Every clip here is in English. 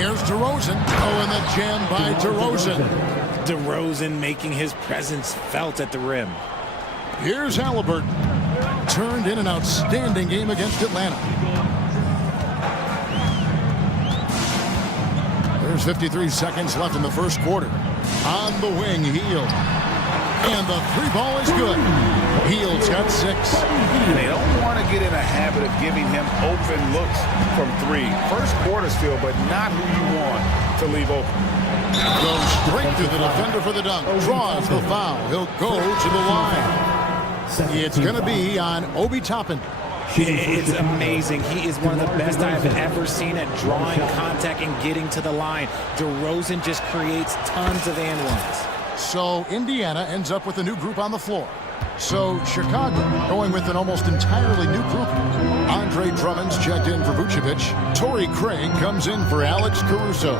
Here's DeRozan. Oh, and the jam by DeRozan. DeRozan making his presence felt at the rim. Here's Halliburton. Turned in an outstanding game against Atlanta. There's 53 seconds left in the first quarter. On the wing, Hield. And the three ball is good. Hield's got 6. They don't want to get in a habit of giving him open looks from 3. First quarter still, but not who you want to leave open. Goes straight to the defender for the dunk. Draws the foul. He'll go to the line. It's going to be on Obi Toppin. It's amazing. He is one of the best I've ever seen at drawing contact and getting to the line. DeRozan just creates tons of and ones. So Indiana ends up with a new group on the floor. So Chicago going with an almost entirely new group. Andre Drummond's checked in for Vucevic. Torrey Craig comes in for Alex Caruso.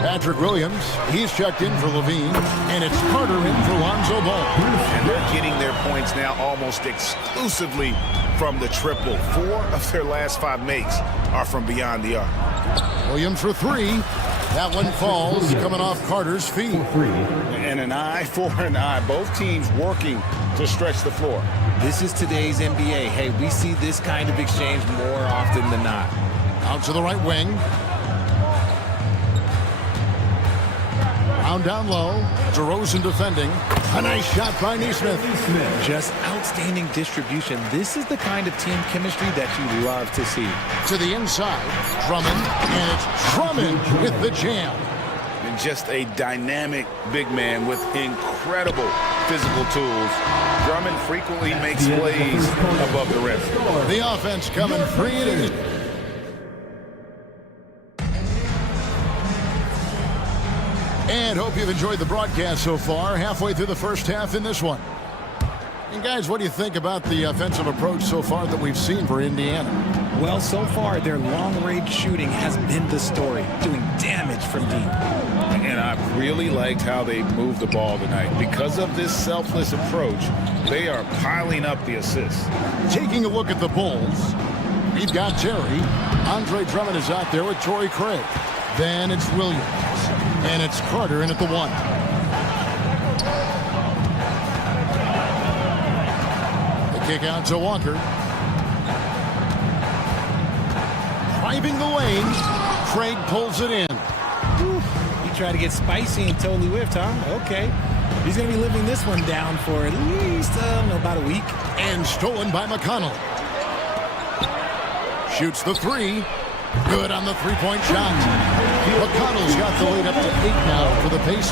Patrick Williams, he's checked in for Levine. And it's Carter in for Lonzo Ball. And they're getting their points now almost exclusively from the triple. 4 of their last 5 makes are from beyond the arc. Williams for 3. That one falls, coming off Carter's feet. And an eye for an eye. Both teams working to stretch the floor. This is today's NBA. Hey, we see this kind of exchange more often than not. Out to the right wing. Round down low. DeRozan defending. A nice shot by Nesmith. Just outstanding distribution. This is the kind of team chemistry that you love to see. To the inside. Drummond. And it's Drummond with the jam. And just a dynamic big man with incredible physical tools. Drummond frequently makes plays above the rim. The offense coming free and easy. And hope you've enjoyed the broadcast so far. Halfway through the first half in this one. And guys, what do you think about the offensive approach so far that we've seen for Indiana? Well, so far, their long-range shooting has been the story, doing damage from deep. And I really liked how they moved the ball tonight. Because of this selfless approach, they are piling up the assists. Taking a look at the Bulls, we've got Terry. Andre Drummond is out there with Torrey Craig. Then it's Williams. And it's Carter in at the 1. The kick out to Walker. Driving the lane. Craig pulls it in. He tried to get spicy and totally whiffed, huh? Okay. He's going to be living this one down for at least about a week. And stolen by McConnell. Shoots the 3. Good on the three-point shot. McConnell's got the lead up to 8 now for the Pacers.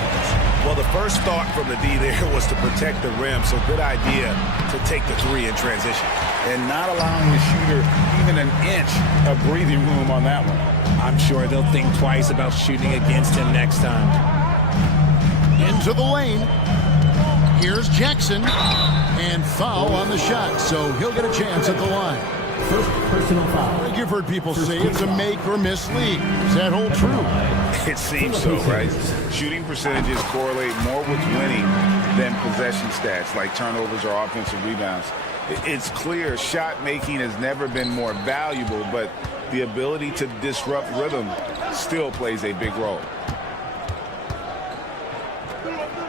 Well, the first thought from the D there was to protect the rim, so good idea to take the 3 in transition. And not allowing the shooter even an inch of breathing room on that one. I'm sure they'll think twice about shooting against him next time. Into the lane. Here's Jackson. And foul on the shot, so he'll get a chance at the line. First personal foul. You've heard people say it's a make or miss league. Does that hold true? It seems so, right? Shooting percentages correlate more with winning than possession stats like turnovers or offensive rebounds. It's clear shot making has never been more valuable, but the ability to disrupt rhythm still plays a big role.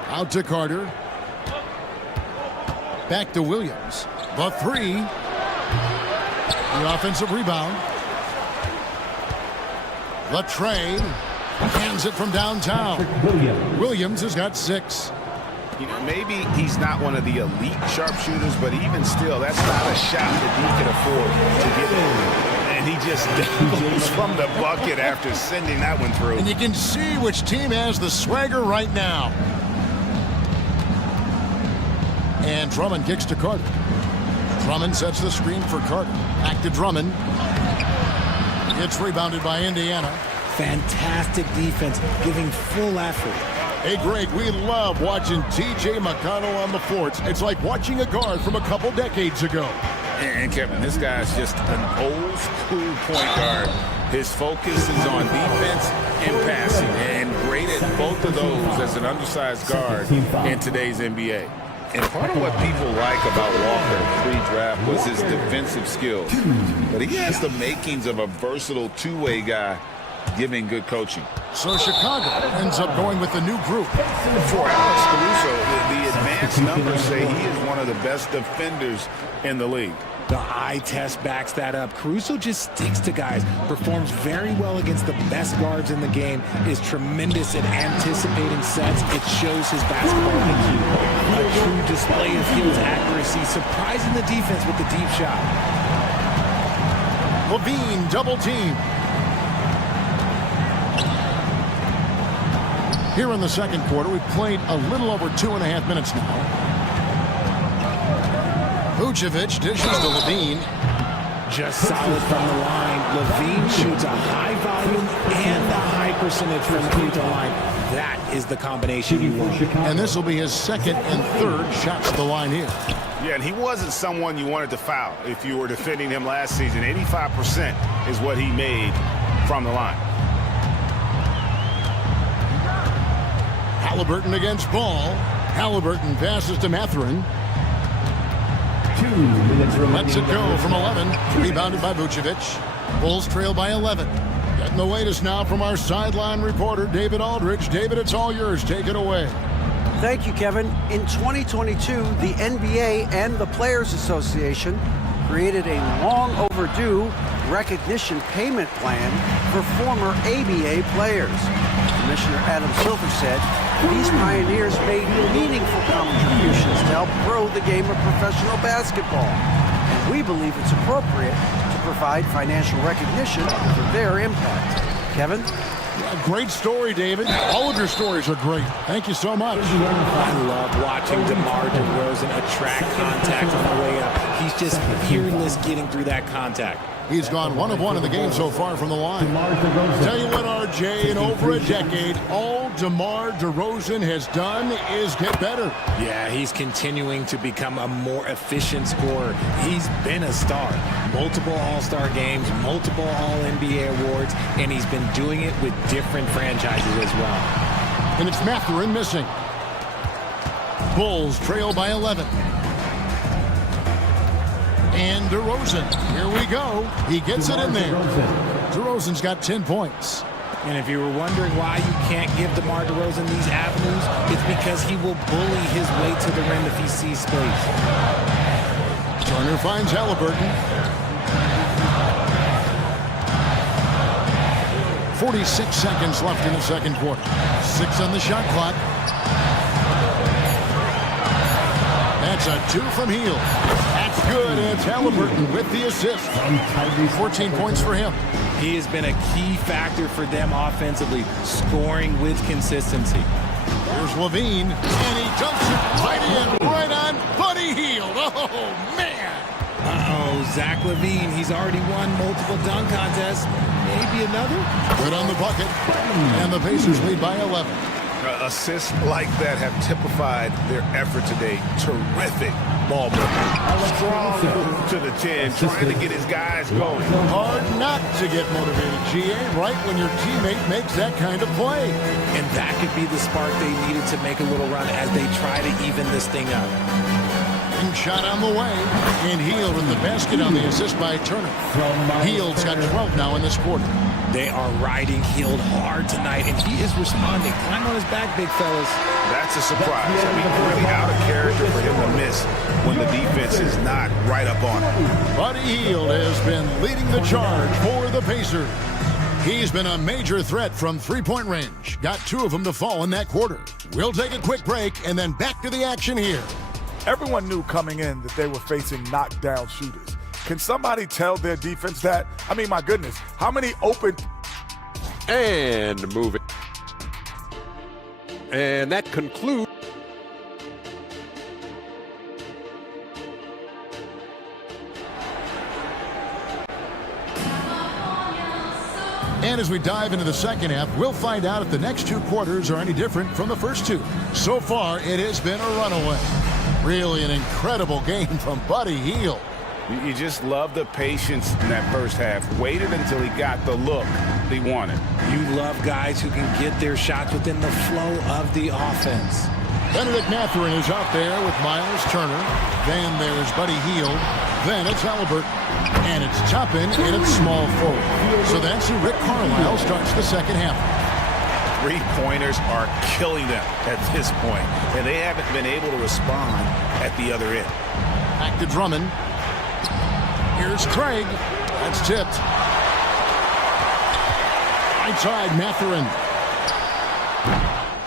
Out to Carter. Back to Williams. The 3. The offensive rebound. Latrey hands it from downtown. Williams has got 6. You know, maybe he's not one of the elite sharpshooters, but even still, that's not a shot that he can afford to get in. And he just goes from the bucket after sending that one through. And you can see which team has the swagger right now. And Drummond kicks to Carter. Drummond sets the screen for Carter. Back to Drummond. It's rebounded by Indiana. Fantastic defense, giving full effort. Hey, Greg, we love watching T.J. McConnell on the floor. It's like watching a guard from a couple decades ago. And Kevin, this guy's just an old school point guard. His focus is on defense and passing, and great at both of those as an undersized guard in today's NBA. And part of what people like about Walker pre-draft was his defensive skills. But he has the makings of a versatile two-way guy giving good coaching. So Chicago ends up going with the new group. For Alex Caruso, the advanced numbers say he is one of the best defenders in the league. The eye test backs that up. Caruso just sticks to guys, performs very well against the best guards in the game, is tremendous at anticipating sets. It shows his basketball IQ. A true display of his accuracy, surprising the defense with the deep shot. Levine double team. Here in the second quarter, we've played a little over 2.5 minutes now. Vucevic dishes to Levine. Just solid from the line. Levine shoots a high volume and a high percentage from the free throw line. That is the combination you want. And this will be his second and third shots to the line here. Yeah, and he wasn't someone you wanted to foul if you were defending him last season. 85% is what he made from the line. Halliburton against Ball. Halliburton passes to Mathurin. 2 minutes remaining. Lets it go from 11. Rebounded by Vucevic. Bulls trail by 11. Getting the latest now from our sideline reporter, David Aldridge. David, it's all yours. Take it away. Thank you, Kevin. In 2022, the NBA and the Players Association created a long overdue recognition payment plan for former ABA players. Commissioner Adam Silver said these pioneers made meaningful contributions to help grow the game of professional basketball. And we believe it's appropriate to provide financial recognition for their impact. Kevin? Yeah, great story, David. All of your stories are great. Thank you so much. I love watching DeMar DeRozan attract contact on the way up. He's just fearless getting through that contact. He's gone 1 of 1 in the game so far from the line. Tell you what, RJ, in over a decade, all DeMar DeRozan has done is get better. Yeah, he's continuing to become a more efficient scorer. He's been a star. Multiple All-Star games, multiple All-NBA awards, and he's been doing it with different franchises as well. And it's Mathurin missing. Bulls trail by 11. And DeRozan, here we go. He gets it in there. DeRozan's got 10 points. And if you were wondering why you can't give DeMar DeRozan these avenues, it's because he will bully his way to the rim if he sees space. Turner finds Halliburton. 46 seconds left in the second quarter. 6 on the shot clock. That's a 2 from Hield. That's good. It's Halliburton with the assist. 14 points for him. He has been a key factor for them offensively, scoring with consistency. Here's Levine, and he dumps it right in, right on Buddy Hield. Oh, man. Uh-oh, Zach LaVine, he's already won multiple dunk contests. Maybe another? Good on the bucket, and the Pacers lead by 11. Assists like that have typified their effort today. Terrific ball movement. Strong to the 10, trying to get his guys going. Hard not to get motivated, GA, right when your teammate makes that kind of play. And that could be the spark they needed to make a little run as they try to even this thing up. And shot on the way, and Hield with the basket on the assist by Turner. Hield's got 12 now in this quarter. They are riding Hield hard tonight, and he is responding. Climb on his back, big fellas. That's a surprise. I mean, really out of character for him to miss when the defense is not right up on him. Buddy Hield has been leading the charge for the Pacers. He's been a major threat from three-point range. Got 2 of them to fall in that quarter. We'll take a quick break and then back to the action here. Everyone knew coming in that they were facing knockdown shooters. Can somebody tell their defense that? I mean, my goodness, how many open... And move it. And that concludes. And as we dive into the second half, we'll find out if the next 2 quarters are any different from the first 2. So far, it has been a runaway. Really an incredible game from Buddy Hield. You just love the patience in that first half. Waited until he got the look he wanted. You love guys who can get their shots within the flow of the offense. Benedict Mathurin is out there with Miles Turner. Then there's Buddy Hield. Then it's Halliburton. And it's Toppin, and it's small forward. So that's who Rick Carlisle starts the second half. Three-pointers are killing them at this point, and they haven't been able to respond at the other end. Back to Drummond. Here's Craig. That's tipped. Right side, Mathurin.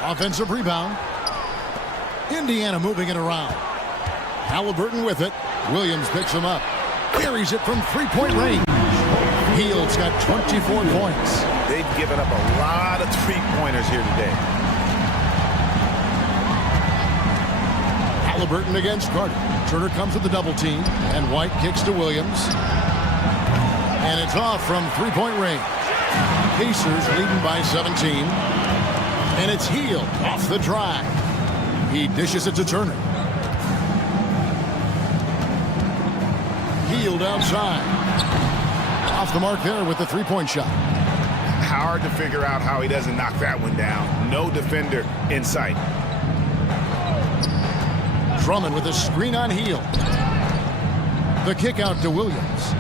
Offensive rebound. Indiana moving it around. Halliburton with it. Williams picks him up. Carries it from three-point range. Hield's got 24 points. They've given up a lot of three-pointers here today. Halliburton against Carter. Turner comes with the double team, and White kicks to Williams. And it's off from three-point range. Pacers leading by 17. And it's Hield off the drive. He dishes it to Turner. Hield outside. Off the mark there with the three-point shot. Hard to figure out how he doesn't knock that one down. No defender in sight. Drummond with a screen on Hield. The kick out to Williams.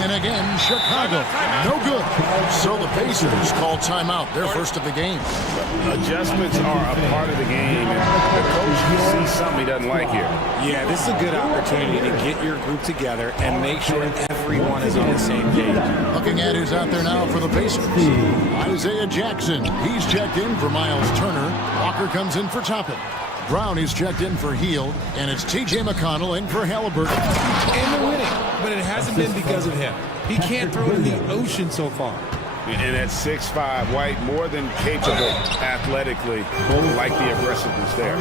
And again, Chicago. No good. So the Pacers call timeout, their first of the game. Adjustments are a part of the game, and the coach sees something he doesn't like here. Yeah, this is a good opportunity to get your group together and make sure everyone is on the same page. Looking at who's out there now for the Pacers. Isaiah Jackson. He's checked in for Miles Turner. Walker comes in for Toppin. Brown is checked in for Hield, and it's T.J. McConnell in for Halliburton. And they're winning, but it hasn't been because of him. He can't throw it in the ocean so far. And at 6'5", White more than capable athletically, like the aggressiveness there.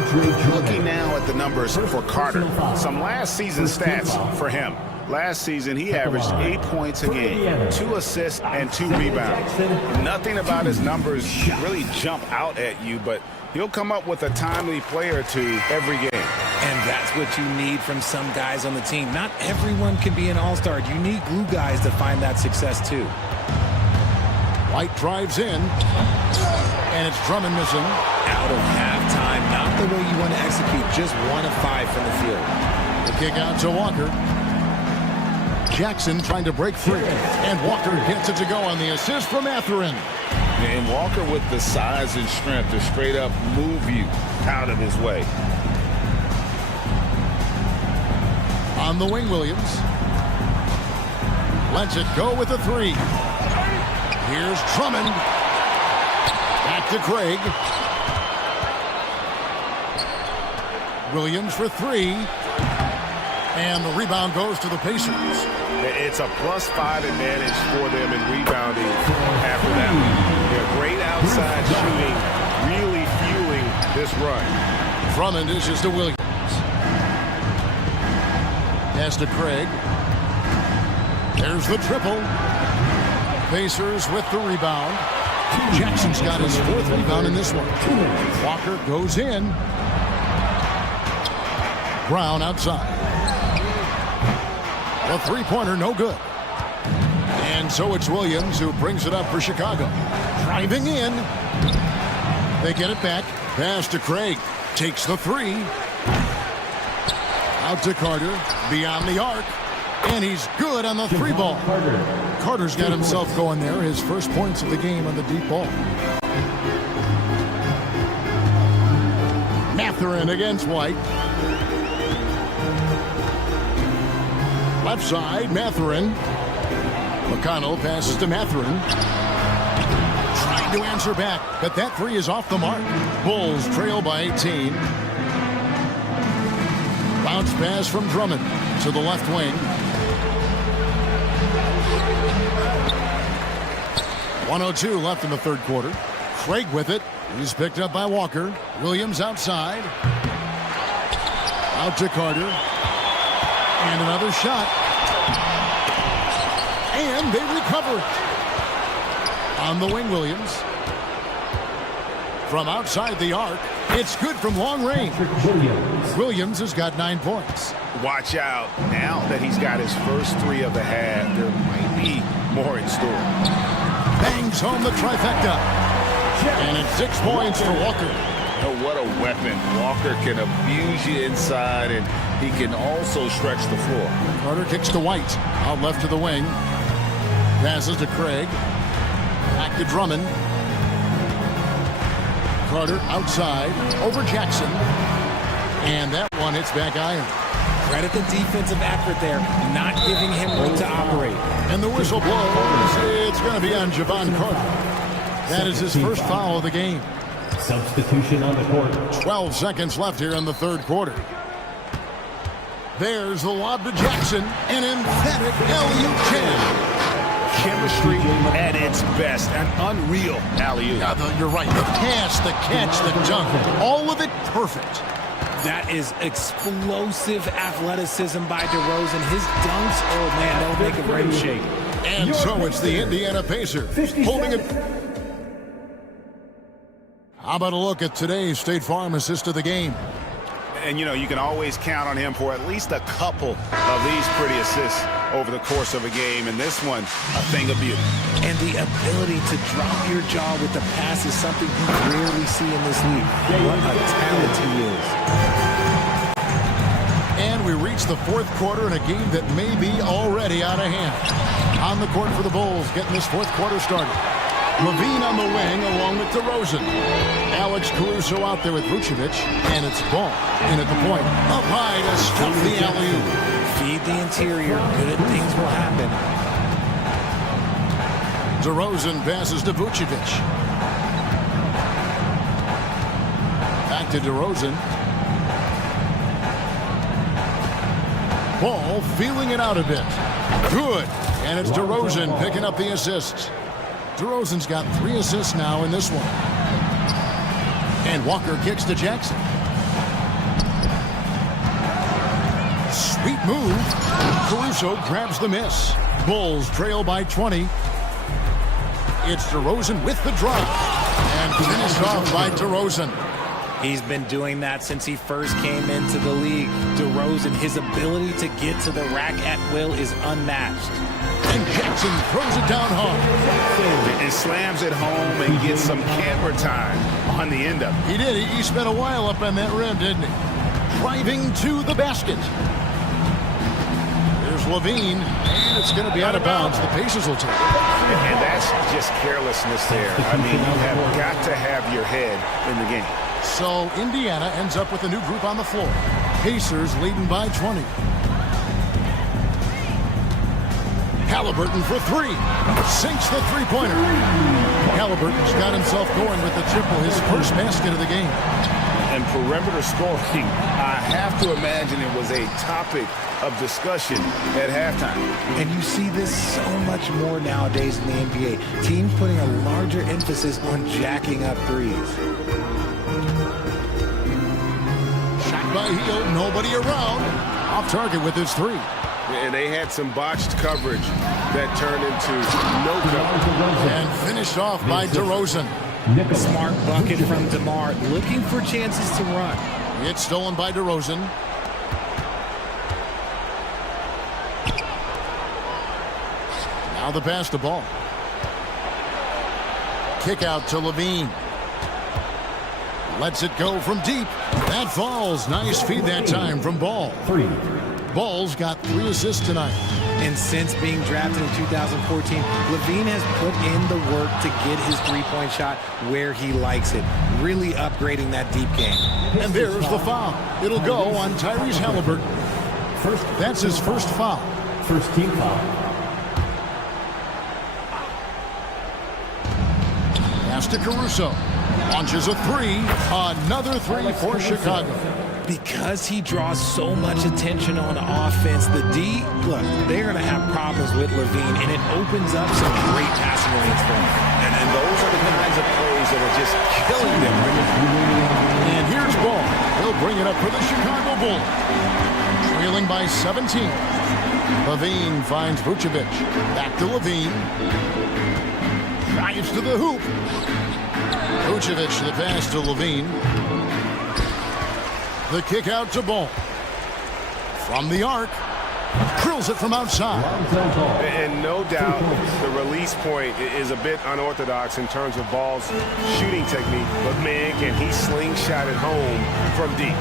Looking now at the numbers for Carter. Some last season stats for him. Last season, he averaged 8 points a game, 2 assists, and 2 rebounds. Nothing about his numbers really jump out at you, but he'll come up with a timely play or two every game. And that's what you need from some guys on the team. Not everyone can be an all-star. You need glue guys to find that success, too. White drives in, and it's Drummond missing. Out of halftime, not the way you want to execute, just 1 of 5 from the field. The kick out to Walker. Jackson trying to break free, and Walker gets it to go on the assist from Mathurin. And Walker with the size and strength to straight up move you out of his way. On the wing, Williams. Lets it go with a three. Here's Drummond. Back to Craig. Williams for three. And the rebound goes to the Pacers. It's a +5 advantage for them in rebounding after that one. They're great outside shooting, really fueling this run. Drummond dishes to Williams. Pass to Craig. There's the triple. Pacers with the rebound. Jackson's got his 4th rebound in this one. Walker goes in. Brown outside. A three-pointer, no good. And so it's Williams who brings it up for Chicago. Driving in. They get it back. Pass to Craig. Takes the three. Out to Carter. Beyond the arc. And he's good on the three ball. Carter's got himself going there. His first points of the game on the deep ball. Mathurin against White. Left side, Mathurin. McConnell passes to Mathurin. Trying to answer back, but that three is off the mark. Bulls trail by 18. Bounce pass from Drummond to the left wing. 1:02 left in the third quarter. Craig with it. He's picked up by Walker. Williams outside. Out to Carter. And another shot. And they recover. On the wing, Williams. From outside the arc. It's good from long range. Williams has got 9 points. Watch out. Now that he's got his first 3 of the half, there might be more in store. Bangs home the trifecta. And it's 6 points for Walker. Oh, what a weapon. Walker can abuse you inside, and he can also stretch the floor. Carter kicks to White. Out left to the wing. Passes to Craig. Back to Drummond. Carter outside. Over Jackson. And that one hits back iron. Credit the defensive effort there, not giving him room to operate. And the whistle blows. It's going to be on Javon Carter. That is his first foul of the game. Substitution on the court. 12 seconds left here in the third quarter. There's the lob to Jackson. An emphatic alley-oop jam. Chemistry at its best. An unreal alley-oop. Yeah, you're right. The pass, the catch, the dunk. All of it perfect. That is explosive athleticism by DeRozan. His dunks, oh man, they'll make a brain shake. And so it's the Indiana Pacers holding it. How about a look at today's State Farm assist of the game? And, you know, you can always count on him for at least a couple of these pretty assists over the course of a game. And this one, a thing of beauty. And the ability to drop your jaw with the pass is something you rarely see in this league. What a talent he is. And we reach the fourth quarter in a game that may be already out of hand. On the court for the Bulls, getting this fourth quarter started. Levine on the wing along with DeRozan. Alex Caruso out there with Vucevic, and it's Ball in at the point. Up high to stop the alley-oop. Feed the interior, good things will happen. DeRozan passes to Vucevic. Back to DeRozan. Ball feeling it out a bit. Good. And it's DeRozan picking up the assists. DeRozan's got 3 assists now in this one. And Walker kicks to Jackson. Sweet move. Caruso grabs the miss. Bulls trail by 20. It's DeRozan with the drive. And finished off by DeRozan. He's been doing that since he first came into the league. DeRozan, his ability to get to the rack at will is unmatched. And Jackson throws it down hard. And slams it home and gets some camera time on the end of it. He did. He spent a while up on that rim, didn't he? Driving to the basket. There's Levine, and it's going to be out of bounds. The Pacers will take it. And that's just carelessness there. I mean, you have got to have your head in the game. So Indiana ends up with a new group on the floor. Pacers leading by 20. Halliburton for 3. Sinks the three-pointer. Halliburton's got himself going with the triple, his first basket of the game. And perimeter scoring, I have to imagine it was a topic of discussion at halftime. And you see this so much more nowadays in the NBA. Teams putting a larger emphasis on jacking up threes. Shot by Hill, nobody around. Off target with his 3. And they had some botched coverage that turned into no coverage. And finished off by DeRozan. Smart bucket from DeMar, looking for chances to run. It's stolen by DeRozan. Now the pass to Ball. Kick out to Levine. Lets it go from deep. That falls. Nice feed that time from Ball. 3. Ball's got 3 assists tonight. And since being drafted in 2014, Levine has put in the work to get his three-point shot where he likes it, really upgrading that deep game. And there's the foul. It'll go on Tyrese Halliburton. That's his first foul. First team foul. Pass to Caruso. Launches a 3. Another 3 for Chicago. Because he draws so much attention on offense, the D, look, they're going to have problems with Levine, and it opens up some great passing lanes for him. And those are the kinds of plays that are just killing them. And here's Ball. He'll bring it up for the Chicago Bulls. Trailing by 17. Levine finds Vucevic. Back to Levine. Drives to the hoop. Vucevic the pass to Levine. The kick out to Ball. From the arc. Drills it from outside. And no doubt the release point is a bit unorthodox in terms of ball's shooting technique, but man, can he slingshot it home from deep.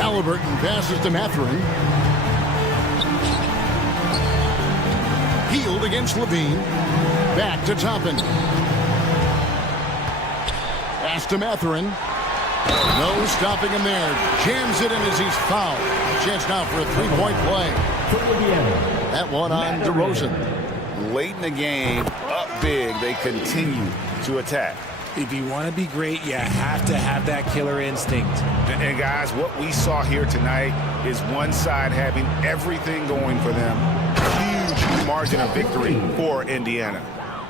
Halliburton passes to Mathurin. Healed against Levine. Back to Toppin. Pass to Mathurin. No stopping him there. Jams it in as he's fouled. Chance now for a three-point play. That one on DeRozan. Late in the game, up big, they continue to attack. If you want to be great, you have to have that killer instinct. And guys, what we saw here tonight is one side having everything going for them. Huge margin of victory for Indiana.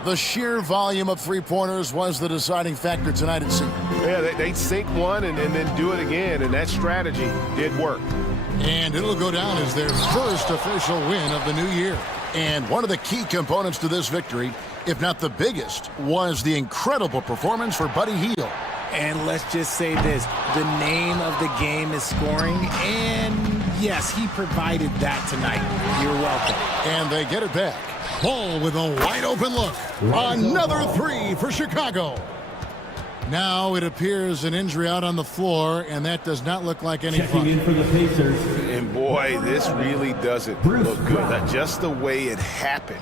The sheer volume of three-pointers was the deciding factor tonight, it seemed. Yeah, they'd sink one and then do it again, and that strategy did work. And it'll go down as their first official win of the new year. And one of the key components to this victory, if not the biggest, was the incredible performance for Buddy Hield. And let's just say this, the name of the game is scoring, and yes, he provided that tonight. You're welcome. And they get it back. Ball with a wide open look. Another three for Chicago. Now it appears an injury out on the floor, and that does not look like any Checking fun. in for the Pacers. And boy, this really doesn't look good. Just the way it happened.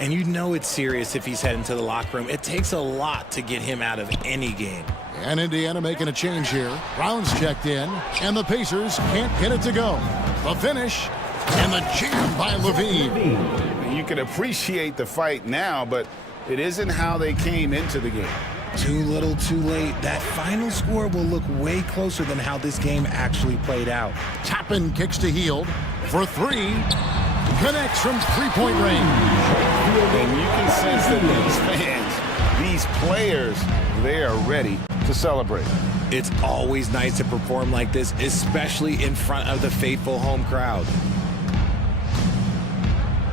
And you know it's serious if he's heading to the locker room. It takes a lot to get him out of any game. And Indiana making a change here. Brown's checked in, and the Pacers can't get it to go. The finish, and the jam by Levine. You can appreciate the fight now, but it isn't how they came into the game. Too little, too late. That final score will look way closer than how this game actually played out. Toppin kicks to Hield for three. Connects from three-point range. And you can sense that these fans, these players, they are ready to celebrate. It's always nice to perform like this, especially in front of the faithful home crowd.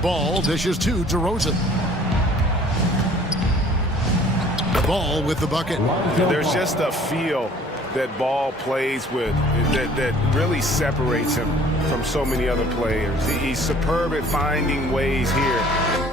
Ball dishes to DeRozan. Ball with the bucket. There's just a feel that Ball plays with that really separates him from so many other players. He's superb at finding ways here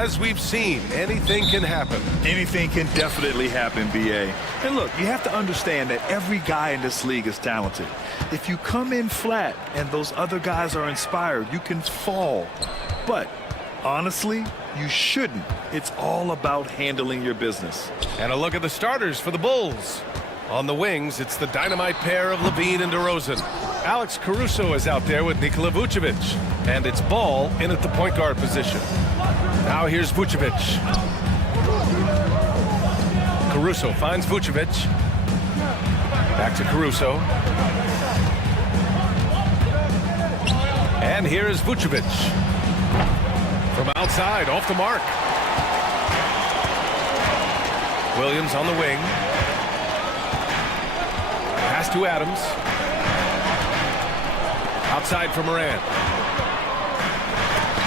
as we've seen, anything can happen. Anything can definitely happen, BA. And look, you have to understand that every guy in this league is talented. If you come in flat and those other guys are inspired, you can fall. But honestly, you shouldn't. It's all about handling your business. And a look at the starters for the Bulls. On the wings, it's the dynamite pair of Levine and DeRozan. Alex Caruso is out there with Nikola Vucevic. And it's Ball in at the point guard position. Now here's Vucevic. Caruso finds Vucevic. Back to Caruso. And here is Vucevic. From outside, off the mark. Williams on the wing. Pass to Adams. Outside for Morant.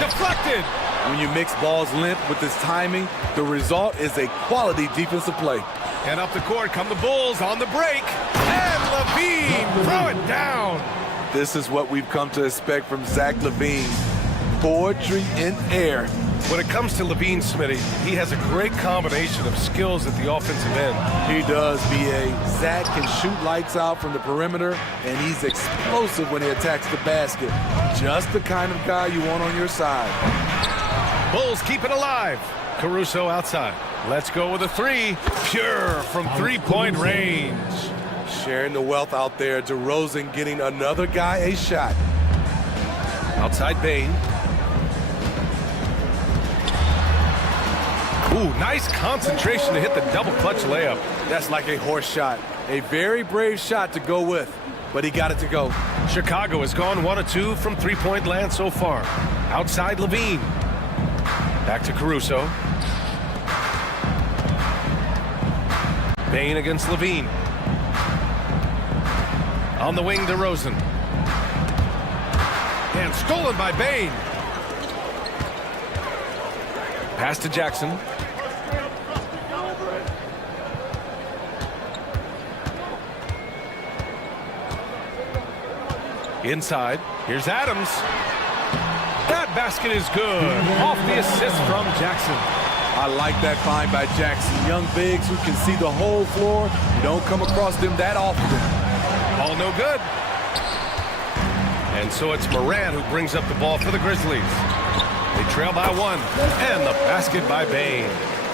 Deflected! When you mix Ball's length with his timing, the result is a quality defensive play. And up the court come the Bulls on the break. And Levine throw it down. This is what we've come to expect from Zach LaVine. Poetry in air. When it comes to Levine, Smitty, he has a great combination of skills at the offensive end. He does, B.A. Zach can shoot lights out from the perimeter, and he's explosive when he attacks the basket. Just the kind of guy you want on your side. Bulls keep it alive. Caruso outside. Let's go with a three. Pure from three-point range. Sharing the wealth out there. DeRozan getting another guy a shot. Outside Bane. Ooh, nice concentration to hit the double clutch layup. That's like a horse shot. A very brave shot to go with, but he got it to go. Chicago has gone 1 of 2 from three-point land so far. Outside Levine. Back to Caruso. Bane against Levine. On the wing, DeRozan. And stolen by Bane. Pass to Jackson. Inside, here's Adams. That basket is good. Off the assist from Jackson. I like that find by Jackson. Young bigs who can see the whole floor. You don't come across them that often. All no good. And so it's Morant who brings up the ball for the Grizzlies. They trail by 1. And the basket by Bane.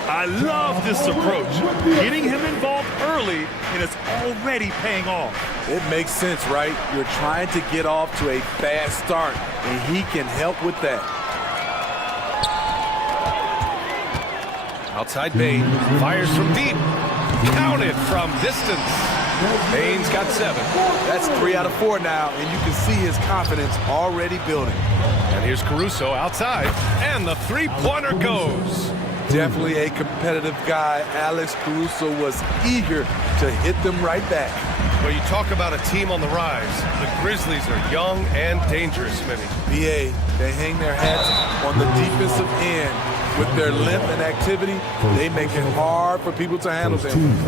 I love this approach. Getting him involved early, and it's already paying off. It makes sense, right? You're trying to get off to a fast start, and he can help with that. Outside Bane. Fires from deep. Counted from distance. Bane's got 7. That's 3 out of 4 now, and you can see his confidence already building. And here's Caruso outside, and the three-pointer goes. Definitely a competitive guy. Alex Caruso was eager to hit them right back. Well, you talk about a team on the rise. The Grizzlies are young and dangerous, Smitty. BA, they hang their hats on the defensive end. With their length and activity, they make it hard for people to handle them.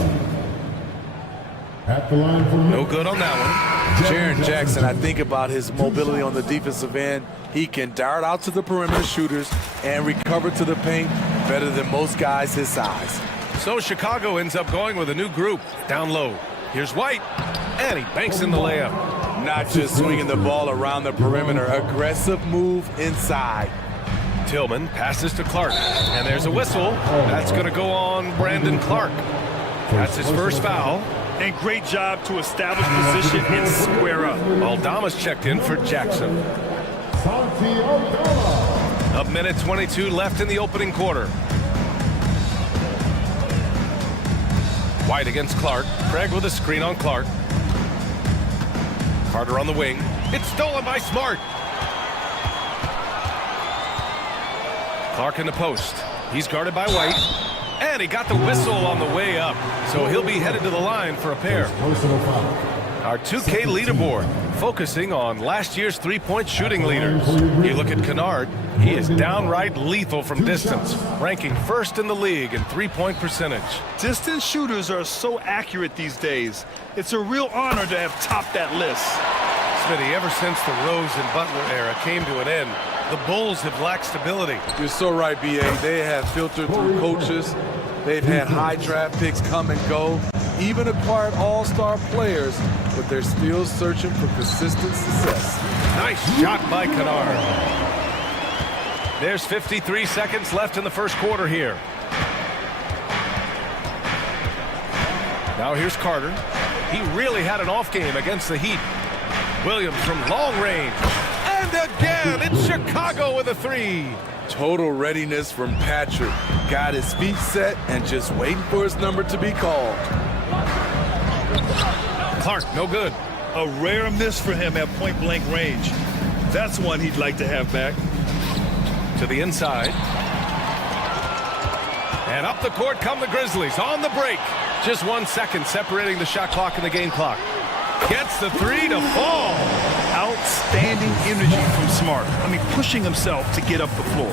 No good on that one. Jaren Jackson, I think about his mobility on the defensive end. He can dart out to the perimeter shooters and recover to the paint better than most guys his size. So Chicago ends up going with a new group down low. Here's White, and he banks in the layup. Not just swinging the ball around the perimeter, aggressive move inside. Tillman passes to Clark, and there's a whistle. That's going to go on Brandon Clark. That's his first foul. And great job to establish position and square up. Aldama's checked in for Jackson. A minute 22 left in the opening quarter. White against Clark. Craig with a screen on Clark. Carter on the wing. It's stolen by Smart. Clark in the post. He's guarded by White. And he got the whistle on the way up. So he'll be headed to the line for a pair. Our 2K leaderboard, focusing on last year's three-point shooting leaders. You look at Kennard, he is downright lethal from distance, ranking first in the league in three-point percentage. Distance shooters are so accurate these days. It's a real honor to have topped that list. Smitty, ever since the Rose and Butler era came to an end, The Bulls have lacked stability. You're so right, B.A. They have filtered through coaches. They've had high draft picks come and go, even acquired all-star players, but they're still searching for consistent success. Nice shot by Kennard. There's 53 seconds left in the first quarter here. Now here's Carter. He really had an off game against the Heat. Williams from long range. And again, it's Chicago with a three. Total readiness from Patrick. Got his feet set and just waiting for his number to be called. Clark, no good. A rare miss for him at point-blank range. That's one he'd like to have back. To the inside. And up the court come the Grizzlies on the break. Just 1 second separating the shot clock and the game clock. Gets the three to fall. Outstanding energy from Smart. I mean, pushing himself to get up the floor.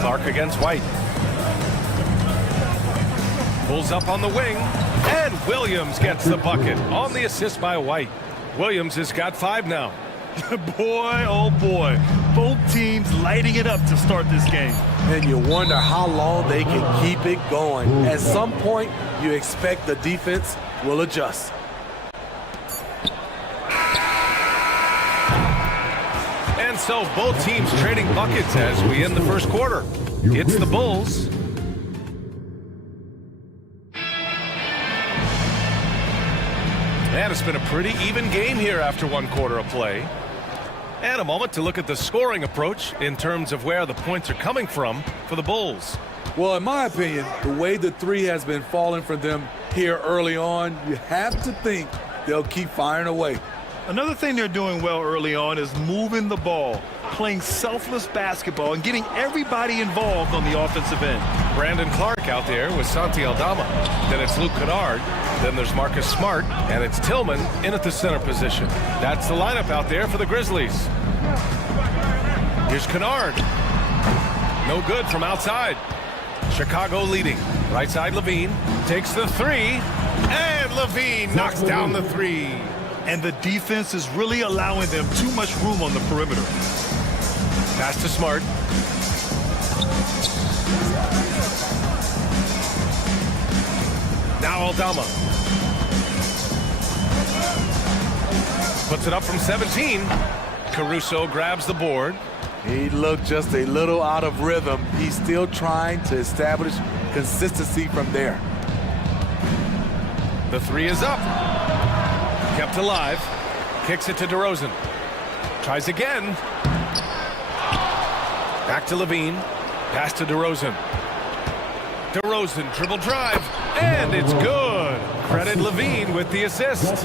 Clark against White. Pulls up on the wing. And Williams gets the bucket on the assist by White. Williams has got 5 now. Boy, oh boy. Both teams lighting it up to start this game. And you wonder how long they can keep it going. At some point, you expect the defense will adjust. And so both teams trading buckets as we end the first quarter. It's the Bulls. And it's been a pretty even game here after 1 quarter of play. And a moment to look at the scoring approach in terms of where the points are coming from for the Bulls. Well, in my opinion, the way the three has been falling for them here early on, you have to think they'll keep firing away. Another thing they're doing well early on is moving the ball, playing selfless basketball, and getting everybody involved on the offensive end. Brandon Clark out there with Santi Aldama. Then it's Luke Kennard. Then there's Marcus Smart. And it's Tillman in at the center position. That's the lineup out there for the Grizzlies. Here's Kennard. No good from outside. Chicago leading. Right side, Levine takes the three. And Levine knocks down the three. And the defense is really allowing them too much room on the perimeter. Pass to Smart. Now Aldama. Puts it up from 17. Caruso grabs the board. He looked just a little out of rhythm. He's still trying to establish consistency from there. The three is up. Kept alive. Kicks it to DeRozan. Tries again. Back to Levine. Pass to DeRozan. DeRozan dribble drive. And it's good. Credit Levine with the assist.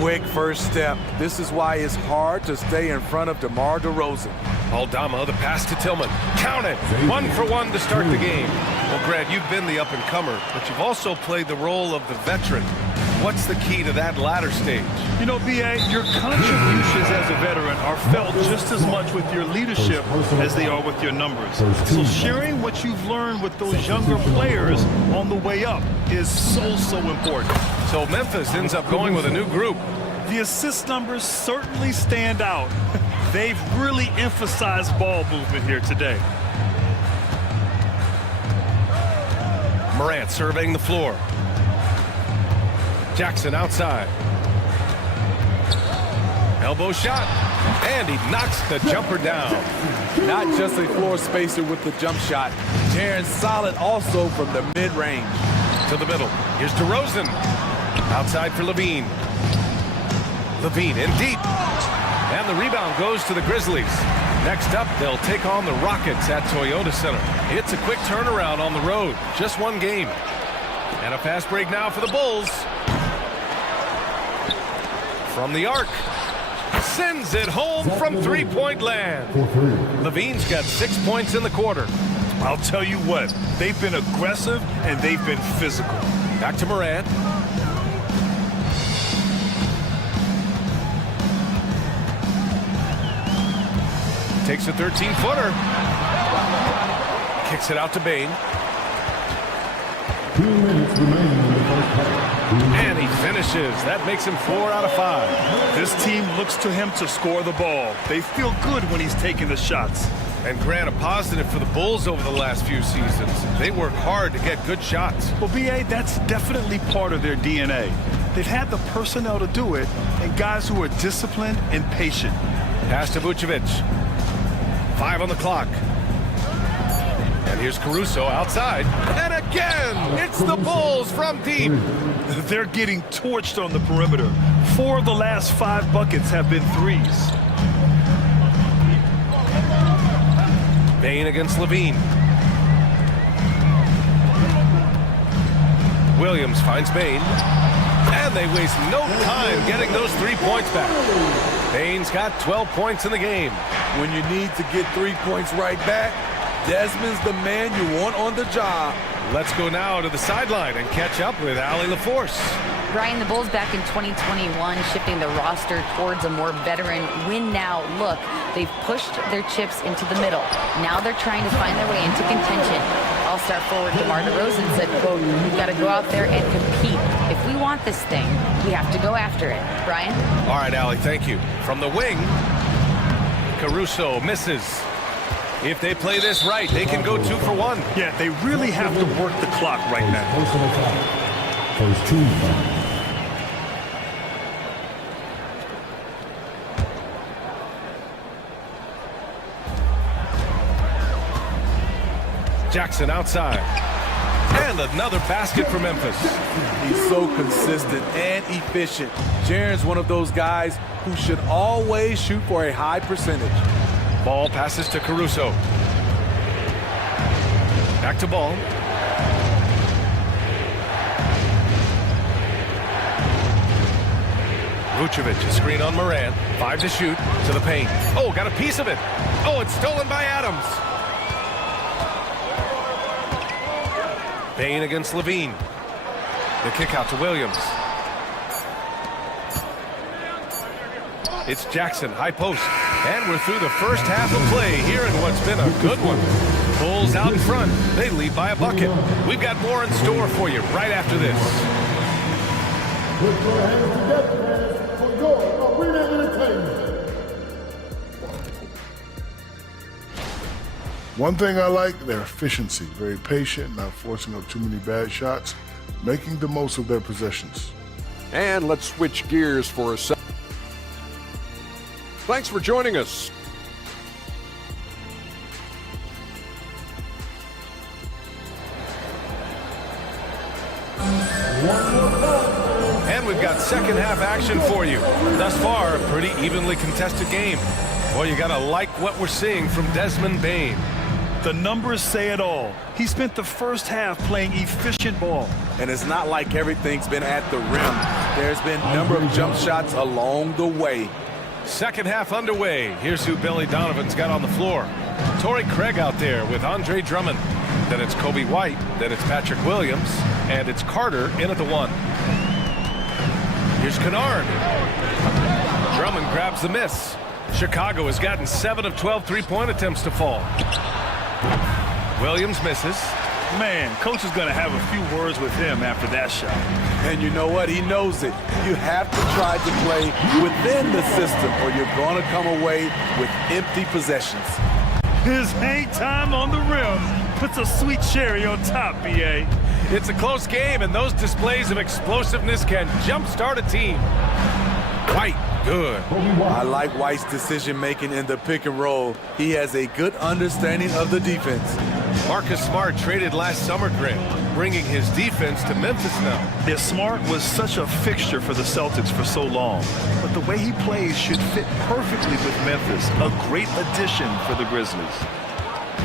Quick first step. This is why it's hard to stay in front of DeMar DeRozan. Aldama, the pass to Tillman. Count it. 1 for 1 to start the game. Well, Grant, you've been the up-and-comer, but you've also played the role of the veteran. What's the key to that latter stage? You know, B.A., your contributions as a veteran are felt just as much with your leadership as they are with your numbers. So sharing what you've learned with those younger players on the way up is so important. So Memphis ends up going with a new group. The assist numbers certainly stand out. They've really emphasized ball movement here today. Morant surveying the floor. Jackson outside. Elbow shot. And he knocks the jumper down. Not just a floor spacer with the jump shot. Tearing solid also from the mid-range. To the middle. Here's DeRozan. Outside for Levine. Levine in deep. And the rebound goes to the Grizzlies. Next up, they'll take on the Rockets at Toyota Center. It's a quick turnaround on the road. Just 1 game. And a fast break now for the Bulls. From the arc. Sends it home from three-point land. Levine's got 6 points in the quarter. I'll tell you what, they've been aggressive and they've been physical. Back to Morant. Takes a 13-footer. Kicks it out to Bane. 2 minutes remaining in the first half. And he finishes. That makes him 4 out of 5. This team looks to him to score the ball. They feel good when he's taking the shots. And Grant, a positive for the Bulls over the last few seasons. They work hard to get good shots. Well, B.A., that's definitely part of their DNA. They've had the personnel to do it, and guys who are disciplined and patient. Pass to Vucevic. 5 on the clock. And here's Caruso outside. And again, it's the Bulls from deep. They're getting torched on the perimeter. 4 of the last 5 buckets have been threes. Bain against Levine. Williams finds Bain. And they waste no time getting those 3 points back. Bain's got 12 points in the game. When you need to get 3 points right back, Desmond's the man you want on the job. Let's go now to the sideline and catch up with Allie LaForce. Brian, the Bulls back in 2021 shifting the roster towards a more veteran win-now look. They've pushed their chips into the middle. Now they're trying to find their way into contention. All-star forward DeMar DeRozan said, quote, "We've got to go out there and compete. If we want this thing, we have to go after it." Brian? All right, Allie, thank you. From the wing, Caruso misses. If they play this right, they can go 2 for 1. Yeah, they really have to work the clock right now. Personal foul. First team foul. Jackson outside. And another basket for Memphis. He's so consistent and efficient. Jaren's one of those guys who should always shoot for a high percentage. Ball passes to Caruso. Back to Ball. Vucevic, a screen on Moran. 5 to shoot, to the paint. Oh, got a piece of it. Oh, it's stolen by Adams. Bain against Levine. The kick out to Williams. It's Jackson, high post. And we're through the first half of play here in what's been a good one. Bulls out in front. They lead by a bucket. We've got more in store for you right after this. Put your hands together, fans, for your arena entertainment. One thing I like, their efficiency. Very patient, not forcing up too many bad shots, making the most of their possessions. And let's switch gears for a second. Thanks for joining us. And we've got second half action for you. Thus far, a pretty evenly contested game. Well, you gotta like what we're seeing from Desmond Bain. The numbers say it all. He spent the first half playing efficient ball. And it's not like everything's been at the rim. There's been a number of jump shots along the way. Second half underway. Here's who Billy Donovan's got on the floor. Torrey Craig out there with Andre Drummond. Then it's Kobe White. Then it's Patrick Williams. And it's Carter in at the 1. Here's Kennard. Drummond grabs the miss. Chicago has gotten 7 of 12 three-point attempts to fall. Williams misses. Man, coach is going to have a few words with him after that shot. And you know what? He knows it. You have to try to play within the system or you're going to come away with empty possessions. His hang time on the rim puts a sweet cherry on top, B.A. It's a close game, and those displays of explosiveness can jumpstart a team. White, good. I like White's decision-making in the pick and roll. He has a good understanding of the defense. Marcus Smart traded last summer, Grant, bringing his defense to Memphis now. Yeah, Smart was such a fixture for the Celtics for so long, but the way he plays should fit perfectly with Memphis. A great addition for the Grizzlies.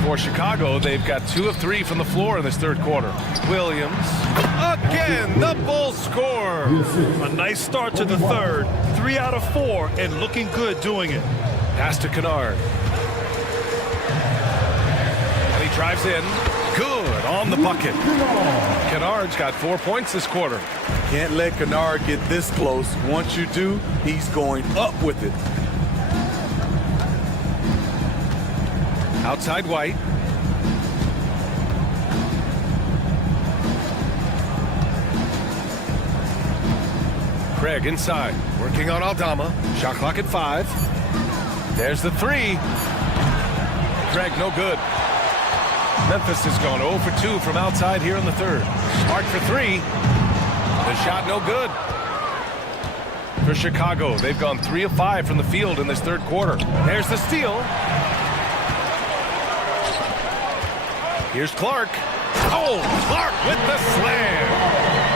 For Chicago, they've got 2 of 3 from the floor in this third quarter. Williams, again, the Bulls score. A nice start to the third. 3 out of 4, and looking good doing it. Pass to Kennard. And he drives in. Good on the bucket. Kennard's got 4 points this quarter. Can't let Kennard get this close. Once you do, he's going up with it. Outside White. Craig inside, working on Aldama. Shot clock at 5. There's the 3. Craig, no good. Memphis has gone 0 for 2 from outside here in the third. Smart for 3. The shot no good. For Chicago, they've gone 3 of 5 from the field in this third quarter. There's the steal. Here's Clark. Oh, Clark with the slam.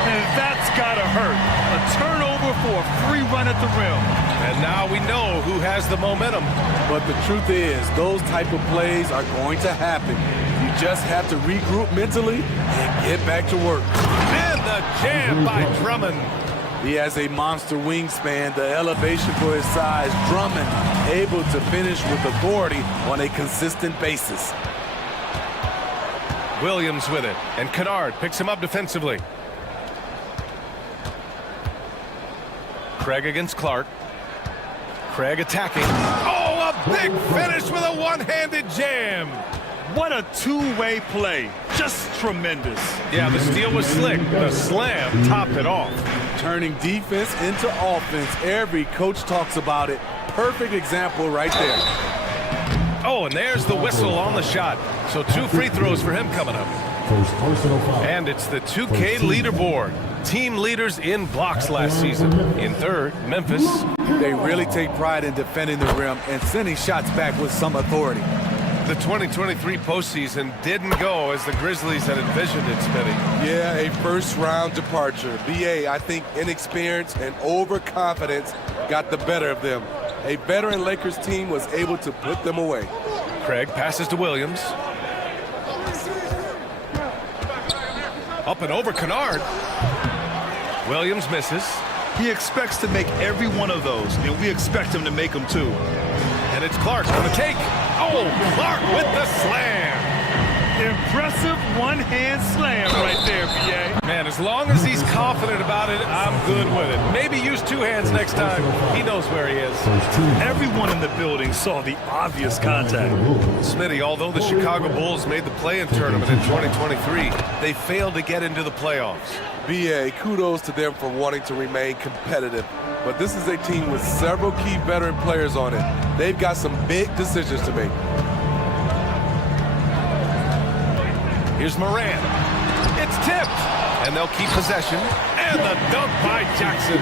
And that's gotta hurt. A turnover for a free run at the rim. And now we know who has the momentum. But the truth is, those type of plays are going to happen. You just have to regroup mentally and get back to work. And the jam by Drummond. He has a monster wingspan, the elevation for his size. Drummond able to finish with authority on a consistent basis. Williams with it, and Kennard picks him up defensively. Craig against Clark. Craig attacking. Oh, a big finish with a one-handed jam. What a two-way play. Just tremendous. Yeah, the steal was slick. The slam topped it off. Turning defense into offense. Every coach talks about it. Perfect example right there. Oh, and there's the whistle on the shot. So 2 free throws for him coming up. First personal foul. And it's the 2K leaderboard. Team leaders in blocks last season. In third, Memphis. They really take pride in defending the rim and sending shots back with some authority. The 2023 postseason didn't go as the Grizzlies had envisioned it, Smitty. Yeah, a first-round departure. BA, I think inexperience and overconfidence got the better of them. A veteran Lakers team was able to put them away. Craig passes to Williams. Up and over Kennard. Williams misses. He expects to make every one of those, and we expect him to make them too. And it's Clark on the take. Oh, Clark with the slam. Impressive one-hand slam right there, B.A. Man, as long as he's confident about it, I'm good with it. Maybe use 2 hands next time. He knows where he is. Everyone in the building saw the obvious contact. Smitty, although the Chicago Bulls made the play-in tournament in 2023, they failed to get into the playoffs. BA, kudos to them for wanting to remain competitive. But this is a team with several key veteran players on it. They've got some big decisions to make. Here's Moran. It's tipped. And they'll keep possession. And the dunk by Jackson.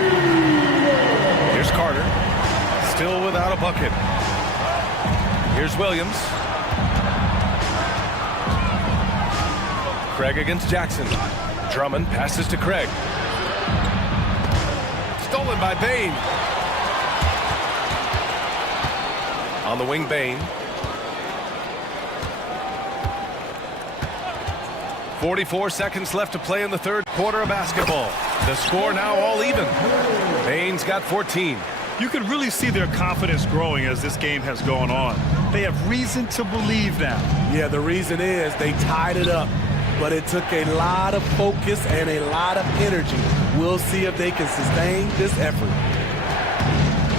Here's Carter. Still without a bucket. Here's Williams. Craig against Jackson. Drummond passes to Craig. Stolen by Bain. On the wing, Bain. 44 seconds left to play in the third quarter of basketball. The score now all even. Bain's got 14. You can really see their confidence growing as this game has gone on. They have reason to believe now. Yeah, the reason is they tied it up, but it took a lot of focus and a lot of energy. We'll see if they can sustain this effort.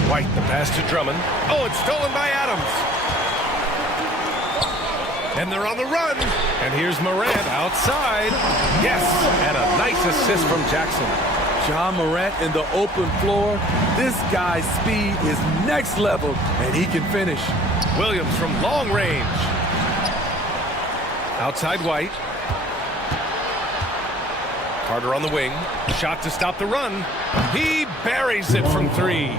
White, the pass to Drummond. Oh, it's stolen by Adams. And they're on the run. And here's Morant outside. Yes, and a nice assist from Jackson. John Morant in the open floor. This guy's speed is next level, and he can finish. Williams from long range. Outside White. Carter on the wing. Shot to stop the run. He buries it from 3.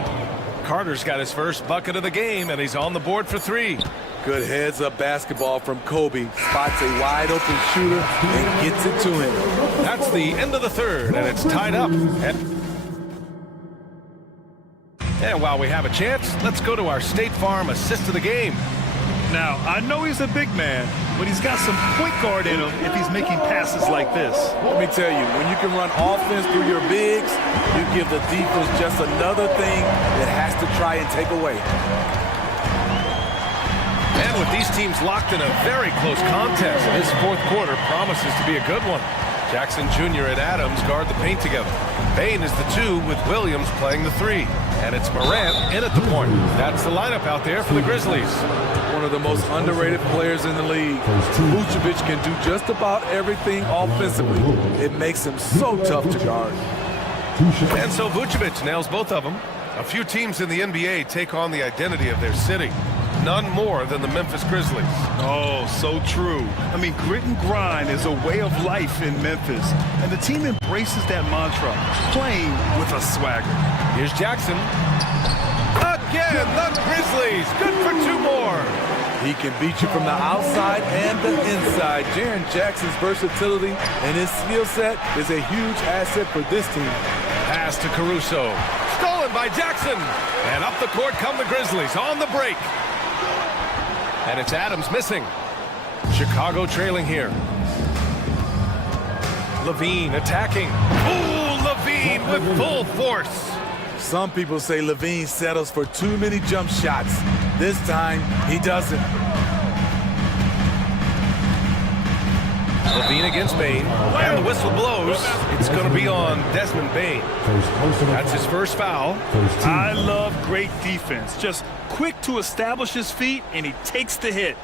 Carter's got his first bucket of the game, and he's on the board for 3. Good heads-up basketball from Kobe. Spots a wide-open shooter and gets it to him. That's the end of the third, and it's tied up. And while we have a chance, let's go to our State Farm assist of the game. Now, I know he's a big man, but he's got some point guard in him if he's making passes like this. Let me tell you, when you can run offense through your bigs, you give the defense just another thing that has to try and take away. And with these teams locked in a very close contest, this fourth quarter promises to be a good one. Jackson Jr. and Adams guard the paint together. Bain is the 2 with Williams playing the 3. And it's Morant in at the point. That's the lineup out there for the Grizzlies. One of the most underrated players in the league. Vucevic can do just about everything offensively. It makes him so tough to guard. And so Vucevic nails both of them. A few teams in the NBA take on the identity of their city. None more than the Memphis Grizzlies. Oh, so true. I mean, grit and grind is a way of life in Memphis. And the team embraces that mantra, playing with a swagger. Here's Jackson. Again, the Grizzlies. Good for two more. He can beat you from the outside and the inside. Jaren Jackson's versatility and his skill set is a huge asset for this team. Pass to Caruso. Stolen by Jackson. And up the court come the Grizzlies on the break. And it's Adams missing. Chicago trailing here. Levine attacking. Ooh, Levine with full force. Some people say Levine settles for too many jump shots. This time, he doesn't. Levine against Bane, and the whistle blows. It's going to be on Desmond Bane. That's his first foul. I love great defense. Just quick to establish his feet, and he takes the hit.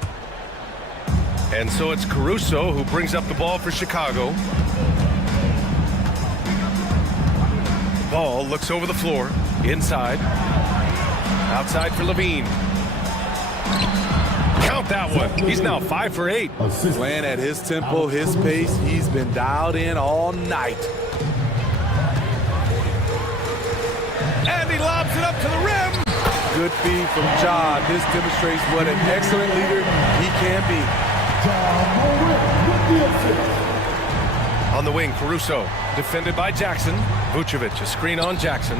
And so it's Caruso who brings up the ball for Chicago. Ball looks over the floor, inside. Outside for Levine. Count that one. He's now 5 for 8. Playing at his tempo, his pace. He's been dialed in all night. And he lobs it up to the rim. Good feed from Ja. This demonstrates what an excellent leader he can be. On the wing, Caruso, defended by Jackson. Vucevic, a screen on Jackson.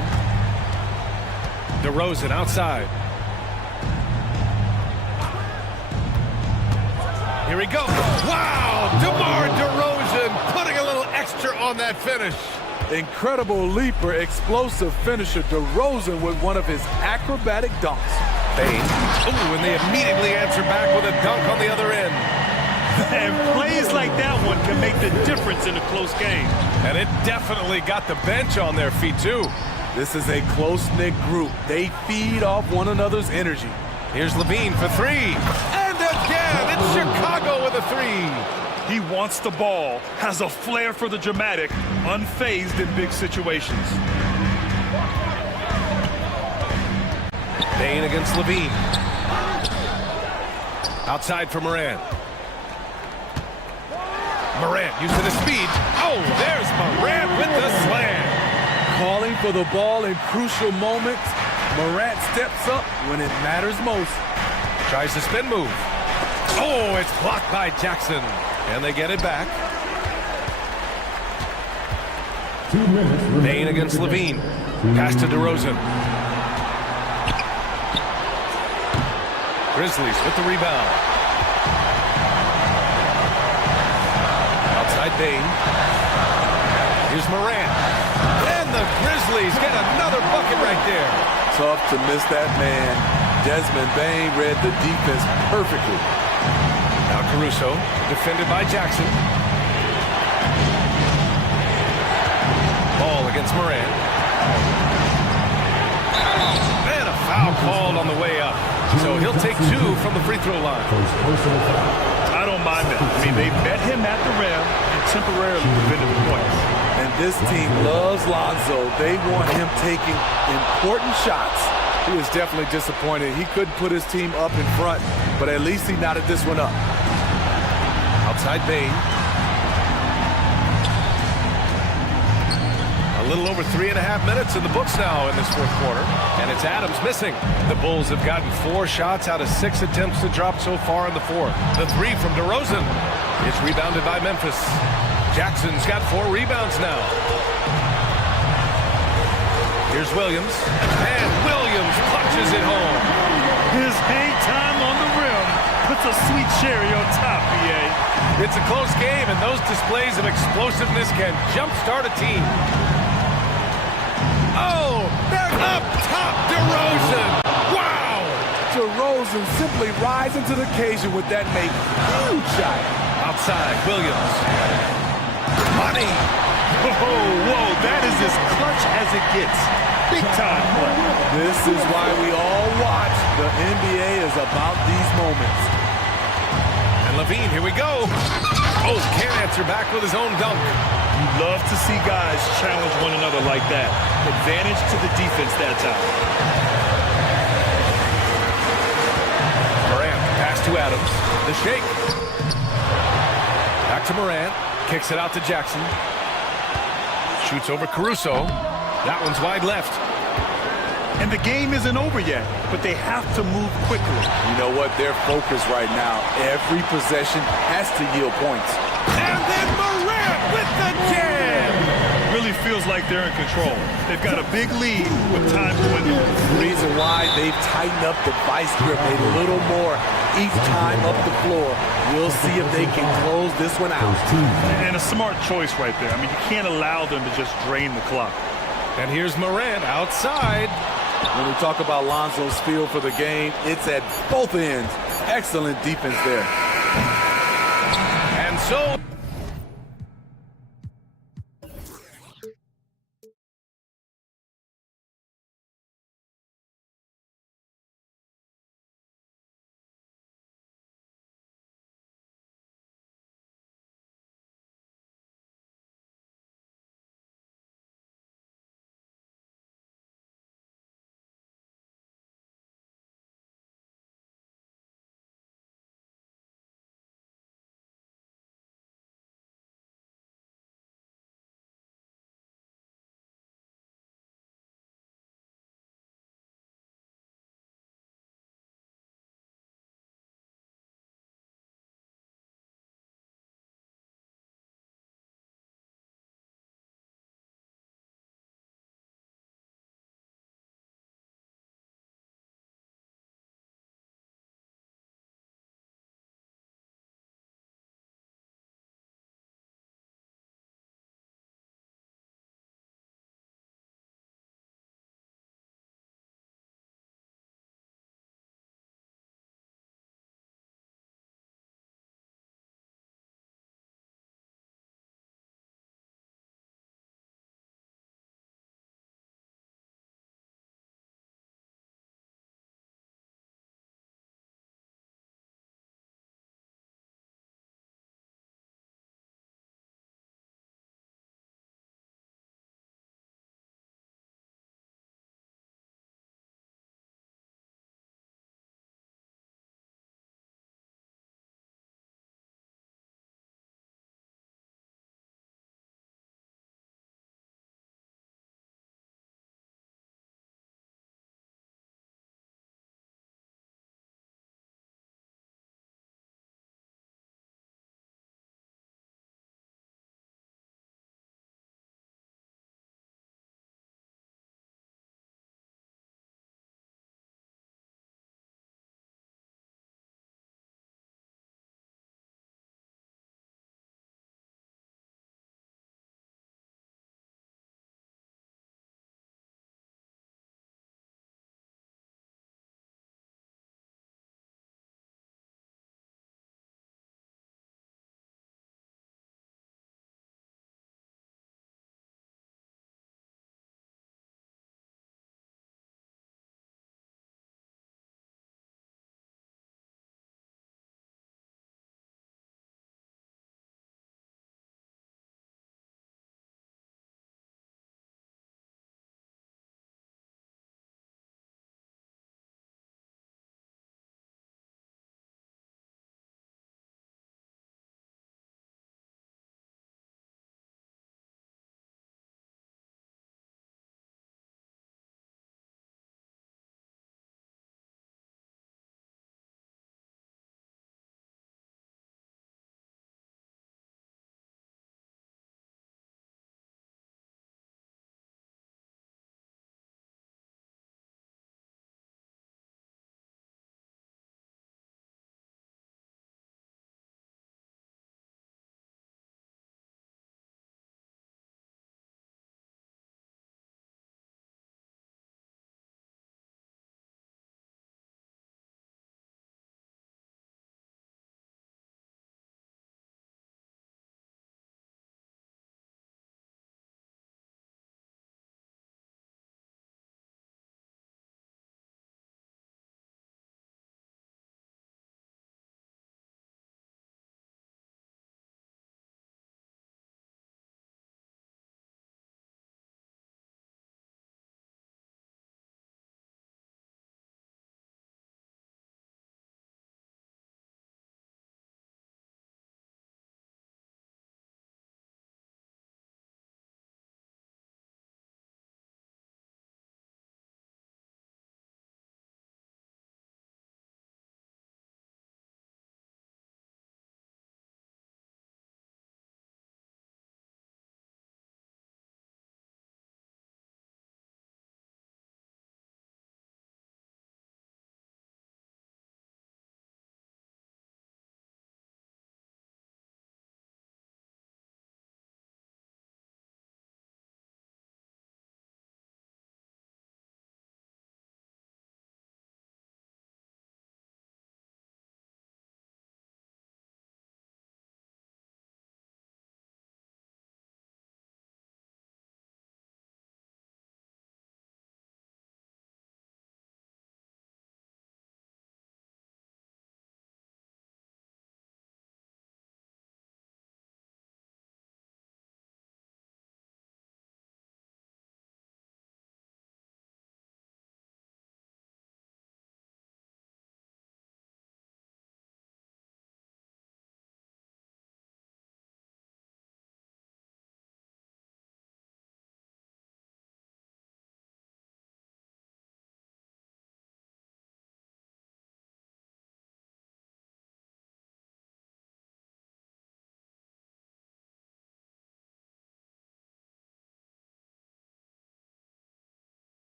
DeRozan outside. Here he goes. Wow! DeMar DeRozan putting a little extra on that finish. Incredible leaper, explosive finisher. DeRozan with one of his acrobatic dunks. Bane. Ooh, and they immediately answer back with a dunk on the other end. And plays like that one can make the difference in a close game. And it definitely got the bench on their feet, too. This is a close-knit group. They feed off one another's energy. Here's Levine for three. And again, it's Chicago with a three. He wants the ball, has a flair for the dramatic, unfazed in big situations. Bane against Levine. Outside for Morant. Morant using his speed. Oh, there's Morant with the slam. Calling for the ball in crucial moments. Morant steps up when it matters most. Tries the spin move. Oh, it's blocked by Jackson. And they get it back. 2 minutes. Bane against Levine. Pass to DeRozan. Grizzlies with the rebound. Outside Bane. Here's Morant. And the Grizzlies get another bucket right there. Tough to miss that man. Desmond Bane read the defense perfectly. Now Caruso, defended by Jackson. Ball against Morant. And a foul called on the way up. So he'll take 2 from the free throw line. I don't mind that. I mean, they met him at the rim and temporarily prevented the points. And this team loves Lonzo. They want him taking important shots. He was definitely disappointed. He couldn't put his team up in front, but at least he knotted this one up. Outside Bane. A little over 3.5 minutes in the books now in this fourth quarter. And it's Adams missing. The Bulls have gotten 4 shots out of 6 attempts to drop so far in the fourth. The 3 from DeRozan. It's rebounded by Memphis. Jackson's got 4 rebounds now. Here's Williams. And Williams punches it home. His hang time on the rim puts a sweet cherry on top, BA. It's a close game, and those displays of explosiveness can jumpstart a team. Oh, they're up top, DeRozan. Wow! DeRozan simply rising to the occasion with that make huge shot. Outside, Williams. Money. Whoa, that is as clutch as it gets. Big time play. This is why we all watch. The NBA is about these moments. And Levine, here we go. Oh, can't answer back with his own dunk. You love to see guys challenge one another like that. Advantage to the defense that time. Morant, pass to Adams. The shake. Back to Morant. Kicks it out to Jackson. Shoots over Caruso. That one's wide left. And the game isn't over yet, but they have to move quickly. You know what? Their focus right now, every possession has to yield points. And then Morant with the jam! Really feels like they're in control. They've got a big lead with time to win. Reason why they've tightened up the vice grip a little more each time up the floor. We'll see if they can close this one out. And a smart choice right there. I mean, you can't allow them to just drain the clock. And here's Morant outside. When we talk about Lonzo's feel for the game, it's at both ends. Excellent defense there. And so...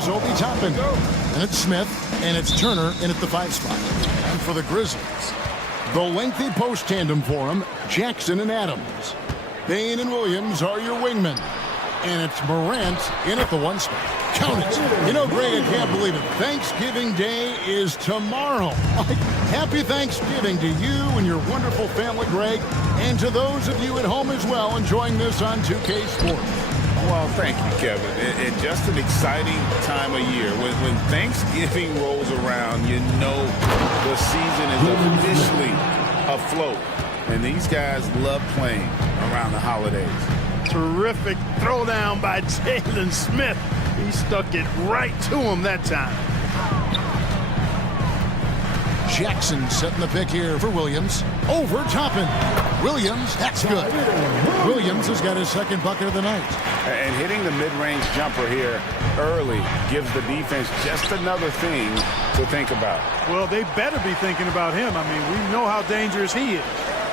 is Obi Toppin. And it's Smith, and it's Turner in at the 5 spot. And for the Grizzlies, the lengthy post tandem for them, Jackson and Adams. Bain and Williams are your wingmen. And it's Morant in at the 1 spot. Count it. You know, Greg, I can't believe it. Thanksgiving Day is tomorrow. Happy Thanksgiving to you and your wonderful family, Greg, and to those of you at home as well enjoying this on 2K Sports. Well, thank you, Kevin. And just an exciting time of year. When Thanksgiving rolls around, you know the season is officially afloat. And these guys love playing around the holidays. Terrific throwdown by Jalen Smith. He stuck it right to him that time. Jackson setting the pick here for Williams. Over Toppin. Williams, that's good. Williams has got his second bucket of the night. And hitting the mid-range jumper here early gives the defense just another thing to think about. Well, they better be thinking about him. I mean, we know how dangerous he is.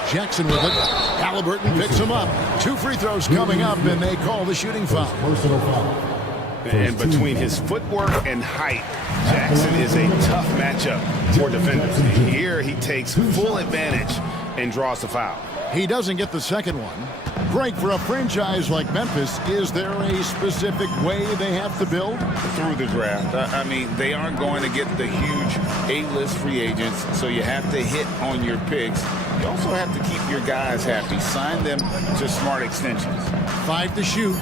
Jackson with it. Halliburton picks him up. 2 free throws coming up, and they call the shooting foul. Personal foul. And between his footwork and height, Jackson is a tough matchup for defenders. Here he takes full advantage and draws the foul. He doesn't get the second one. Greg, for a franchise like Memphis, is there a specific way they have to build? Through the draft. I mean, they aren't going to get the huge A-list free agents, so you have to hit on your picks. You also have to keep your guys happy. Sign them to smart extensions. 5 to shoot.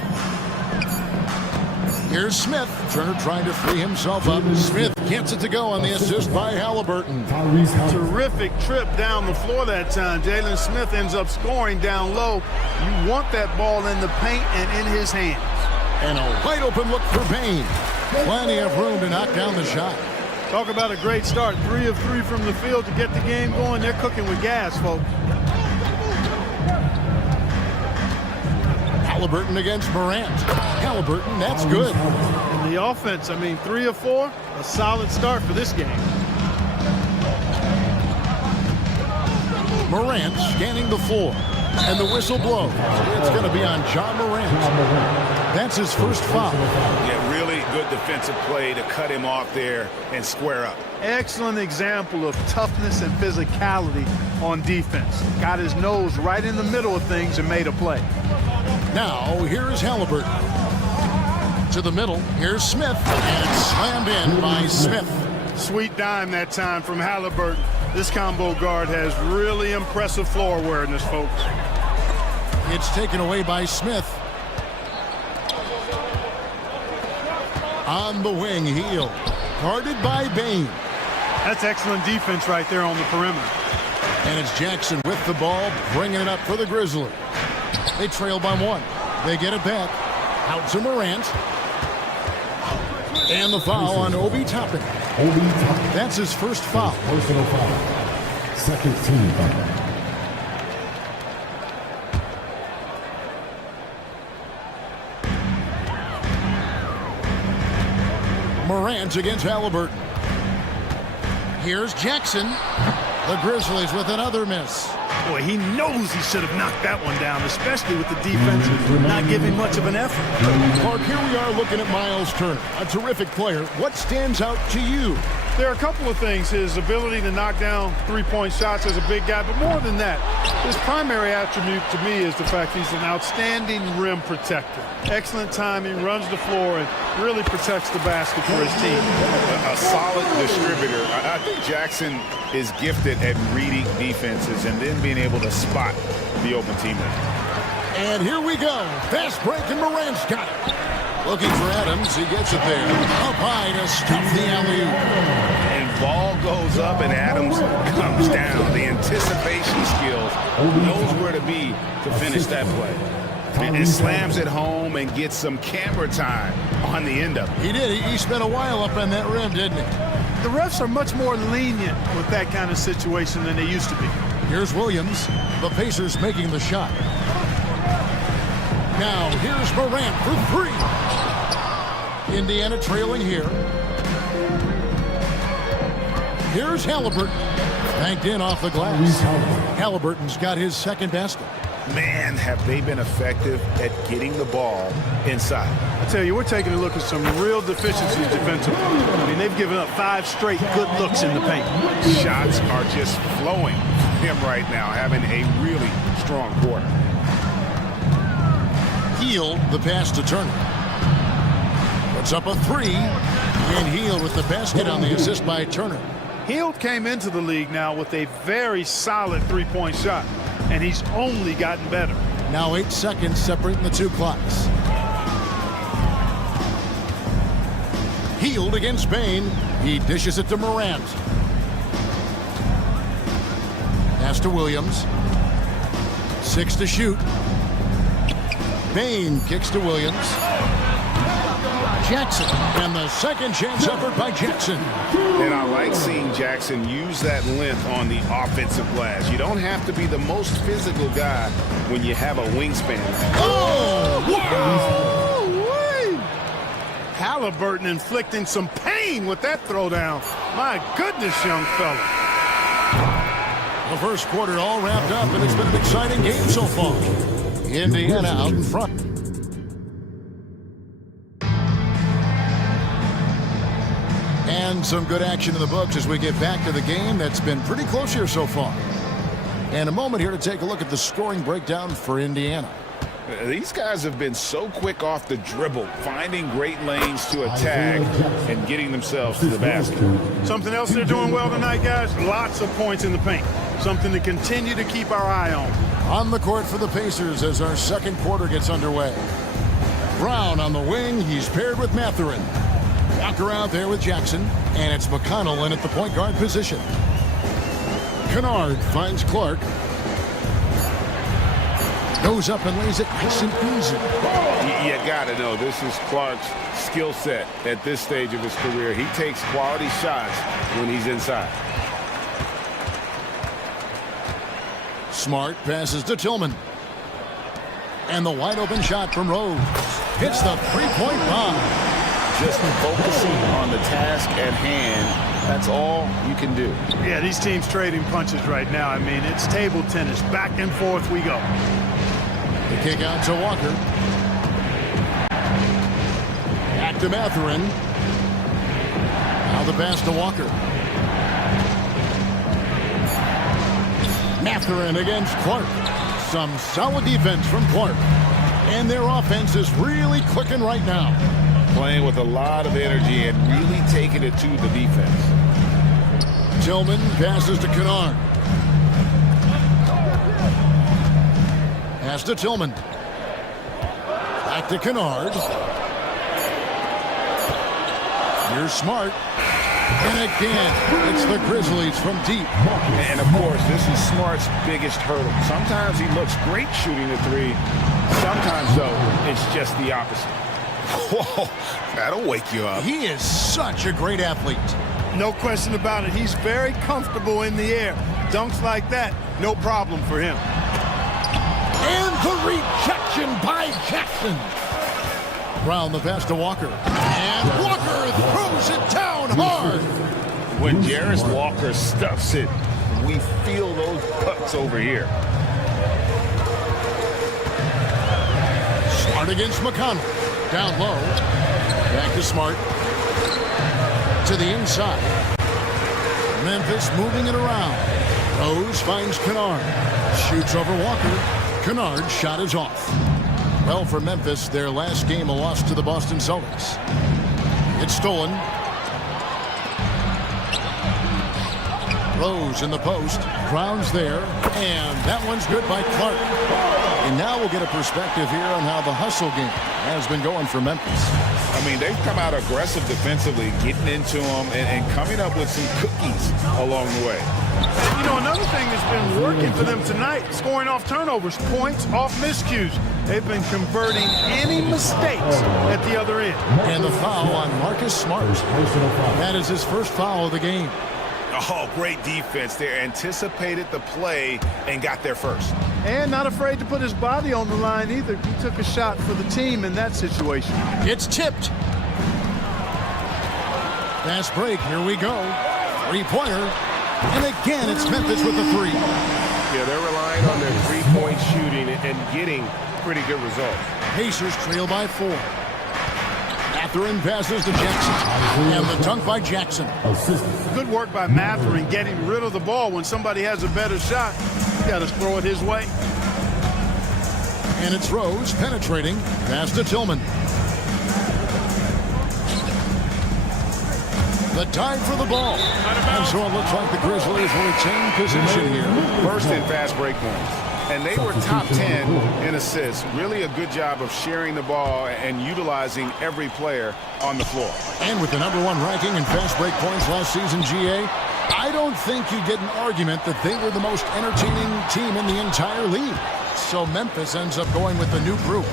Here's Smith. Turner trying to free himself up. Smith gets it to go on the assist by Halliburton. Terrific trip down the floor that time. Jalen Smith ends up scoring down low. You want that ball in the paint and in his hands. And a wide open look for Bain. Plenty of room to knock down the shot. Talk about a great start. 3 of 3 from the field to get the game going. They're cooking with gas, folks. Halliburton against Morant. Halliburton, that's good. And the offense, I mean, 3 of 4, a solid start for this game. Morant scanning the floor. And the whistle blows. It's going to be on John Morant. That's his first foul. Yeah, really good defensive play to cut him off there and square up. Excellent example of toughness and physicality on defense. Got his nose right in the middle of things and made a play. Now, here's Halliburton. To the middle, here's Smith. And it's slammed in by Smith. Sweet dime that time from Halliburton. This combo guard has really impressive floor awareness, folks. It's taken away by Smith. On the wing, Heel. Guarded by Bain. That's excellent defense right there on the perimeter. And it's Jackson with the ball, bringing it up for the Grizzlies. They trail by 1. They get it back. Out to Morant. And the foul on Obi Toppin. That's his first foul. Personal foul. Second team foul. Morant against Halliburton. Here's Jackson. The Grizzlies with another miss. Boy, he knows he should have knocked that one down, especially with the defense not giving much of an effort. Mark, here we are looking at Miles Turner, a terrific player. What stands out to you? There are a couple of things. His ability to knock down three-point shots as a big guy, but more than that, his primary attribute to me is the fact he's an outstanding rim protector. Excellent timing, runs the floor, and really protects the basket for his team. A solid distributor. I think Jackson is gifted at reading defenses and then being able to spot the open teammate. And here we go. Fast break, and Morant's got it. Looking for Adams. He gets it there. Up high to stuff the alley-oop. And ball goes up, and Adams comes down. The anticipation skills, knows where to be to finish that play. And slams it home and gets some camera time on the end of it. He did. He spent a while up on that rim, didn't he? The refs are much more lenient with that kind of situation than they used to be. Here's Williams. The Pacers making the shot. Now, here's Morant for 3. Indiana trailing here. Here's Halliburton. Banked in off the glass. Halliburton's got his second basket. Man, have they been effective at getting the ball inside. I tell you, we're taking a look at some real deficiencies defensively. I mean, they've given up 5 straight good looks in the paint. Shots are just flowing for him right now, having a really strong quarter. Hield the pass to Turner. Puts up a 3, and Hield with the basket on the assist by Turner. Hield came into the league now with a very solid three-point shot, and he's only gotten better. Now 8 seconds separating the two clocks. Hield against Bain. He dishes it to Morant. Pass to Williams. 6 to shoot. Bain kicks to Williams. Jackson, and the second chance effort by Jackson. And I like seeing Jackson use that length on the offensive glass. You don't have to be the most physical guy when you have a wingspan. Oh! Whoa! Halliburton inflicting some pain with that throwdown. My goodness, young fella. The first quarter all wrapped up, and it's been an exciting game so far. Indiana out in front. And some good action in the books as we get back to the game that's been pretty close here so far. And a moment here to take a look at the scoring breakdown for Indiana. These guys have been so quick off the dribble, finding great lanes to attack and getting themselves to the basket. Something else they're doing well tonight, guys, lots of points in the paint. Something to continue to keep our eye on. On the court for the Pacers as our second quarter gets underway. Brown on the wing, he's paired with Mathurin. Walker out there with Jackson, and it's McConnell in at the point guard position. Kennard finds Clark. Goes up and lays it nice and easy. You got to know, this is Clark's skill set at this stage of his career. He takes quality shots when he's inside. Smart passes to Tillman. And the wide open shot from Rose. Hits the three-point bomb. Just focusing on the task at hand. That's all you can do. Yeah, these teams trading punches right now. I mean, it's table tennis. Back and forth we go. The kick out to Walker. Back to Mathurin. Now the pass to Walker. Mathurin against Clark. Some solid defense from Clark. And their offense is really clicking right now. Playing with a lot of energy and really taking it to the defense. Tillman passes to Kennard. Pass to Tillman. Back to Kennard. Here's Smart. And again, it's the Grizzlies from deep. And of course, this is Smart's biggest hurdle. Sometimes he looks great shooting the three. Sometimes, though, it's just the opposite. Whoa, that'll wake you up. He is such a great athlete. No question about it. He's very comfortable in the air. Dunks like that, no problem for him. And the rejection by Jackson. Brown the pass to Walker. And Walker throws it down hard. When Jarris Walker stuffs it, we feel those cuts over here. Smart against McConnell. Down low. Back to Smart. To the inside. Memphis moving it around. Rose finds Kennard. Shoots over Walker. Kennard's shot is off. Well, for Memphis, their last game a loss to the Boston Celtics. It's stolen. Rose in the post. Brown's there. And that one's good by Clark. And now we'll get a perspective here on how the hustle game has been going for Memphis. I mean, they've come out aggressive defensively, getting into them and coming up with some cookies along the way. And, you know, another thing that's been working for them tonight, scoring off turnovers, points off miscues. They've been converting any mistakes at the other end. And the foul on Marcus Smart. That is his first foul of the game. Oh, great defense there. Anticipated the play and got there first. And not afraid to put his body on the line either. He took a shot for the team in that situation. It's tipped. Fast break. Here we go. Three-pointer. And again, it's Memphis with the three. Yeah, they're relying on their three-point shooting and getting pretty good results. Pacers trail by 4. Mathurin passes to Jackson. And the dunk by Jackson. Good work by Mathurin getting rid of the ball. When somebody has a better shot, you got to throw it his way. And it's Rose penetrating. Pass to Tillman. The time for the ball. And so it looks like the Grizzlies will retain position here. First in fast break points. And they were top 10 in assists. Really a good job of sharing the ball and utilizing every player on the floor. And with the #1 ranking in fast break points last season, GA, I don't think you get an argument that they were the most entertaining team in the entire league. So Memphis ends up going with the new group.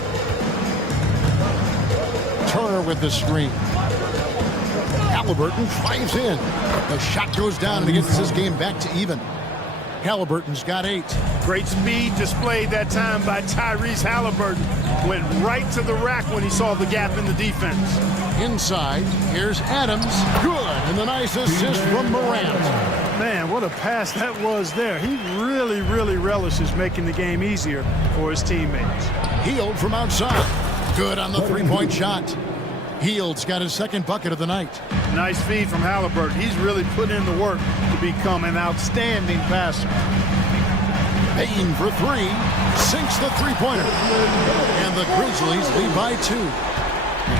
Turner with the screen. Halliburton drives in. The shot goes down and he gets his game back to even. Halliburton's got 8. Great speed displayed that time by Tyrese Halliburton. Went right to the rack when he saw the gap in the defense. Inside, here's Adams. Good, and the nice assist from Morant. Man, what a pass that was there. He really, really relishes making the game easier for his teammates. Hield from outside. Good on the three-point shot. Hield's got his second bucket of the night. Nice feed from Halliburton. He's really put in the work to become an outstanding passer. Payne for 3. Sinks the three-pointer. And the Grizzlies lead by 2.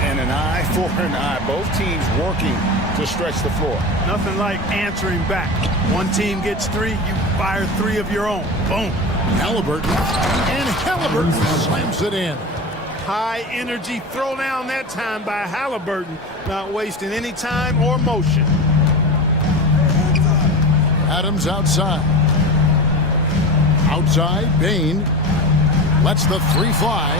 And an eye for an eye. Both teams working to stretch the floor. Nothing like answering back. One team gets 3, you fire 3 of your own. Boom. Halliburton. And Halliburton slams it in. High energy throw down that time by Halliburton, not wasting any time or motion. Adams outside. Outside, Payne lets the 3 fly.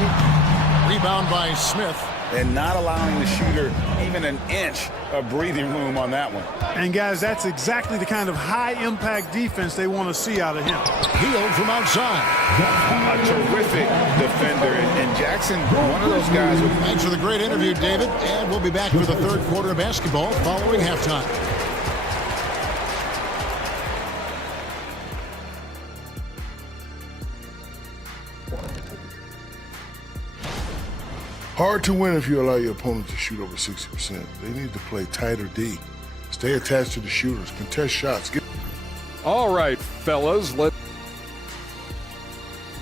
Rebound by Smith. And not allowing the shooter even an inch of breathing room on that one. And guys, that's exactly the kind of high-impact defense they want to see out of him. Hield from outside. A terrific defender. And Jackson, one of those guys. Thanks for the great interview, David. And we'll be back for the third quarter of basketball following halftime. Hard to win if you allow your opponent to shoot over 60%. They need to play tighter D. Stay attached to the shooters. Contest shots. All right, fellas.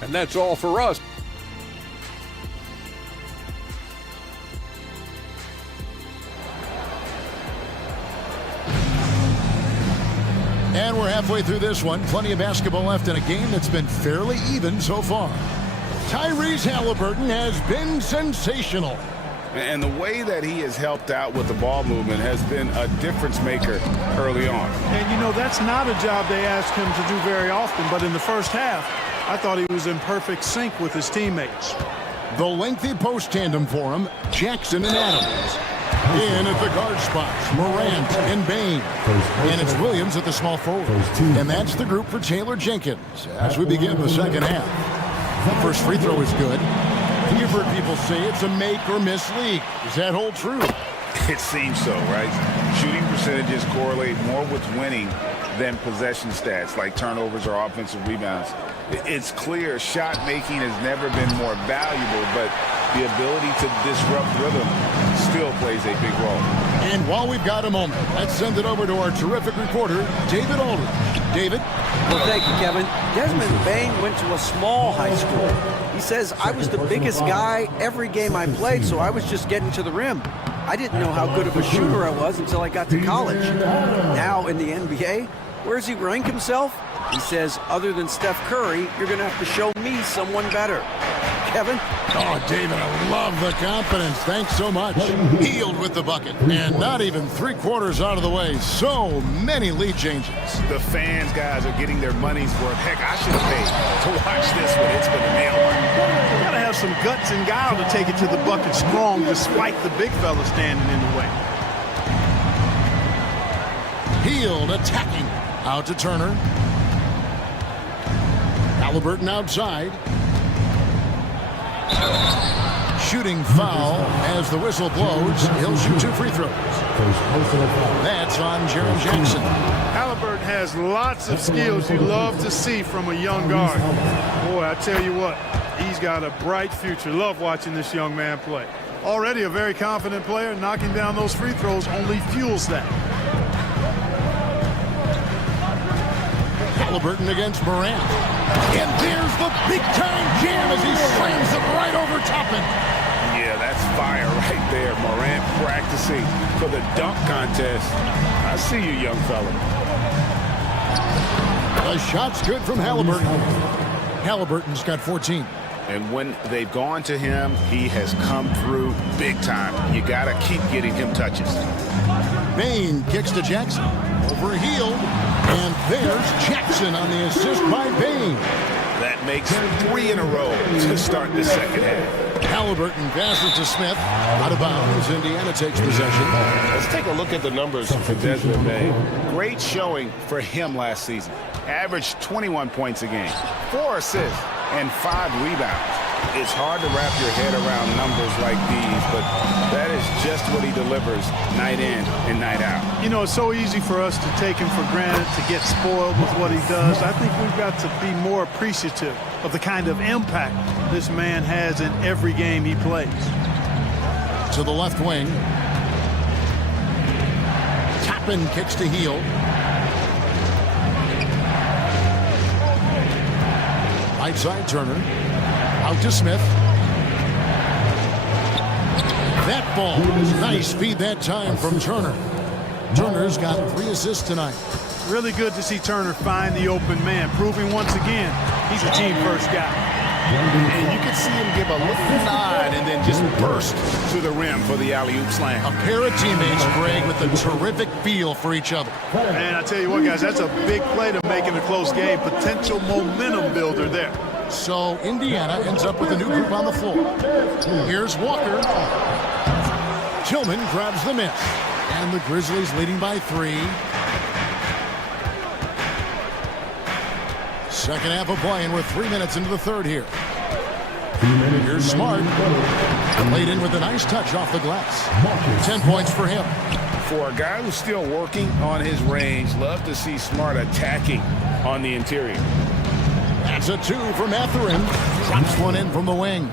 And that's all for us. And we're halfway through this one. Plenty of basketball left in a game that's been fairly even so far. Tyrese Halliburton has been sensational. And the way that he has helped out with the ball movement has been a difference maker early on. And, you know, that's not a job they ask him to do very often. But in the first half, I thought he was in perfect sync with his teammates. The lengthy post tandem for him, Jackson and Adams. In at the guard spots, Morant and Payne. And it's Williams at the small forward. And that's the group for Taylor Jenkins as we begin the second half. The first free throw is good. You've heard people say it's a make or miss league. Does that hold true? It seems so, right? Shooting percentages correlate more with winning than possession stats like turnovers or offensive rebounds. It's clear shot making has never been more valuable, but the ability to disrupt rhythm still plays a big role. And while we've got a moment, let's send it over to our terrific reporter, David Aldridge. David? Well, thank you, Kevin. Desmond Bain went to a small high school. He says, I was the biggest guy every game I played, so I was just getting to the rim. I didn't know how good of a shooter I was until I got to college. Now in the NBA, where does he rank himself? He says, other than Steph Curry, you're going to have to show me someone better. Kevin? Oh, David, I love the confidence. Thanks so much. Hield with the bucket. And not even 3/4 out of the way. So many lead changes. The fans, guys, are getting their money's worth. Heck, I should have paid to watch this one. It's been a nail biter. You got to have some guts and guile to take it to the bucket strong despite the big fella standing in the way. Hield attacking. Out to Turner. Halliburton outside. Shooting foul as the whistle blows. He'll shoot 2 free throws. That's on Jaren Jackson. Halliburton has lots of skills you love to see from a young guard. Boy, I tell you what, he's got a bright future. Love watching this young man play. Already a very confident player, knocking down those free throws only fuels that. Halliburton against Morant. And there's the big-time jam as he slams it right over Toppin. Yeah, that's fire right there. Morant practicing for the dunk contest. I see you, young fella. The shot's good from Halliburton. Halliburton's got 14. And when they've gone to him, he has come through big time. You got to keep getting him touches. Bain kicks to Jackson. Overhealed. And there's Jackson on the assist by Bain. That makes 3 in a row to start the second half. Halliburton passes to Smith. Out of bounds. Indiana takes possession. Let's take a look at the numbers for Desmond Bain. Great showing for him last season. Averaged 21 points a game, 4 assists, and 5 rebounds. It's hard to wrap your head around numbers like these, but that is just what he delivers night in and night out. You know, it's so easy for us to take him for granted, to get spoiled with what he does. I think we've got to be more appreciative of the kind of impact this man has in every game he plays. To the left wing. Toppin kicks to Heel. Right side Turner. Out to Smith. That ball. Nice feed that time from Turner. Turner's got 3 assists tonight. Really good to see Turner find the open man, proving once again he's a team-first guy. And you can see him give a little nod and then just burst to the rim for the alley-oop slam. A pair of teammates, Greg, with a terrific feel for each other. And I tell you what, guys, that's a big play to make in a close game. Potential momentum builder there. So Indiana ends up with a new group on the floor. Here's Walker. Tillman grabs the miss. And the Grizzlies leading by 3. Second half of playing. We're 3 minutes into the third here. Here's Smart. Laid in with a nice touch off the glass. 10 points for him. For a guy who's still working on his range, love to see Smart attacking on the interior. That's a 2 for Mathurin. Drops one in from the wing.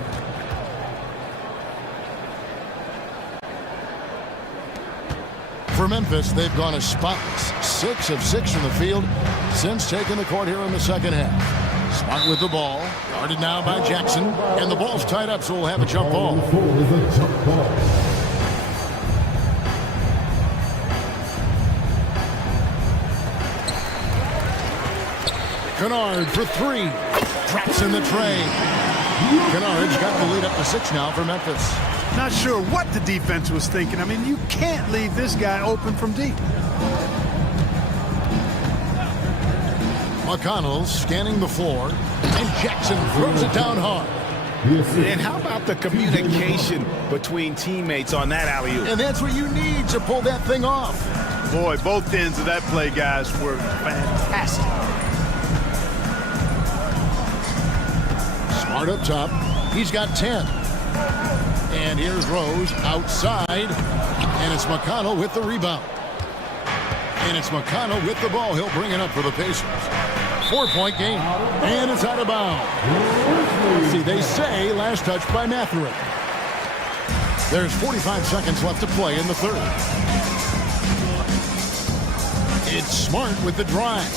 For Memphis, they've gone as spotless. 6 of 6 from the field since taking the court here in the second half. Smart with the ball. Guarded now by Jackson. And the ball's tied up, so we'll have a jump ball. Kennard for 3. Drops in the tray. Kennard's got the lead up to 6 now for Memphis. Not sure what the defense was thinking. I mean, you can't leave this guy open from deep. McConnell's scanning the floor. And Jackson throws it down hard. And how about the communication between teammates on that alley-oop? And that's what you need to pull that thing off. Boy, both ends of that play, guys, were fantastic. Smart up top. He's got 10. And here's Rose outside. And it's McConnell with the rebound. And it's McConnell with the ball. He'll bring it up for the Pacers. 4-point game. And it's out of bounds. See, they say last touch by Mathurin. There's 45 seconds left to play in the third. It's Smart with the drive.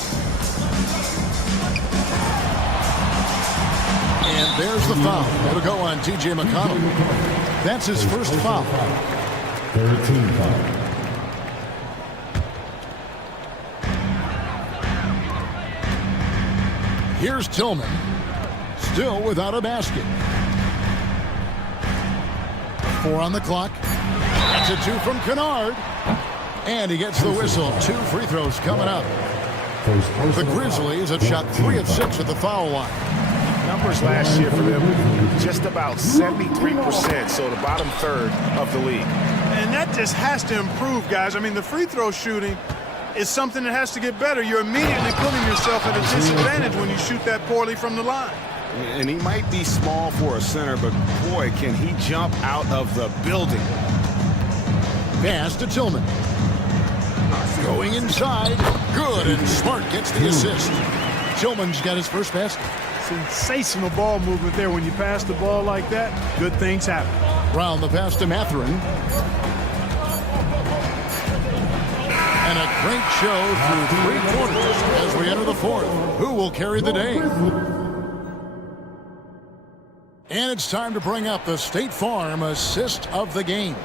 And there's the foul. It'll go on T.J. McConnell. That's his first foul. 13 foul. Here's Tillman. Still without a basket. 4 on the clock. That's a 2 from Kennard. And he gets the whistle. 2 free throws coming up. The Grizzlies have shot 3 of 6 at the foul line. Numbers last year for them, just about 73%, so the bottom third of the league. And that just has to improve, guys. I mean, the free throw shooting is something that has to get better. You're immediately putting yourself at a disadvantage when you shoot that poorly from the line. And he might be small for a center, but boy, can he jump out of the building. Pass to Tillman. Going inside. Good, and Smart gets the assist. Tillman's got his first basket. Sensational ball movement there. When you pass the ball like that, good things happen. Round the pass to Mathurin. And a great show through 3 quarters as we enter the fourth. Who will carry the day? And it's time to bring up the State Farm assist of the game.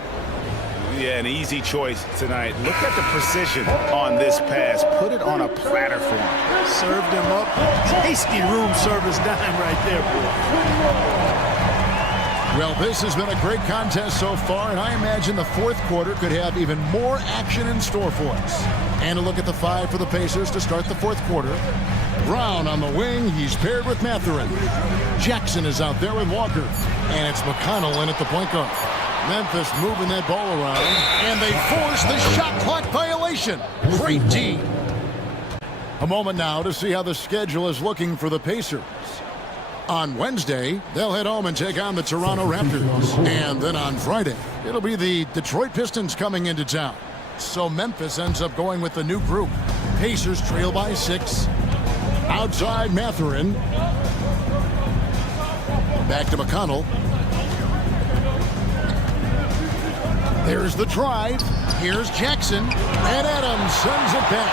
Yeah, an easy choice tonight. Look at the precision on this pass. Put it on a platter for him. Served him up. Tasty room service dime right there, boy. Well, this has been a great contest so far, and I imagine the fourth quarter could have even more action in store for us. And a look at the 5 for the Pacers to start the fourth quarter. Brown on the wing. He's paired with Mathurin. Jackson is out there with Walker. And it's McConnell in at the point guard. Memphis moving that ball around, and they force the shot clock violation. Great team. A moment now to see how the schedule is looking for the Pacers. On Wednesday, they'll head home and take on the Toronto Raptors. And then on Friday, it'll be the Detroit Pistons coming into town. So Memphis ends up going with the new group. Pacers trail by 6. Outside Mathurin. Back to McConnell. There's the drive. Here's Jackson. And Adams sends it back.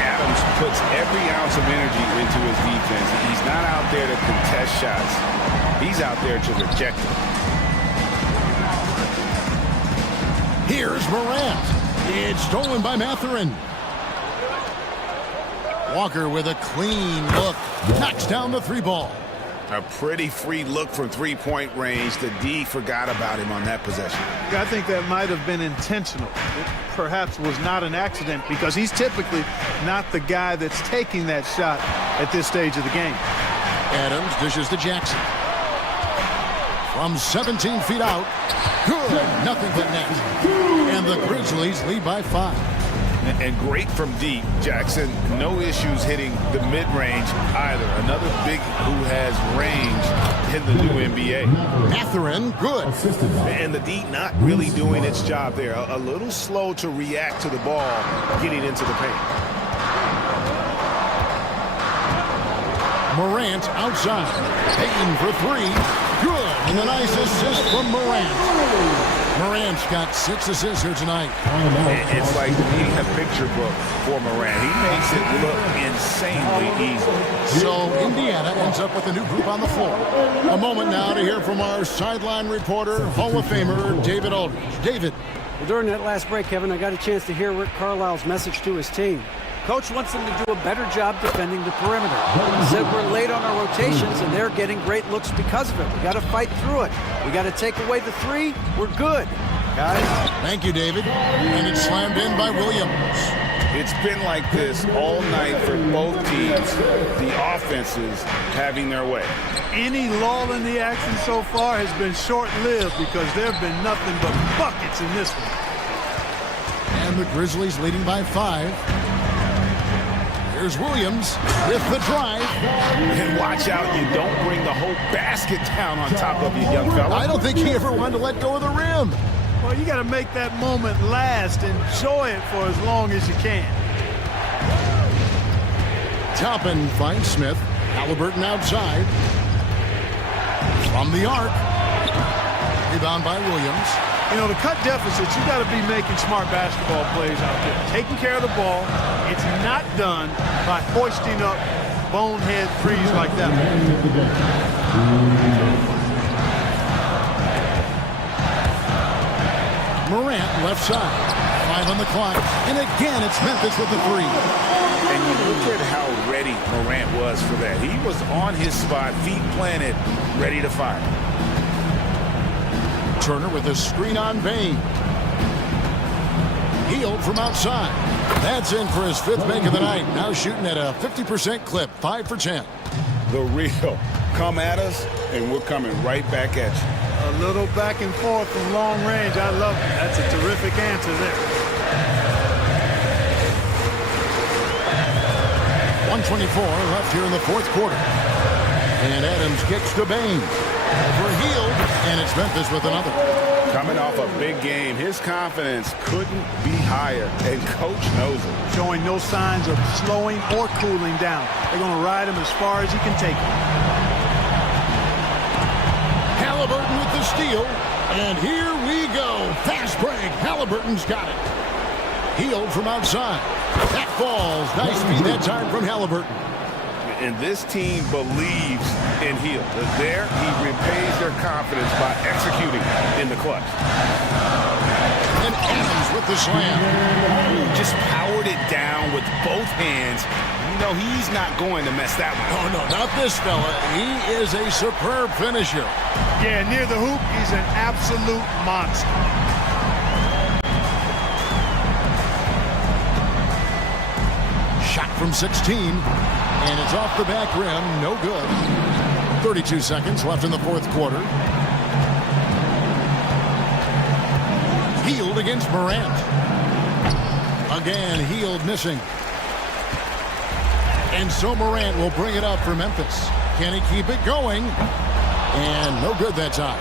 Adams puts every ounce of energy into his defense. He's not out there to contest shots. He's out there to reject them. Here's Morant. It's stolen by Mathurin. Walker with a clean look. Knocks down the 3 ball. A pretty free look from three-point range. The D forgot about him on that possession. I think that might have been intentional. It perhaps was not an accident because he's typically not the guy that's taking that shot at this stage of the game. Adams dishes to Jackson. From 17 feet out. Good. Nothing but net. And the Grizzlies lead by 5. And great from deep. Jackson, no issues hitting the mid-range either. Another big who has range in the new NBA. Mathurin, good. And the D not really doing its job there. A little slow to react to the ball getting into the paint. Morant outside. Payton for 3. Good. And a nice assist from Morant. Morant's got 6 assists here tonight. It's like reading a picture book for Morant. He makes it look insanely easy. So Indiana ends up with a new group on the floor. A moment now to hear from our sideline reporter, Hall of Famer David Aldridge. David. Well, during that last break, Kevin, I got a chance to hear Rick Carlisle's message to his team. Coach wants them to do a better job defending the perimeter. He said we're late on our rotations, and they're getting great looks because of it. We got to fight through it. We got to take away the 3. We're good, guys. Thank you, David. And it's slammed in by Williams. It's been like this all night for both teams. The offenses having their way. Any lull in the action so far has been short-lived because there have been nothing but buckets in this one. And the Grizzlies leading by 5. Here's Williams with the drive. And watch out, you don't bring the whole basket down on top of you, young fella. I don't think he ever wanted to let go of the rim. Well, you got to make that moment last. Enjoy it for as long as you can. Toppin finds Smith. Halliburton outside. From the arc. Rebound by Williams. You know, to cut deficits, you got to be making smart basketball plays out there. Taking care of the ball. It's not done by hoisting up bonehead threes like that. Morant left side. 5 on the clock. And again, it's Memphis with the 3. And you look at how ready Morant was for that. He was on his spot, feet planted, ready to fire. Turner with a screen on Bain. Healed from outside. That's in for his 5th make of the night. Now shooting at a 50% clip. 5 for 10. The real. Come at us, and we're coming right back at you. A little back and forth from long range. I love it. That's a terrific answer there. 1:24 left here in the fourth quarter. And Adams kicks to Bain. Overhealed, and it's Memphis with another. Coming off a big game, his confidence couldn't be higher, and coach knows it. Showing no signs of slowing or cooling down. They're going to ride him as far as he can take him. Halliburton with the steal, and here we go. Fast break. Halliburton's got it. Healed from outside. That falls. Nice feed that time from Halliburton. And this team believes in Hill. There, he repays their confidence by executing in the clutch. And Adams with the slam. Just powered it down with both hands. You know, he's not going to mess that one up. Oh, no, not this fella. He is a superb finisher. Yeah, near the hoop, he's an absolute monster. Shot from 16, and it's off the back rim. No good. 32 seconds left in the fourth quarter. Healed against Morant. Again, Healed missing. And so Morant will bring it up for Memphis. Can he keep it going? And no good that time.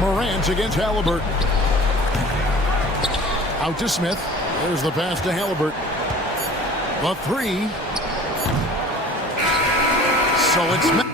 Morant against Halliburton. Out to Smith. There's the pass to Halliburton. The three. So it's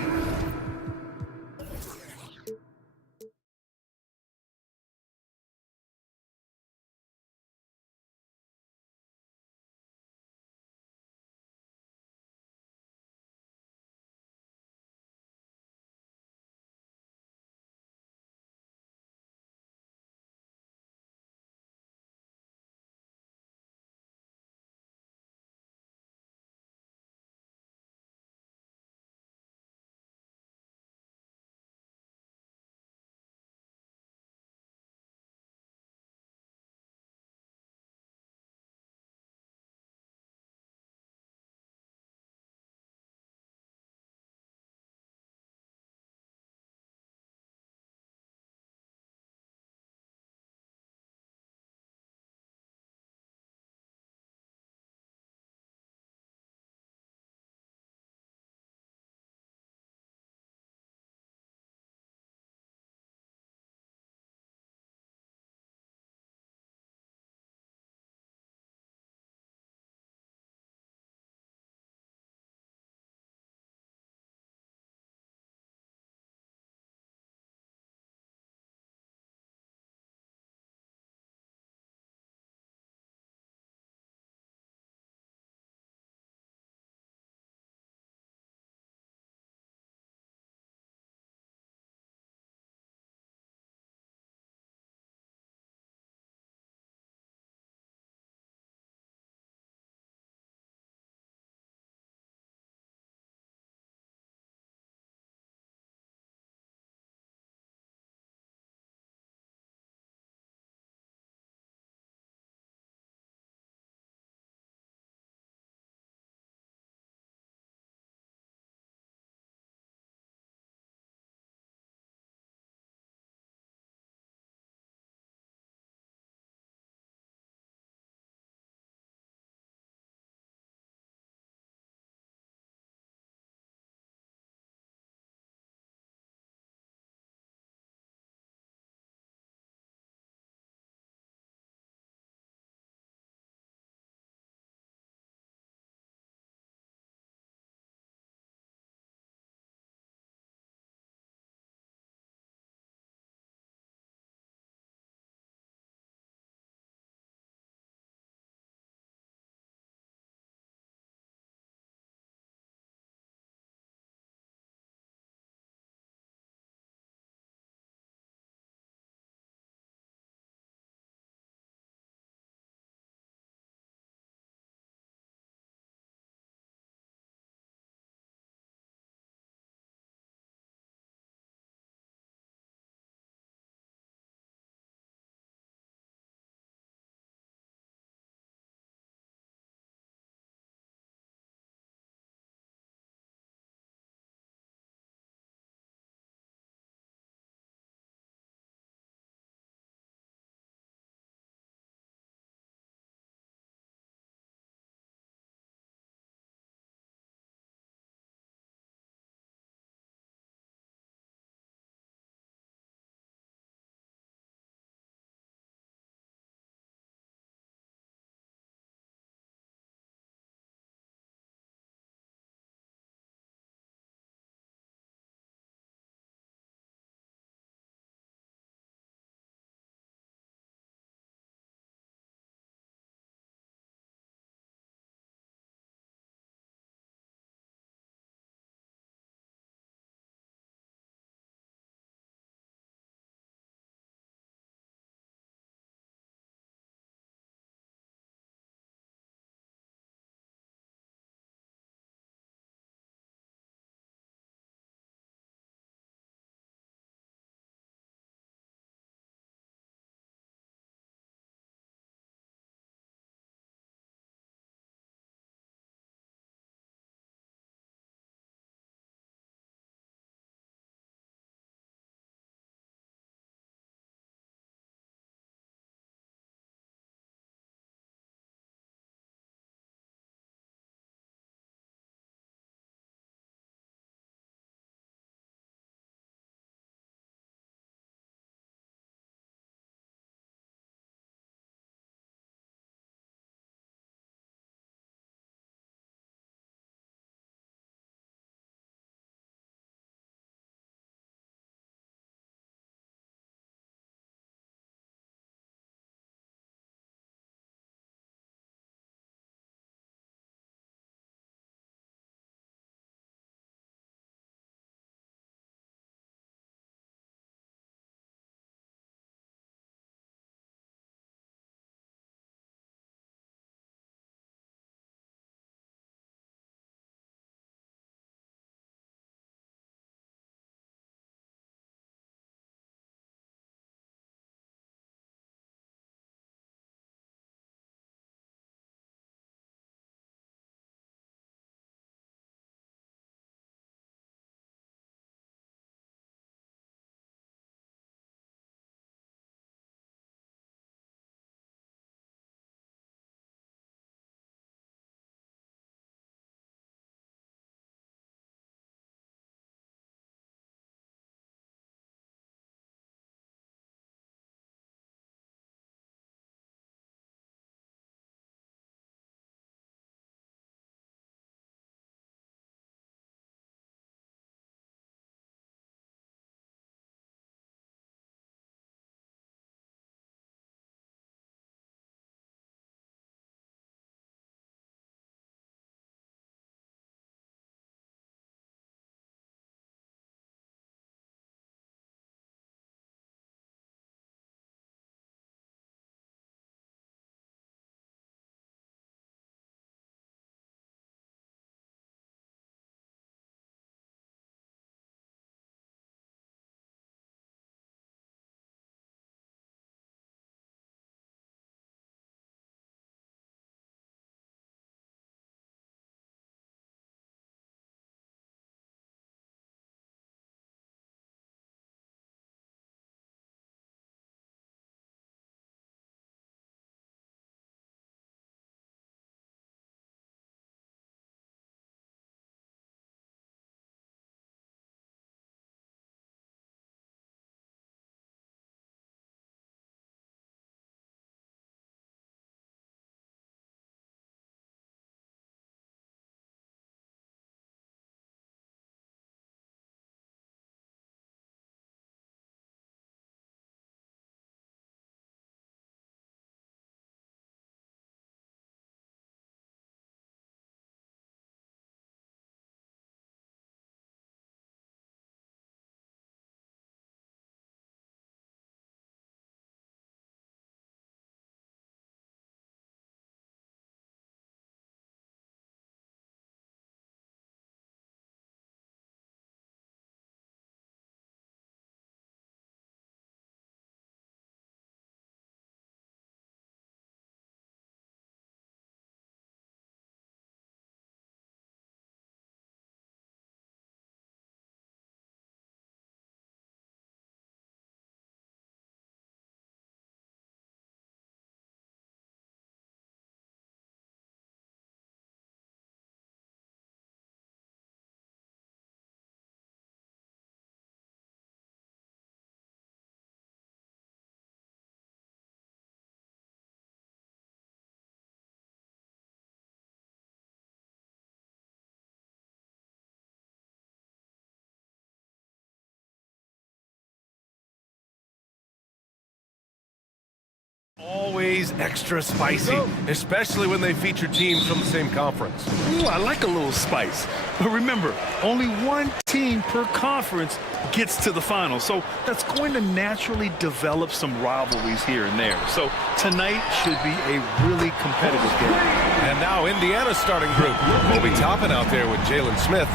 always extra spicy, especially when they feature teams from the same conference. Ooh, I like a little spice. But remember, only one team per conference gets to the final. So that's going to naturally develop some rivalries here and there. So tonight should be a really competitive game. And now Indiana's starting group. Obi Toppin out there with Jalen Smith.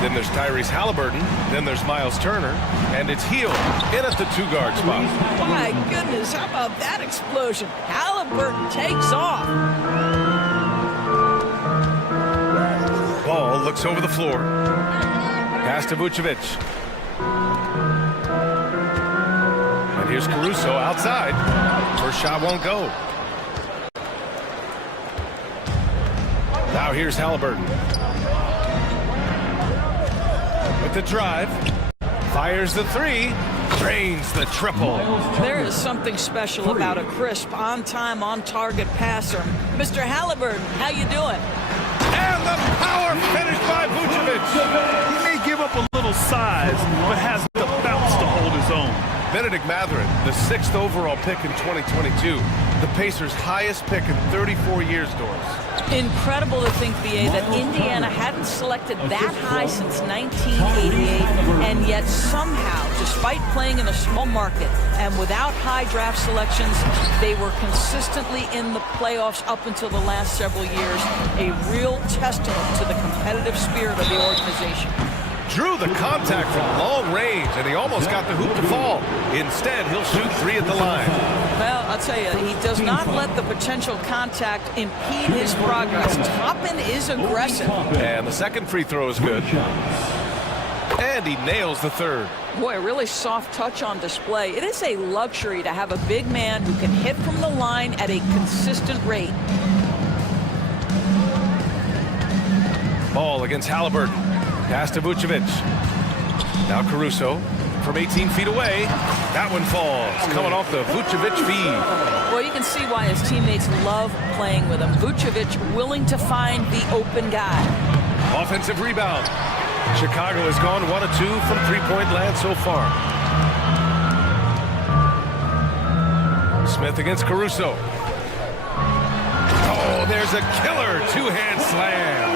Then there's Tyrese Halliburton. Then there's Miles Turner. And it's Heel in at the two-guard spot. My goodness, how about that explosion? Halliburton takes off. Ball looks over the floor. Pass to Vucevic. And here's Caruso outside. First shot won't go. Now here's Halliburton. With the drive. Fires the three. Drains the triple. There is something special about a crisp, on-time, on-target passer. Mr. Halliburton, how you doing? And the power finish by Vucevic. He may give up a little size, but has the bounce to hold his own. Benedict Mathurin, the 6th overall pick in 2022. The Pacers' highest pick in 34 years, Doris. Incredible to think, BA, that Indiana hadn't selected that high since 1988, and yet somehow, despite playing in a small market and without high draft selections, they were consistently in the playoffs up until the last several years. A real testament to the competitive spirit of the organization. Drew the contact from long range, and he almost got the hoop to fall. Instead, he'll shoot three at the line. Well, I'll tell you, he does not let the potential contact impede his progress. Toppin is aggressive. And the second free throw is good. And he nails the third. Boy, a really soft touch on display. It is a luxury to have a big man who can hit from the line at a consistent rate. Ball against Halliburton. Pass to Vucevic. Now Caruso from 18 feet away. That one falls, coming off the Vucevic feed. Well, you can see why his teammates love playing with him. Vucevic willing to find the open guy. Offensive rebound. Chicago has gone 1 of 2 from three-point land so far. Smith against Caruso. Oh, there's a killer two-hand slam.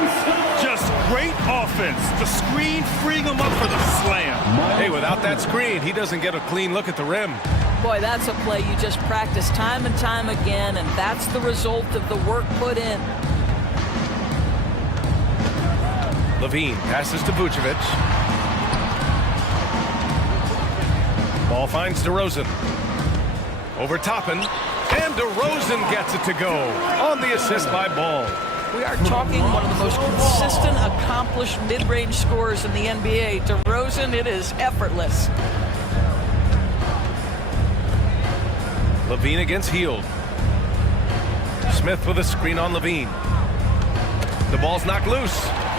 Just great offense. The screen freeing him up for the slam. Hey, without that screen, he doesn't get a clean look at the rim. Boy, that's a play you just practice time and time again, and that's the result of the work put in. Levine passes to Vucevic. Ball finds DeRozan. Over Toppin. And DeRozan gets it to go on the assist by Ball. We are talking one of the most consistent, accomplished mid-range scorers in the NBA. DeRozan, it is effortless. Levine against Hield. Smith with a screen on Levine. The ball's knocked loose.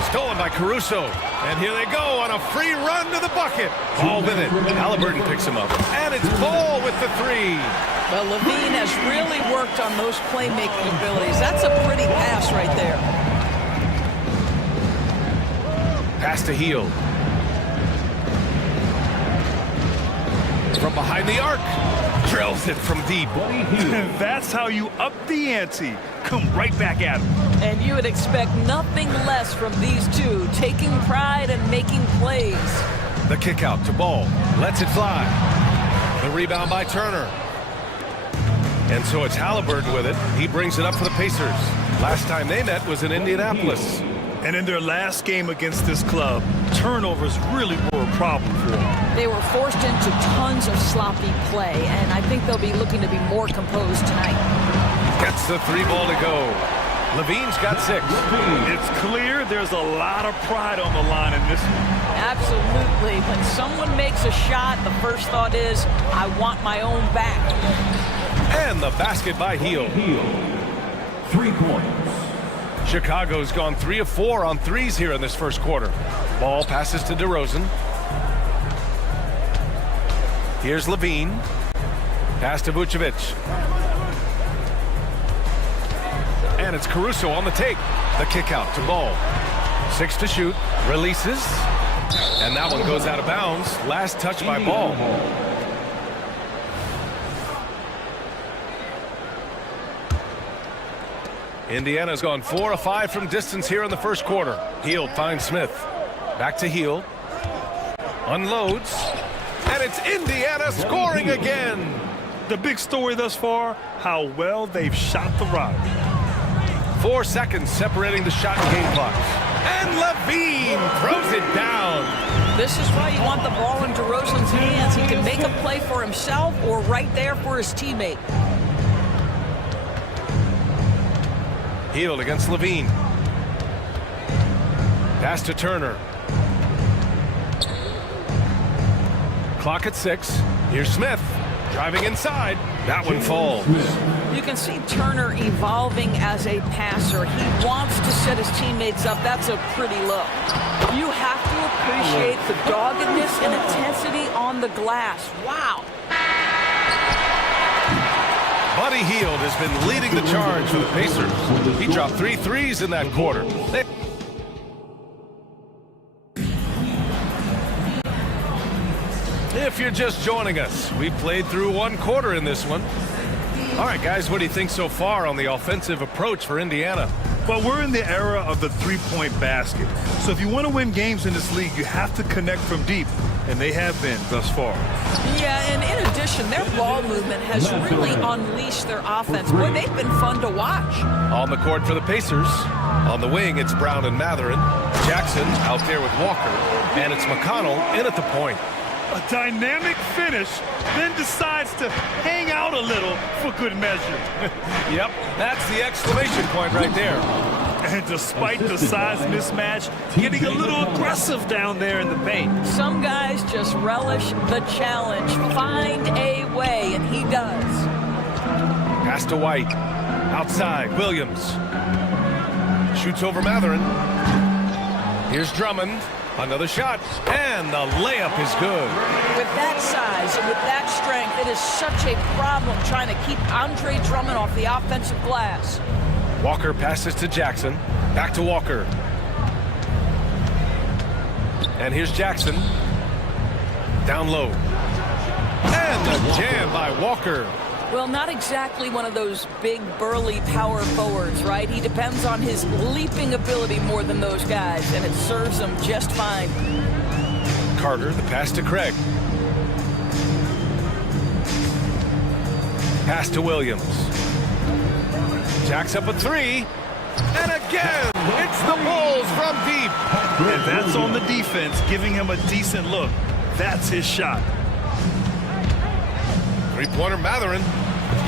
Stolen by Caruso. And here they go on a free run to the bucket. Ball with it. Halliburton picks him up. And it's Ball with the three. Well, Levine has really worked on those playmaking abilities. That's a pretty pass right there. Pass to Hield. From behind the arc. Drills it from deep. That's how you up the ante. Come right back at him. And you would expect nothing less from these two, taking pride and making plays. The kick out to Ball. Lets it fly. The rebound by Turner. And so it's Halliburton with it. He brings it up for the Pacers. Last time they met was in Indianapolis. And in their last game against this club, turnovers really were a problem for them. They were forced into tons of sloppy play, and I think they'll be looking to be more composed tonight. Gets the three ball to go. Levine's got 6. It's clear there's a lot of pride on the line in this one. Absolutely. When someone makes a shot, the first thought is, I want my own back. And the basket by Hield. 3 points. Chicago's gone 3 of 4 on threes here in this first quarter. Ball passes to DeRozan. Here's Levine. Pass to Vucevic. And it's Caruso on the take. The kick out to Ball. 6 to shoot. Releases. And that one goes out of bounds. Last touch by Ball. Indiana's gone 4 of 5 from distance here in the first quarter. Hield finds Smith. Back to Hield. Unloads. And it's Indiana scoring again. The big story thus far, how well they've shot the rock. 4 seconds separating the shot and game clock. And Levine throws it down. This is why you want the ball in DeRozan's hands. He can make a play for himself or right there for his teammate. Hield against Levine. Pass to Turner. Clock at 6. Here's Smith. Driving inside. That one falls. You can see Turner evolving as a passer. He wants to set his teammates up. That's a pretty look. You have to appreciate the doggedness and intensity on the glass. Wow. Buddy Hield has been leading the charge for the Pacers. He dropped 3 threes in that quarter. If you're just joining us, we played through 1 quarter in this one. All right, guys, what do you think so far on the offensive approach for Indiana? Well, we're in the era of the three-point basket. So if you want to win games in this league, you have to connect from deep, and they have been thus far. Yeah, and in addition, their ball movement has really unleashed their offense. Boy, they've been fun to watch. On the court for the Pacers. On the wing, it's Brown and Matherin. Jackson out there with Walker. And it's McConnell in at the point. A dynamic finish, then decides to hang out a little for good measure. Yep, that's the exclamation point right there. And despite the size mismatch, getting a little aggressive down there in the paint. Some guys just relish the challenge. Find a way, and he does. Pass to White. Outside, Williams. Shoots over Matherin. Here's Drummond. Another shot, and the layup is good. With that size and with that strength, it is such a problem trying to keep Andre Drummond off the offensive glass. Walker passes to Jackson. Back to Walker. And here's Jackson. Down low. And the jam by Walker. Well, not exactly one of those big, burly power forwards, right? He depends on his leaping ability more than those guys, and it serves him just fine. Carter, the pass to Craig. Pass to Williams. Jacks up a 3. And again, it's the Bulls from deep. And that's on the defense, giving him a decent look. That's his shot. Three-pointer Matherin.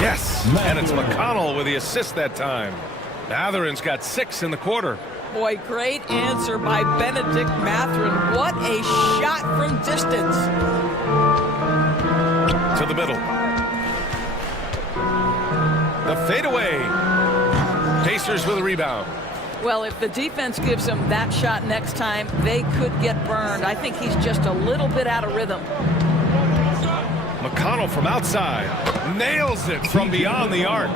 Yes, and it's McConnell with the assist that time. Matherin's got 6 in the quarter. Boy, great answer by Benedict Matherin. What a shot from distance. To the middle. The fadeaway. Pacers with a rebound. Well, if the defense gives him that shot next time, they could get burned. I think he's just a little bit out of rhythm. McConnell from outside nails it from beyond the arc.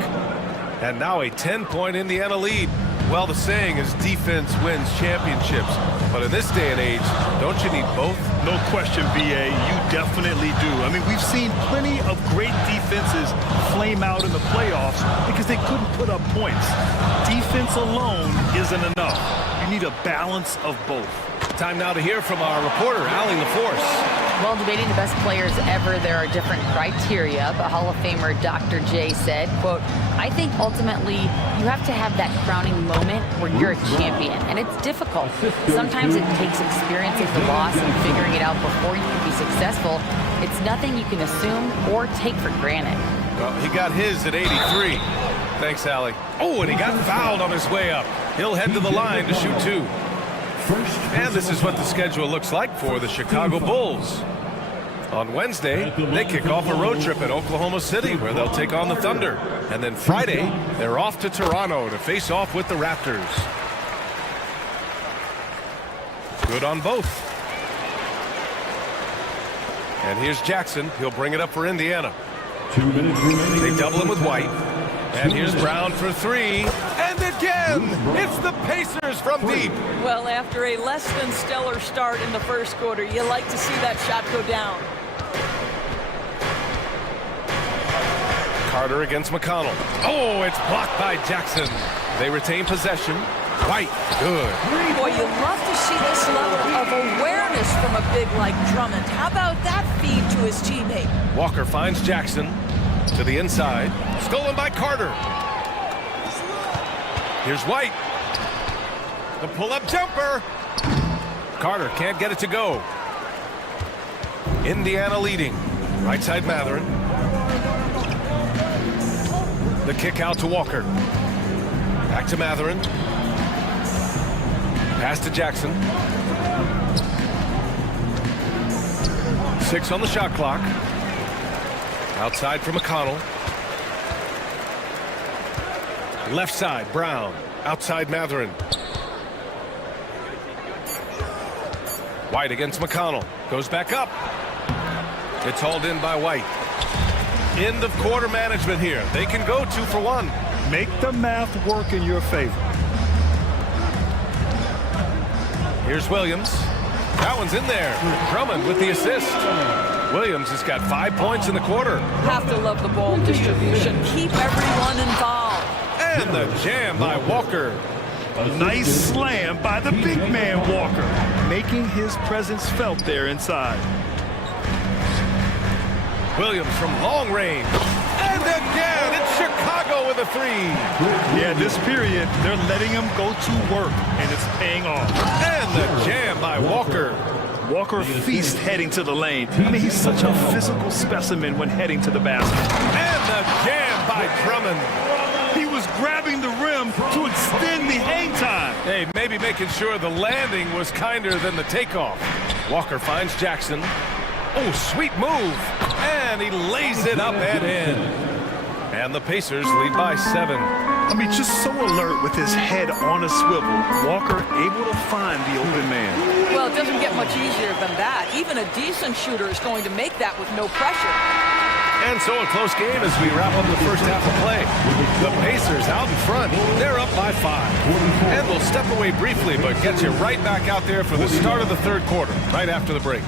And now a 10-point Indiana lead. Well, the saying is defense wins championships. But in this day and age, don't you need both? No question, BA. You definitely do. I mean, we've seen plenty of great defenses flame out in the playoffs because they couldn't put up points. Defense alone isn't enough. You need a balance of both. Time now to hear from our reporter, Allie LaForce. While debating the best players ever, there are different criteria, but Hall of Famer Dr. J said, quote, I think ultimately you have to have that crowning moment where you're a champion, and it's difficult. Sometimes it takes experiencing the loss and figuring it out before you can be successful. It's nothing you can assume or take for granted. Well, he got his at 83. Thanks, Allie. Oh, and he got fouled on his way up. He'll head to the line to shoot 2. And this is what the schedule looks like for the Chicago Bulls. On Wednesday, they kick off a road trip at Oklahoma City where they'll take on the Thunder. And then Friday, they're off to Toronto to face off with the Raptors. Good on both. And here's Jackson. He'll bring it up for Indiana. 2 minutes remaining. They double him with White. And here's Brown for 3. And again, it's the Pacers from deep. Well, after a less than stellar start in the first quarter, you like to see that shot go down. Carter against McConnell. Oh, it's blocked by Jackson. They retain possession. White, good. Boy, you love to see this level of awareness from a big like Drummond. How about that feed to his teammate? Walker finds Jackson to the inside. Stolen by Carter. Here's White. The pull-up jumper. Carter can't get it to go. Indiana leading. Right side Matherin. The kick out to Walker. Back to Matherin. Pass to Jackson. 6 on the shot clock. Outside for McConnell. Left side, Brown. Outside Matherin. White against McConnell. Goes back up. It's hauled in by White. End of quarter management here. They can go 2 for 1. Make the math work in your favor. Here's Williams. That one's in there. Drummond with the assist. Williams has got 5 points in the quarter. Have to love the ball distribution. Keep everyone involved. And the jam by Walker. A nice slam by the big man Walker, making his presence felt there inside. Williams from long range. And again, it's Chicago with a 3. Yeah, this period, they're letting him go to work, and it's paying off. And the jam by Walker. Walker feast heading to the lane. I mean, he's such a physical specimen when heading to the basket. And the jam by Drummond. He was grabbing the rim to extend the hang time. Hey, maybe making sure the landing was kinder than the takeoff. Walker finds Jackson. Oh, sweet move. And he lays it up and in. And the Pacers lead by 7. I mean, just so alert with his head on a swivel. Walker able to find the open man. Well, it doesn't get much easier than that. Even a decent shooter is going to make that with no pressure. And so a close game as we wrap up the first half of play. The Pacers out in front. They're up by 5. And we'll step away briefly, but get you right back out there for the start of the third quarter, right after the break.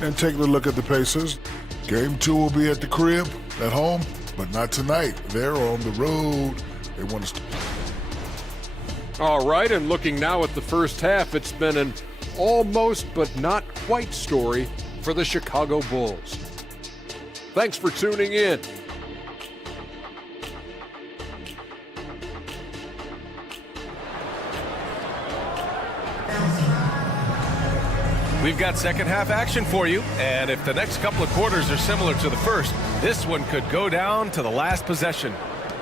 And taking a look at the Pacers. Game 2 will be at the crib, at home, but not tonight. They're on the road. They want us to... All right, and looking now at the first half, it's been an almost but not quite story for the Chicago Bulls. Thanks for tuning in. We've got second half action for you, and if the next couple of quarters are similar to the first, this one could go down to the last possession.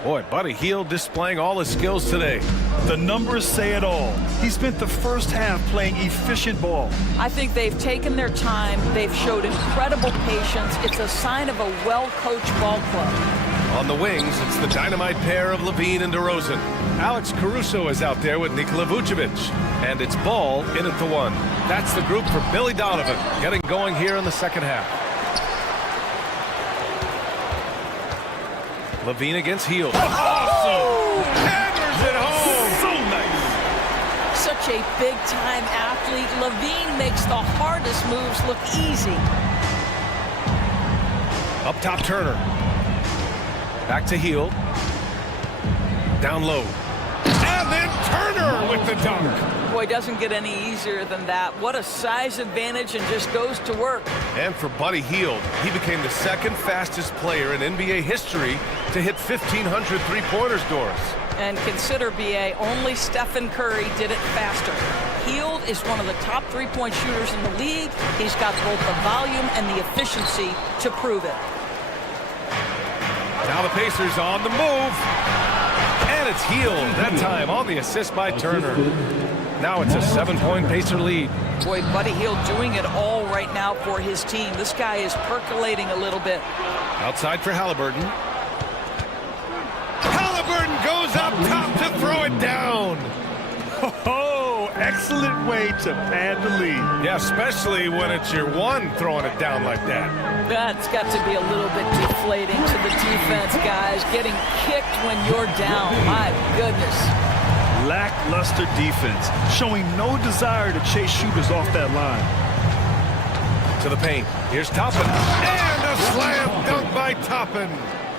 Boy, Buddy Hield displaying all his skills today. The numbers say it all. He spent the first half playing efficient ball. I think they've taken their time. They've showed incredible patience. It's a sign of a well-coached ball club. On the wings, it's the dynamite pair of Levine and DeRozan. Alex Caruso is out there with Nikola Vucevic. And it's Ball in at the 1. That's the group for Billy Donovan, getting going here in the second half. Levine against Hield. Awesome! Hammers it home! So nice! Such a big-time athlete. Levine makes the hardest moves look easy. Up top, Turner. Back to Hield. Down low. And then Turner with the dunk. Boy, doesn't get any easier than that. What a size advantage, and just goes to work. And for Buddy Hield, he became the second fastest player in NBA history to hit 1,500 three-pointers, Doris. And consider, BA, only Stephen Curry did it faster. Hield is one of the top three-point shooters in the league. He's got both the volume and the efficiency to prove it. Now the Pacers on the move. And it's Hield, that time on the assist by Turner. Now it's a 7-point Pacer lead. Boy, Buddy Hield doing it all right now for his team. This guy is percolating a little bit. Outside for Halliburton. Halliburton goes up top to throw it down. Oh, excellent way to pad the lead. Yeah, especially when it's your 1 throwing it down like that. That's got to be a little bit deflating to the defense, guys. Getting kicked when you're down. My goodness. Lackluster defense, showing no desire to chase shooters off that line. To the paint. Here's Toppin. And a Slam dunk by Toppin.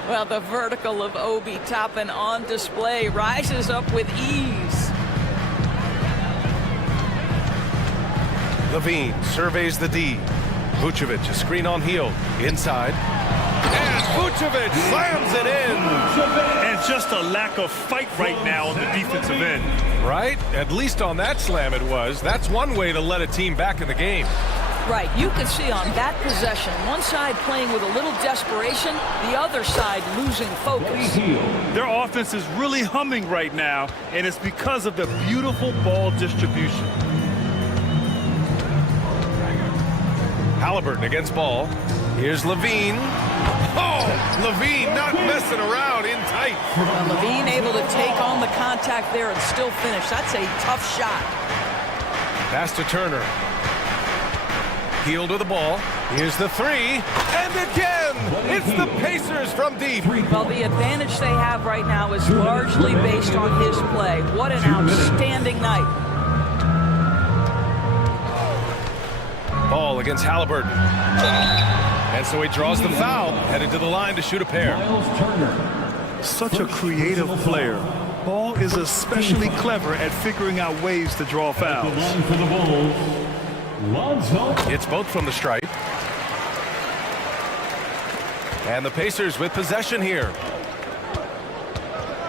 Well, the vertical of Obi Toppin on display, rises up with ease. Levine surveys the D. Vucevic, a screen on heel, inside. And Vucevic slams it in. And just a lack of fight right now on the defensive end. Right? At least on that slam it was. That's one way to let a team back in the game. Right, you can see on that possession, one side playing with a little desperation, the other side losing focus. Their offense is really humming right now, and it's because of the beautiful ball distribution. Halliburton against ball. Here's Levine. Oh, Levine not messing around, in tight. Well, Levine able to take on the contact there and still finish. That's a tough shot. Pass to Turner. Healed with the ball. Here's the three. And again, it's the Pacers from deep. Well, the advantage they have right now is largely based on his play. What an outstanding night. Ball against Halliburton. And so he draws the foul, headed to the line to shoot a pair. Such a creative player. Ball is especially clever at figuring out ways to draw fouls. It's both from the stripe. And the Pacers with possession here.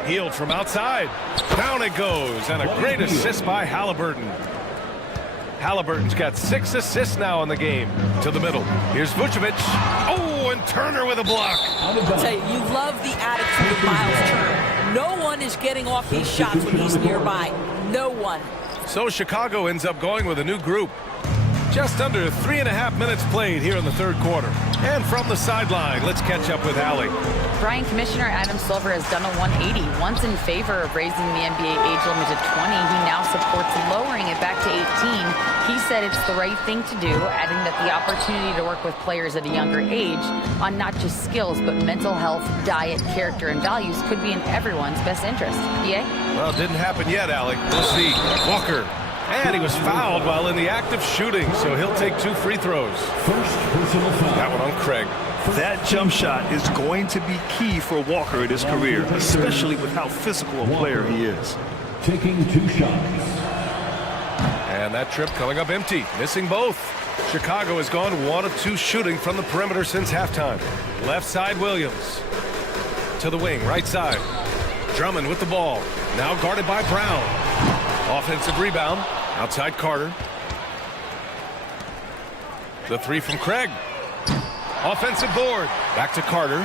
Healed from outside. Down it goes, and a great assist by Halliburton. Halliburton's got 6 assists now in the game. To the middle. Here's Vucevic. Oh, and Turner with a block. I'll tell you love the attitude of Miles Turner. No one is getting off these shots when he's nearby. No one. So Chicago ends up going with a new group. Just under 3.5 minutes played here in the third quarter. And from the sideline, let's catch up with Allie. Brian, Commissioner Adam Silver has done a 180. Once in favor of raising the NBA age limit to 20, he now supports lowering it back to 18. He said it's the right thing to do, adding that the opportunity to work with players at a younger age on not just skills, but mental health, diet, character, and values could be in everyone's best interest. BA? Well, it didn't happen yet, Allie. We'll see. Walker. And he was fouled while in the act of shooting, so he'll take 2 free throws. First personal foul. That one on Craig. That jump shot is going to be key for Walker in his career, especially with how physical a player he is. Taking 2 shots. And that trip coming up empty, missing both. Chicago has gone 1 of 2 shooting from the perimeter since halftime. Left side, Williams. To the wing, right side. Drummond with the ball. Now guarded by Brown. Offensive rebound. Outside Carter. The 3 from Craig. Offensive board. Back to Carter.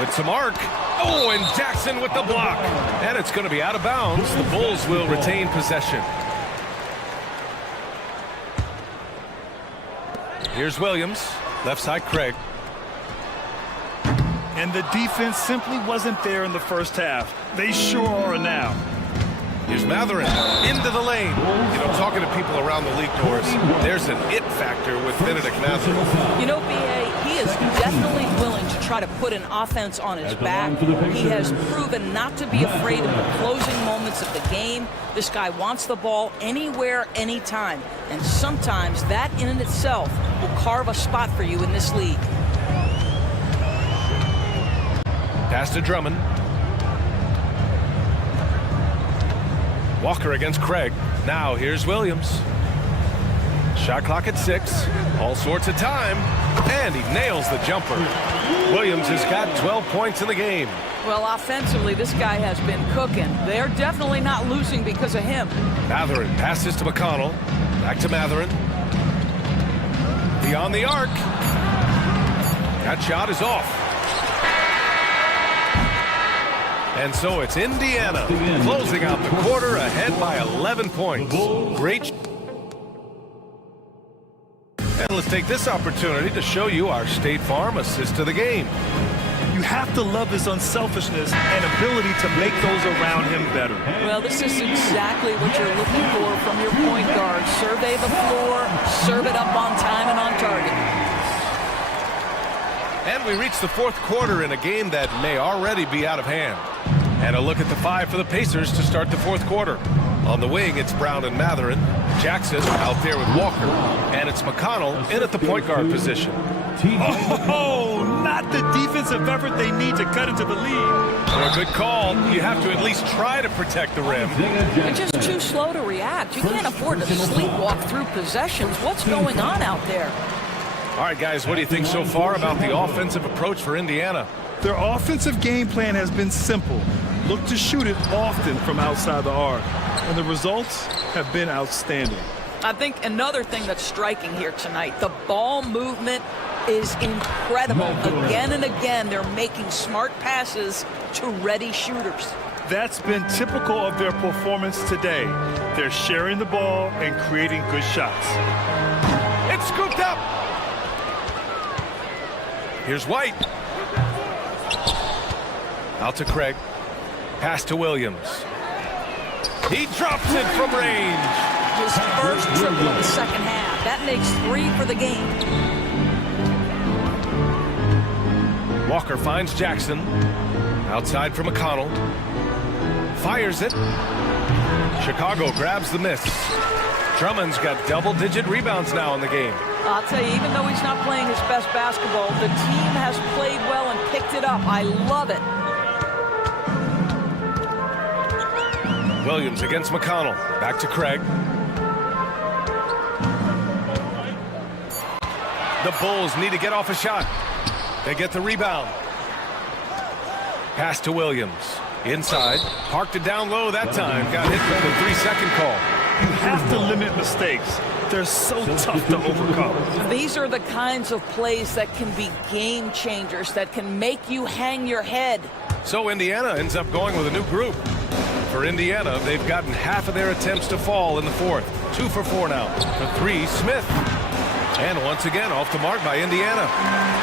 With some arc. Oh, and Jackson with the block. And it's going to be out of bounds. The Bulls will retain possession. Here's Williams. Left side, Craig. And the defense simply wasn't there in the first half. They sure are now. Here's Matherin into the lane. You know, talking to people around the league, Doris, there's an it factor with Benedict Matherin. You know, B.A., he is definitely willing to try to put an offense on his back. He has proven not to be afraid of the closing moments of the game. This guy wants the ball anywhere, anytime. And sometimes that in and itself will carve a spot for you in this league. Pass to Drummond. Walker against Craig. Now here's Williams. Shot clock at 6. All sorts of time. And he nails the jumper. Williams has got 12 points in the game. Well, offensively, this guy has been cooking. They're definitely not losing because of him. Matherin passes to McConnell. Back to Matherin. Beyond the arc. That shot is off. And so it's Indiana closing out the quarter ahead by 11 points. Great. And let's take this opportunity to show you our State Farm assist of the game. You have to love his unselfishness and ability to make those around him better. Well, this is exactly what you're looking for from your point guard. Survey the floor, serve it up on time and on target. And we reach the fourth quarter in a game that may already be out of hand. And a look at the 5 for the Pacers to start the fourth quarter. On the wing, it's Brown and Matherin. Jackson out there with Walker. And it's McConnell in at the point guard position. Oh, not the defensive effort they need to cut into the lead. Well, good call. You have to at least try to protect the rim. They're just too slow to react. You can't afford to sleepwalk through possessions. What's going on out there? All right, guys, what do you think so far about the offensive approach for Indiana? Their offensive game plan has been simple. Look to shoot it often from outside the arc. And the results have been outstanding. I think another thing that's striking here tonight, the ball movement is incredible. Again and again, they're making smart passes to ready shooters. That's been typical of their performance today. They're sharing the ball and creating good shots. It's scooped up. Here's White. Out to Craig. Pass to Williams. He drops it from range. His first triple of the second half. That makes 3 for the game. Walker finds Jackson. Outside for McConnell. Fires it. Chicago grabs the miss. Drummond's got double-digit rebounds now in the game. I'll tell you, even though he's not playing his best basketball, the team has played well and picked it up. I love it. Williams against McConnell. Back to Craig. The Bulls need to get off a shot. They get the rebound. Pass to Williams. Inside. Parked it down low that time. Got hit with the 3-second call. You have to limit mistakes. They're so tough to overcome. These are the kinds of plays that can be game changers, that can make you hang your head. So Indiana ends up going with a new group. For Indiana, they've gotten half of their attempts to fall in the fourth. 2 for 4 now. For 3, Smith. And once again, off the mark by Indiana.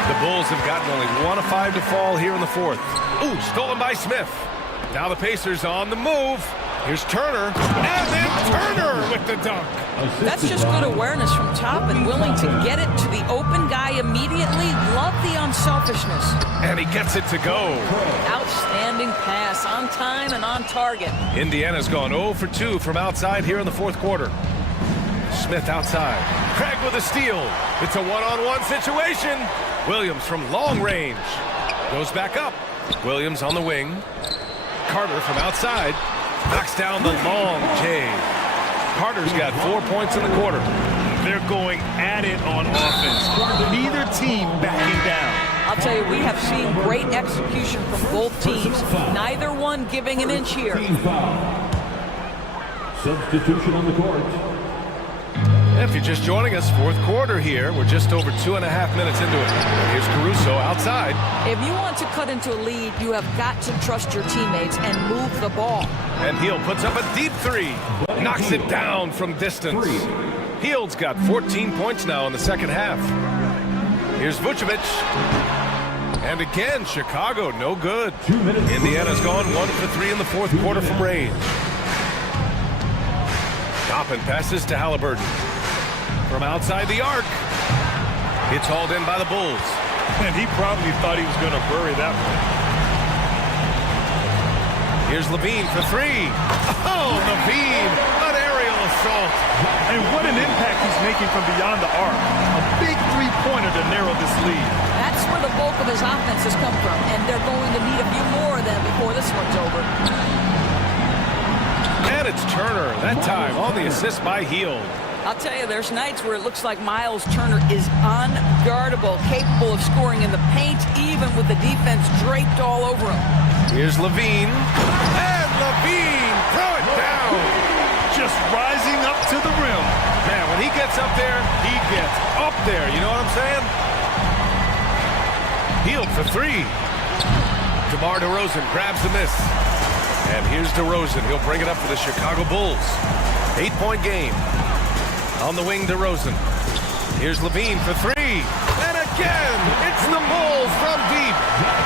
The Bulls have gotten only 1 of 5 to fall here in the fourth. Ooh, stolen by Smith. Now the Pacers on the move. Here's Turner. And then Turner with the dunk. That's just good awareness from top and willing to get it to the open guy immediately. Love the unselfishness. And he gets it to go. Outstanding pass, on time and on target. Indiana's gone 0 for 2 from outside here in the fourth quarter. Smith outside. Craig with a steal. It's a one-on-one situation. Williams from long range. Goes back up. Williams on the wing. Carter from outside. Knocks down the long J. Carter's got 4 points in the quarter. They're going at it on offense. Neither team backing down. I'll tell you, we have seen great execution from both teams. Neither one giving an inch here. Substitution on the court. If you're just joining us, fourth quarter here. We're just over 2.5 minutes into it. Here's Caruso outside. If you want to cut into a lead, you have got to trust your teammates and move the ball. And Hield puts up a deep 3. Knocks it down from distance. Hield's got 14 points now in the second half. Here's Vucevic. And again, Chicago, no good. Indiana's gone 1 for 3 in the fourth quarter from range. Toppin passes to Halliburton. From outside the arc. It's hauled in by the Bulls. And he probably thought he was going to bury that one. Here's Levine for 3. Oh, Levine, an aerial assault. And what an impact he's making from beyond the arc. A big three-pointer to narrow this lead. That's where the bulk of his offense has come from, and they're going to need a few more of them before this one's over. And it's Turner, that time on the assist by Hield. I'll tell you, there's nights where it looks like Miles Turner is unguardable, capable of scoring in the paint, even with the defense draped all over him. Here's Levine. And Levine, throw it down. Just rising up to the rim. Man, when he gets up there, he gets up there. You know what I'm saying? Hield for 3. DeMar DeRozan grabs the miss. And here's DeRozan. He'll bring it up for the Chicago Bulls. 8-point game. On the wing, DeRozan. Here's Levine for 3. And again, it's the Bulls from deep.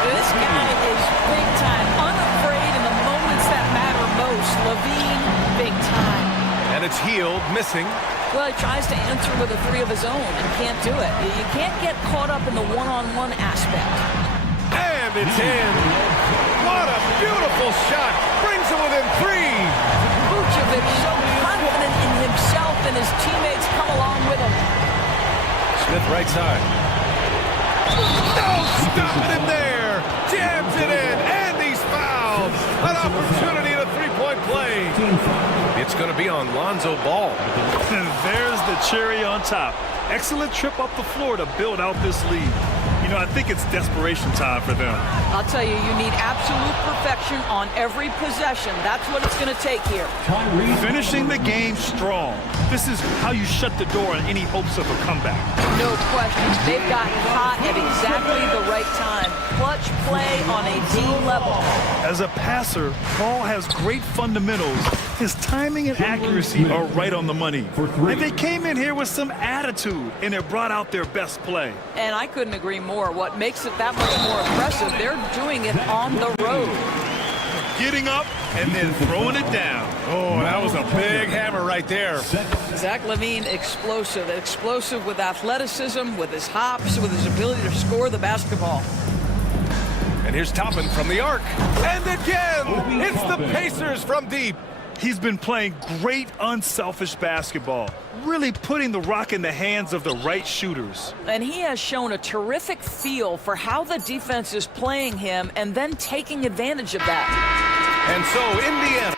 This guy is big time, unafraid in the moments that matter most. Levine, big time. And it's Hield missing. Well, he tries to answer with a 3 of his own and can't do it. You can't get caught up in the one-on-one aspect. And it's in. What a beautiful shot. Brings it within 3. Vucevic so confident in himself and his teammates come along with him. Smith right side. Stopping him there. Jams it in. And he's fouled. An opportunity at a three-point play. It's going to be on Lonzo Ball. And there's the cherry on top. Excellent trip up the floor to build out this lead. You know, I think it's desperation time for them. I'll tell you, you need absolute perfection on every possession. That's what it's going to take here. Finishing the game strong. This is how you shut the door on any hopes of a comeback. No question. They've gotten hot at exactly the right time. Clutch play on a team level. As a passer, Paul has great fundamentals. His timing and accuracy are right on the money. And they came in here with some attitude, and it brought out their best play. And I couldn't agree more. What makes it that much more impressive, they're doing it on the road. Getting up and then throwing it down. Oh, that was a big hammer right there. Zach LaVine, explosive. Explosive with athleticism, with his hops, with his ability to score the basketball. And here's Toppin from the arc. And again, it's the Pacers from deep. He's been playing great, unselfish basketball, really putting the rock in the hands of the right shooters. And he has shown a terrific feel for how the defense is playing him and then taking advantage of that. And so Indiana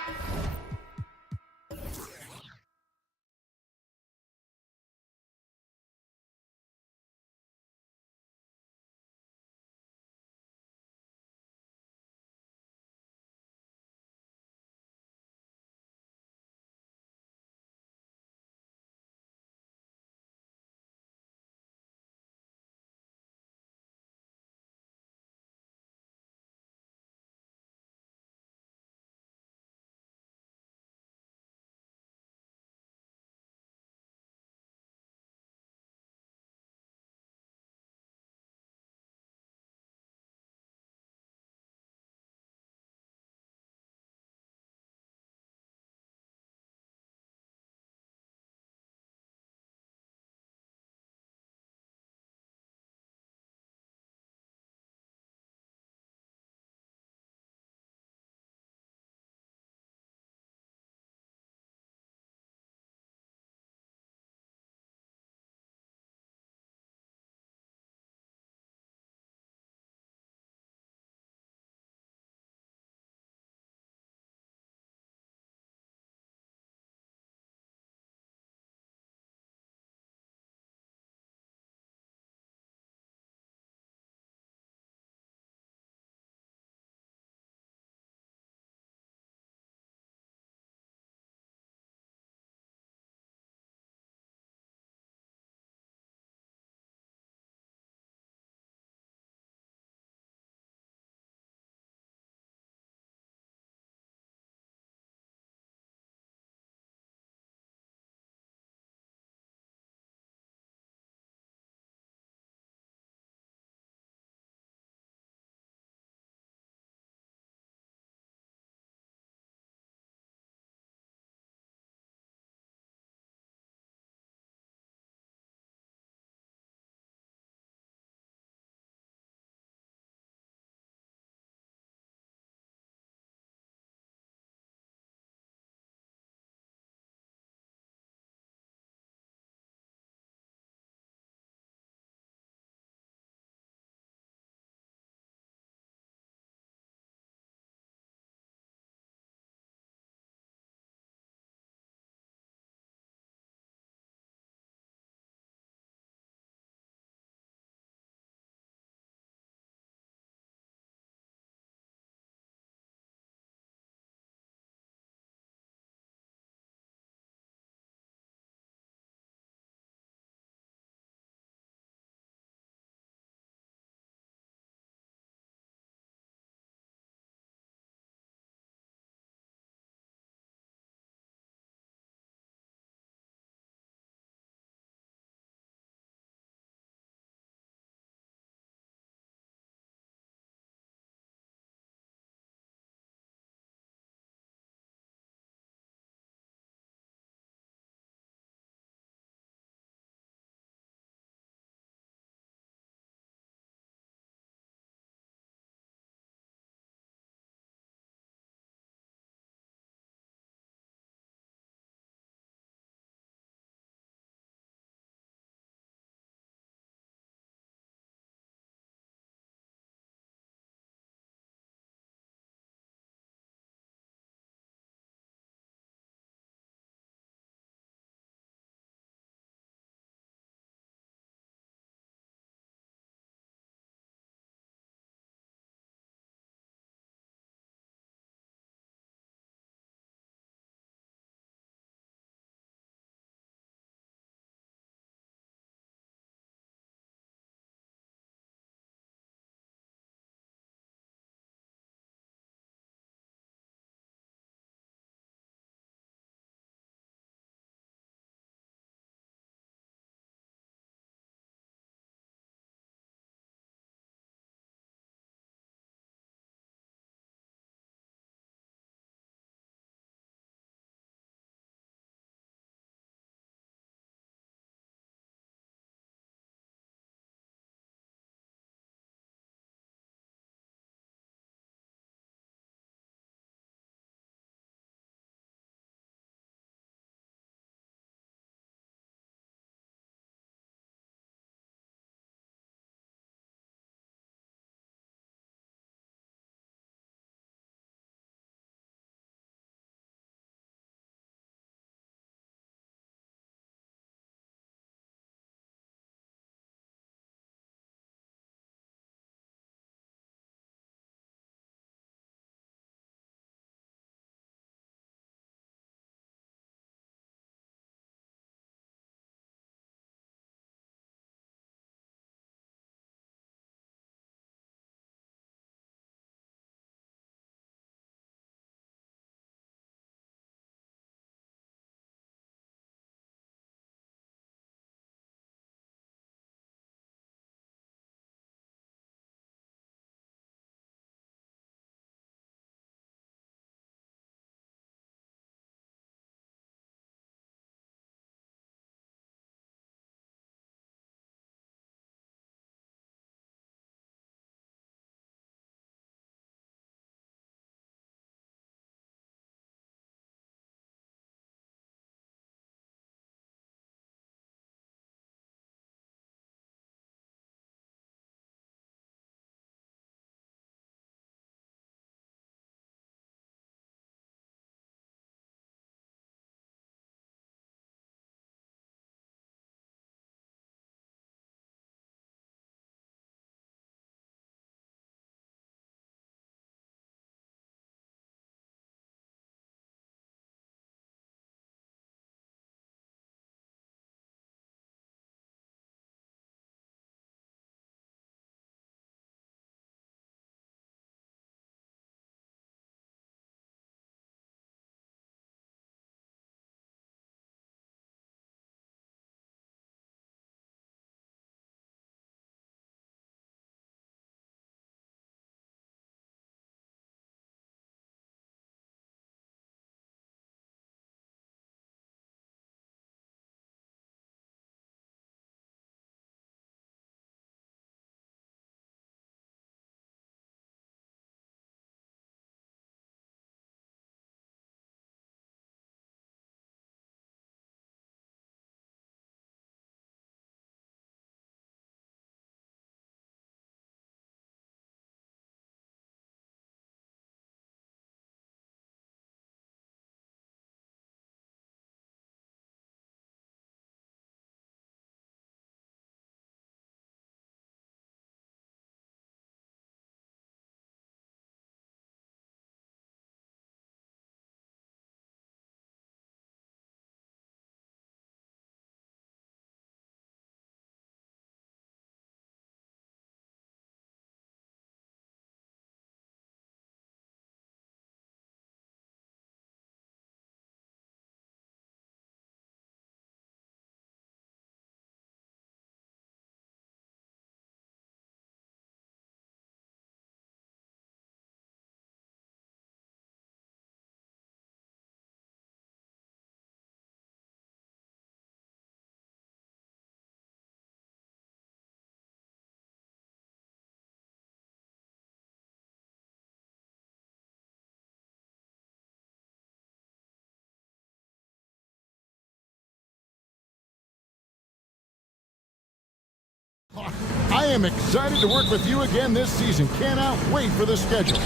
I am excited to work with you again this season. Cannot wait for the schedule.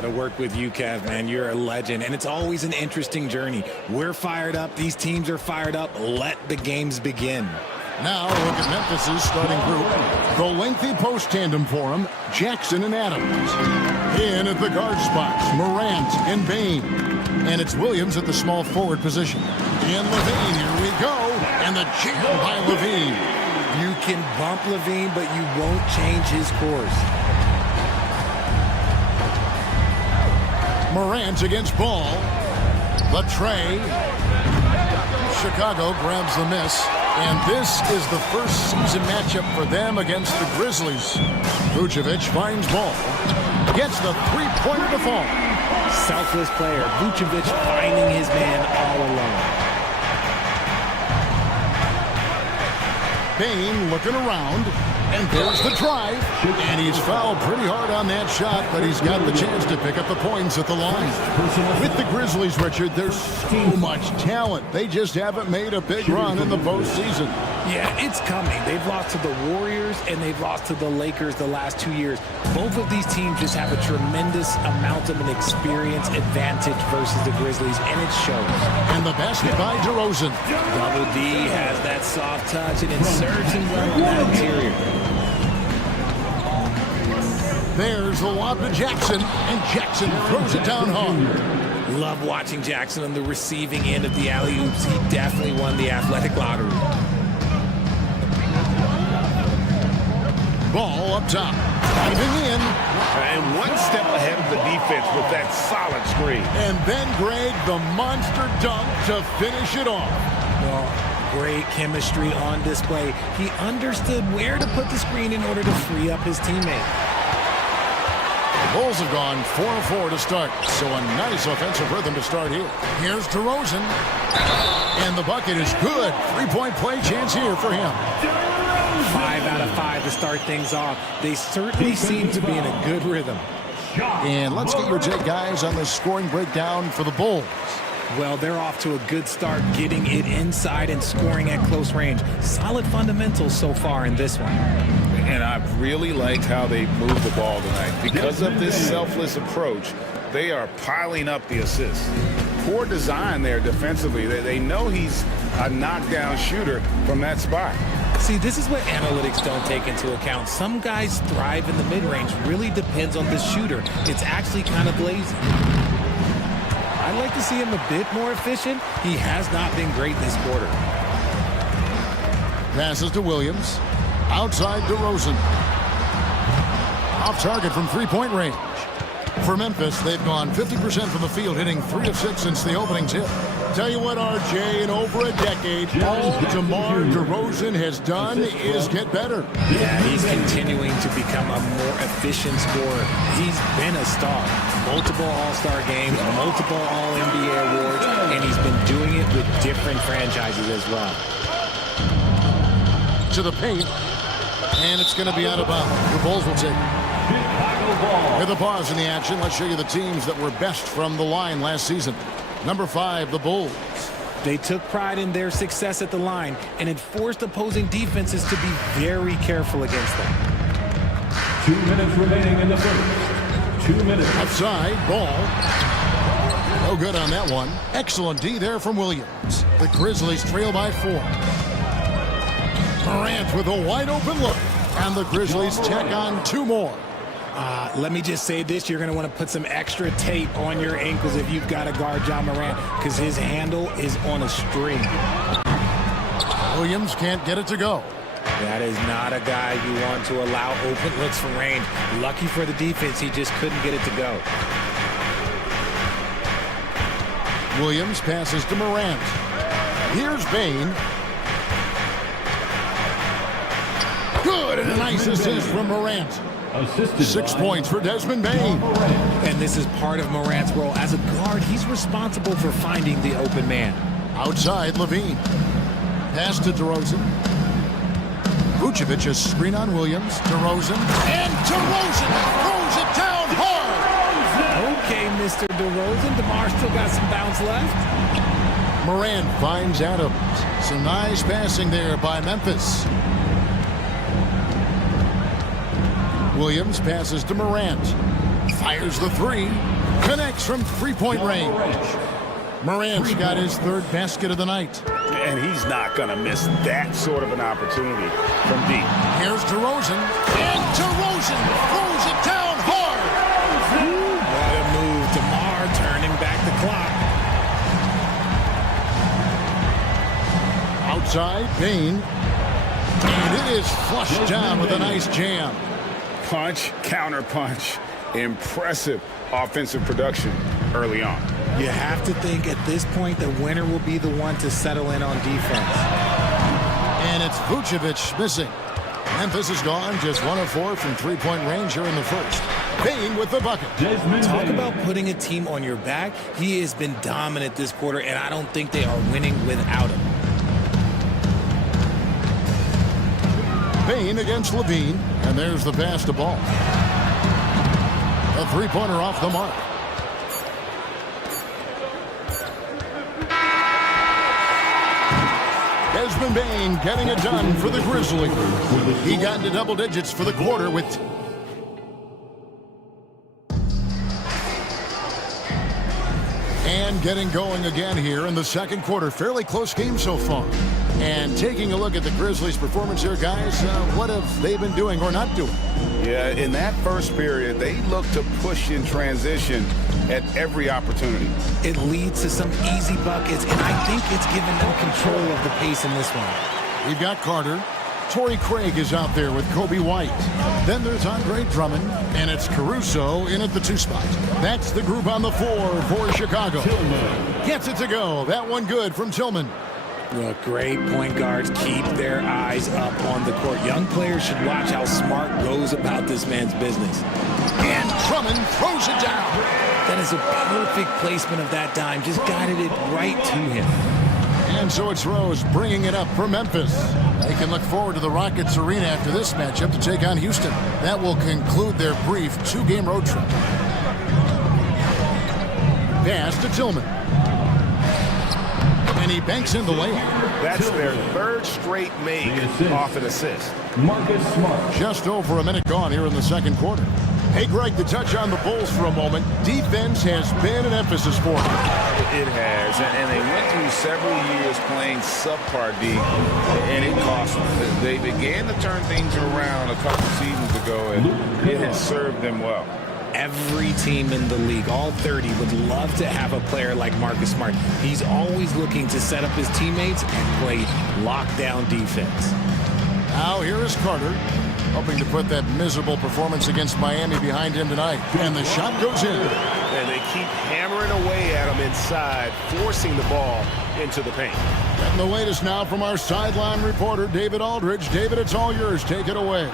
To work with you, Kev, man. You're a legend, and it's always an interesting journey. We're fired up. These teams are fired up. Let the games begin. Now look at Memphis's starting group. The lengthy post tandem for him, Jackson and Adams. In at the guard spots, Morant and Bain. And it's Williams at the small forward position. And Levine, here we go. And the jam by Levine. You can bump Levine, but you won't change his course. Morant against Ball. The tray. Chicago grabs the miss. And this is the first season matchup for them against the Grizzlies. Vucevic finds Ball. Gets the three-pointer to fall. Selfless player. Vucevic finding his man all alone. Bain looking around. And there's the drive. And he's fouled pretty hard on that shot, but he's got the chance to pick up the points at the line. With the Grizzlies, Richard, there's so much talent. They just haven't made a big run in the postseason. Yeah, it's coming. They've lost to the Warriors and they've lost to the Lakers the last 2 years. Both of these teams just have a tremendous amount of an experience advantage versus the Grizzlies, and it shows. And the basket by DeRozan. Double D has that soft touch and inserts him well in that interior. There's the lob to Jackson, and Jackson throws it down hard. Love watching Jackson on the receiving end of the alley-oops. He definitely won the athletic lottery. Ball up top, diving in. And one step ahead of the defense with that solid screen. And then Greg, the monster dunk to finish it off. Well, great chemistry on display. He understood where to put the screen in order to free up his teammate. The Bulls have gone 4-4 to start, so a nice offensive rhythm to start here. Here's DeRozan, and the bucket is good. Three-point play chance here for him. 5 out of 5 to start things off. They certainly seem to be in a good rhythm. And let's get your take, guys, on the scoring breakdown for the Bulls. Well, they're off to a good start getting it inside and scoring at close range. Solid fundamentals so far in this one. And I've really liked how they moved the ball tonight. Because of this selfless approach, they are piling up the assists. Poor design there defensively. They know he's a knockdown shooter from that spot. See, this is what analytics don't take into account. Some guys thrive in the mid-range. Really depends on the shooter. It's actually kind of lazy. I'd like to see him a bit more efficient. He has not been great this quarter. Passes to Williams. Outside DeRozan. Off target from three-point range. For Memphis, they've gone 50% from the field, hitting 3 of 6 since the opening tip. Tell you what, RJ, in over a decade, all DeMar DeRozan has done is get better. Yeah, he's continuing to become a more efficient scorer. He's been a star. Multiple All-Star games, multiple All-NBA awards, and he's been doing it with different franchises as well. To the paint, and it's going to be out of bounds. The Bulls will take it. With a pause in the action, let's show you the teams that were best from the line last season. Number 5, the Bulls. They took pride in their success at the line, and it forced opposing defenses to be very careful against them. 2 minutes remaining in the first. 2 minutes. Outside, Ball. No good on that one. Excellent D there from Williams. The Grizzlies trail by 4. Morant with a wide open look. And the Grizzlies tack on 2 more. Let me just say this. You're going to want to put some extra tape on your ankles if you've got to guard John Morant, because his handle is on a string. Williams can't get it to go. That is not a guy you want to allow open looks from range. Lucky for the defense, he just couldn't get it to go. Williams passes to Morant. Here's Bain. Good, and a nice assist from Morant. 6 points for Desmond Bain. And this is part of Morant's role. As a guard, he's responsible for finding the open man. Outside, Levine. Pass to DeRozan. Vucevic, a screen on Williams. DeRozan. And DeRozan throws it down hard. Okay, Mr. DeRozan. DeMar still got some bounce left. Morant finds Adams. Some nice passing there by Memphis. Williams passes to Morant. Fires the three. Connects from three-point range. Morant's got his third basket of the night. And he's not going to miss that sort of an opportunity from deep. Here's DeRozan. And DeRozan throws it down hard. What a move. DeMar turning back the clock. Outside, Payne. And it is flushed down with a nice jam. Punch, counter punch. Impressive offensive production early on. You have to think at this point the winner will be the one to settle in on defense. And it's Vucevic missing. Memphis is gone, just 1 of 4 from three-point range here in the first. Payne with the bucket. Talk about putting a team on your back. He has been dominant this quarter, and I don't think they are winning without him. Payne against Levine, and there's the pass to Ball. A three-pointer off the mark. Desmond Bane getting it done for the Grizzlies. He got into double digits for the quarter with... And getting going again here in the second quarter. Fairly close game so far. And taking a look at the Grizzlies' performance here, guys, what have they been doing or not doing? Yeah, in that first period, they looked to push in transition at every opportunity. It leads to some easy buckets, and I think it's given them control of the pace in this one. We've got Carter. Torrey Craig is out there with Kobe White. Then there's Andre Drummond, and it's Caruso in at the 2 spot. That's the group on the floor for Chicago. Gets it to go. That one good from Tillman. Look, great point guards keep their eyes up on the court. Young players should watch how Smart goes about this man's business. And Drummond throws it down. That is a perfect placement of that dime. Just guided it right to him. And so it's Rose bringing it up for Memphis. They can look forward to the Rockets Arena after this matchup to take on Houston. That will conclude their brief 2-game road trip. Pass to Tillman. And he banks in the layup. That's their third straight make off an assist. Marcus Smart. Just over a minute gone here in the second quarter. Hey, Greg, to touch on the Bulls for a moment, defense has been an emphasis for them. It has, and they went through several years playing subpar D, and it cost them. They began to turn things around a couple seasons ago, and it has served them well. Every team in the league, all 30, would love to have a player like Marcus Smart. He's always looking to set up his teammates and play lockdown defense. Now here is Carter, hoping to put that miserable performance against Miami behind him tonight. And the shot goes in. And they keep hammering away at him inside, forcing the ball into the paint. Getting the latest now from our sideline reporter, David Aldridge. David, it's all yours. Take it away.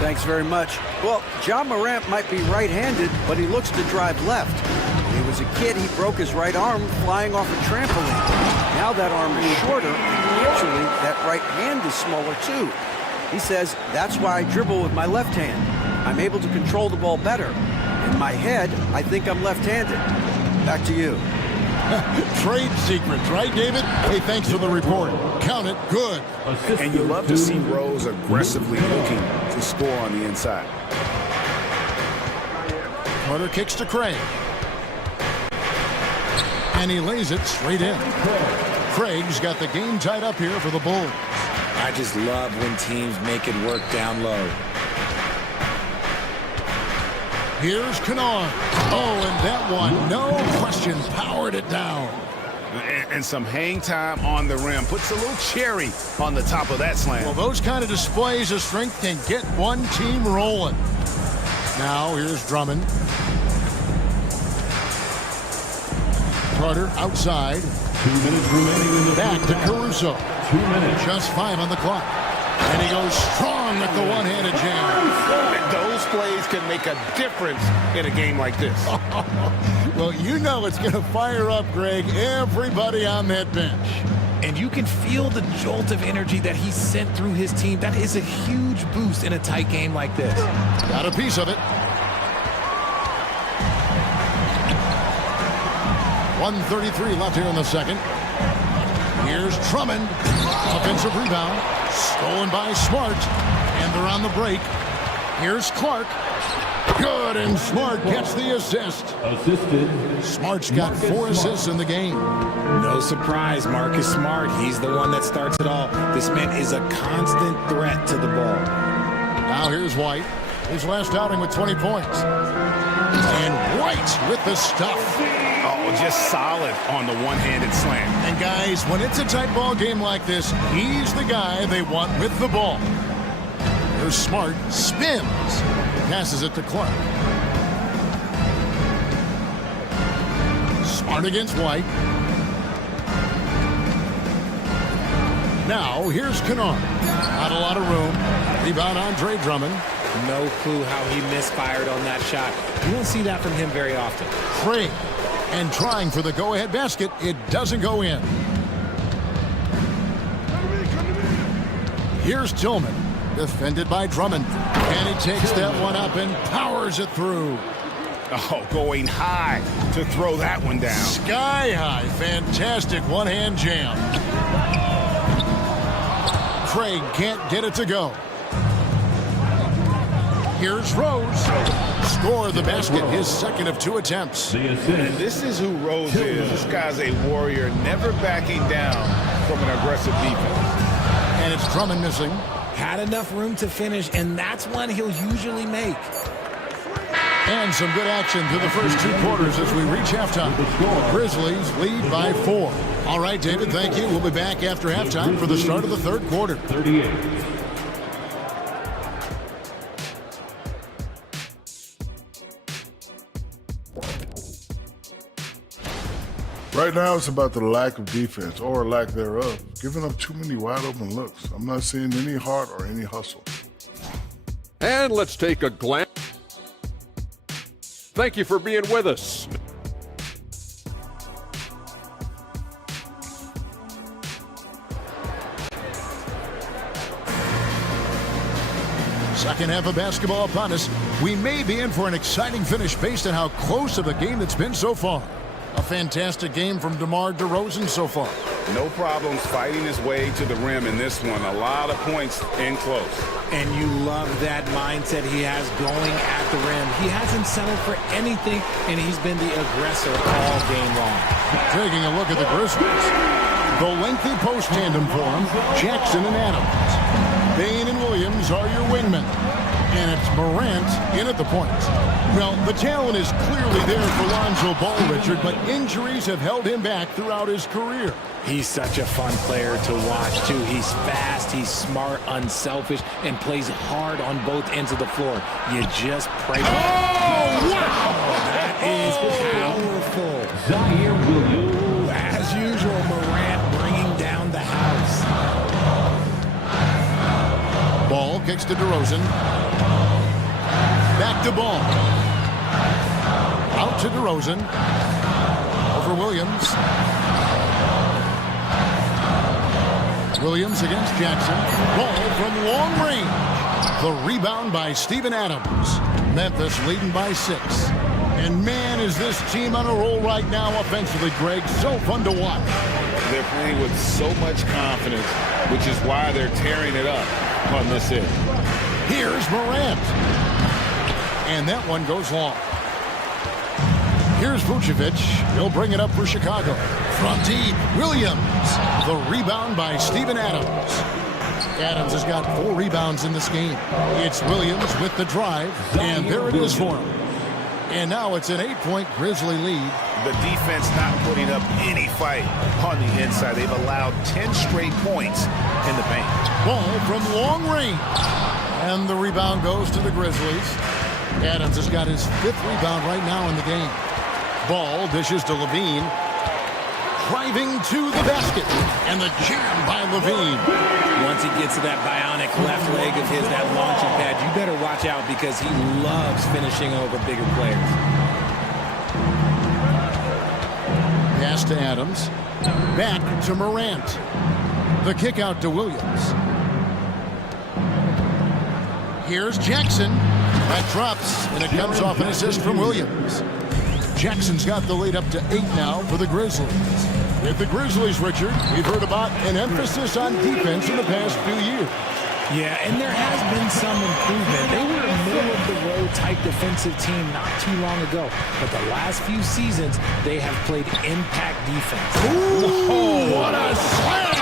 Thanks very much. Well, John Morant might be right-handed, but he looks to drive left. When he was a kid, he broke his right arm flying off a trampoline. Now that arm is shorter, and actually that right hand is smaller too. He says, that's why I dribble with my left hand. I'm able to control the ball better. In my head, I think I'm left-handed. Back to you. Trade secrets, right, David? Hey, thanks for the report. Count it good. And you love to see Rose aggressively looking to score on the inside. Carter kicks to Craig. And he lays it straight in. Craig's got the game tied up here for the Bulls. I just love when teams make it work down low. Here's Kennard. Oh, and that one, no question, powered it down. And some hang time on the rim. Puts a little cherry on the top of that slam. Well, those kind of displays of strength can get one team rolling. Now, here's Drummond. Carter outside. 2 minutes remaining in the back to Caruso. 2 minutes. Just 5 on the clock. And he goes strong with the one-handed jam. Those plays can make a difference in a game like this. Well, you know it's going to fire up, Greg, everybody on that bench. And you can feel the jolt of energy that he sent through his team. That is a huge boost in a tight game like this. Got a piece of it. 1:33 left here in the second. Here's Drummond. Offensive rebound. Stolen by Smart. And they're on the break. Here's Clark. Good, and Smart gets the assist. Assisted. Smart's got 4 assists in the game. No surprise, Marcus Smart. He's the one that starts it all. This man is a constant threat to the ball. Now here's White. His last outing with 20 points. And White with the stuff. Oh, just solid on the one-handed slam. And guys, when it's a tight ball game like this, he's the guy they want with the ball. Here's Smart, spins, passes it to Clark. Smart against White. Now, here's Kennard. Not a lot of room. Rebound, Andre Drummond. No clue how he misfired on that shot. You don't see that from him very often. Craig, and trying for the go-ahead basket. It doesn't go in. Here's Tillman, defended by Drummond. And he takes that one up and powers it through. Oh, going high to throw that one down. Sky high. Fantastic one-hand jam. Craig can't get it to go. Here's Rose. Score the basket, his second of 2 attempts. And this is who Rose is. This guy's a warrior, never backing down from an aggressive defense. And it's Drummond missing. Had enough room to finish, and that's one he'll usually make. And some good action through the first 2 quarters as we reach halftime. The Grizzlies lead by 4. All right, David, thank you. We'll be back after halftime for the start of the 3rd quarter. 38. Right now, it's about the lack of defense, or lack thereof. Giving up too many wide open looks. I'm not seeing any heart or any hustle. And let's take a glance. Thank you for being with us. Second half of basketball upon us. We may be in for an exciting finish based on how close of a game it's been so far. A fantastic game from DeMar DeRozan so far. No problems fighting his way to the rim in this one. A lot of points in close. And you love that mindset he has going at the rim. He hasn't settled for anything, and he's been the aggressor all game long. Taking a look at the Grizzlies. The lengthy post tandem for him, Jackson and Adams. Bain and Williams are your wingmen. And it's Morant in at the point. Well, the talent is clearly there for Lonzo Ball, Richard, but injuries have held him back throughout his career. He's such a fun player to watch, too. He's fast, he's smart, unselfish, and plays hard on both ends of the floor. You just pray. Oh, wow! That is powerful. Zaire Williams. As usual, Morant bringing down the house. Ball kicks to DeRozan. Back to Ball. Out to DeRozan. Over Williams. Williams against Jackson. Ball from long range. The rebound by Steven Adams. Memphis leading by 6. And man, is this team on a roll right now offensively, Greg. So fun to watch. They're playing with so much confidence, which is why they're tearing it up on this end. Here's Morant. And that one goes long. Here's Vucevic. He'll bring it up for Chicago. From deep, Williams. The rebound by Steven Adams. Adams has got 4 rebounds in this game. It's Williams with the drive, and there it is for him. And now it's an 8-point Grizzly lead. The defense not putting up any fight on the inside. They've allowed 10 straight points in the paint. Ball from long range. And the rebound goes to the Grizzlies. Adams has got his 5th rebound right now in the game. Ball dishes to Levine. Driving to the basket. And the jam by Levine. Once he gets to that bionic left leg of his, that launching pad, you better watch out because he loves finishing over bigger players. Pass to Adams. Back to Morant. The kick out to Williams. Here's Jackson. That drops, and it comes off an assist from Williams. Jackson's got the lead up to 8 now for the Grizzlies. With the Grizzlies, Richard, we've heard about an emphasis on defense in the past few years. Yeah, and there has been some improvement. They were a middle-of-the-road type defensive team not too long ago. But the last few seasons, they have played impact defense. Ooh, what a slam!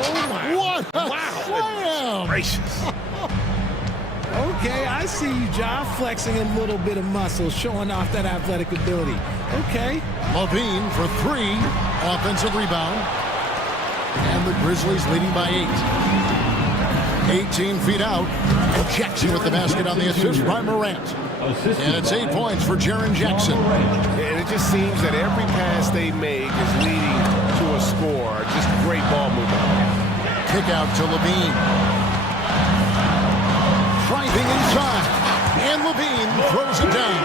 Oh, my. What a slam! Gracious. Okay, I see you, John, flexing a little bit of muscle, showing off that athletic ability. Okay. Levine for 3, offensive rebound. And the Grizzlies leading by 8. 18 feet out. And Jackson with the basket on the assist by Morant. And it's 8 points for Jaren Jackson. And it just seems that every pass they make is leading to a score. Just great ball movement. Kick out to Levine. Driving inside. And Levine throws it down.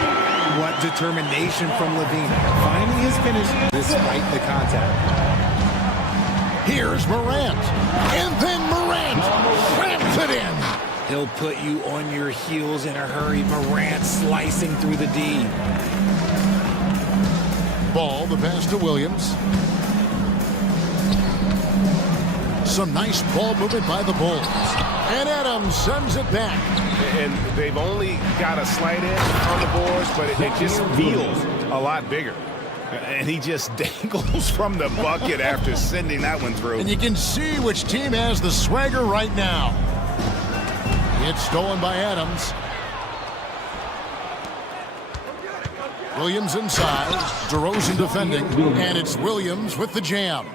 What determination from Levine. Finding his finish despite the contact. Here's Morant. And then Morant slams it in. He'll put you on your heels in a hurry. Morant slicing through the D. Ball, the pass to Williams. Some nice ball movement by the Bulls. And Adams sends it back. And they've only got a slight edge on the boards, but it just feels a lot bigger. And he just dangles from the bucket after sending that one through. And you can see which team has the swagger right now. It's stolen by Adams. Williams inside. DeRozan defending. And it's Williams with the jam.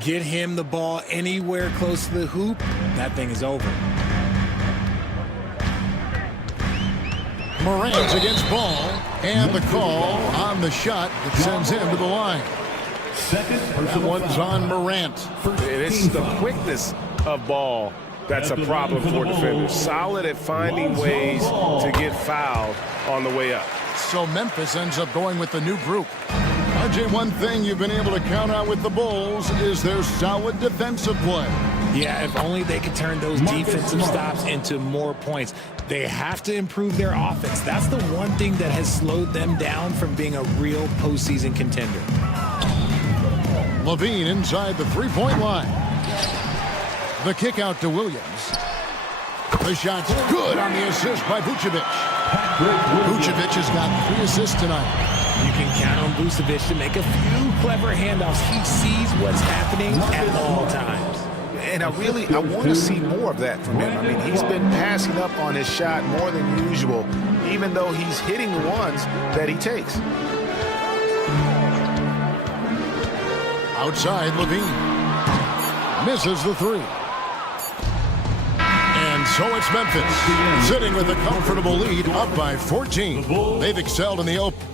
Get him the ball anywhere close to the hoop. That thing is over. Morant against Ball. And the call on the shot that sends him to the line. That one's on Morant. It's the quickness of Ball that's a problem for defenders. Solid at finding ways to get fouled on the way up. So Memphis ends up going with the new group. RJ, one thing you've been able to count on with the Bulls is their solid defensive play. Yeah, if only they could turn those defensive stops into more points. They have to improve their offense. That's the one thing that has slowed them down from being a real postseason contender. Levine inside the three-point line. The kick out to Williams. The shot's good on the assist by Vucevic. Vucevic has got 3 assists tonight. You can count on Vucevic to make a few clever handoffs. He sees what's happening at all times. And I want to see more of that from him. I mean, he's been passing up on his shot more than usual, even though he's hitting the ones that he takes. Outside, Levine. Misses the 3. And so it's Memphis, sitting with a comfortable lead, up by 14. They've excelled in the open.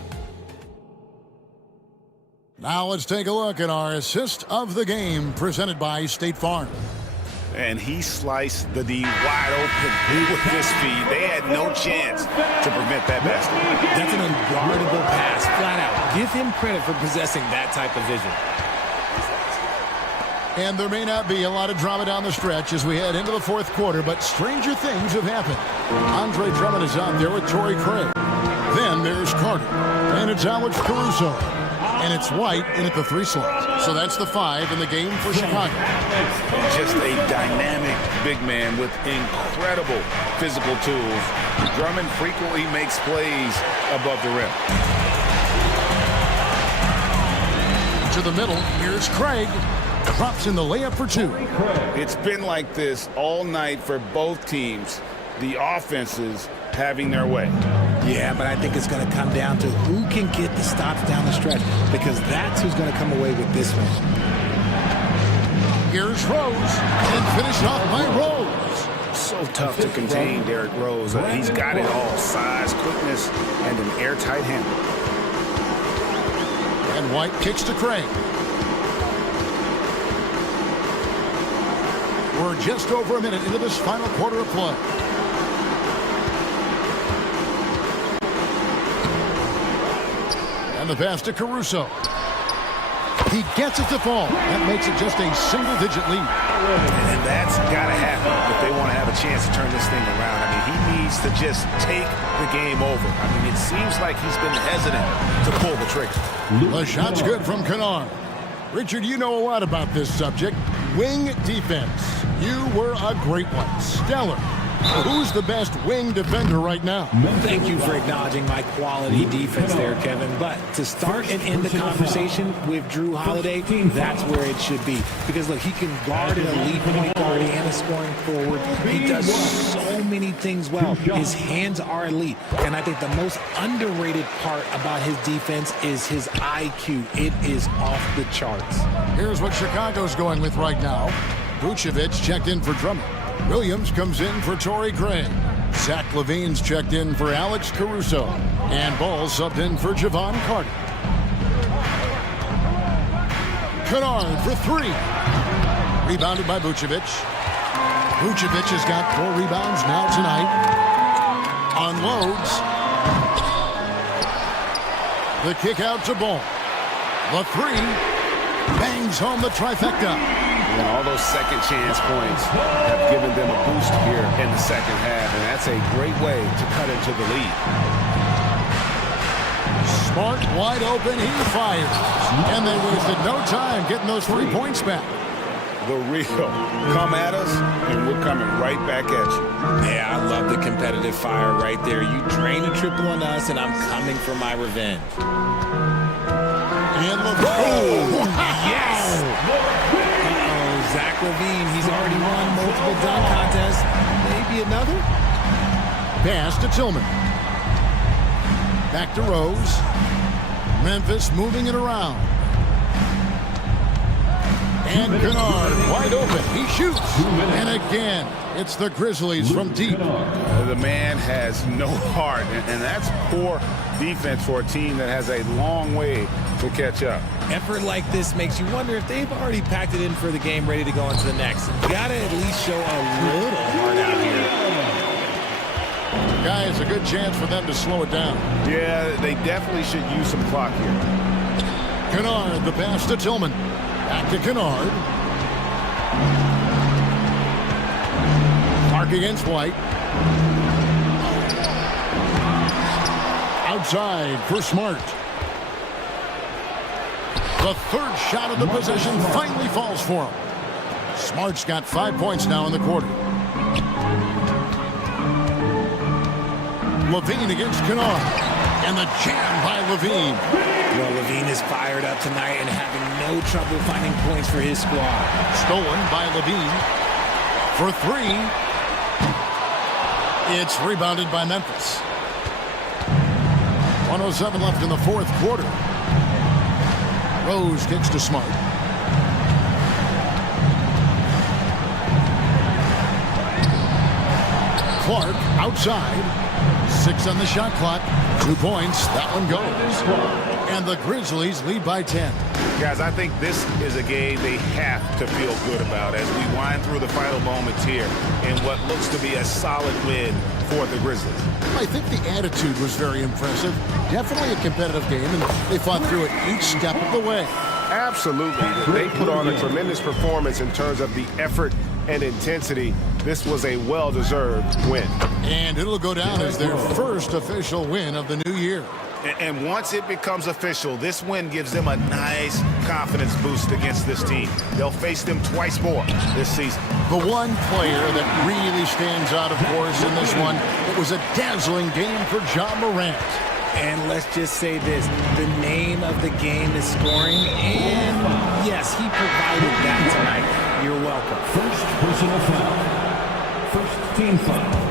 Now let's take a look at our assist of the game, presented by State Farm. And he sliced the D wide open with his feet. They had no chance to prevent that basket. That's an unguardable pass, flat out. Give him credit for possessing that type of vision. And there may not be a lot of drama down the stretch as we head into the fourth quarter, but stranger things have happened. Andre Drummond is out there with Torrey Craig. Then there's Carter. And it's Alex Caruso. And it's White in at the 3 slot. So that's the 5 in the game for Chicago. Just a dynamic big man with incredible physical tools. Drummond frequently makes plays above the rim. To the middle, here's Craig. Drops in the layup for 2. It's been like this all night for both teams. The offenses having their way. Yeah, but I think it's going to come down to who can get the stops down the stretch, because that's who's going to come away with this one. Here's Rose, and finished off by Rose. So tough to contain Derrick Rose. He's got it all: size, quickness, and an airtight handle. And White kicks to Craig. We're just over a minute into this final quarter of play. And the pass to Caruso. He gets it to fall. That makes it just a single-digit lead. And that's got to happen if they want to have a chance to turn this thing around. I mean, he needs to just take the game over. I mean, it seems like he's been hesitant to pull the trigger. The shot's good from Kennard. Richard, you know a lot about this subject. Wing defense. You were a great one. Stellar. Who's the best wing defender right now? Thank you for acknowledging my quality defense there, Kevin. But to start and end the conversation with Drew Holiday, that's where it should be. Because, look, he can guard an elite point guard and a scoring forward. He does so many things well. His hands are elite. And I think the most underrated part about his defense is his IQ. It is off the charts. Here's what Chicago's going with right now. Vucevic checked in for Drummond. Williams comes in for Torrey Craig. Zach LaVine's checked in for Alex Caruso. And Ball subbed in for Javon Carter. Kennard for three. Rebounded by Vucevic. Vucevic has got 4 rebounds now tonight. Unloads. The kick out to Ball. The three. Bangs home the trifecta. And all those second chance points have given them a boost here in the second half, and that's a great way to cut into the lead. Smart, wide open, he fires. And they wasted no time getting those 3 points back. The real. Come at us, and we're coming right back at you. Yeah, I love the competitive fire right there. You drain a triple on us, and I'm coming for my revenge. And LeBron. Yes! Zach LaVine, he's already won multiple dunk contests. Maybe another? Pass to Tillman. Back to Rose. Memphis moving it around. And Kennard wide open. He shoots. And again, it's the Grizzlies from deep. The man has no heart, and that's poor defense for a team that has a long way to catch up. Effort like this makes you wonder if they've already packed it in for the game, ready to go on to the next. You gotta at least show a little heart out here. Guys, a good chance for them to slow it down. Yeah, they definitely should use some clock here. Kennard, the pass to Tillman. Back to Kennard. Mark against White. Outside for Smart. The third shot of the possession finally falls for him. Smart's got 5 points now in the quarter. LaVine against Kennard. And the jam by LaVine. Well, LaVine is fired up tonight and having no trouble finding points for his squad. Stolen by LaVine. For three. It's rebounded by Memphis. 1:07 left in the fourth quarter. Rose kicks to Smart. Clark outside. 6 on the shot clock. 2 points. That one goes. And the Grizzlies lead by 10. Guys, I think this is a game they have to feel good about as we wind through the final moments here in what looks to be a solid win for the Grizzlies. I think the attitude was very impressive. Definitely a competitive game, and they fought through it each step of the way. Absolutely. They put on a tremendous performance in terms of the effort and intensity. This was a well-deserved win. And it'll go down as their first official win of the new year. And once it becomes official, this win gives them a nice confidence boost against this team. They'll face them twice more this season. The one player that really stands out, of course, in this one, it was a dazzling game for Ja Morant. And let's just say this, the name of the game is scoring, and yes, he provided that tonight. You're welcome. First personal foul. First team foul.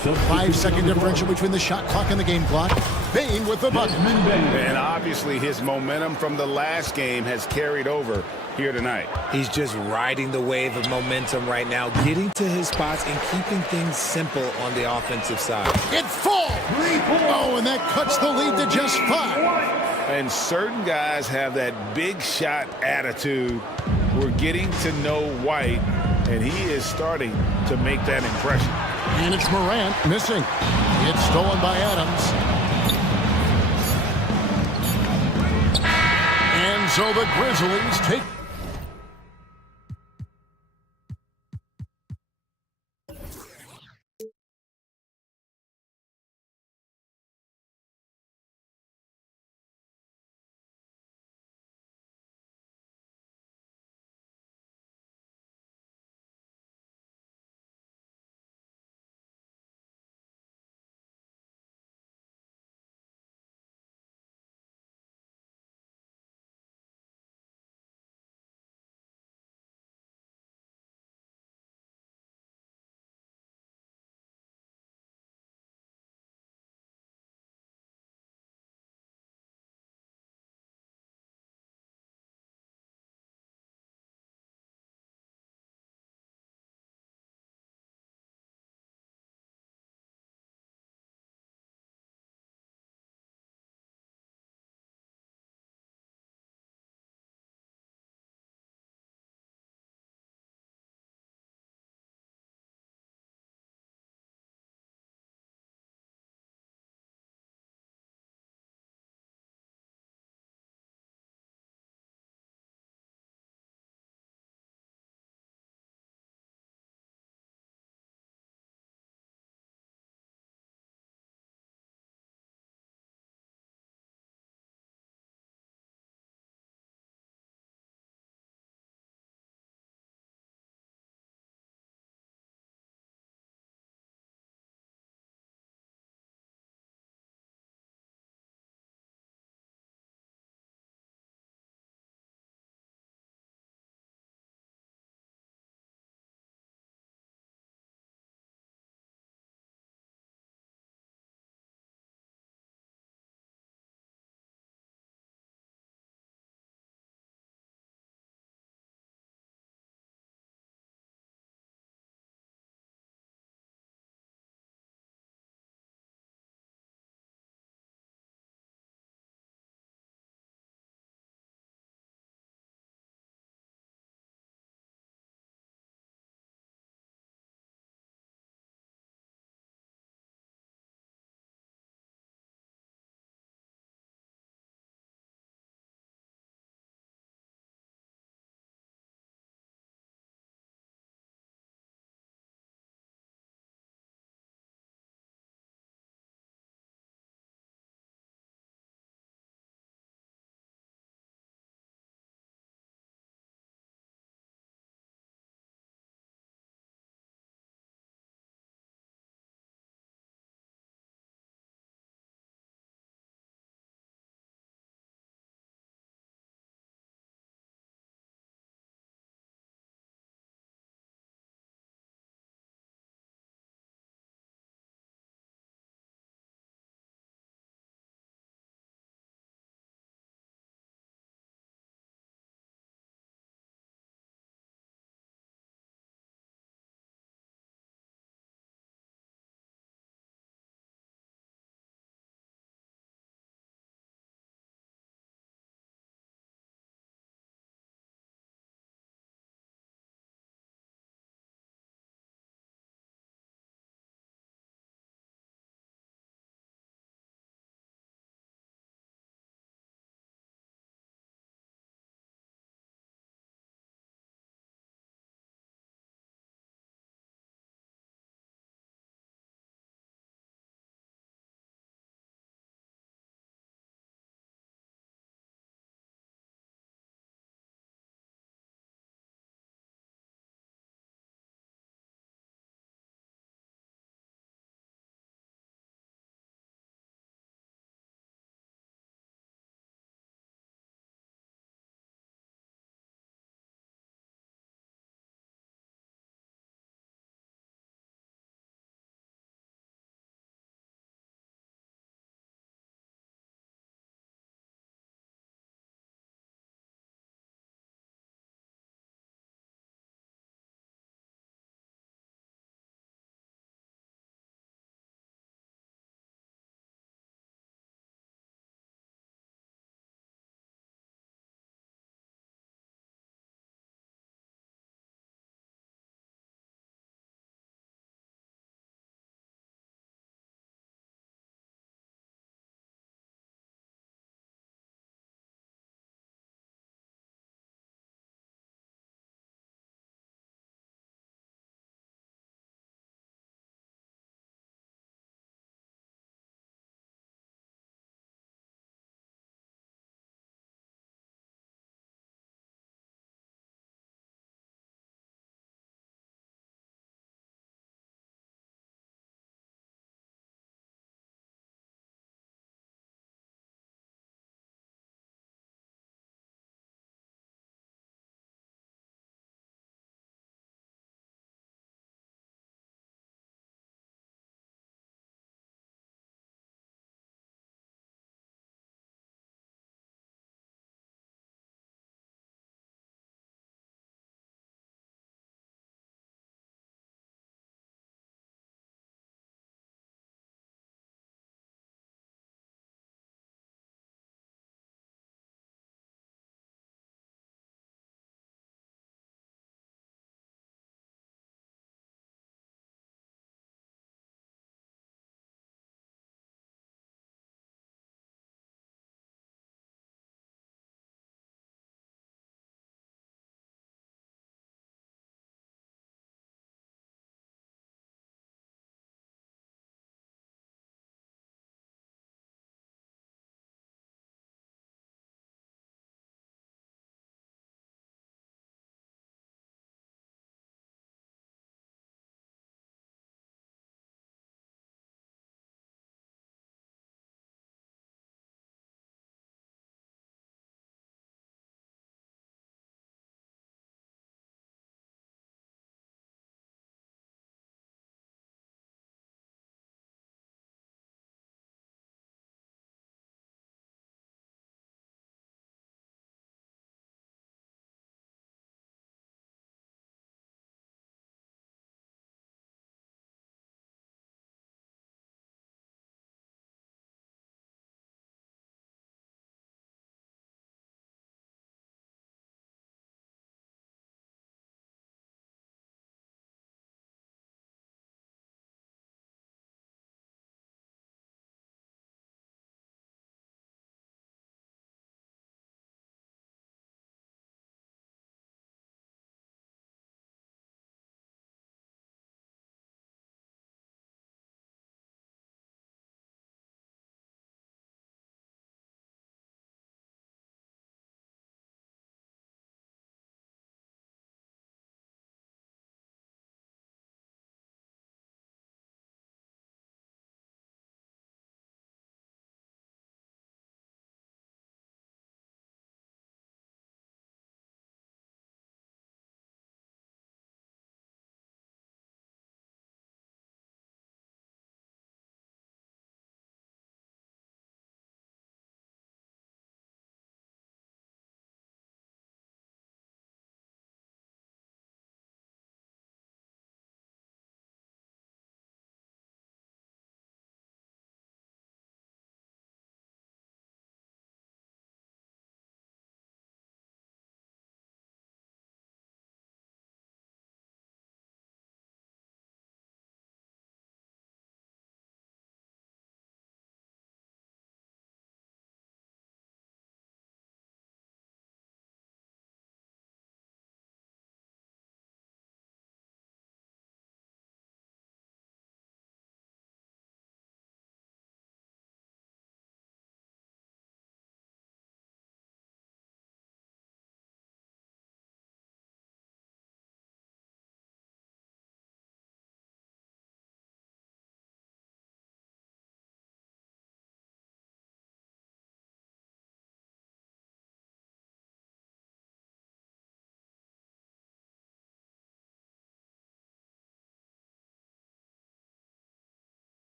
5-second differential between the shot clock and the game clock. Bane with the bucket. And obviously his momentum from the last game has carried over here tonight. He's just riding the wave of momentum right now, getting to his spots and keeping things simple on the offensive side. It falls! Oh, and that cuts the lead to just 5. And certain guys have that big shot attitude. We're getting to know White, and he is starting to make that impression. And it's Morant missing. It's stolen by Adams. And so the Grizzlies take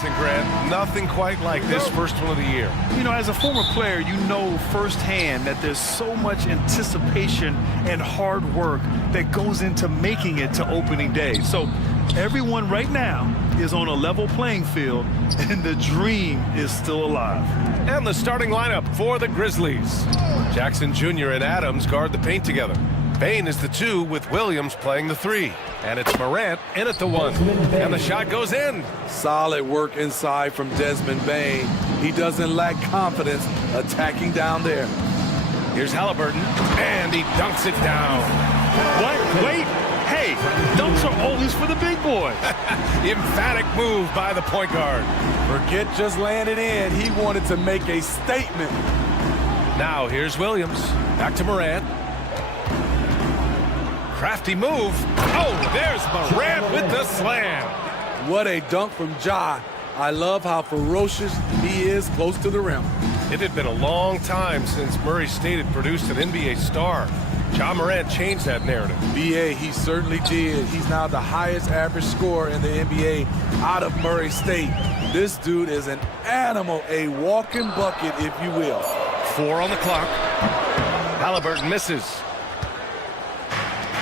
amazing, Grant. Nothing quite like this first one of the year. You know, as a former player, you know firsthand that there's so much anticipation and hard work that goes into making it to opening day. So everyone right now is on a level playing field, and the dream is still alive. And the starting lineup for the Grizzlies. Jackson Jr. and Adams guard the paint together. Bain is the 2 with Williams playing the 3. And it's Morant in at the 1. And the shot goes in. Solid work inside from Desmond Bain. He doesn't lack confidence attacking down there. Here's Halliburton, and he dunks it down. What? Wait. Hey, dunks are always for the big boy. Emphatic move by the point guard. Forget just laying it in. He wanted to make a statement. Now here's Williams. Back to Morant. Crafty move. Oh, there's Morant with the slam. What a dunk from Ja. I love how ferocious he is close to the rim. It had been a long time since Murray State had produced an NBA star. Ja Morant changed that narrative. BA, he certainly did. He's now the highest average scorer in the NBA out of Murray State. This dude is an animal, a walking bucket, if you will. 4 on the clock. Halliburton misses.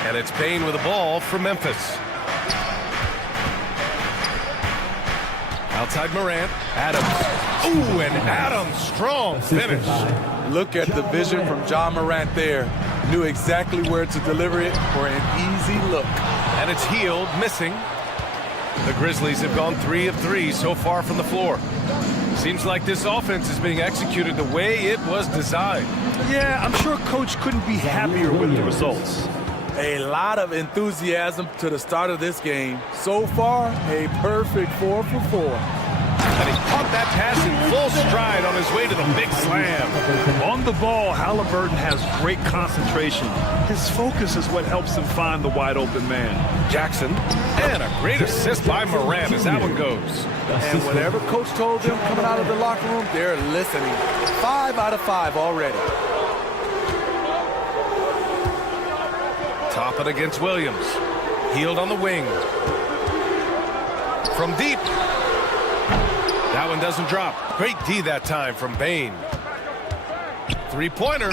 And it's Bain with the ball for Memphis. Outside Morant, Adams. Ooh, and Adams, strong finish. Look at the vision from Ja Morant there. Knew exactly where to deliver it for an easy look. And it's Hield missing. The Grizzlies have gone 3 of 3 so far from the floor. Seems like this offense is being executed the way it was designed. Yeah, I'm sure Coach couldn't be happier with the results. A lot of enthusiasm to the start of this game. So far, a perfect 4 for 4. And he caught that pass in full stride on his way to the big slam. On the ball, Halliburton has great concentration. His focus is what helps him find the wide open man. Jackson, and a great assist by Morant as that one goes. And whatever Coach told them coming out of the locker room, they're listening. 5 out of 5 already. Toppin against Williams. Hield on the wing. From deep. That one doesn't drop. Great D that time from Bain. 3-pointer.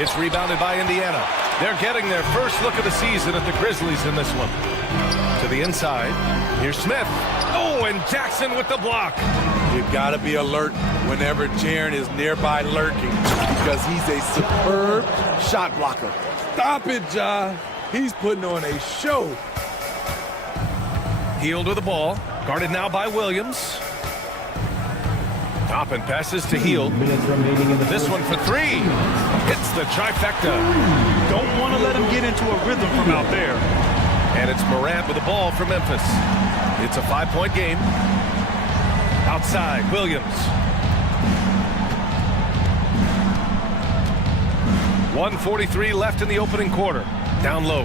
It's rebounded by Indiana. They're getting their first look of the season at the Grizzlies in this one. To the inside. Here's Smith. Oh, and Jackson with the block. You've got to be alert whenever Jaren is nearby lurking because he's a superb shot blocker. Stop it, Ja. He's putting on a show. Hield with the ball. Guarded now by Williams. Toppin passes to Hield. This one for 3. Hits the trifecta. Don't want to let him get into a rhythm from out there. And it's Morant with the ball for Memphis. It's a 5-point game. Outside, Williams. 1:43 left in the opening quarter. Down low.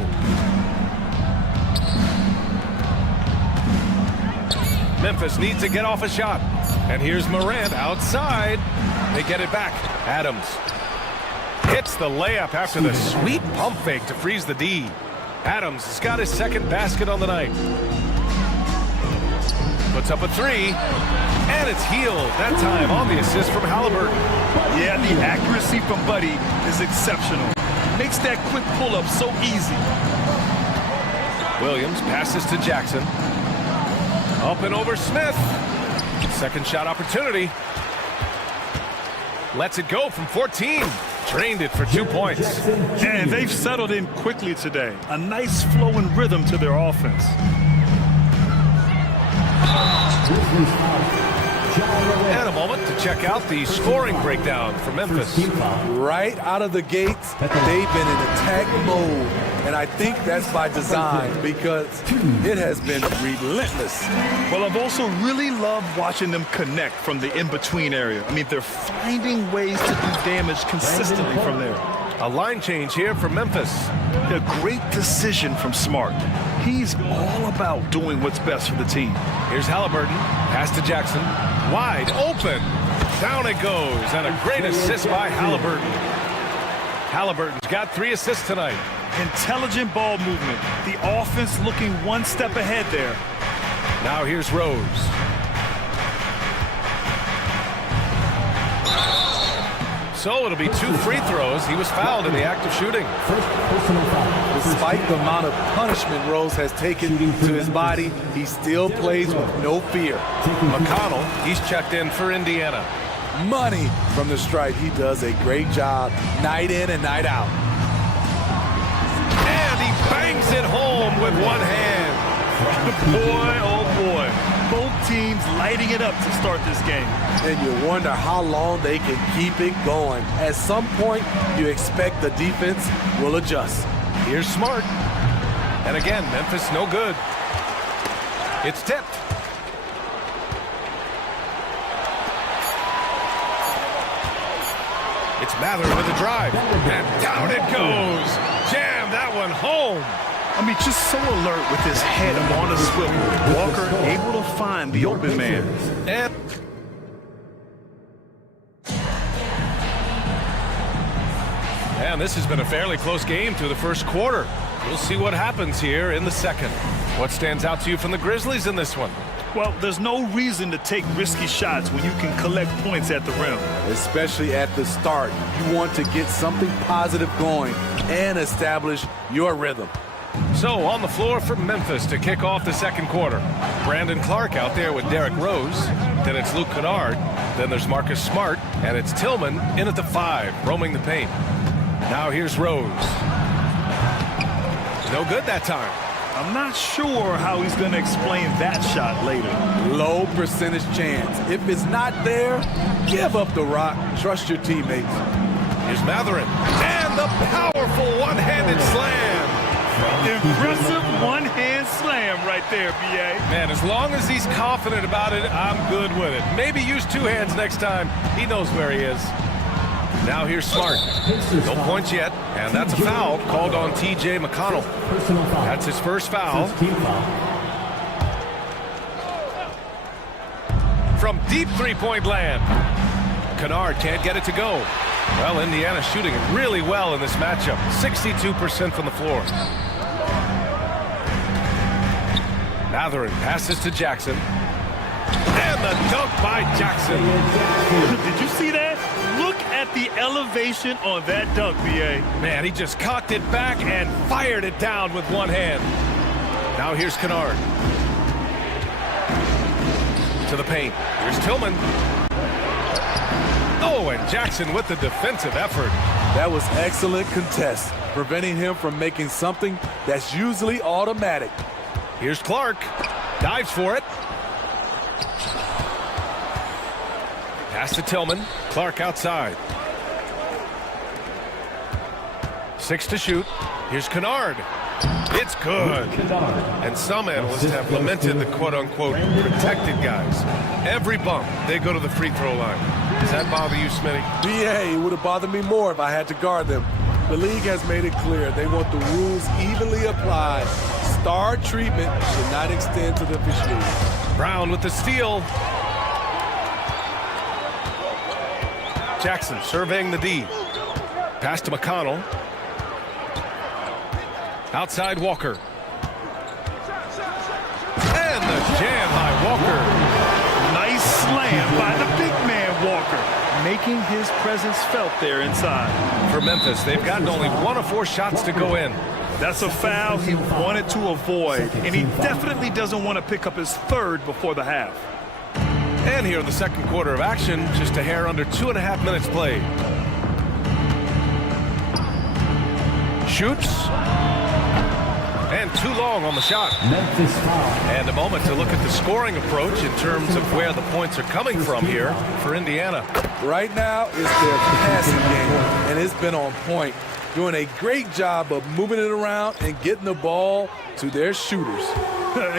Memphis needs to get off a shot. And here's Morant outside. They get it back. Adams hits the layup after the sweet pump fake to freeze the D. Adams has got his second basket on the night. Puts up a 3. And it's Hield that time on the assist from Halliburton. Yeah, the accuracy from Buddy is exceptional. Makes that quick pull-up so easy. Williams passes to Jackson. Up and over Smith. Second shot opportunity. Lets it go from 14. Drained it for 2 points. And they've settled in quickly today. A nice flow and rhythm to their offense. And a moment to check out the scoring breakdown for Memphis. Right out of the gates, they've been in attack mode. And I think that's by design because it has been relentless. Well, I've also really loved watching them connect from the in-between area. I mean, they're finding ways to do damage consistently from there. A line change here for Memphis. A great decision from Smart. He's all about doing what's best for the team. Here's Halliburton. Pass to Jackson. Wide open. Down it goes. And a great assist by Halliburton. Halliburton's got 3 assists tonight. Intelligent ball movement. The offense looking one step ahead there. Now here's Rose. So it'll be 2 free throws. He was fouled in the act of shooting. Despite the amount of punishment Rose has taken to his body, he still plays with no fear. McConnell, he's checked in for Indiana. Money from the stripe. He does a great job night in and night out. And he bangs it home with one hand. Boy, oh boy. Both teams lighting it up to start this game. And you wonder how long they can keep it going. At some point, you expect the defense will adjust. Here's Smart. And again, Memphis no good. It's tipped. It's Mather with a drive. And down it goes. Jam that one home. I mean, just so alert with his head on a swivel. Walker able to find the open man. And this has been a fairly close game through the first quarter. We'll see what happens here in the second. What stands out to you from the Grizzlies in this one? Well, there's no reason to take risky shots when you can collect points at the rim. Especially at the start. You want to get something positive going and establish your rhythm. So on the floor for Memphis to kick off the second quarter. Brandon Clark out there with Derrick Rose. Then it's Luke Kennard. Then there's Marcus Smart. And it's Tillman in at the 5, roaming the paint. Now here's Rose. No good that time. I'm not sure how he's going to explain that shot later. Low percentage chance. If it's not there, give up the rock. Trust your teammates. Here's Matherin. And the powerful one-handed slam. Impressive one-hand slam right there, B.A. Man, as long as he's confident about it, I'm good with it. Maybe use 2 hands next time. He knows where he is. Now here's Smart. No points yet, and that's a foul called on T.J. McConnell. That's his first foul. From deep three-point land. Kennard can't get it to go. Well, Indiana shooting really well in this matchup. 62% from the floor. Matherin passes to Jackson. And the dunk by Jackson. Did you see that? Look at the elevation on that dunk, B.A. Man, he just cocked it back and fired it down with one hand. Now here's Kennard. To the paint. Here's Tillman. Oh, and Jackson with the defensive effort. That was excellent contest, preventing him from making something that's usually automatic. Here's Clark. Dives for it. Pass to Tillman. Clark outside. 6 to shoot. Here's Kennard. It's good. And some analysts have lamented the quote-unquote protected guys. Every bump, they go to the free throw line. Does that bother you, Smitty? BA, it would have bothered me more if I had to guard them. The league has made it clear they want the rules evenly applied. Star treatment should not extend to the officiating. Brown with the steal. Jackson surveying the D. Pass to McConnell. Outside Walker. And the jam by Walker. Nice slam by the big man Walker, making his presence felt there inside. For Memphis, they've gotten only 1 of 4 shots to go in. That's a foul he wanted to avoid, and he definitely doesn't want to pick up his 3rd before the half. And here in the second quarter of action, just a hair under 2.5 minutes played. Shoots. And too long on the shot. And a moment to look at the scoring approach in terms of where the points are coming from here for Indiana. Right now, it's their passing game, and it's been on point. Doing a great job of moving it around and getting the ball to their shooters.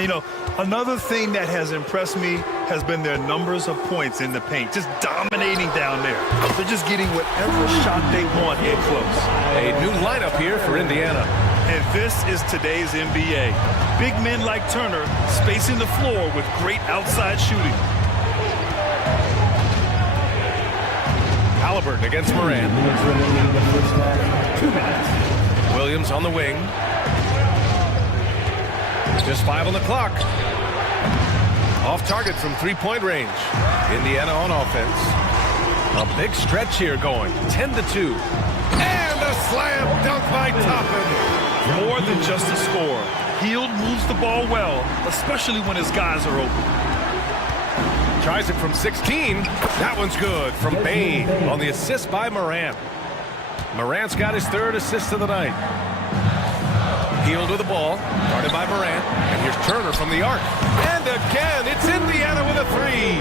You know, another thing that has impressed me has been their numbers of points in the paint, just dominating down there. They're just getting whatever shot they want in close. A new lineup here for Indiana. And this is today's NBA. Big men like Turner spacing the floor with great outside shooting. Halliburton against Moran. Williams on the wing. Just 5 on the clock. Off target from three-point range. Indiana on offense. A big stretch here going. 10-2. And a slam dunk by Toppin. More than just a score. Hield moves the ball well, especially when his guys are open. Tries it from 16. That one's good from Bain on the assist by Morant. Morant's got his third assist of the night. Hield with the ball, guarded by Morant. And here's Turner from the arc. And again, it's Indiana with a three.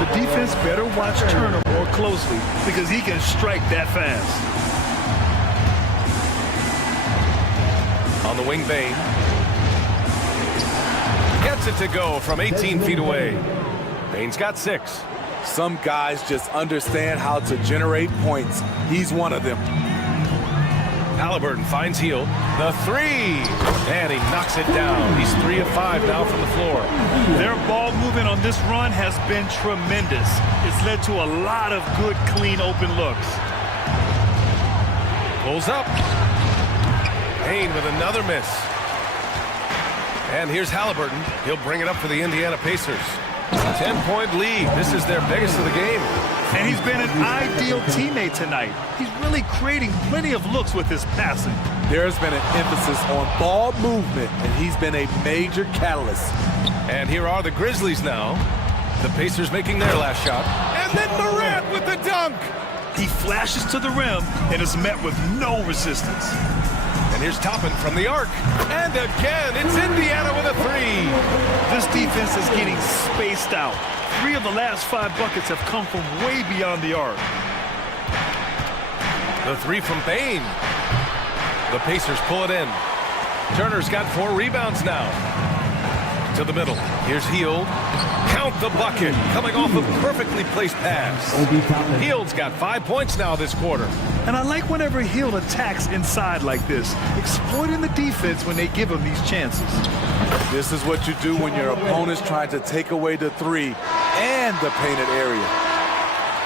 The defense better watch Turner more closely because he can strike that fast. On the wing, Bain. Gets it to go from 18 feet away. Bain's got 6. Some guys just understand how to generate points. He's one of them. Halliburton finds Hield. The three. And he knocks it down. He's 3 of 5 now from the floor. Their ball movement on this run has been tremendous. It's led to a lot of good, clean, open looks. Pulls up. Bain with another miss. And here's Halliburton. He'll bring it up for the Indiana Pacers. 10-point lead. This is their biggest of the game. And he's been an ideal teammate tonight. He's really creating plenty of looks with his passing. There's been an emphasis on ball movement, and he's been a major catalyst. And here are the Grizzlies now. The Pacers making their last shot. And then Morant with the dunk. He flashes to the rim and is met with no resistance. And here's Toppin from the arc. And again, it's Indiana with a three. This defense is getting spaced out. 3 of the last 5 buckets have come from way beyond the arc. The three from Bain. The Pacers pull it in. Turner's got 4 rebounds now. To the middle. Here's Hield. Count the bucket. Coming off a perfectly placed pass. Hield's got 5 points now this quarter. And I like whenever Hield attacks inside like this, exploiting the defense when they give him these chances. This is what you do when your opponent's trying to take away the three and the painted area.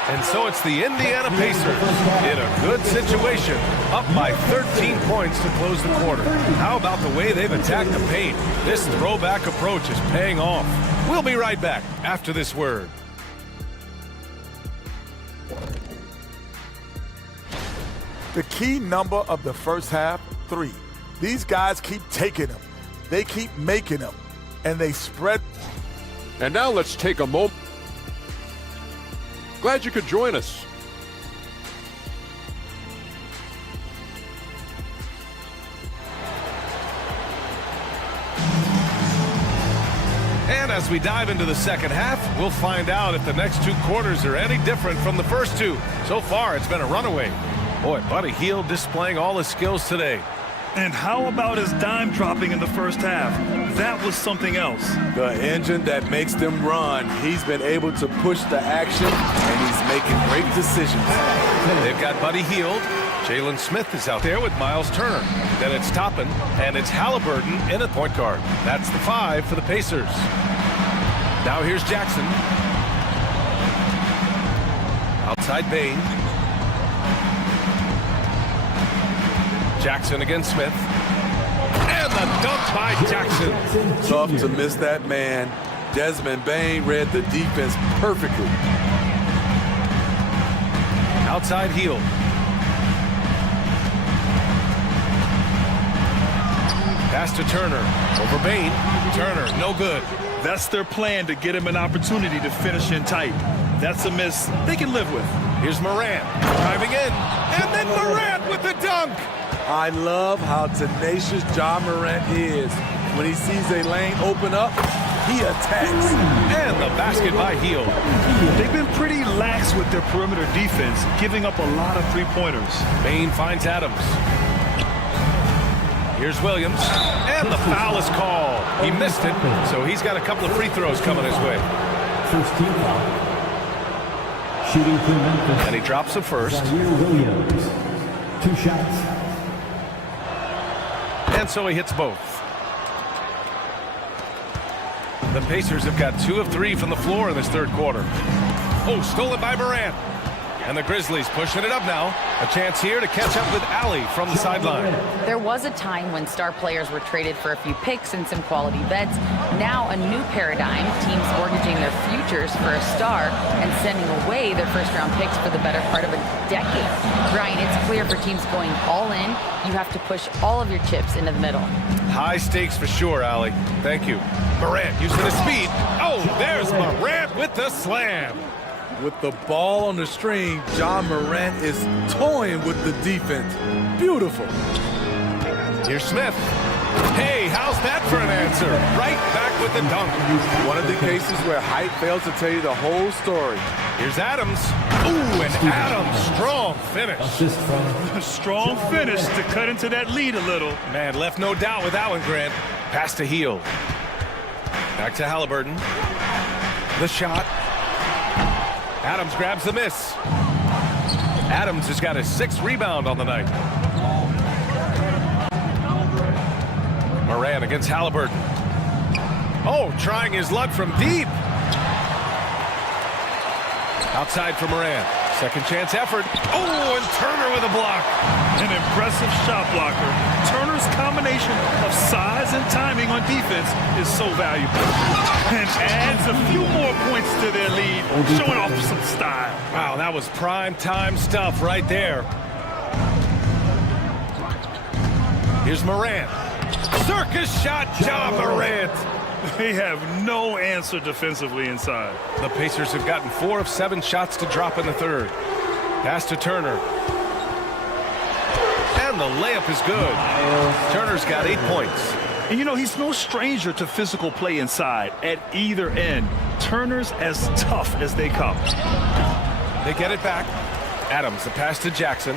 And so it's the Indiana Pacers in a good situation, up by 13 points to close the quarter. How about the way they've attacked the paint? This throwback approach is paying off. We'll be right back after this word. The key number of the first half, 3. These guys keep taking them. They keep making them. And they spread. And now let's take a moment. Glad you could join us. And as we dive into the second half, we'll find out if the next 2 quarters are any different from the first 2. So far, it's been a runaway. Boy, Buddy Hield displaying all his skills today. And how about his dime dropping in the first half? That was something else. The engine that makes them run. He's been able to push the action, and he's making great decisions. They've got Buddy Hield. Jalen Smith is out there with Miles Turner. Then it's Toppin, and it's Halliburton in at point guard. That's the 5 for the Pacers. Now here's Jackson. Outside Bain. Jackson against Smith. And the dunk by Jackson. Tough to miss that man. Desmond Bain read the defense perfectly. Outside Hield. Pass to Turner. Over Bain. Turner, no good. That's their plan, to get him an opportunity to finish in tight. That's a miss they can live with. Here's Morant driving in. And then Morant with the dunk. I love how tenacious Ja Morant is. When he sees a lane open up, he attacks. And the basket by Hield. They've been pretty lax with their perimeter defense, giving up a lot of 3-pointers. Bain finds Adams. Here's Williams. And the foul is called. He missed it, so he's got a couple of free throws coming his way. First team foul. Shooting for Memphis. And he drops the first. Williams. 2 shots. And so he hits both. The Pacers have got 2 of 3 from the floor in this third quarter. Oh, stolen by Morant. And the Grizzlies pushing it up now. A chance here to catch up with Allie from the sideline. There was a time when star players were traded for a few picks and some quality vets. Now a new paradigm, teams mortgaging their futures for a star and sending away their first-round picks for the better part of a decade. Brian, it's clear for teams going all in, you have to push all of your chips into the middle. High stakes for sure, Allie. Thank you. Morant using his speed. Oh, there's Morant with the slam. With the ball on the string, John Morant is toying with the defense. Beautiful. Here's Smith. Hey, how's that for an answer? Right back with the dunk. One of the cases where height fails to tell you the whole story. Here's Adams. Ooh, and Adams, strong finish. Strong finish to cut into that lead a little. Man, left no doubt with that one, Grant. Pass to Heel. Back to Halliburton. The shot. Adams grabs the miss. Adams has got his 6th rebound on the night. Morant against Halliburton. Oh, trying his luck from deep. Outside for Morant. Second chance effort. Oh, and Turner with a block. An impressive shot blocker. Turner's combination of size and timing on defense is so valuable. And adds a few more points to their lead, showing off some style. Wow, that was prime time stuff right there. Here's Morant. Circus shot, John Morant. They have no answer defensively inside. The Pacers have gotten 4 of 7 shots to drop in the third. Pass to Turner. And the layup is good. Turner's got 8 points. And you know, he's no stranger to physical play inside at either end. Turner's as tough as they come. They get it back. Adams, the pass to Jackson.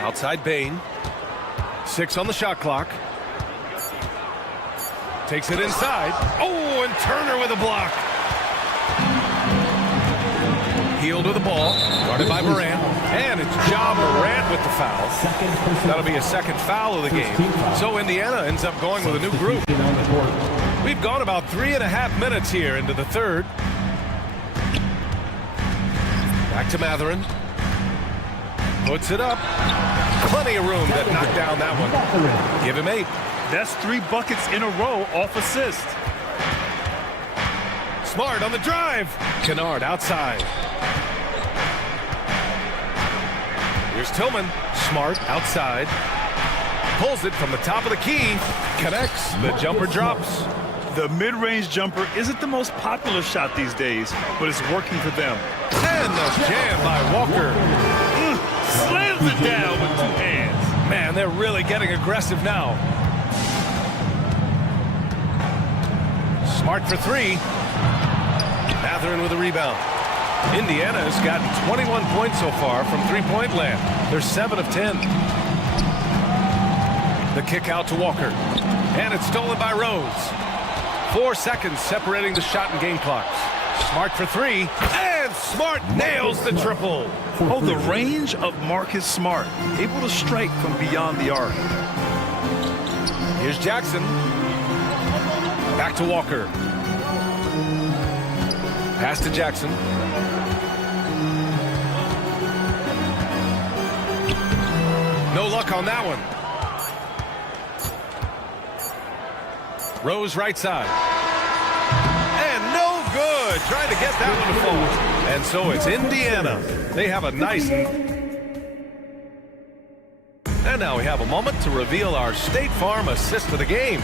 Outside Bain. 6 on the shot clock. Takes it inside. Oh, and Turner with a block. Heel to the ball. Guarded by Morant. And it's Ja Morant with the foul. That'll be a second foul of the game. So Indiana ends up going with a new group. We've gone about 3.5 minutes here into the third. Back to Matherin. Puts it up. Plenty of room to knock down that one. Give him 8. That's 3 buckets in a row off assist. Smart on the drive. Kennard outside. Here's Tillman. Smart outside. Pulls it from the top of the key. Connects. The jumper drops. The mid-range jumper isn't the most popular shot these days, but it's working for them. And the jam by Walker. Slams it down with 2 hands. Man, they're really getting aggressive now. Smart for 3. Matherin with a rebound. Indiana has gotten 21 points so far from three-point land. They're 7 of 10. The kick out to Walker. And it's stolen by Rose. 4 seconds separating the shot and game clocks. Smart for 3. And Smart nails the triple. Oh, the range of Marcus Smart. Able to strike from beyond the arc. Here's Jackson. Back to Walker. Pass to Jackson. No luck on that one. Rose right side. And no good. Trying to get that one to fall. And so it's Indiana. They have a nice... And now we have a moment to reveal our State Farm assist of the game.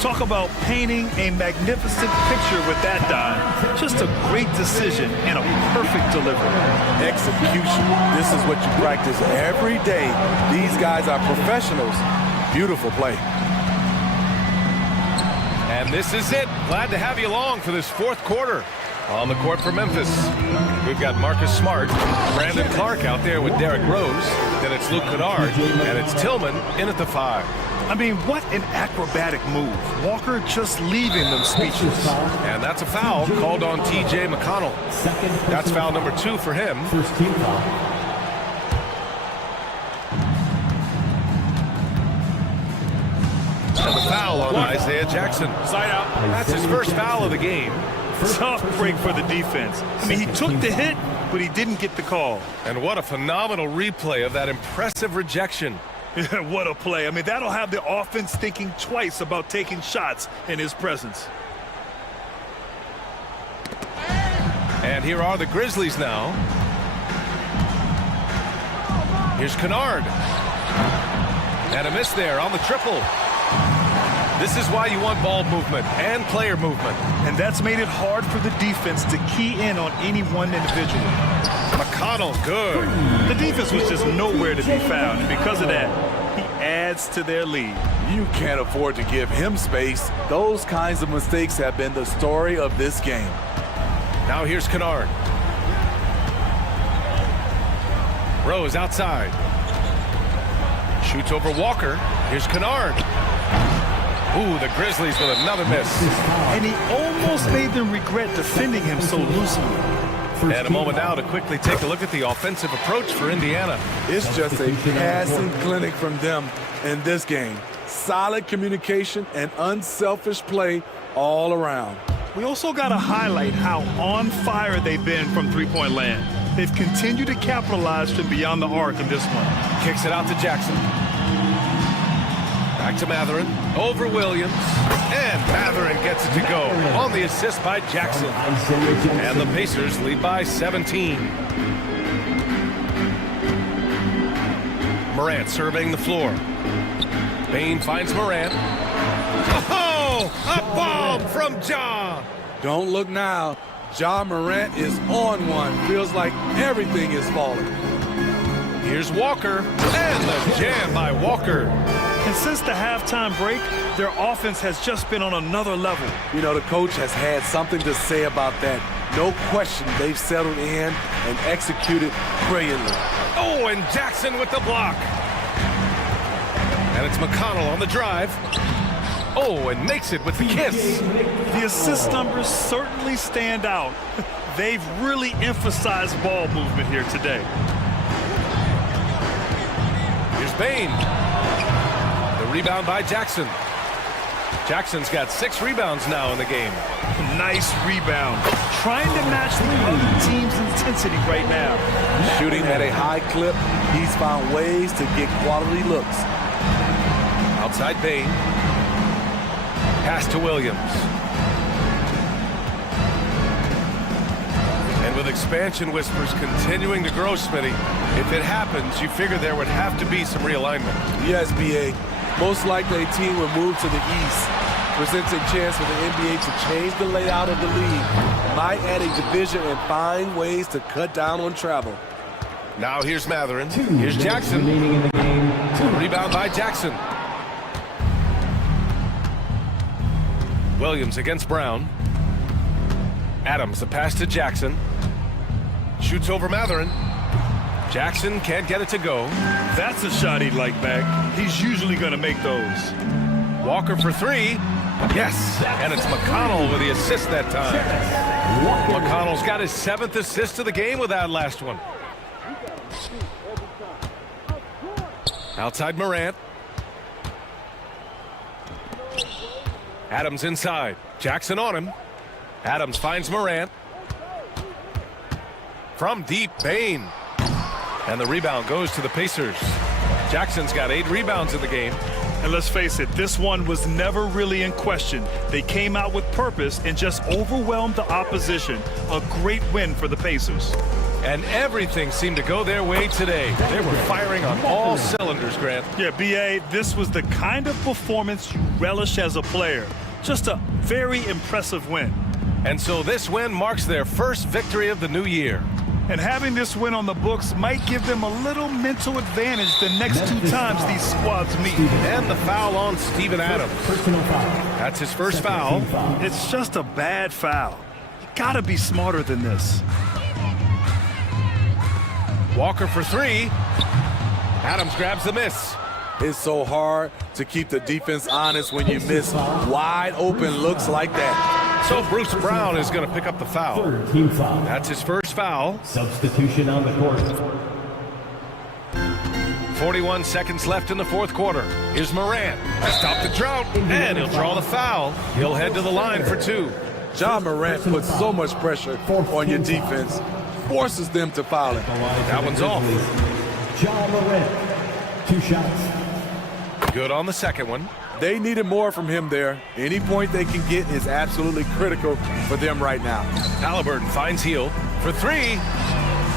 Talk about painting a magnificent picture with that dime. Just a great decision and a perfect delivery. Execution. This is what you practice every day. These guys are professionals. Beautiful play. And this is it. Glad to have you along for this 4th quarter. On the court for Memphis, we've got Marcus Smart, Brandon Clark out there with Derrick Rose. Then it's Luke Kennard, and it's Tillman in at the 5. I mean, what an acrobatic move. Walker just leaving them speechless. And that's a foul called on T.J. McConnell. That's foul number 2 for him. First team foul. And the foul on Isaiah Jackson. Side out. That's his first foul of the game. Tough break for the defense. I mean, he took the hit, but he didn't get the call. And what a phenomenal replay of that impressive rejection. What a play. I mean, that'll have the offense thinking twice about taking shots in his presence. And here are the Grizzlies now. Here's Kennard. And a miss there on the triple. This is why you want ball movement and player movement. And that's made it hard for the defense to key in on any one individual. McConnell, good. The defense was just nowhere to be found, and because of that, he adds to their lead. You can't afford to give him space. Those kinds of mistakes have been the story of this game. Now here's Kennard. Rose outside. Shoots over Walker. Here's Kennard. Ooh, the Grizzlies with another miss. And he almost made them regret defending him so loosely. And a moment now to quickly take a look at the offensive approach for Indiana. It's just a passing clinic from them in this game. Solid communication and unselfish play all around. We also got to highlight how on fire they've been from three-point land. They've continued to capitalize from beyond the arc in this one. Kicks it out to Jackson. Back to Matherin. Over Williams. And Matherin gets it to go on the assist by Jackson. And the Pacers lead by 17. Morant surveying the floor. Bain finds Morant. Oh, a bomb from Ja. Don't look now. Ja Morant is on one. Feels like everything is falling. Here's Walker. And the jam by Walker. And since the halftime break, their offense has just been on another level. You know, the coach has had something to say about that. No question, they've settled in and executed brilliantly. Oh, and Jackson with the block. And it's McConnell on the drive. Oh, and makes it with the kiss. The assist numbers certainly stand out. They've really emphasized ball movement here today. Here's Bain. The rebound by Jackson. Jackson's got 6 rebounds now in the game. Nice rebound. Trying to match the other team's intensity right now. Shooting at a high clip, he's found ways to get quality looks. Outside Bain. Pass to Williams. And with expansion whispers continuing to grow, Smitty, if it happens, you figure there would have to be some realignment. Yes, BA. Most likely a team will move to the east. Presents a chance for the NBA to change the layout of the league. Might add a division and find ways to cut down on travel. Now here's Matherin. Here's Jackson. Rebound by Jackson. Williams against Brown. Adams, the pass to Jackson. Shoots over Matherin. Jackson can't get it to go. That's a shot he'd like back. He's usually going to make those. Walker for 3. Yes, and it's McConnell with the assist that time. McConnell's got his 7th assist of the game with that last one. Outside Morant. Adams inside. Jackson on him. Adams finds Morant. From deep, Bain. And the rebound goes to the Pacers. Jackson's got 8 rebounds in the game. And let's face it, this one was never really in question. They came out with purpose and just overwhelmed the opposition. A great win for the Pacers. And everything seemed to go their way today. They were firing on all cylinders, Grant. Yeah, B.A., this was the kind of performance you relish as a player. Just a very impressive win. And so this win marks their first victory of the new year. And having this win on the books might give them a little mental advantage the next 2 times these squads meet. And the foul on Steven Adams. That's his first foul. It's just a bad foul. You gotta be smarter than this. Walker for 3. Adams grabs the miss. It's so hard to keep the defense honest when you miss wide open looks like that. So Bruce Brown is going to pick up the foul. 3rd team foul. That's his first foul. Substitution on the court. 41 seconds left in the 4th quarter. Here's Morant. Stop the drought, and he'll draw the foul. He'll head to the line for 2. Ja Morant puts so much pressure on your defense, forces them to foul him. That one's off. Ja Morant, 2 shots. Good on the second one. They needed more from him there. Any point they can get is absolutely critical for them right now. Halliburton finds Heel for three.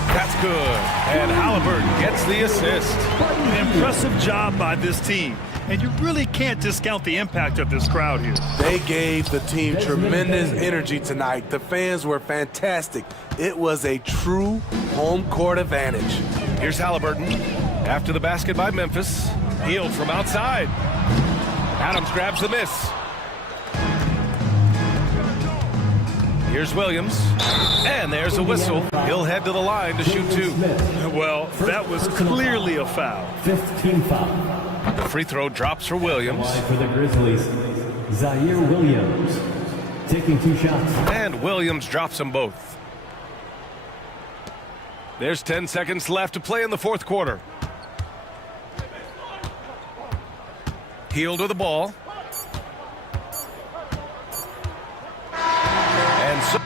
That's good. And Halliburton gets the assist. Impressive job by this team. And you really can't discount the impact of this crowd here. They gave the team tremendous energy tonight. The fans were fantastic. It was a true home court advantage. Here's Halliburton. After the basket by Memphis. Healed from outside. Adams grabs the miss. Here's Williams. And there's a whistle. He'll head to the line to shoot two. Well, that was clearly a foul. 15 foul. The free throw drops for Williams. For the Grizzlies, Zaire Williams taking 2 shots. And Williams drops them both. There's 10 seconds left to play in the fourth quarter. Heel to the ball. And so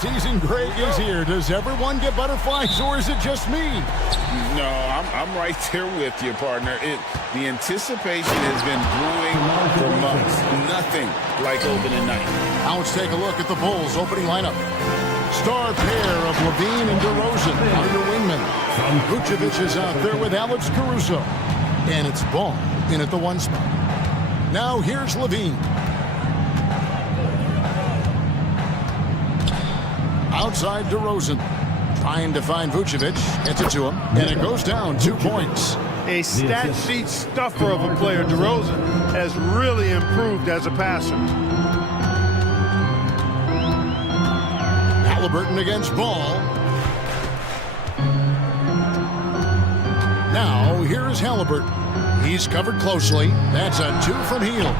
season break is here. Does everyone get butterflies, or is it just me? No, I'm right there with you, partner. The anticipation has been brewing for months. Nothing like opening night. Now let's take a look at the Bulls' opening lineup. Star pair of Levine and DeRozan under wingman. Vucevic is out there with Alex Caruso. And it's Ball in at the 1 spot. Now here's Levine. Outside DeRozan. Trying to find Vucevic. Gets it to him. And it goes down 2 points. A stat sheet stuffer of a player. DeRozan has really improved as a passer. Halliburton against Ball. Now, here's Halliburton. He's covered closely. That's a 2 from Hield.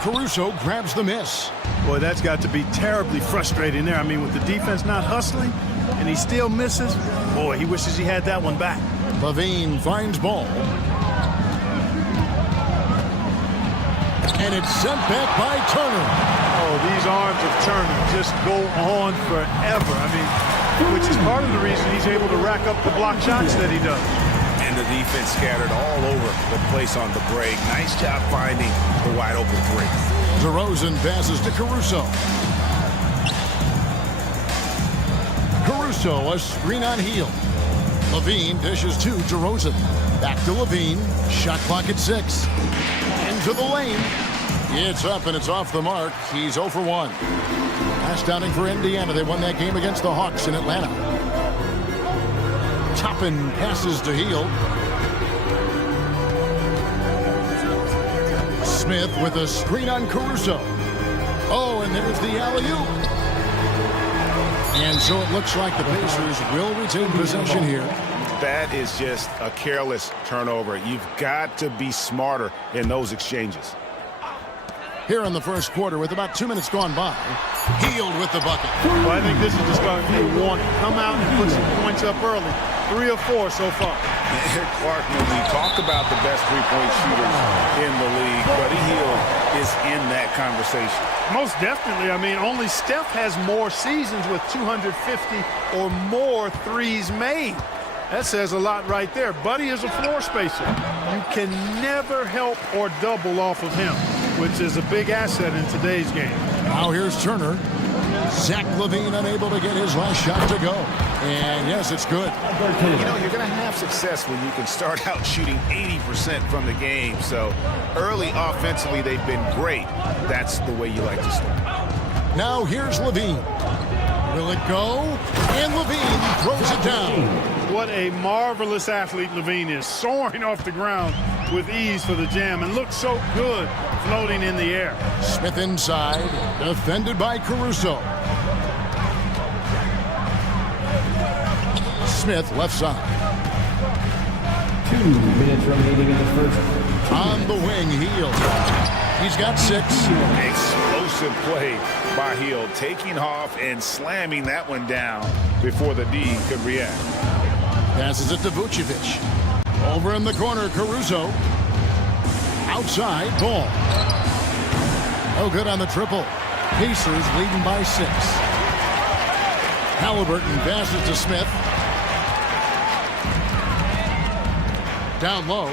Caruso grabs the miss. Boy, that's got to be terribly frustrating there. I mean, with the defense not hustling, and he still misses, boy, he wishes he had that one back. Levine finds Ball. And it's sent back by Turner. Oh, these arms of Turner just go on forever. I mean, which is part of the reason he's able to rack up the block shots that he does. And the defense scattered all over the place on the break. Nice job finding the wide open 3. DeRozan passes to Caruso. Caruso, a screen on Hield. Levine dishes to DeRozan. Back to Levine. Shot clock at 6. Into the lane. It's up and it's off the mark. He's 0 for 1. Last outing for Indiana. They won that game against the Hawks in Atlanta. Toppin passes to Hield. Smith with a screen on Caruso. Oh, and there's the alley-oop. And so it looks like the Pacers will retain possession here. That is just a careless turnover. You've got to be smarter in those exchanges. Here in the first quarter with about 2 minutes gone by. Hield with the bucket. Well, I think this is just what they want. Come out and put some points up early. 3 of 4 so far. Clark, when we talk about the best three-point shooters in the league, Buddy Hield is in that conversation. Most definitely. I mean, only Steph has more seasons with 250 or more threes made. That says a lot right there. Buddy is a floor spacer. You can never help or double off of him, which is a big asset in today's game. Now here's Turner. Zach LaVine unable to get his last shot to go. And yes, it's good. You know, you're going to have success when you can start out shooting 80% from the game. So early offensively, they've been great. That's the way you like to start. Now here's LaVine. Will it go? And LaVine throws it down. What a marvelous athlete LaVine is, soaring off the ground with ease for the jam, and looks so good floating in the air. Smith inside, defended by Caruso. Smith left side. 2 minutes remaining in the first. On the wing, Hield. He's got 6. Explosive play by Hield, taking off and slamming that one down before the D could react. Passes it to Vucevic. Over in the corner, Caruso. Outside, Ball. No good on the triple. Pacers leading by 6. Halliburton passes to Smith. Down low.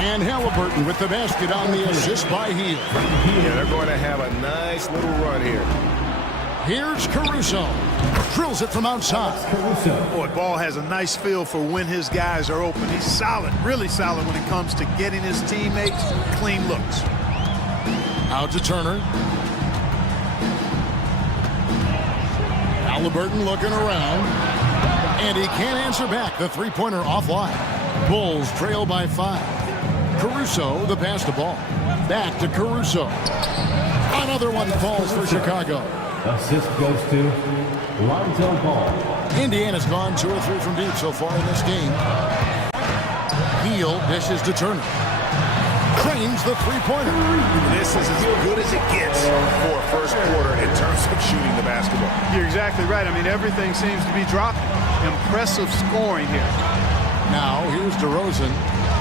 And Halliburton with the basket on the assist by Hield. Yeah, they're going to have a nice little run here. Here's Caruso. Drills it from outside. Boy, Ball has a nice feel for when his guys are open. He's solid, really solid when it comes to getting his teammates clean looks. Out to Turner. Halliburton looking around. And he can't answer back. The three-pointer offline. Bulls trail by 5. Caruso, the pass to Ball. Back to Caruso. Another one falls for Chicago. Assist goes to Lonzo Ball. Indiana's gone 2 or 3 from deep so far in this game. Hield dishes to Turner. Cranes the three-pointer. This is as good as it gets for first quarter in terms of shooting the basketball. You're exactly right. I mean, everything seems to be dropping. Impressive scoring here. Now, here's DeRozan.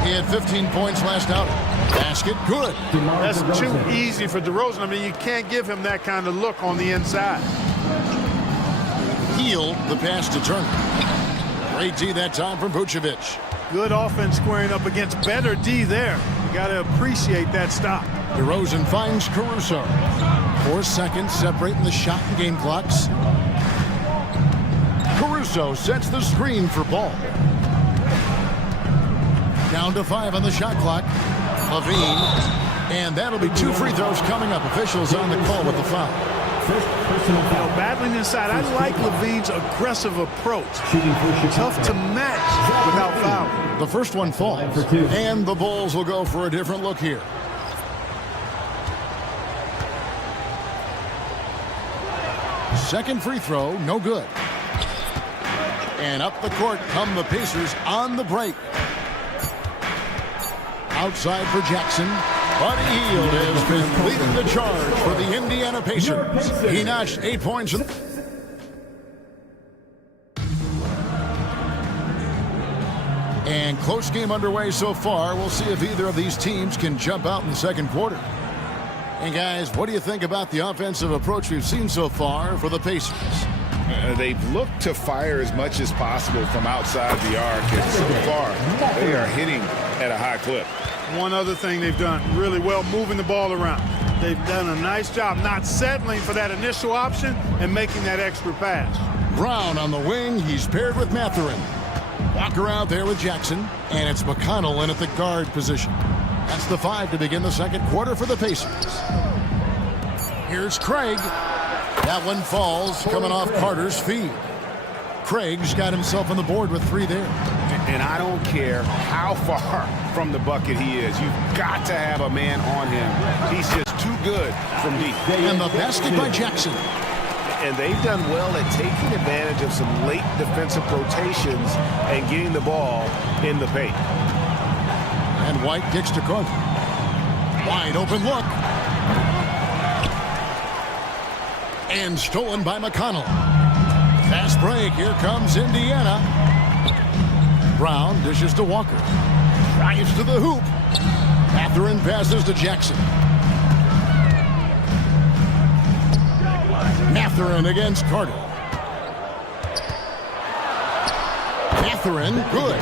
He had 15 points last outing. Basket, good. That's too easy for DeRozan. I mean, you can't give him that kind of look on the inside. Healed the pass to Turner. Great D that time from Vucevic. Good offense squaring up against better D there. You got to appreciate that stop. DeRozan finds Caruso. 4 seconds separating the shot and game clocks. Caruso sets the screen for Ball. Down to 5 on the shot clock. Levine. And that'll be 2 free throws coming up. Officials on the call with the foul. Battling inside, I like Levine's aggressive approach. Tough to match without fouling. The first one falls. And the Bulls will go for a different look here. Second free throw, no good. And up the court come the Pacers on the break. Outside for Jackson. Buddy Hield has been leading the charge for the Indiana Pacers. He notched 8 points. And close game underway so far. We'll see if either of these teams can jump out in the second quarter. And guys, what do you think about the offensive approach we've seen so far for the Pacers? They've looked to fire as much as possible from outside the arc, and so far they are hitting at a high clip. One other thing they've done really well, moving the ball around. They've done a nice job not settling for that initial option and making that extra pass. Brown on the wing. He's paired with Mathurin. Walker out there with Jackson, and it's McConnell in at the guard position. That's the 5 to begin the second quarter for the Pacers. Here's Craig. That one falls, coming off Carter's feed. Craig's got himself on the board with 3 there. And I don't care how far from the bucket he is. You've got to have a man on him. He's just too good from deep. And the basket by Jackson. And they've done well at taking advantage of some late defensive rotations and getting the ball in the paint. And White kicks to Carter. Wide open look. And stolen by McConnell. Fast break. Here comes Indiana. Brown dishes to Walker. Drives to the hoop. Mathurin passes to Jackson. Mathurin against Carter. Mathurin, good.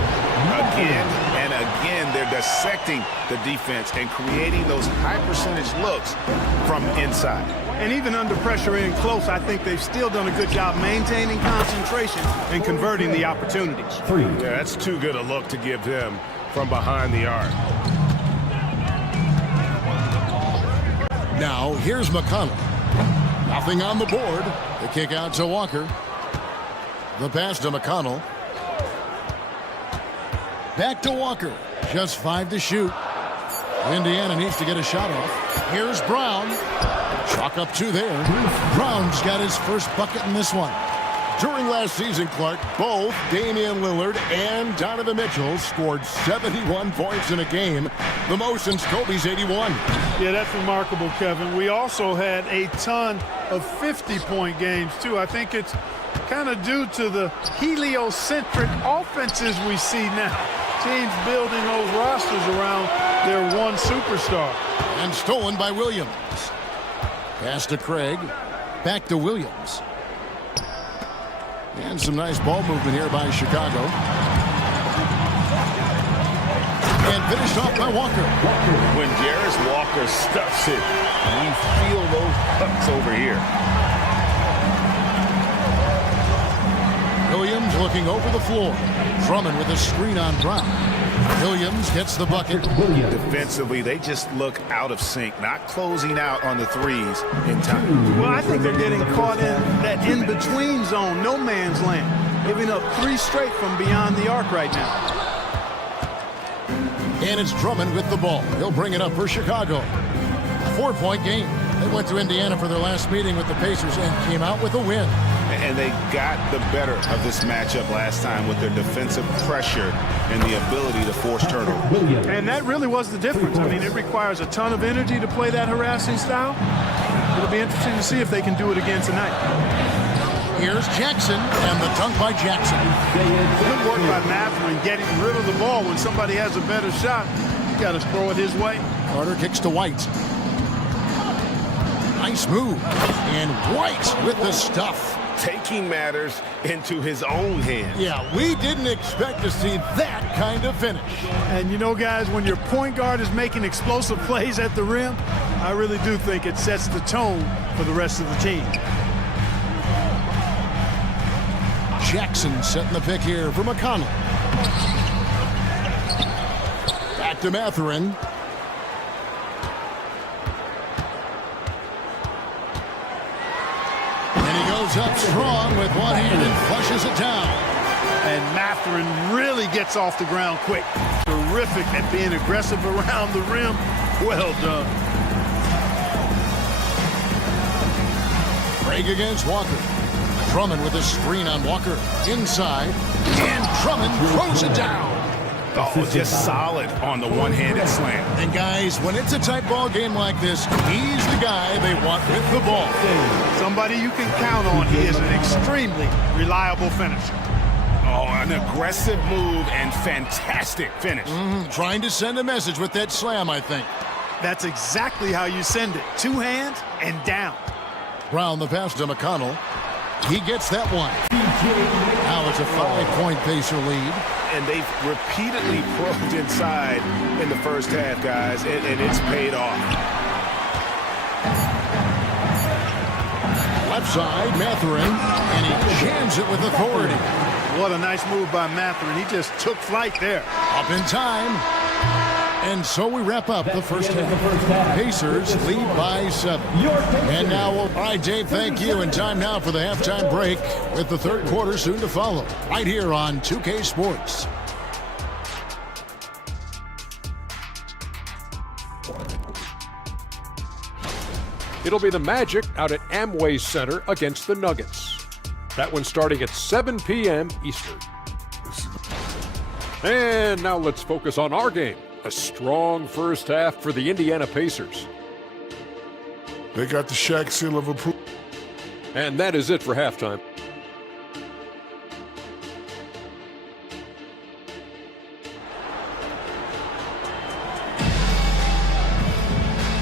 Again and again, they're dissecting the defense and creating those high percentage looks from inside. And even under pressure in close, I think they've still done a good job maintaining concentration and converting the opportunities. 3. Yeah, that's too good a look to give him from behind the arc. Now, here's McConnell. Nothing on the board. The kick out to Walker. The pass to McConnell. Back to Walker. Just 5 to shoot. Indiana needs to get a shot off. Here's Brown. Chalk up 2 there. Brown's got his first bucket in this one. During last season, Clark, both Damian Lillard and Donovan Mitchell scored 71 points in a game, the most since Kobe's 81. Yeah, that's remarkable, Kevin. We also had a ton of 50-point games, too. I think it's kind of due to the heliocentric offenses we see now. Teams building those rosters around their one superstar. And stolen by Williams. Pass to Craig. Back to Williams. And some nice ball movement here by Chicago. And finished off by Walker. When Jarris Walker stuffs it, you feel those cuts over here. Williams looking over the floor. Drummond with a screen on Brown. Williams gets the bucket. Defensively, they just look out of sync, not closing out on the threes in time. Well, I think they're getting caught in that in-between zone, no man's land, giving up 3 straight from beyond the arc right now. And it's Drummond with the ball. He'll bring it up for Chicago. 4-point game. They went to Indiana for their last meeting with the Pacers and came out with a win. And they got the better of this matchup last time with their defensive pressure and the ability to force turnovers. And that really was the difference. I mean, it requires a ton of energy to play that harassing style. It'll be interesting to see if they can do it again tonight. Here's Jackson, and the dunk by Jackson. Good work by Mathurin getting rid of the ball. When somebody has a better shot, you got to throw it his way. Carter kicks to White. Nice move. And White with the stuff. taking matters into his own hands. Yeah, we didn't expect to see that kind of finish. And you know, guys, when your point guard is making explosive plays at the rim, I really do think it sets the tone for the rest of the team. Jackson setting the pick here for McConnell. Back to Matherin. And he goes up strong with one hand and flushes it down. And Matherin really gets off the ground quick. Terrific at being aggressive around the rim. Well done. Craig against Walker. Drummond with a screen on Walker. Inside. And Drummond throws it down. Oh, just solid on the one-handed slam. And guys, when it's a tight ball game like this, he's the guy they want with the ball. Somebody you can count on. He is an extremely reliable finisher. Oh, an aggressive move and fantastic finish. Trying to send a message with that slam, I think. That's exactly how you send it. Two hands and down. Brown the pass to McConnell. He gets that one. Now it's a 5-point Pacer lead. And they've repeatedly probed inside in the first half, guys, and it's paid off. Left side, Matherin, and he jams it with authority. What a nice move by Matherin. He just took flight there. Up in time. And so we wrap up the first half. Pacers lead by 7. And now, all right, Dave, thank you. And time now for the halftime break with the third quarter soon to follow. Right here on 2K Sports. It'll be the Magic out at Amway Center against the Nuggets. That one's starting at 7 p.m. Eastern. And now let's focus on our game. A strong first half for the Indiana Pacers. They got the Shaq seal of approval. And that is it for halftime.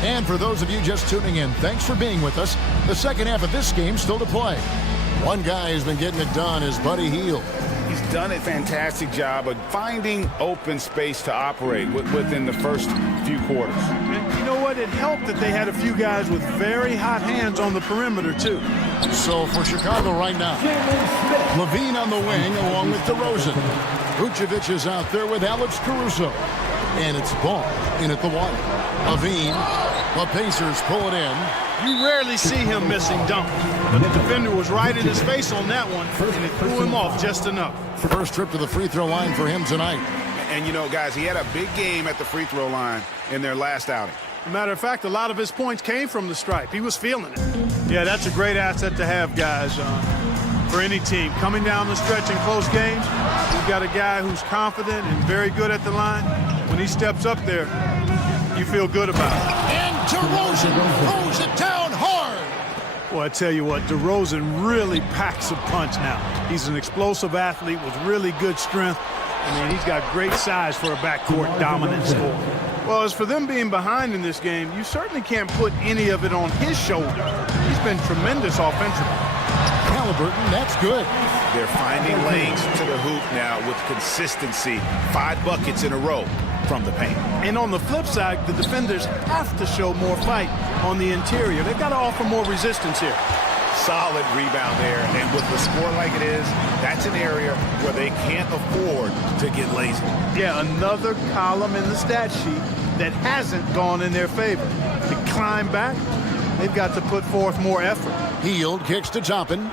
And for those of you just tuning in, thanks for being with us. The second half of this game still to play. One guy has been getting it done is Buddy Hield. He's done a fantastic job of finding open space to operate within the first few quarters. And you know what? It helped that they had a few guys with very hot hands on the perimeter, too. So for Chicago right now, Levine on the wing along with DeRozan. Vucevic is out there with Alex Caruso. And it's Ball in at the one. Levine, the Pacers pull it in. You rarely see him missing dunks, but the defender was right in his face on that one, and it threw him off just enough. First trip to the free throw line for him tonight. And you know, guys, he had a big game at the free throw line in their last outing. As a matter of fact, a lot of his points came from the stripe. He was feeling it. Yeah, that's a great asset to have, guys, for any team. Coming down the stretch in close games, you've got a guy who's confident and very good at the line. When he steps up there, you feel good about it. And DeRozan throws it down hard. Well, I tell you what, DeRozan really packs a punch now. He's an explosive athlete with really good strength. I mean, he's got great size for a backcourt dominant scorer. Well, as for them being behind in this game, you certainly can't put any of it on his shoulders. He's been tremendous offensively. Halliburton, that's good. They're finding lanes to the hoop now with consistency. 5 buckets in a row from the paint. And on the flip side, the defenders have to show more fight on the interior. They've got to offer more resistance here. Solid rebound there, and with the score like it is, that's an area where they can't afford to get lazy. Yeah, another column in the stat sheet that hasn't gone in their favor. To climb back, they've got to put forth more effort. Hield kicks to Toppin.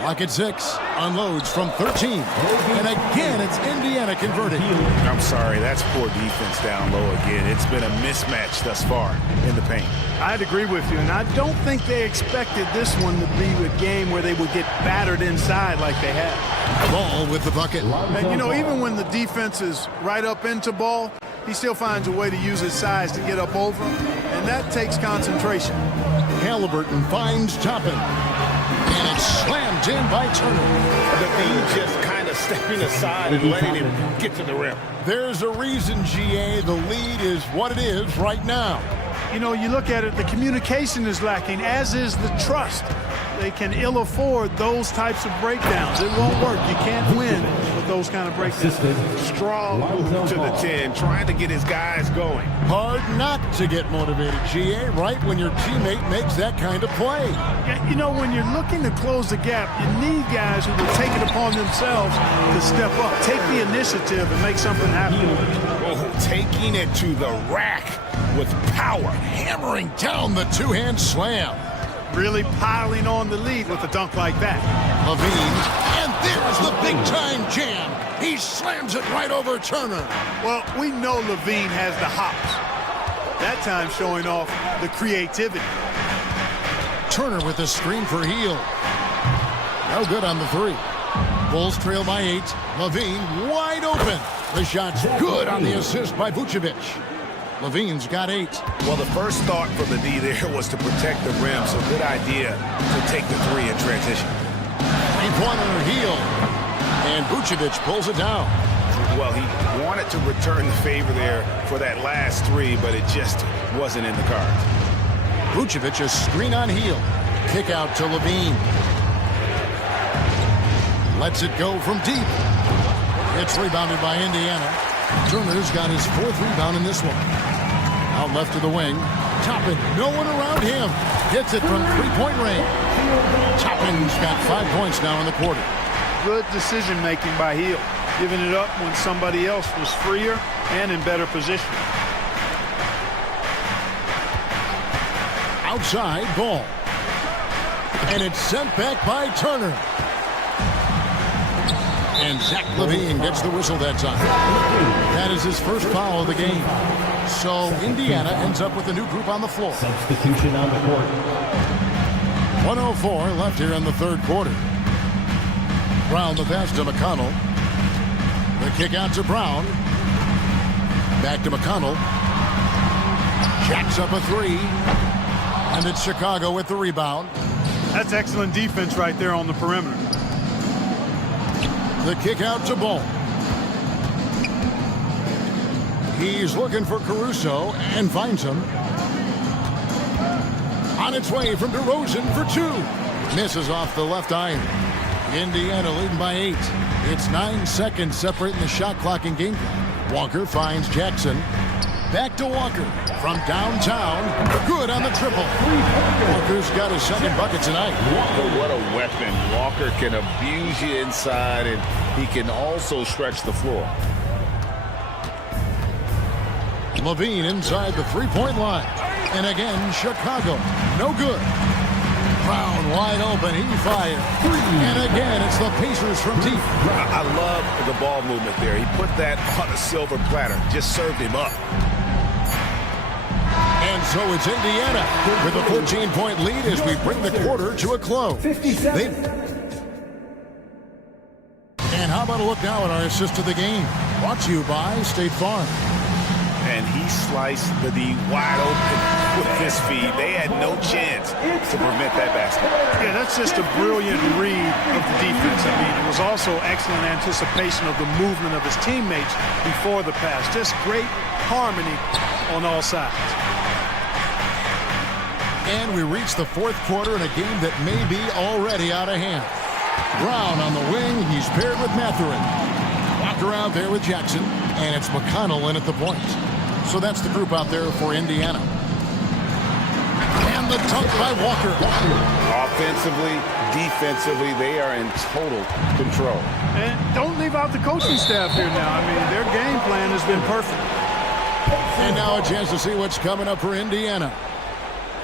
Clock at 6. Unloads from 13. And again, it's Indiana converted. I'm sorry, that's poor defense down low again. It's been a mismatch thus far in the paint. I'd agree with you, and I don't think they expected this one to be a game where they would get battered inside like they have. Ball with the bucket. And you know, even when the defense is right up into Ball, he still finds a way to use his size to get up over him, and that takes concentration. Halliburton finds Toppin. And it's slammed in by Turner. The just kind of stepping aside and letting him get to the rim. There's a reason, GA, the lead is what it is right now. You know, you look at it, the communication is lacking, as is the trust. they can ill afford those types of breakdowns. It won't work. You can't win with those kind of breakdowns. Strong move to the 10, trying to get his guys going. Hard not to get motivated, GA, right when your teammate makes that kind of play. Yeah, you know, when you're looking to close the gap, you need guys who will take it upon themselves to step up, take the initiative and make something happen. Oh, taking it to the rack with power. Hammering down the two-hand slam. Really piling on the lead with a dunk like that. Levine, and there's the big-time jam. He slams it right over Turner. Well, we know Levine has the hops. That time showing off the creativity. Turner with a screen for Hield. No good on the three. Bulls trail by 8. Levine wide open. The shot's good on the assist by Vucevic. Levine's got 8. Well, the first thought from the D there was to protect the rim, so good idea to take the three in transition. Three-pointer Hield. And Vucevic pulls it down. Well, he wanted to return the favor there for that last three, but it just wasn't in the cards. Vucevic a screen on Hield. Kick out to Levine. Lets it go from deep. It's rebounded by Indiana. Turner's got his 4th rebound in this one. Out left to the wing. Toppin, no one around him. Gets it from three-point range. Toppin's got 5 points now in the quarter. Good decision-making by Hield, giving it up when somebody else was freer and in better position. Outside ball. And it's sent back by Turner. And Zach Levine gets the whistle that time. That is his first foul of the game. So Indiana ends up with a new group on the floor. Substitution on the court. 1:04 left here in the third quarter. Brown the pass to McConnell. The kick out to Brown. Back to McConnell. Jacks up a three. And it's Chicago with the rebound. That's excellent defense right there on the perimeter. The kick out to Ball. He's looking for Caruso and finds him. On its way from DeRozan for 2. Misses off the left iron. Indiana leading by 8. It's 9 seconds separating the shot clock and game clock. Walker finds Jackson. Back to Walker from downtown. Good on the triple. Walker's got his second bucket tonight. Walker, what a weapon. Walker can abuse you inside, and he can also stretch the floor. Levine inside the three-point line. And again, Chicago. No good. Brown wide open. He fired. And again, it's the Pacers from deep. I love the ball movement there. He put that on a silver platter. Just served him up. And so it's Indiana with a 14-point lead as we bring the quarter to a close. 57. And how about a look now at our assist of the game? Brought to you by State Farm. And he sliced the D wide open with his feed. They had no chance to prevent that basket. Yeah, that's just a brilliant read of the defense. I mean, it was also excellent anticipation of the movement of his teammates before the pass. Just great harmony on all sides. And we reach the fourth quarter in a game that may be already out of hand. Brown on the wing. He's paired with Mathurin. Walker out there with Jackson. And it's McConnell in at the point. So that's the group out there for Indiana. And the dunk by Walker. Offensively, defensively, they are in total control. And don't leave out the coaching staff here now. I mean, their game plan has been perfect. And now a chance to see what's coming up for Indiana.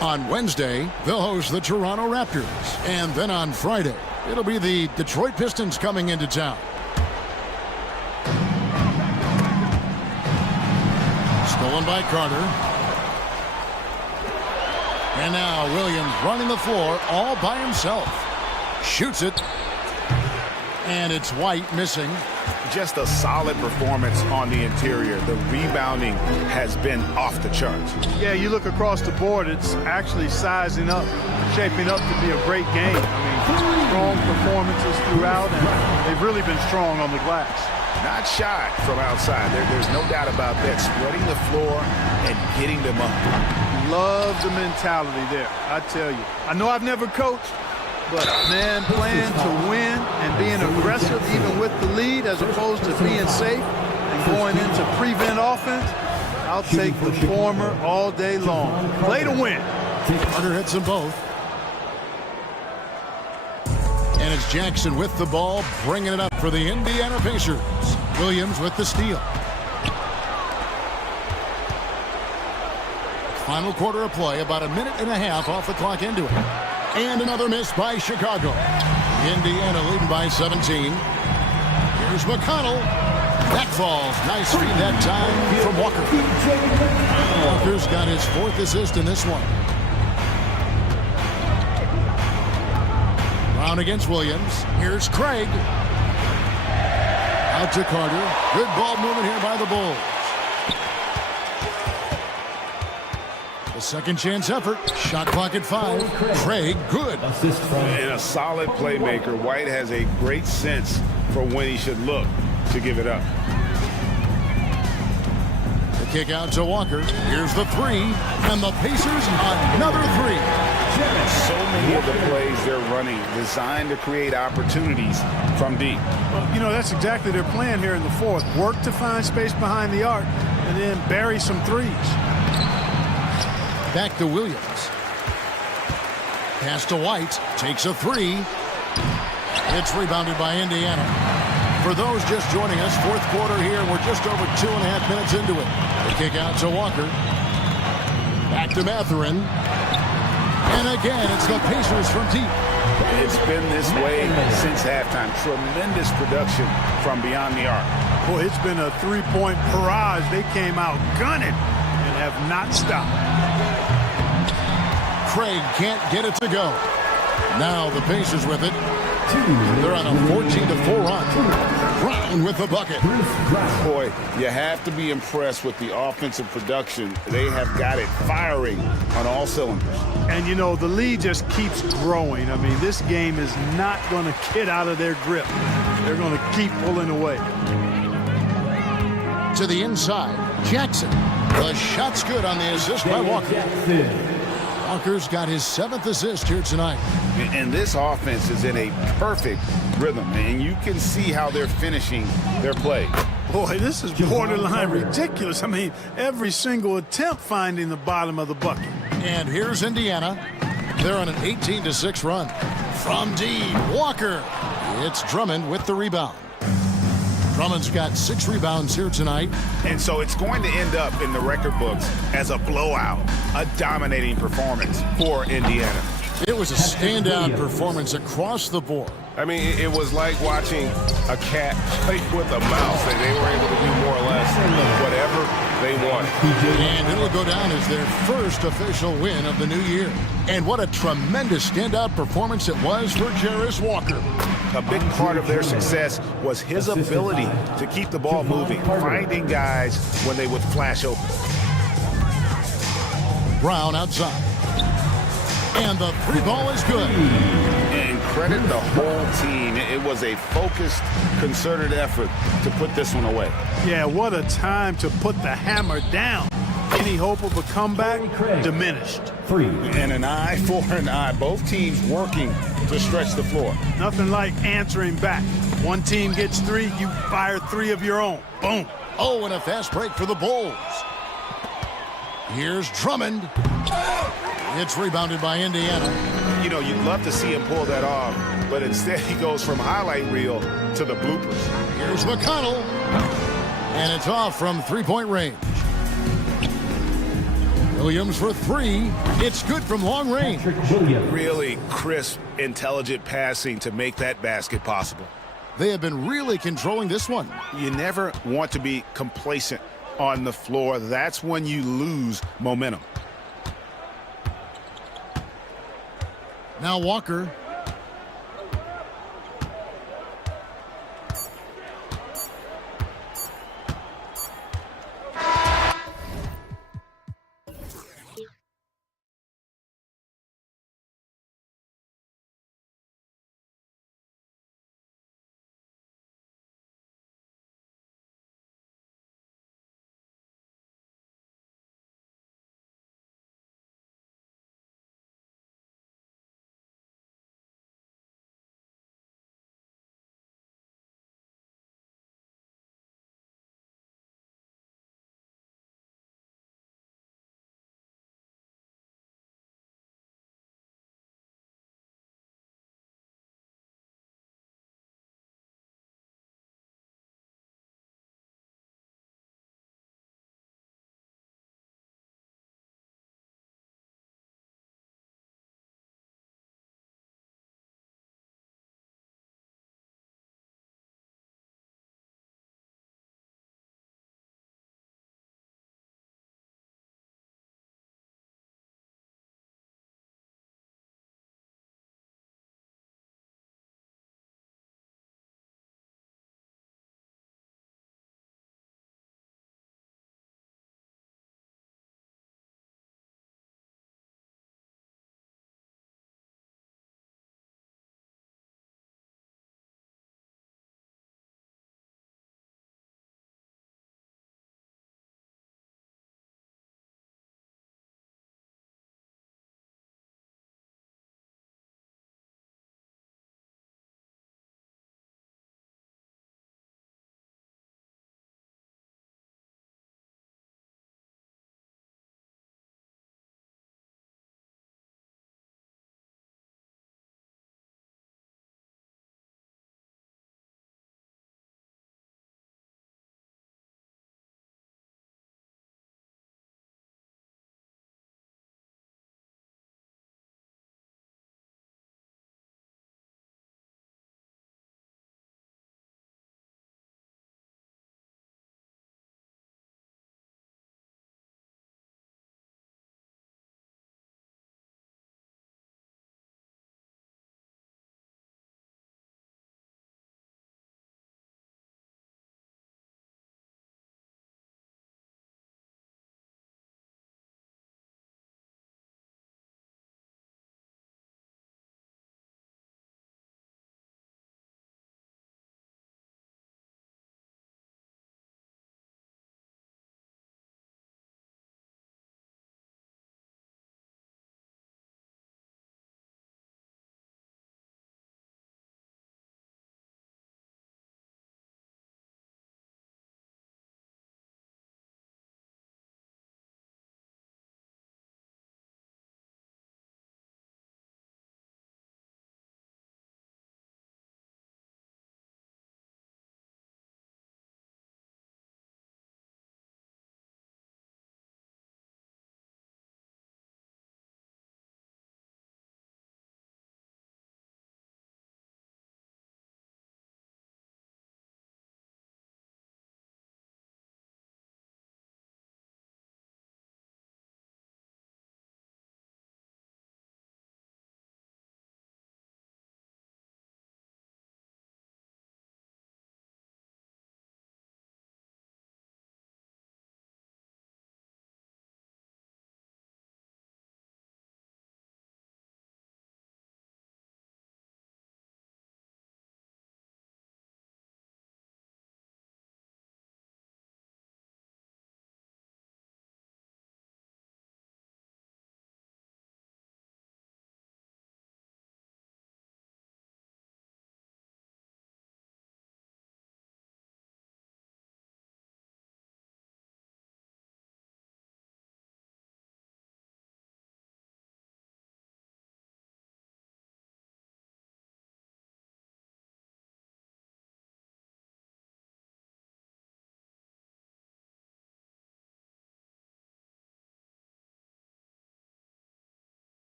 On Wednesday, they'll host the Toronto Raptors. And then on Friday, it'll be the Detroit Pistons coming into town. Stolen by Carter. And now Williams running the floor all by himself. Shoots it. And it's White missing. Just a solid performance on the interior. The rebounding has been off the charts. Yeah, you look across the board, it's actually sizing up, shaping up to be a great game. I mean, strong performances throughout, and they've really been strong on the glass. Not shy from outside. There's no doubt about that. Spreading the floor and getting them up. Love the mentality there, I tell you. I know I've never coached, But, man, playing to win and being aggressive even with the lead as opposed to being safe and going into prevent offense, I'll take the former all day long. Play to win. Carter hits them both. And it's Jackson with the ball, bringing it up for the Indiana Pacers. Williams with the steal. Final quarter of play, about a minute and a half off the clock into it. And another miss by Chicago. Indiana leading by 17. Here's McConnell. That falls. Nice feed that time from Walker. Walker's got his 4th assist in this one. Brown against Williams. Here's Craig. Out to Carter. Good ball movement here by the Bulls. The second chance effort. Shot clock at 5. Craig, good. And a solid playmaker. White has a great sense for when he should look to give it up. The kick out to Walker. Here's the 3. And the Pacers another 3. So many of the plays they're running designed to create opportunities from deep. Well, you know, that's exactly their plan here in the 4th. Work to find space behind the arc and then bury some threes. Back to Williams. Pass to White. Takes a 3. It's rebounded by Indiana. For those just joining us, 4th quarter here. We're just over 2.5 minutes into it. The kick out to Walker. Back to Mathurin. And again, it's the Pacers from deep. It's been this way since halftime. Tremendous production from beyond the arc. Boy, it's been a 3-point barrage. They came out gunning and have not stopped. Craig can't get it to go. Now the Pacers with it. They're on a 14-4 run. Brown with the bucket. Boy, you have to be impressed with the offensive production. They have got it firing on all cylinders. And, you know, the lead just keeps growing. I mean, this game is not going to get out of their grip. They're going to keep pulling away. To the inside, Jackson. The shot's good on the assist by Walker. Walker's got his 7th assist here tonight. And this offense is in a perfect rhythm, and you can see how they're finishing their play. Boy, this is borderline ridiculous. I mean, every single attempt finding the bottom of the bucket. And here's Indiana. They're on an 18-6 run. From deep, Walker. It's Drummond with the rebound. Drummond's got 6 rebounds here tonight. And so it's going to end up in the record books as a blowout, a dominating performance for Indiana. It was a standout performance across the board. I mean, it was like watching a cat play with a mouse. They were able to do more or less whatever they wanted. And it'll go down as their first official win of the new year. And what a tremendous standout performance it was for Jarace Walker. A big part of their success was his ability to keep the ball moving, finding guys when they would flash open. Brown outside. And the 3 ball is good. And credit the whole team. It was a focused, concerted effort to put this one away. Yeah, what a time to put the hammer down. Any hope of a comeback diminished. 3. And an eye for an eye. Both teams working to stretch the floor. Nothing like answering back. One team gets 3, you fire 3 of your own. Boom. Oh, and a fast break for the Bulls. Here's Drummond. It's rebounded by Indiana. You know, you'd love to see him pull that off, but instead he goes from highlight reel to the bloopers. Here's McConnell. And it's off from 3-point range. Williams for 3. It's good from long range. Really crisp, intelligent passing to make that basket possible. They have been really controlling this one. You never want to be complacent on the floor. That's when you lose momentum. Now Walker.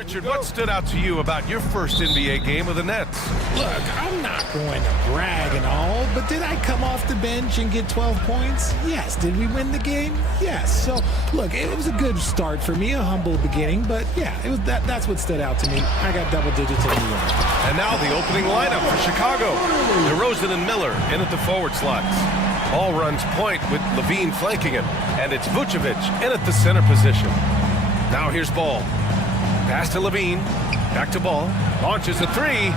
Richard, what stood out to you about your first NBA game with the Nets? Look, I'm not going to brag and all, but did I come off the bench and get 12 points? Yes. Did we win the game? Yes. So, look, it was a good start for me, a humble beginning, but yeah, it was that's what stood out to me. I got double digits in the end. And now the opening lineup for Chicago. DeRozan and Miller in at the forward slots. Ball runs point with Levine flanking him, and it's Vucevic in at the center position. Now here's Ball. Pass to Levine. Back to Ball. Launches a three.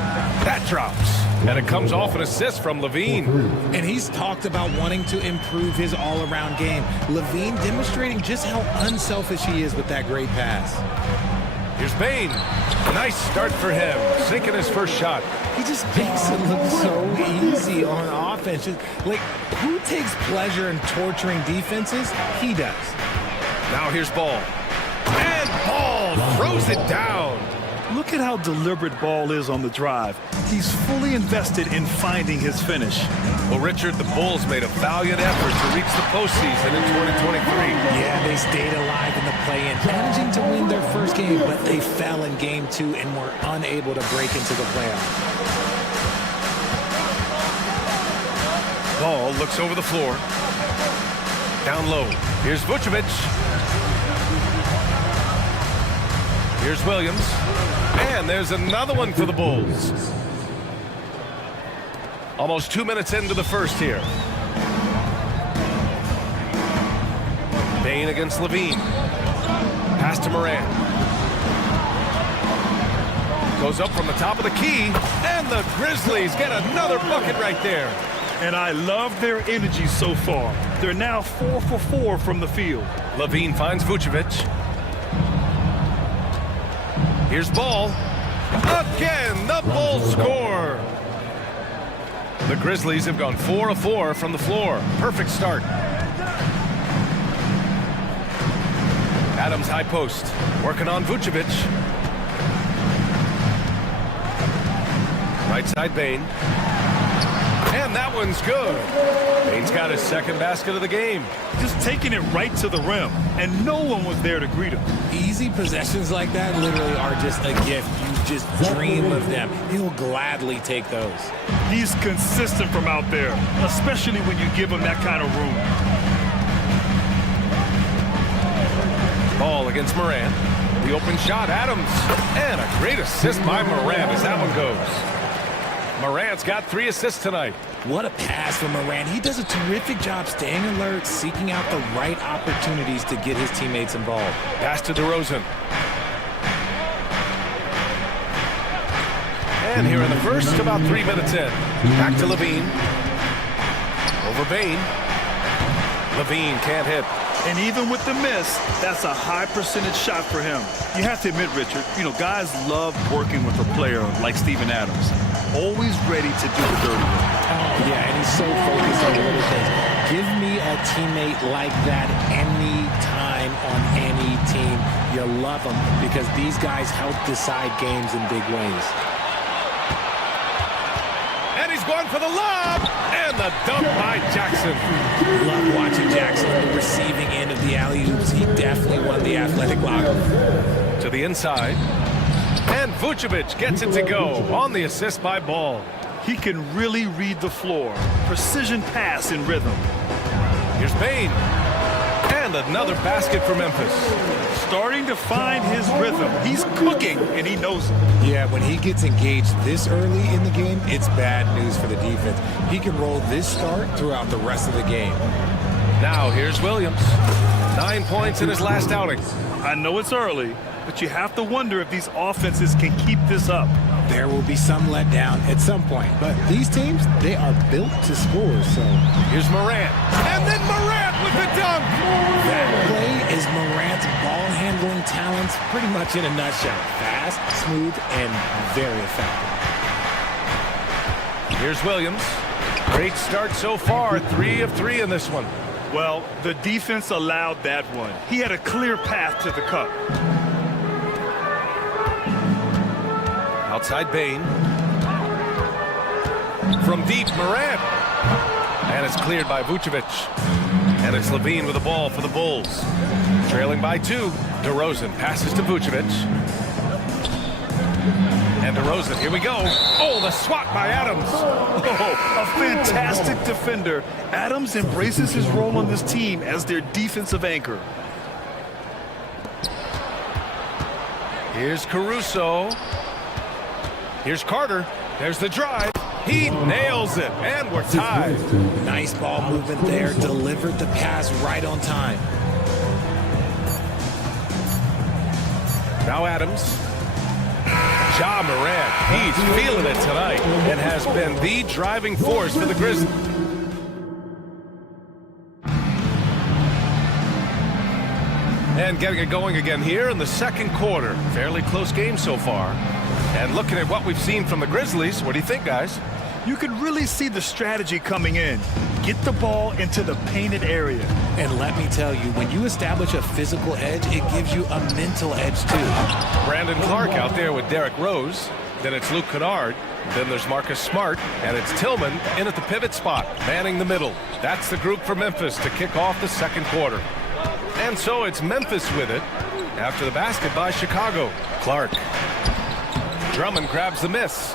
That drops. And it comes off an assist from Levine. And he's talked about wanting to improve his all-around game. Levine demonstrating just how unselfish he is with that great pass. Here's Bane. Nice start for him. Sinking his first shot. He just makes it look so easy on offense. Like, who takes pleasure in torturing defenses? He does. Now here's Ball. And Ball throws it down. Look at how deliberate Ball is on the drive. He's fully invested in finding his finish. Well, Richard, the Bulls made a valiant effort to reach the postseason in 2023. Yeah, they stayed alive in the play-in, managing to win their first game, but they fell in game 2 and were unable to break into the playoffs. Ball looks over the floor. Down low. Here's Vucevic. Here's Williams. And there's another one for the Bulls. Almost 2 minutes into the first here. Bane against Levine. Pass to Morant. Goes up from the top of the key. And the Grizzlies get another bucket right there. And I love their energy so far. They're now 4 for 4 from the field. Levine finds Vucevic. Here's Ball. Again, the Bulls score. The Grizzlies have gone 4 of 4 from the floor. Perfect start. Adams high post. Working on Vucevic. Right side Bane. And that one's good. Bane's got his second basket of the game. Just taking it right to the rim, and no one was there to greet him. Easy possessions like that literally are just a gift. You just dream of them. He'll gladly take those. He's consistent from out there, especially when you give him that kind of room. Ball against Morant. The open shot, Adams. And a great assist by Morant as that one goes. Morant's got 3 assists tonight. What a pass from Morant. He does a terrific job staying alert, seeking out the right opportunities to get his teammates involved. Pass to DeRozan. And here in the first, about 3 minutes in. Back to Levine. Over Bane. Levine can't hit. And even with the miss, that's a high percentage shot for him. You have to admit, Richard, guys love working with a player like Steven Adams. Always ready to do the dirty work. Oh, yeah, and he's so focused on the little things. Give me a teammate like that any time on any team. You love them because these guys help decide games in big ways. And he's going for the lob! And the dunk by Jackson. Love watching Jackson on the receiving end of the alley-oops. He definitely won the athletic locker. To the inside. And Vucevic gets it to go on the assist by Ball. He can really read the floor. Precision pass in rhythm. Here's Bane. And another basket for Memphis. Starting to find his rhythm. He's cooking, and he knows it. Yeah, when he gets engaged this early in the game, it's bad news for the defense. He can roll this start throughout the rest of the game. Now here's Williams. 9 points in his last outing. I know it's early, but you have to wonder if these offenses can keep this up. There will be some letdown at some point, but these teams, they are built to score, so. Here's Morant, and then Morant with the dunk! That play is Morant's ball-handling talents pretty much in a nutshell. Fast, smooth, and very effective. Here's Williams. Great start so far, 3 of 3 in this one. Well, the defense allowed that one. He had a clear path to the cup. Outside Bane. From deep, Morant. And it's cleared by Vucevic. And it's Levine with the ball for the Bulls. Trailing by 2. DeRozan passes to Vucevic. And DeRozan, here we go. Oh, the swat by Adams. Oh, a fantastic defender. Adams embraces his role on this team as their defensive anchor. Here's Caruso. Here's Carter. There's the drive. He nails it, and we're tied. Nice ball movement there. Delivered the pass right on time. Now Adams. Ja Morant, he's feeling it tonight and has been the driving force for the Grizzlies. And getting it going again here in the second quarter. Fairly close game so far. And looking at what we've seen from the Grizzlies, what do you think, guys? You can really see the strategy coming in. Get the ball into the painted area. And let me tell you, when you establish a physical edge, it gives you a mental edge too. Brandon Clark out there with Derrick Rose. Then it's Luke Kennard. Then there's Marcus Smart. And it's Tillman in at the pivot spot, manning the middle. That's the group for Memphis to kick off the second quarter. And so it's Memphis with it after the basket by Chicago. Clark. Drummond grabs the miss.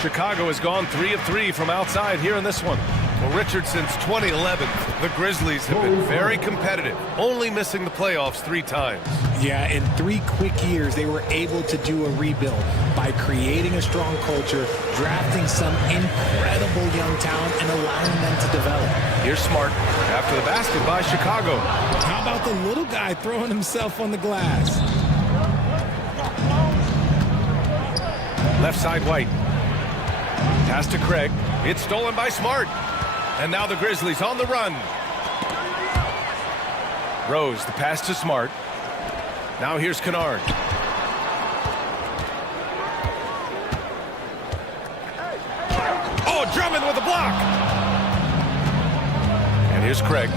Chicago has gone 3 of 3 from outside here in this one. Well, Richard, since 2011, the Grizzlies have been very competitive, only missing the playoffs 3 times. Yeah, in 3 quick years, they were able to do a rebuild by creating a strong culture, drafting some incredible young talent, and allowing them to develop. Here's Smart after the basket by Chicago. How about the little guy throwing himself on the glass? Left side White. Pass to Craig. It's stolen by Smart. And now the Grizzlies on the run. Rose, the pass to Smart. Now here's Kennard. Oh, Drummond with a block. And here's Craig.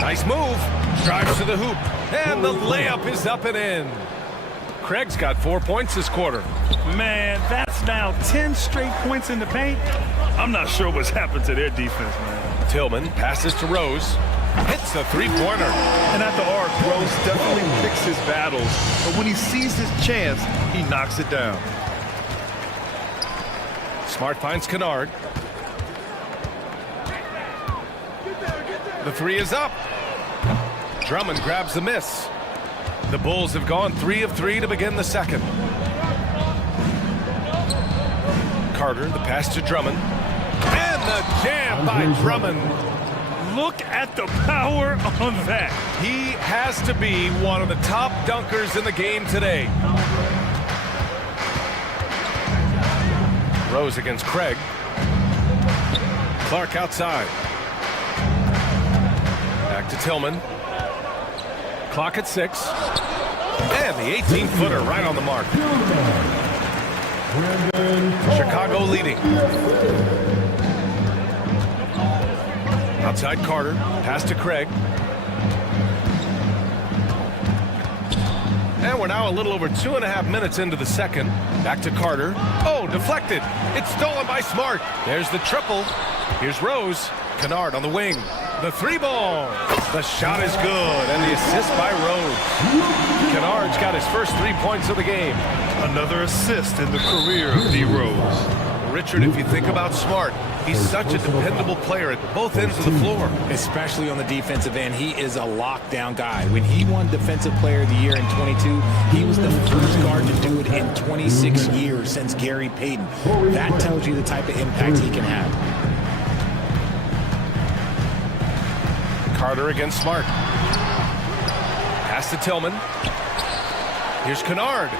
Nice move. Drives to the hoop. And the layup is up and in. Craig's got 4 points this quarter. Man, that's now 10 straight points in the paint. I'm not sure what's happened to their defense, man. Tillman passes to Rose. Hits a three-pointer. And at the arc, Rose definitely picks his battles. But when he sees his chance, he knocks it down. Smart finds Kennard. The 3 is up. Drummond grabs the miss. The Bulls have gone 3 of 3 to begin the second. Carter, the pass to Drummond. And the jam by Drummond. Look at the power on that. He has to be one of the top dunkers in the game today. Rose against Craig. Clark outside. Back to Tillman. Clock at 6. And the 18-footer right on the mark. Chicago leading. Outside Carter. Pass to Craig. And we're now a little over 2.5 minutes into the second. Back to Carter. Oh, deflected. It's stolen by Smart. There's the triple. Here's Rose. Kennard on the wing. The 3-ball. The shot is good, and the assist by Rose. Kennard's got his first 3 points of the game. Another assist in the career of D. Rose. Richard, if you think about Smart, he's such a dependable player at both ends of the floor. Especially on the defensive end, he is a lockdown guy. When he won Defensive Player of the Year in 22, he was the first guard to do it in 26 years since Gary Payton. That tells you the type of impact he can have. Carter against Smart. Pass to Tillman. Here's Kennard.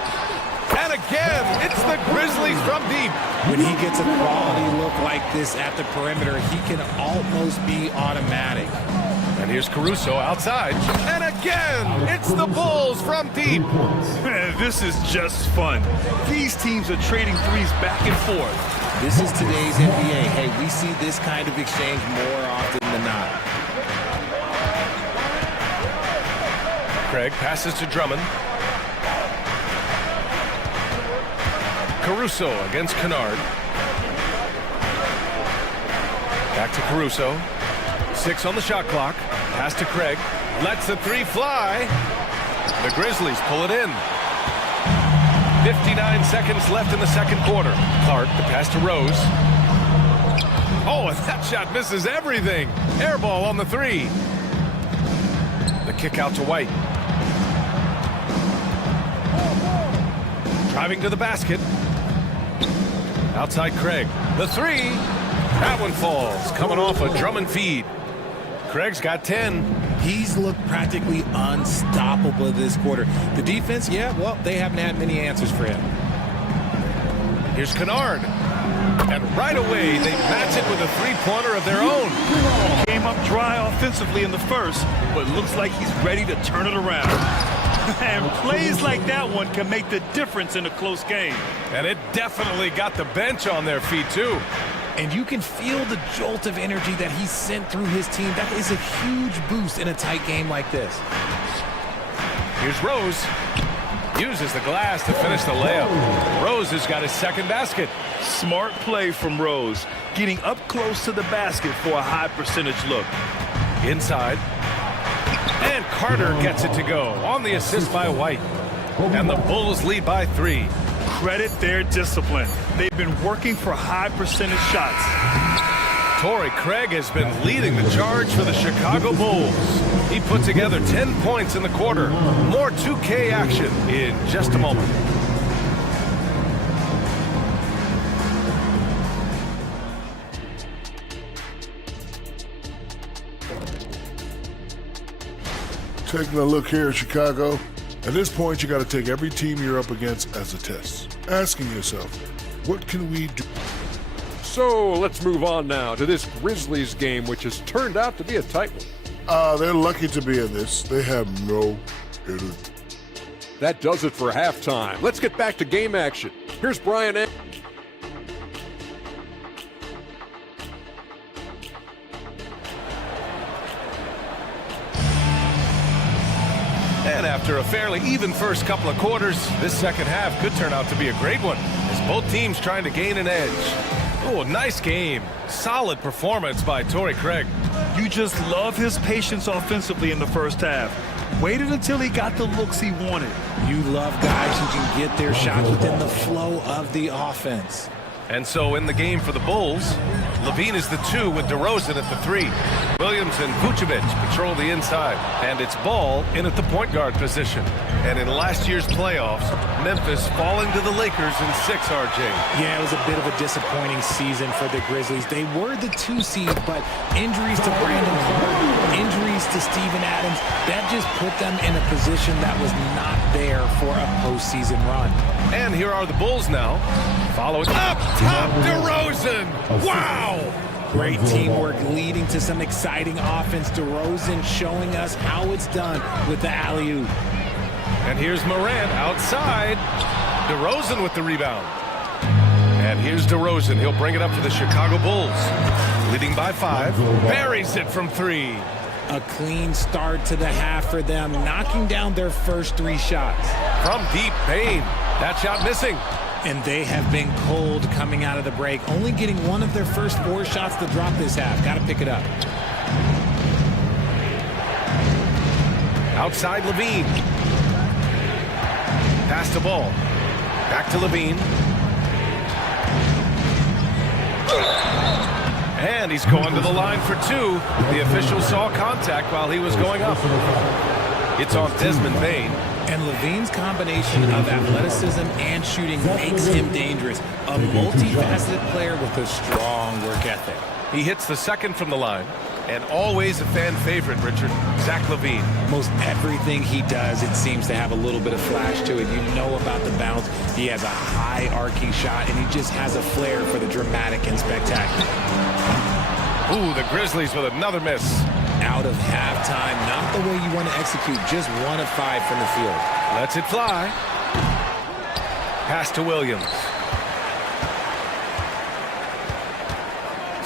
And again, it's the Grizzlies from deep. When he gets a quality look like this at the perimeter, he can almost be automatic. And here's Caruso outside. And again, it's the Bulls from deep. Man, this is just fun. These teams are trading threes back and forth. This is today's NBA. Hey, we see this kind of exchange more often than not. Craig passes to Drummond. Caruso against Kennard. Back to Caruso. 6 on the shot clock. Pass to Craig. Lets the 3 fly. The Grizzlies pull it in. 59 seconds left in the second quarter. Clark, the pass to Rose. Oh, and that shot misses everything. Air ball on the three. The kick out to White. Driving to the basket. Outside Craig. The three. That one falls. Coming off a Drummond feed. Craig's got 10. He's looked practically unstoppable this quarter. The defense, yeah, well, they haven't had many answers for him. Here's Kennard. And right away, they match it with a three-pointer of their own. Came up dry offensively in the first, but looks like he's ready to turn it around. And plays like that one can make the difference in a close game. And it definitely got the bench on their feet, too. And you can feel the jolt of energy that he sent through his team. That is a huge boost in a tight game like this. Here's Rose. Uses the glass to finish the layup. Rose has got his second basket. Smart play from Rose, getting up close to the basket for a high percentage look. Inside. And Carter gets it to go on the assist by White. And the Bulls lead by 3. Credit their discipline. They've been working for high percentage shots. Torrey Craig has been leading the charge for the Chicago Bulls. He put together 10 points in the quarter. More 2K action in just a moment. Taking a look here at Chicago, at this point you got to take every team you're up against as a test. Asking yourself, what can we do? So let's move on now to this Grizzlies game, which has turned out to be a tight one. They're lucky to be in this. They have no hitter. That does it for halftime. Let's get back to game action. Here's Brian. And after a fairly even first couple of quarters, this second half could turn out to be a great one, as both teams trying to gain an edge. Oh, nice game. Solid performance by Torrey Craig. You just love his patience offensively in the first half. Waited until he got the looks he wanted. You love guys who can get their shots within the flow of the offense. And so in the game for the Bulls, Levine is the 2 with DeRozan at the 3. Williams and Vucevic patrol the inside. And it's Ball in at the point guard position. And in last year's playoffs, Memphis falling to the Lakers in 6, RJ. Yeah, it was a bit of a disappointing season for the Grizzlies. They were the 2 seed, but injuries to Brandon Clark, injuries to Steven Adams, that just put them in a position that was not there for a postseason run. And here are the Bulls now. Following up top, DeRozan. Wow! Great teamwork leading to some exciting offense. DeRozan showing us how it's done with the alley-oop. And here's Morant outside. DeRozan with the rebound. And here's DeRozan. He'll bring it up for the Chicago Bulls. Leading by 5. Buries it from 3. A clean start to the half for them, knocking down their first 3 shots. From deep, Payne. That shot missing. And they have been cold coming out of the break, only getting one of their first 4 shots to drop this half. Got to pick it up. Outside Levine. Pass the ball. Back to Levine. And he's going to the line for 2. The official saw contact while he was going up. It's on Desmond Bane. And Levine's combination of athleticism and shooting makes him dangerous. A multifaceted player with a strong work ethic. He hits the second from the line. And always a fan favorite, Richard, Zach Levine. Most everything he does, it seems to have a little bit of flash to it. You know about the bounce. He has a high arcing shot, and he just has a flair for the dramatic and spectacular. Ooh, the Grizzlies with another miss. Out of halftime, not the way you want to execute, just 1 of 5 from the field. Lets it fly. Pass to Williams.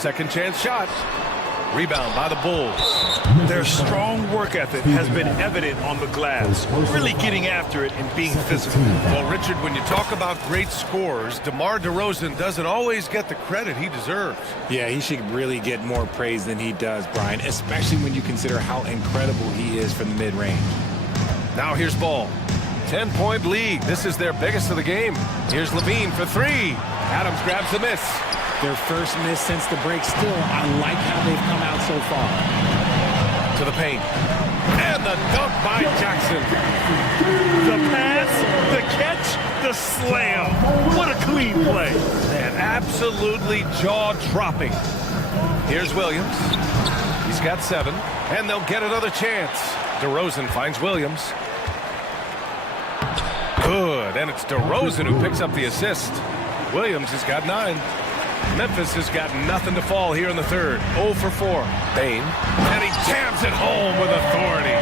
Second chance shot. Rebound by the Bulls. Their strong work ethic has been evident on the glass, really getting after it and being physical. Well, Richard, when you talk about great scorers, DeMar DeRozan doesn't always get the credit he deserves. Yeah, he should really get more praise than he does, Brian, especially when you consider how incredible he is from the mid-range. Now here's Ball. 10-point lead. This is their biggest of the game. Here's Levine for three. Adams grabs the miss. Their first miss since the break. Still, I like how they've come out so far. To the paint. And the dunk by Jackson. The pass, the catch, the slam. What a clean play. And absolutely jaw-dropping. Here's Williams. He's got 7. And they'll get another chance. DeRozan finds Williams. Good. And it's DeRozan who picks up the assist. Williams has got 9. Memphis has got nothing to fall here in the third. 0 for 4. Bane. And he jams it home with authority.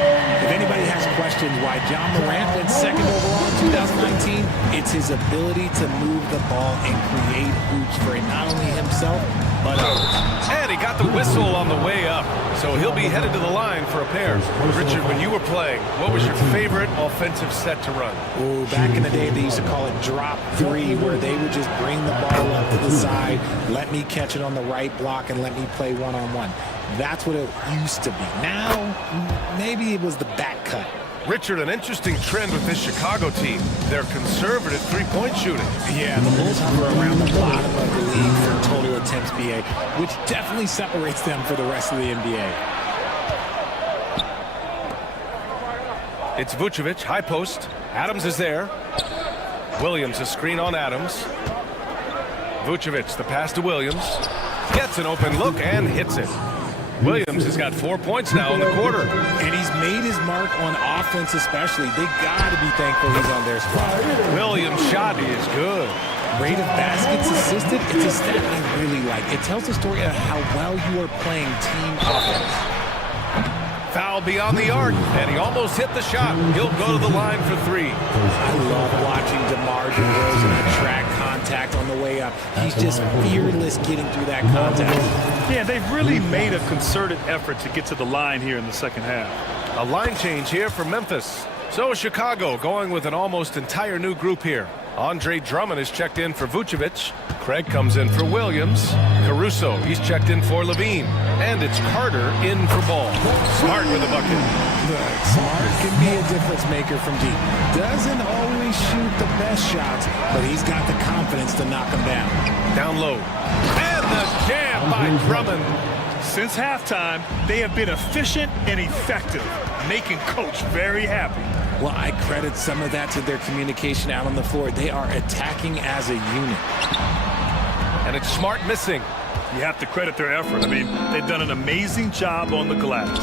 If anybody has questions why John Morant went second overall in 2019, it's his ability to move the ball and create hoops for not only himself, but others. And he got the whistle on the way up, so he'll be headed to the line for a pair. Richard, when you were playing, what was your favorite offensive set to run? Oh, back in the day, they used to call it drop 3, where they would just bring the ball up to the side, let me catch it on the right block, and let me play one-on-one. That's what it used to be. Now, maybe it was the back cut. Richard, an interesting trend with this Chicago team. They're conservative three-point shooting. Yeah, the Bulls hover around the bottom of the league for total attempts, BA, which definitely separates them for the rest of the NBA. It's Vucevic, high post. Adams is there. Williams, a screen on Adams. Vucevic, the pass to Williams. Gets an open look and hits it. Williams has got 4 points now in the quarter. And he's made his mark on offense especially. They got to be thankful he's on their squad. Williams' shot is good. Rate of baskets assisted, it's a stat I really like. It tells the story of how well you are playing team offense. Foul beyond the arc, and he almost hit the shot. He'll go to the line for 3. I love watching DeMar DeRozan attract contact on the way up. He's just fearless getting through that contact. Yeah, they've really made a concerted effort to get to the line here in the second half. A line change here for Memphis. So Chicago going with an almost entire new group here. Andre Drummond is checked in for Vucevic. Craig comes in for Williams. Caruso, he's checked in for Levine. And it's Carter in for Ball. Smart with a bucket. Look, Smart can be a difference maker from deep. Doesn't always shoot the best shots, but he's got the confidence to knock them down. Down low. And the jam by Drummond. Since halftime, they have been efficient and effective, making Coach very happy. Well, I credit some of that to their communication out on the floor. They are attacking as a unit. And it's Smart missing. You have to credit their effort. I mean, they've done an amazing job on the glass.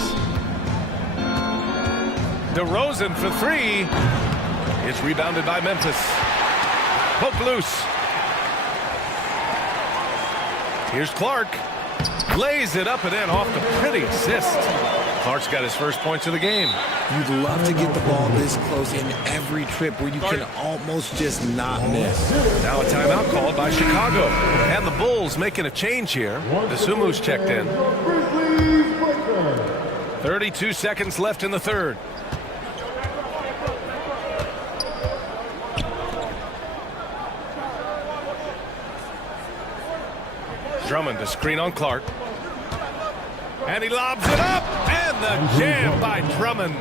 DeRozan for 3. It's rebounded by Memphis. Poke loose. Here's Clark. Lays it up and in off the pretty assist. Clark's got his first points of the game. You'd love to get the ball this close in every trip where you can almost just not miss. Now a timeout called by Chicago. And the Bulls making a change here. Desumu's checked in. 32 seconds left in the third. Drummond to screen on Clark. And he lobs it up, and the jam by Drummond.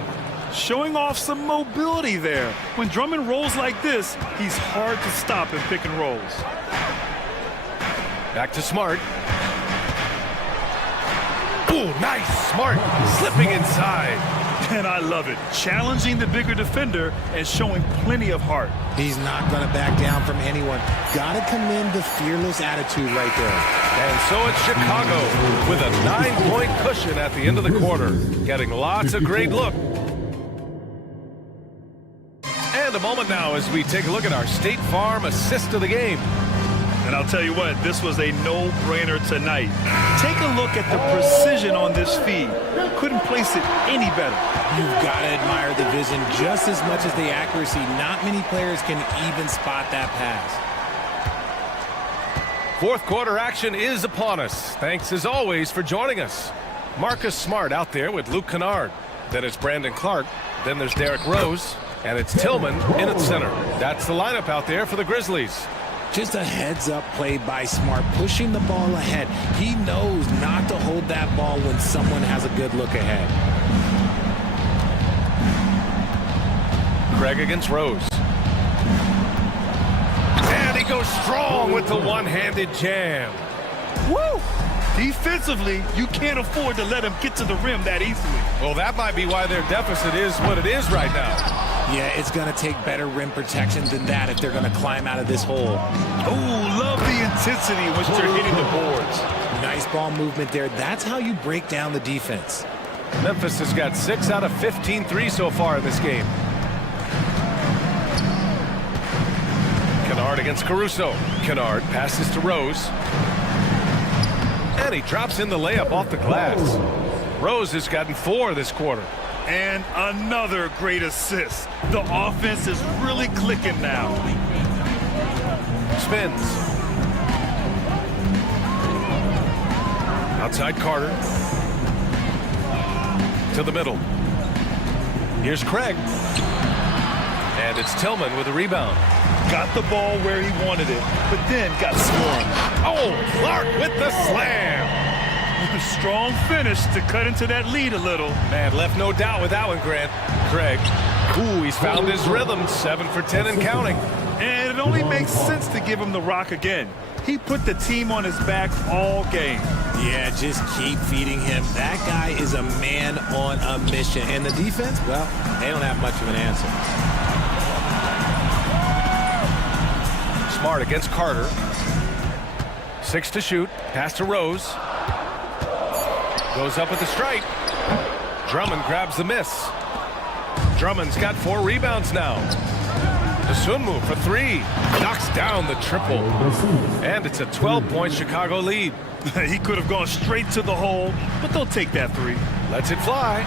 Showing off some mobility there. When Drummond rolls like this, he's hard to stop in pick and rolls. Back to Smart. Ooh, nice. Smart slipping inside. And I love it. Challenging the bigger defender and showing plenty of heart. He's not going to back down from anyone. Got to commend the fearless attitude right there. And so it's Chicago with a 9-point cushion at the end of the quarter. Getting lots of great look. And a moment now as we take a look at our State Farm assist of the game. And I'll tell you what, this was a no-brainer tonight. Take a look at the precision on this feed. Couldn't place it any better. You've got to admire the vision just as much as the accuracy. Not many players can even spot that pass. Fourth quarter action is upon us. Thanks as always for joining us. Marcus Smart out there with Luke Kennard. Then it's Brandon Clark. Then there's Derrick Rose. And it's Tillman in at center. That's the lineup out there for the Grizzlies. Just a heads-up play by Smart, pushing the ball ahead. He knows not to hold that ball when someone has a good look ahead. Craig against Rose. And he goes strong with the one-handed jam. Woo! Defensively, you can't afford to let him get to the rim that easily. Well, that might be why their deficit is what it is right now. Yeah, it's going to take better rim protection than that if they're going to climb out of this hole. Oh, love the intensity in which they're hitting the boards. Nice ball movement there. That's how you break down the defense. Memphis has got 6 out of 15 threes so far in this game. Kennard against Caruso. Kennard passes to Rose. And he drops in the layup off the glass. Rose has gotten 4 this quarter. And another great assist. The offense is really clicking now. Spins. Outside Carter. To the middle. Here's Craig. And it's Tillman with a rebound. Got the ball where he wanted it, but then got swarmed. Oh, Clark with the slam. A strong finish to cut into that lead a little. Man, left no doubt with that one, Grant. Craig. Ooh, he's found his rhythm. 7 for 10 and counting. And it only makes sense to give him the rock again. He put the team on his back all game. Yeah, just keep feeding him. That guy is a man on a mission. And the defense, well, they don't have much of an answer. Smart against Carter. 6 to shoot. Pass to Rose. Goes up with the strike. Drummond grabs the miss. Drummond's got 4 rebounds now. Dosunmu for 3. Knocks down the triple. And it's a 12-point Chicago lead. He could have gone straight to the hole, but they'll take that 3. Lets it fly.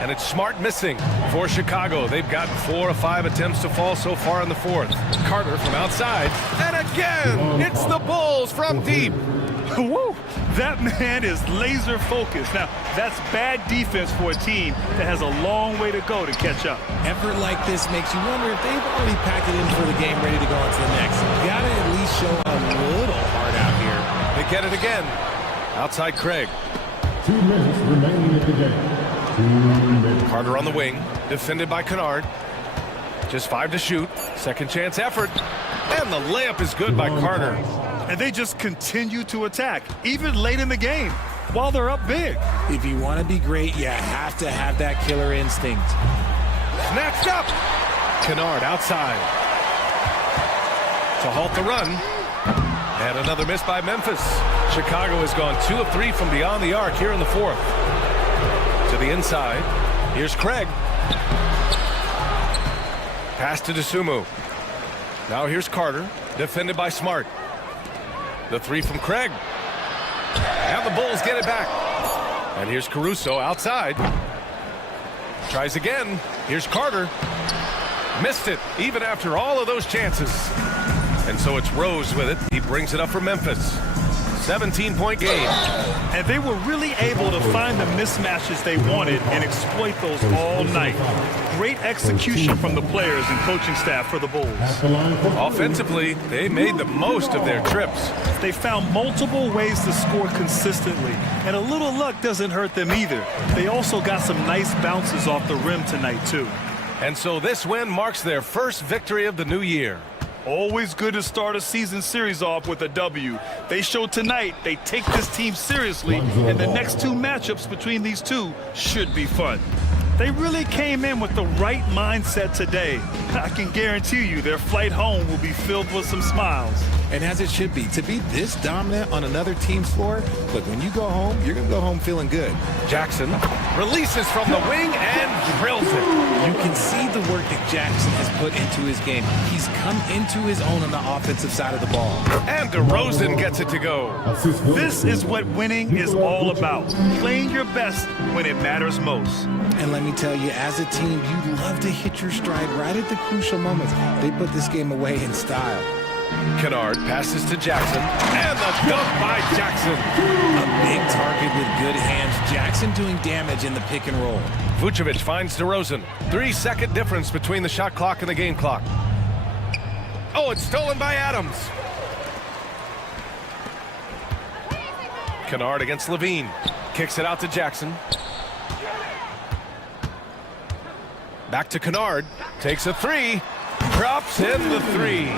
And it's Smart missing for Chicago. They've gotten 4 of 5 attempts to fall so far in the 4th. Carter from outside. And again, it's the Bulls from deep. Woo! That man is laser focused. Now, that's bad defense for a team that has a long way to go to catch up. Effort like this makes you wonder if they've already packed it in for the game, ready to go on to the next. You gotta at least show a little heart out here. They get it again. Outside Craig. 2 minutes remaining in the game. 2 minutes. Carter on the wing, defended by Kennard. Just 5 to shoot. Second chance effort. And the layup is good by Carter. And they just continue to attack, even late in the game, while they're up big. If you want to be great, you have to have that killer instinct. Snatched up. Kennard outside. To halt the run. And another miss by Memphis. Chicago has gone 2 of 3 from beyond the arc here in the 4th. To the inside. Here's Craig. Pass to Dosunmu. Now here's Carter, defended by Smart. The 3 from Craig. And the Bulls get it back. And here's Caruso outside. Tries again. Here's Carter. Missed it, even after all of those chances. And so it's Rose with it. He brings it up for Memphis. 17-point game. And they were really able to find the mismatches they wanted and exploit those all night. Great execution from the players and coaching staff for the Bulls. Offensively, they made the most of their trips. They found multiple ways to score consistently, and a little luck doesn't hurt them either. They also got some nice bounces off the rim tonight, too. And so this win marks their first victory of the new year. Always good to start a season series off with a W. They showed tonight they take this team seriously, and the next 2 matchups between these two should be fun. They really came in with the right mindset today. I can guarantee you their flight home will be filled with some smiles. And as it should be, to be this dominant on another team's floor, look, when you go home, you're going to go home feeling good. Jackson releases from the wing and drills it. You can see the work that Jackson has put into his game. He's come into his own on the offensive side of the ball. And DeRozan gets it to go. This is what winning is all about. Playing your best when it matters most. And let me tell you, as a team, you love to hit your stride right at the crucial moments. They put this game away in style. Kennard passes to Jackson, and the dunk by Jackson. A big target with good hands. Jackson doing damage in the pick and roll. Vucevic finds DeRozan. 3-second difference between the shot clock and the game clock. Oh, it's stolen by Adams. Kennard against Levine. Kicks it out to Jackson. Back to Kennard. Takes a three. Drops in the three.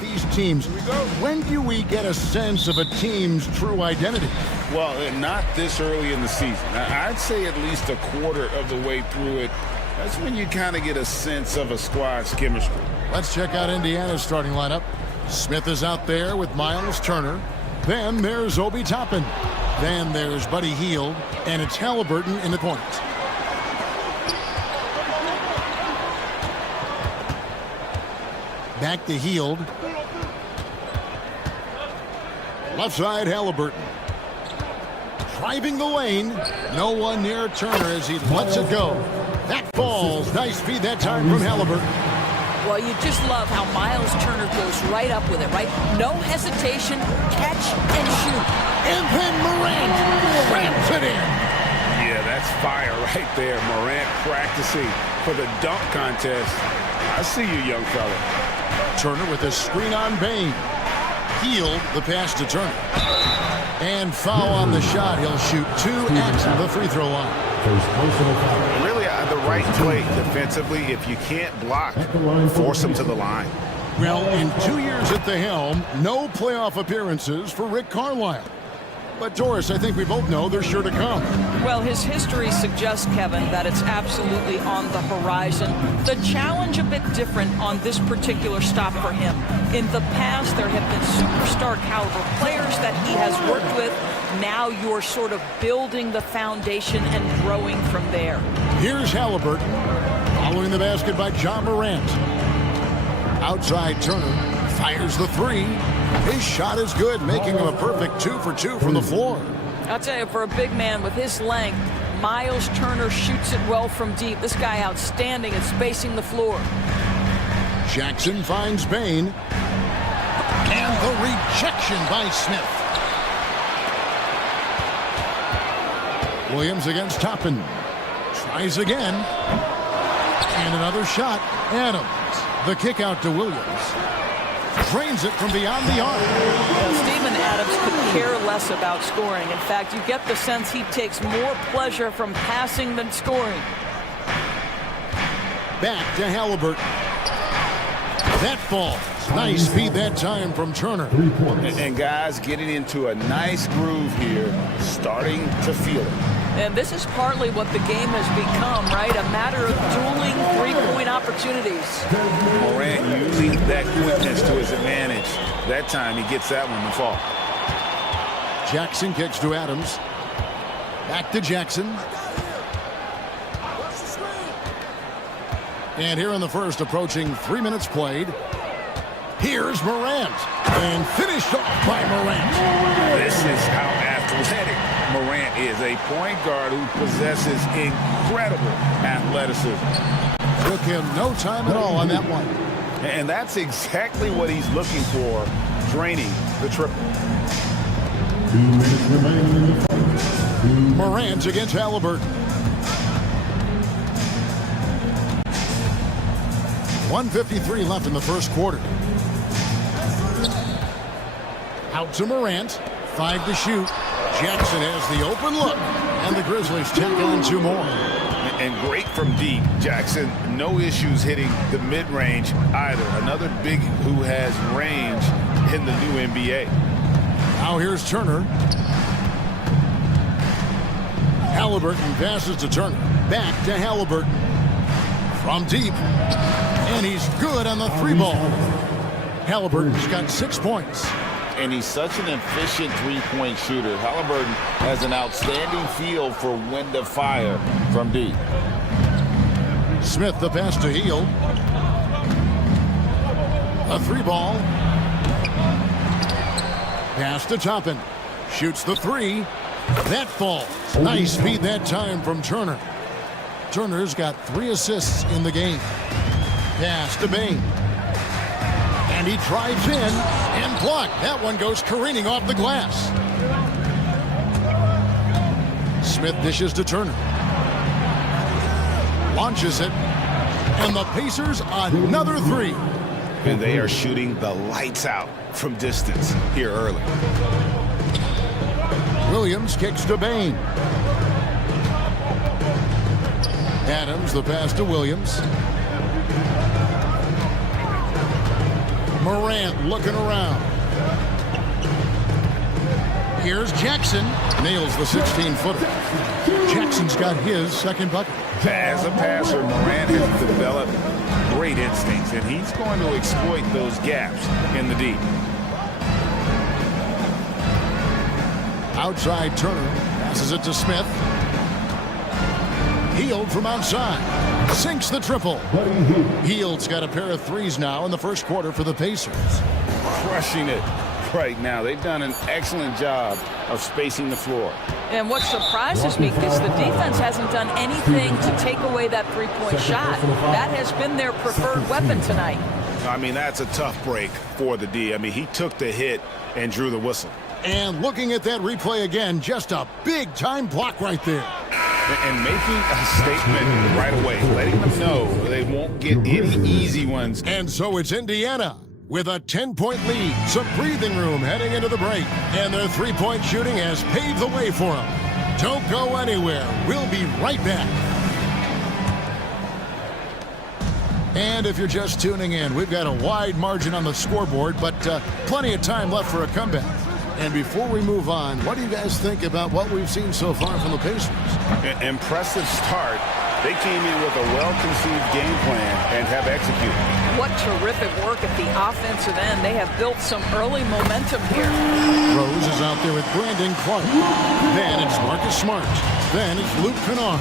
These teams, when do we get a sense of a team's true identity? Well, not this early in the season. I'd say at least a quarter of the way through it. That's when you kind of get a sense of a squad's chemistry. Let's check out Indiana's starting lineup. Smith is out there with Miles Turner. Then there's Obi Toppin. Then there's Buddy Hield. And it's Halliburton in the point. Back to Hield. Left side, Halliburton. Driving the lane. No one near Turner as he lets it go. That falls. Nice feed that time from Halliburton. Well, you just love how Miles Turner goes right up with it, right? No hesitation, catch and shoot. And then Morant ramps it in. Yeah, that's fire right there. Morant practicing for the dunk contest. I see you, young fella. Turner with a screen on Bain. Hield the pass to Turner. And foul on the shot. He'll shoot 2 at the free throw line. Really the right play defensively. If you can't block, force them to the line. Well, in 2 years at the helm, no playoff appearances for Rick Carlisle. But Doris, I think we both know they're sure to come. Well, his history suggests, Kevin, that it's absolutely on the horizon. The challenge a bit different on this particular stop for him. In the past, there have been superstar caliber players that he has worked with. Now you're sort of building the foundation and growing from there. Here's Halliburton, following the basket by John Morant. Outside Turner, fires the three. His shot is good, making him a perfect 2 for 2 from the floor. I'll tell you, for a big man with his length, Miles Turner shoots it well from deep. This guy outstanding at spacing the floor. Jackson finds Bain. And the rejection by Smith. Williams against Toppin. Tries again. And another shot. Adams. The kick out to Williams. Drains it from beyond the arc. Well, Steven Adams could care less about scoring. In fact, you get the sense he takes more pleasure from passing than scoring. Back to Halliburton. That falls. Nice feed that time from Turner. And guys getting into a nice groove here, starting to feel it. And this is partly what the game has become, right? A matter of dueling three-point opportunities. Morant using that quickness to his advantage. That time he gets that one to fall. Jackson kicks to Adams. Back to Jackson. And here in the first, approaching 3 minutes played. Here's Morant. And finished off by Morant. This is how athletic Morant is. A point guard who possesses incredible athleticism. Took him no time at all on that one. And that's exactly what he's looking for, draining the triple. 2 minutes remaining in the first. Morant against Halliburton. 1:53 left in the first quarter. Out to Morant. 5 to shoot. Jackson has the open look. And the Grizzlies tack on 2 more. And great from deep. Jackson, no issues hitting the mid-range either. Another big who has range in the new NBA. Now here's Turner. Halliburton passes to Turner. Back to Halliburton. From deep. And he's good on the 3-ball. Halliburton's got 6 points. And he's such an efficient three-point shooter. Halliburton has an outstanding feel for when to fire from deep. Smith the pass to Hield. A 3-ball. Pass to Toppin. Shoots the 3. That falls. Nice feed that time from Turner. Turner's got 3 assists in the game. Pass to Bain. And he drives in and blocked. That one goes careening off the glass. Smith dishes to Turner. Launches it. And the Pacers another 3. And they are shooting the lights out from distance here early. Williams kicks to Bain. Adams the pass to Williams. Morant looking around. Here's Jackson. Nails the 16-footer. Jackson's got his second bucket. As a passer, Morant has developed great instincts, and he's going to exploit those gaps in the D. Outside Turner passes it to Smith. Hield from outside. Sinks the triple. Hield's got a pair of threes now in the first quarter for the Pacers. Crushing it right now. They've done an excellent job of spacing the floor. And what surprises me is the defense hasn't done anything to take away that three-point shot. That has been their preferred weapon tonight. I mean, that's a tough break for the D. I mean, he took the hit and drew the whistle. And looking at that replay again, just a big-time block right there. And making a statement right away, letting them know they won't get any easy ones. And so it's Indiana with a 10-point lead, some breathing room heading into the break. And their three-point shooting has paved the way for them. Don't go anywhere. We'll be right back. And if you're just tuning in, we've got a wide margin on the scoreboard, but plenty of time left for a comeback. And before we move on, what do you guys think about what we've seen so far from the Pacers? Impressive start. They came in with a well-conceived game plan and have executed. What terrific work at the offensive end. They have built some early momentum here. Rose is out there with Brandon Clark. Then it's Marcus Smart. Then it's Luke Kennard.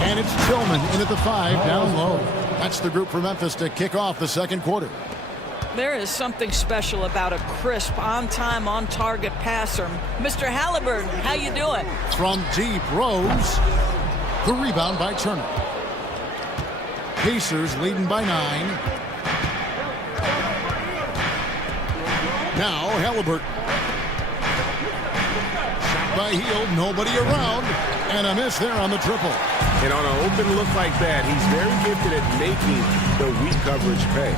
And it's Tillman in at the 5 down low. That's the group from Memphis to kick off the second quarter. There is something special about a crisp, on-time, on-target passer. Mr. Halliburton, how you doing? From deep, Rose. The rebound by Turner. Pacers leading by 9. Now Halliburton. Shot by Hield, nobody around. And a miss there on the triple. And on an open look like that, he's very gifted at making the weak coverage pay.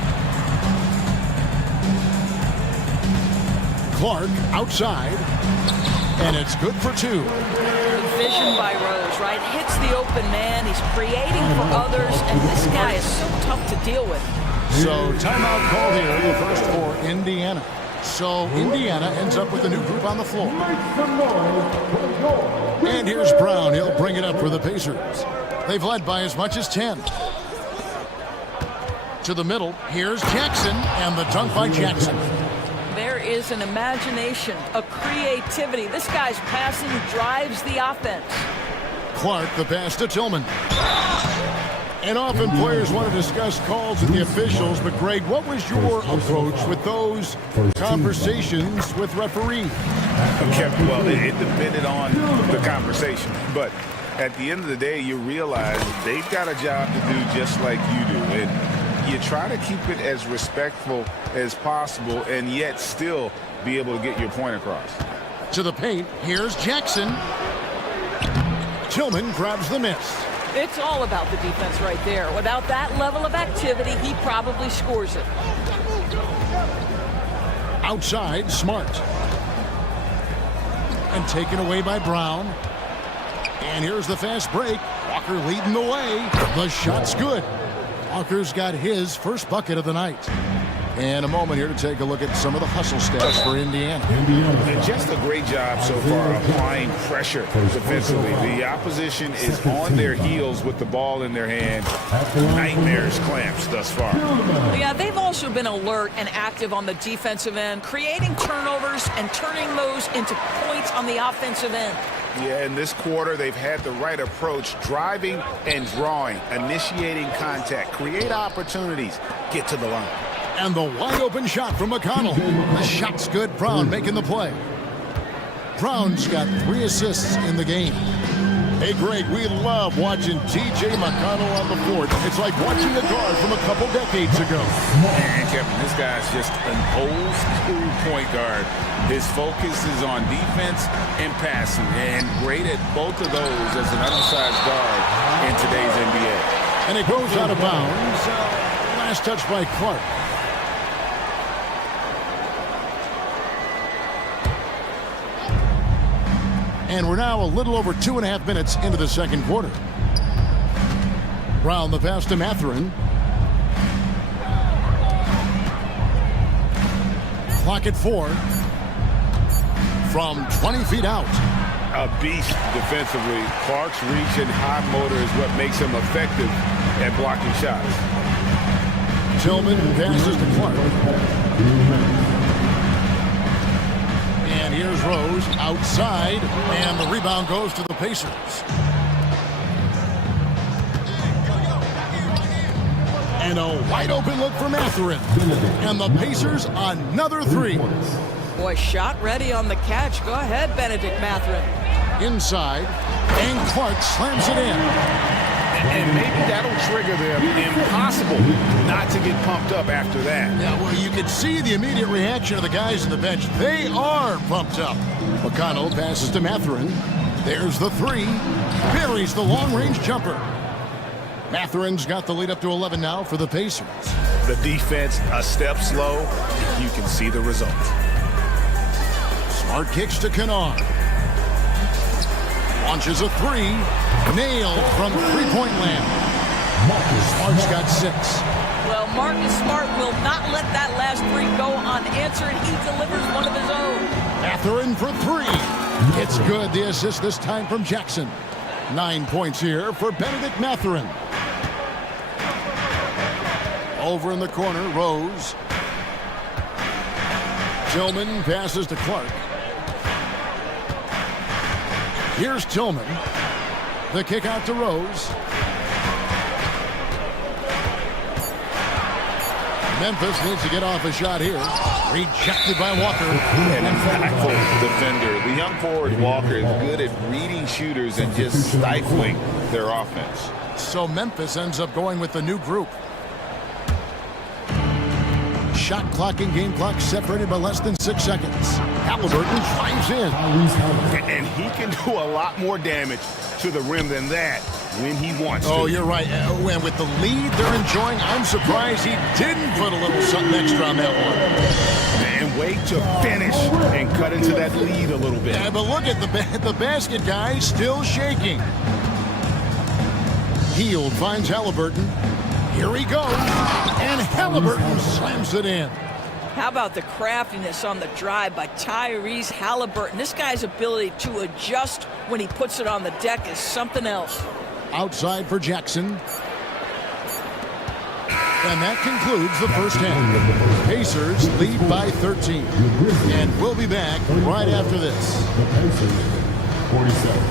Clark outside, and it's good for 2. Vision by Rose, right? Hits the open man. He's creating for others, and this guy is so tough to deal with. So timeout call here, the first for Indiana. So Indiana ends up with a new group on the floor. And here's Brown. He'll bring it up for the Pacers. They've led by as much as 10. To the middle, here's Jackson, and the dunk by Jackson. There is an imagination, a creativity. This guy's passing drives the offense. Clark, the pass to Tillman. And often players want to discuss calls with the officials, but Greg, what was your approach with those conversations with referees? Okay, well, it depended on the conversation, but at the end of the day, you realize they've got a job to do just like you do. And you try to keep it as respectful as possible and yet still be able to get your point across. To the paint, here's Jackson. Tillman grabs the miss. It's all about the defense right there. Without that level of activity, he probably scores it. Outside, Smart. And taken away by Brown. And here's the fast break. Walker leading the way. The shot's good. Walker's got his first bucket of the night. And a moment here to take a look at some of the hustle stats for Indiana. And just a great job so far applying pressure defensively. The opposition is on their heels with the ball in their hand. Nightmares clamps thus far. Yeah, they've also been alert and active on the defensive end, creating turnovers and turning those into points on the offensive end. Yeah, in this quarter, they've had the right approach, driving and drawing, initiating contact, create opportunities, get to the line. And the wide open shot from McConnell. The shot's good. Brown making the play. Brown's got 3 assists in the game. Hey, Greg, we love watching T.J. McConnell on the court. It's like watching a guard from a couple decades ago. And Kevin, this guy's just an old school point guard. His focus is on defense and passing, and great at both of those as an undersized guard in today's NBA. And it goes out of bounds. Last touch by Clark. And we're now a little over 2.5 minutes into the second quarter. Brown the pass to Mathurin. clock at 4. From 20 feet out. A beast defensively. Clark's reach and high motor is what makes him effective at blocking shots. Tillman passes to Clark. And here's Rose outside, and the rebound goes to the Pacers. And a wide open look for Mathurin. And the Pacers another 3. Boy, shot ready on the catch. Go ahead, Benedict Mathurin. Inside, and Clark slams it in. And maybe that'll trigger them. Impossible not to get pumped up after that. Yeah, well, you can see the immediate reaction of the guys on the bench. They are pumped up. McConnell passes to Mathurin. There's the 3. Buries the long-range jumper. Mathurin's got the lead up to 11 now for the Pacers. The defense a step slow. You can see the result. Smart kicks to Kennard. Launches a 3. Nailed from three-point land. Smart's got 6. Well, Marcus Smart will not let that last 3 go unanswered. He delivers one of his own. Mathurin for 3. It's good. The assist this time from Jackson. 9 points here for Benedict Mathurin. Over in the corner, Rose. Tillman passes to Clark. Here's Tillman. The kick out to Rose. Memphis needs to get off a shot here. Rejected by Walker. An impactful defender. The young forward Walker is good at reading shooters and just stifling their offense. So Memphis ends up going with the new group. Shot clock and game clock separated by less than 6 seconds. Halliburton drives in. And he can do a lot more damage to the rim than that when he wants to. Oh, you're right. And with the lead they're enjoying, I'm surprised he didn't put a little something extra on that one. And wait to finish and cut into that lead a little bit. Yeah, but look at the basket guy still shaking. Hield finds Halliburton. Here he goes. And Halliburton slams it in. How about the craftiness on the drive by Tyrese Halliburton? This guy's ability to adjust when he puts it on the deck is something else. Outside for Jackson. And that concludes the first half. Pacers lead by 13. And we'll be back right after this. The Pacers, 47.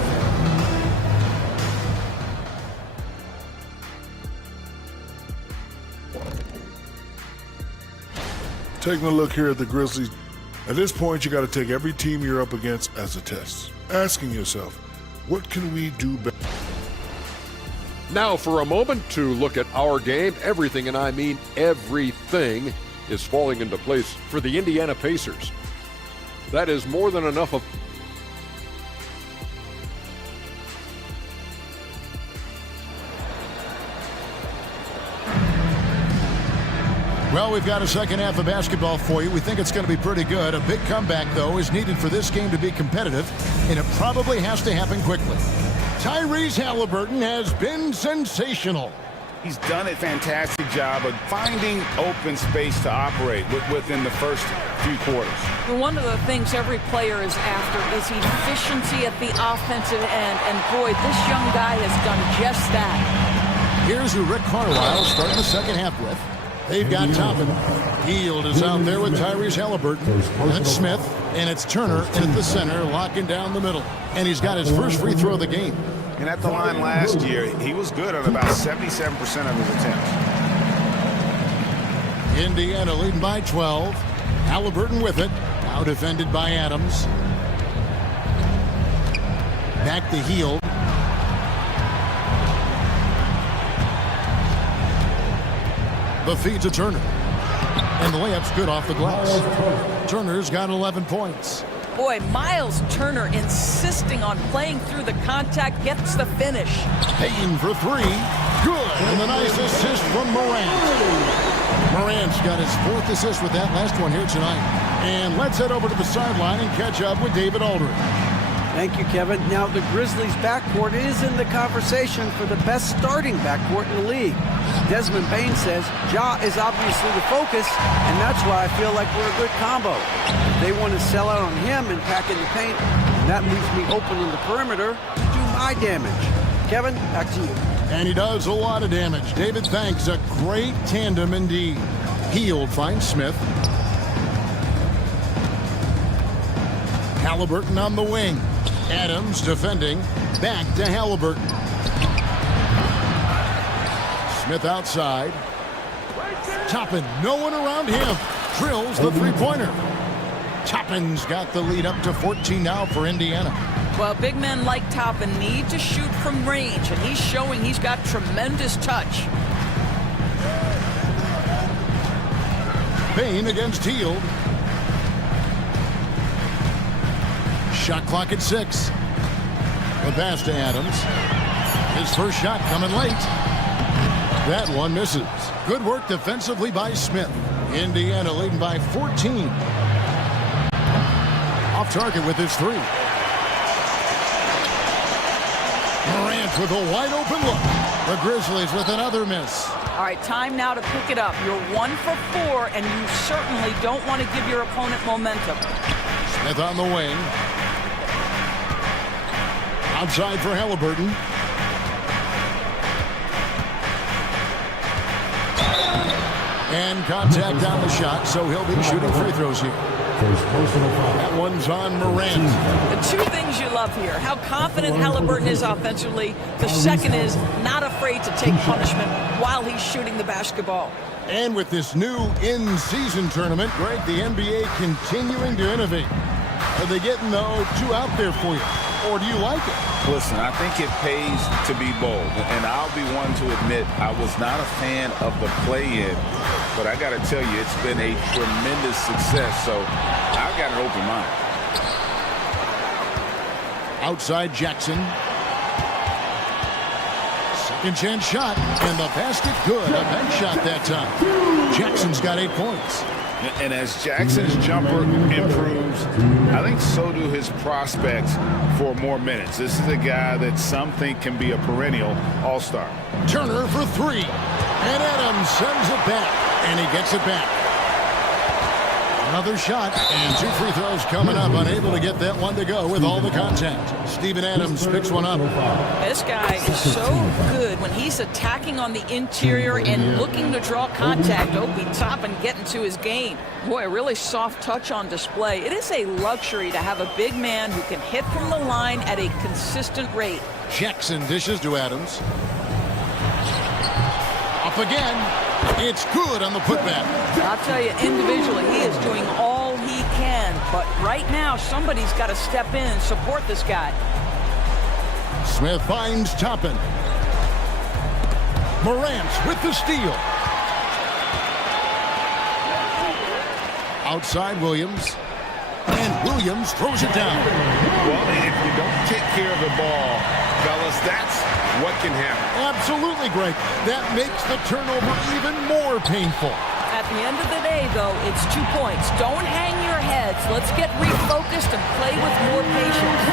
Taking a look here at the Grizzlies, at this point you got to take every team you're up against as a test. Asking yourself, what can we do better? Now for a moment to look at our game. Everything, and I mean everything, is falling into place for the Indiana Pacers. That is more than enough of... Well, we've got a second half of basketball for you. We think it's going to be pretty good. A big comeback, though, is needed for this game to be competitive, and it probably has to happen quickly. Tyrese Halliburton has been sensational. He's done a fantastic job of finding open space to operate within the first few quarters. Well, one of the things every player is after is efficiency at the offensive end, and boy, this young guy has done just that. Here's who Rick Carlisle starting the second half with. They've got Toppin. Hield is out there with Tyrese Halliburton. That's Smith, and it's Turner in at the center, locking down the middle. And he's got his first free throw of the game. And at the line last year, he was good on about 77% of his attempts. Indiana leading by 12. Halliburton with it. Now defended by Adams. Back to Hield. The feed to Turner. And the layup's good off the glass. Turner's got 11 points. Boy, Miles Turner insisting on playing through the contact, gets the finish. Payne for 3. Good. And the nice assist from Morant. Morant's got his 4th assist with that last one here tonight. And let's head over to the sideline and catch up with David Aldridge. Thank you, Kevin. Now, the Grizzlies' backcourt is in the conversation for the best starting backcourt in the league. Desmond Bain says Ja is obviously the focus, and that's why I feel like we're a good combo. They want to sell out on him and pack in the paint, and that leaves me open on the perimeter to do my damage. Kevin, back to you. And he does a lot of damage. David, thanks. A great tandem indeed. Heald finds Smith. Halliburton on the wing. Adams defending. Back to Halliburton. Smith outside. Toppin, no one around him. Drills the three-pointer. Toppin's got the lead up to 14 now for Indiana. Well, big men like Toppin need to shoot from range, and he's showing he's got tremendous touch. Bain against Heald. Shot clock at 6. The pass to Adams. His first shot coming late. That one misses. Good work defensively by Smith. Indiana leading by 14. Off target with his three. Morant with a wide open look. The Grizzlies with another miss. All right, time now to pick it up. You're 1 for 4, and you certainly don't want to give your opponent momentum. Smith on the wing. Outside for Halliburton. And contact on the shot, so he'll be shooting free throws here. That one's on Morant. The two things you love here, how confident Halliburton is offensively. The second is not afraid to take punishment while he's shooting the basketball. And with this new in-season tournament, Greg, the NBA continuing to innovate. Are they getting the 2 out there for you, or do you like it? Listen, I think it pays to be bold, and I'll be one to admit I was not a fan of the play-in, but I got to tell you, it's been a tremendous success, so I've got an open mind. Outside Jackson. Second chance shot, and the basket good. A bank shot that time. Jackson's got 8 points. And as Jackson's jumper improves, I think so do his prospects for more minutes. This is a guy that some think can be a perennial all-star. Turner for 3. And Adams sends it back. And he gets it back. Another shot. And 2 free throws coming up. Unable to get that one to go with all the contact. Steven Adams picks one up. This guy is so good when he's attacking on the interior and looking to draw contact. Obi Toppin getting to his game. Boy, a really soft touch on display. It is a luxury to have a big man who can hit from the line at a consistent rate. Jackson dishes to Adams. Up again. It's good on the putback. I'll tell you, individually, he is doing all he can. But right now, somebody's got to step in and support this guy. Smith finds Toppin. Morant with the steal. Outside Williams. And Williams throws it down. Well, if you don't take care of the ball, fellas, that's what can happen. Absolutely, Greg. That makes the turnover even more painful. At the end of the day, though, it's 2 points. Don't hang your heads. Let's get refocused and play with more patience.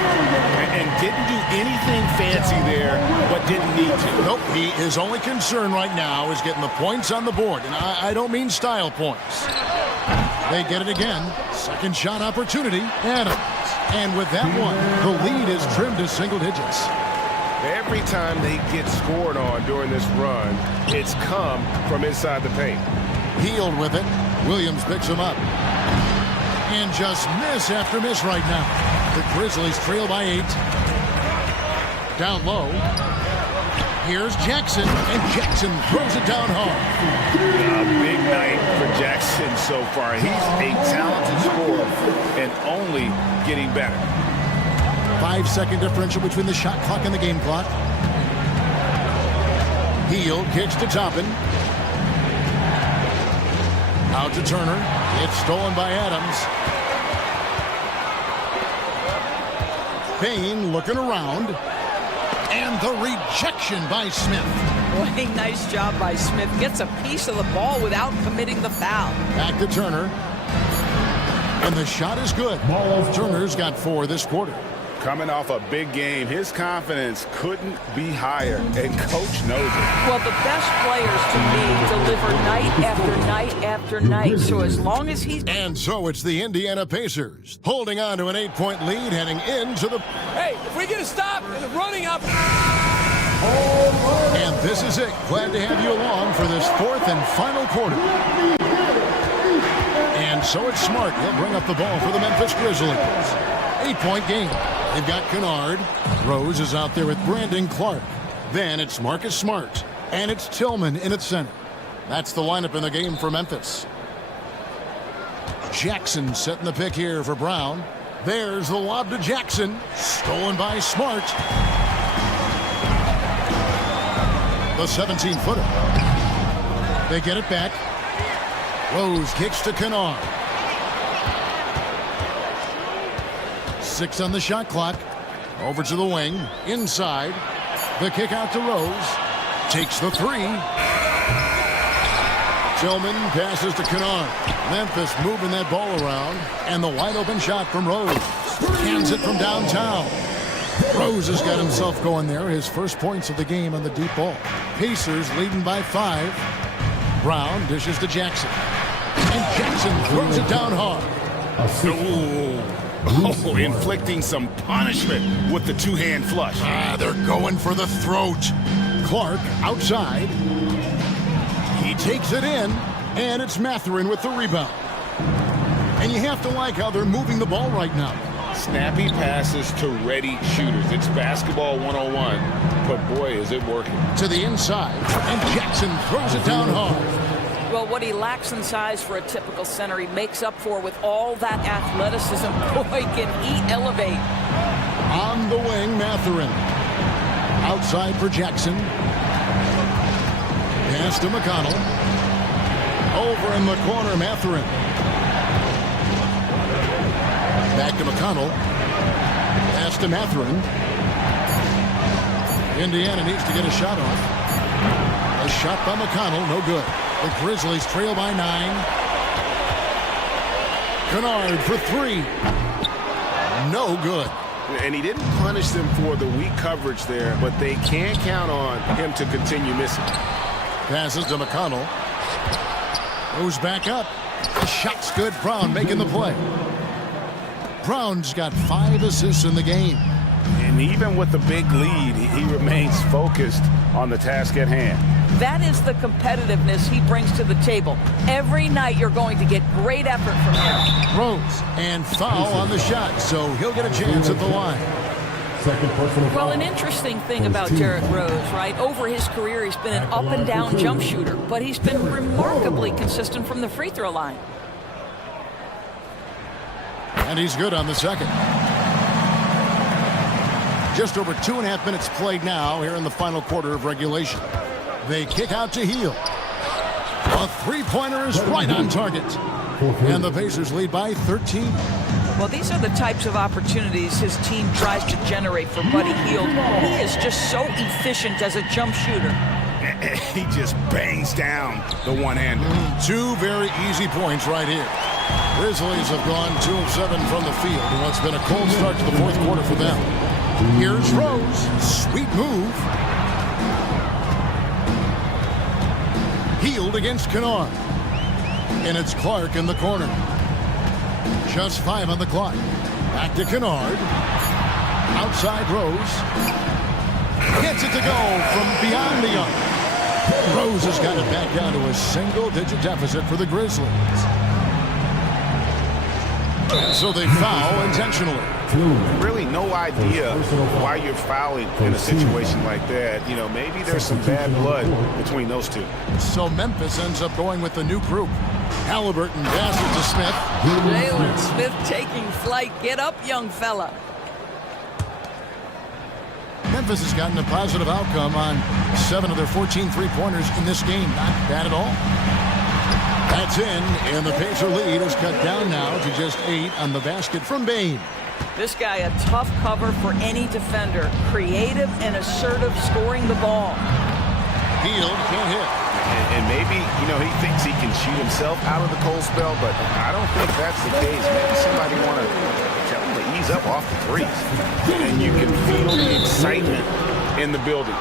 And didn't do anything fancy there, but didn't need to. Nope, his only concern right now is getting the points on the board. And I don't mean style points. They get it again. Second shot opportunity. Adams. And with that one, the lead is trimmed to single digits. Every time they get scored on during this run, it's come from inside the paint. Heald with it. Williams picks him up. And just miss after miss right now. The Grizzlies trail by 8. Down low. Here's Jackson, and Jackson throws it down hard. A big night for Jackson so far. He's a talented scorer and only getting better. 5-second differential between the shot clock and the game clock. Heald kicks to Toppin. Out to Turner. It's stolen by Adams. Bain looking around. And the rejection by Smith. Boy, nice job by Smith. Gets a piece of the ball without committing the foul. Back to Turner. And the shot is good. Turner's got 4 this quarter. Coming off a big game, his confidence couldn't be higher, and coach knows it. Well, the best players to me deliver night after night after night. So as long as he's... And so it's the Indiana Pacers holding on to an 8-point lead heading into the... Hey, if we get a stop, running up... And this is it. Glad to have you along for this fourth and final quarter. And so it's Smart. He'll bring up the ball for the Memphis Grizzlies. 8-point game. They've got Kennard. Rose is out there with Brandon Clark. Then it's Marcus Smart. And it's Tillman in at center. That's the lineup in the game for Memphis. Jackson setting the pick here for Brown. There's the lob to Jackson. Stolen by Smart. The 17-footer. They get it back. Rose kicks to Kennard. 6 on the shot clock. Over to the wing. Inside. The kick out to Rose. Takes the 3. Tillman passes to Kennard. Memphis moving that ball around. And the wide open shot from Rose. Hands it from downtown. Rose has got himself going there. His first points of the game on the deep ball. Pacers leading by 5. Brown dishes to Jackson. And Jackson throws it down hard. Oh, inflicting some punishment with the two-hand flush. They're going for the throat. Clark outside. He takes it in, and it's Mathurin with the rebound. And you have to like how they're moving the ball right now. Snappy passes to ready shooters. It's basketball 101, but boy, is it working. To the inside, and Jackson throws it down hard. Well, what he lacks in size for a typical center, he makes up for with all that athleticism. Boy, can he elevate. On the wing, Mathurin. Outside for Jackson. Pass to McConnell. Over in the corner, Mathurin. Back to McConnell. Pass to Mathurin. Indiana needs to get a shot off. A shot by McConnell, no good. The Grizzlies trail by 9. Kennard for 3. No good. And he didn't punish them for the weak coverage there, but they can't count on him to continue missing. Passes to McConnell. Goes back up. The shot's good. Brown making the play. Brown's got 5 assists in the game. And even with the big lead, he remains focused on the task at hand. That is the competitiveness he brings to the table. Every night you're going to get great effort from him. Rose, and foul on the shot, so he'll get a chance at the line. Well, an interesting thing about Derrick Rose, right? Over his career, he's been an up-and-down jump shooter, but he's been remarkably consistent from the free throw line. And he's good on the second. Just over 2.5 minutes played now here in the final quarter of regulation. They kick out to Heel. A three-pointer is right on target. And the Pacers lead by 13. Well, these are the types of opportunities his team tries to generate for Buddy Hield. He is just so efficient as a jump shooter. He just bangs down the one-hander. 2 very easy points right here. Grizzlies have gone 2 of 7 from the field in what's been a cold start to the fourth quarter for them. Here's Rose. Sweet move. Hield against Kennard. And it's Clark in the corner. Just 5 on the clock. Back to Kennard. Outside Rose. Gets it to go from beyond the arc. Rose has got it back down to a single-digit deficit for the Grizzlies. So they foul intentionally. Really no idea why you're fouling in a situation like that. You know, maybe there's some bad blood between those two. So Memphis ends up going with the new group. Halliburton passes to Smith. Jalen Smith taking flight. Get up, young fella. Memphis has gotten a positive outcome on 7 of their 14 three-pointers in this game. Not bad at all. That's in, and the Pacer lead is cut down now to just 8 on the basket from Bain. This guy a tough cover for any defender. Creative and assertive scoring the ball. Hield can't hit. And maybe, you know, he thinks he can shoot himself out of the cold spell, but I don't think that's the case. Maybe somebody want to tell him to ease up off the threes. And you can feel the excitement in the building.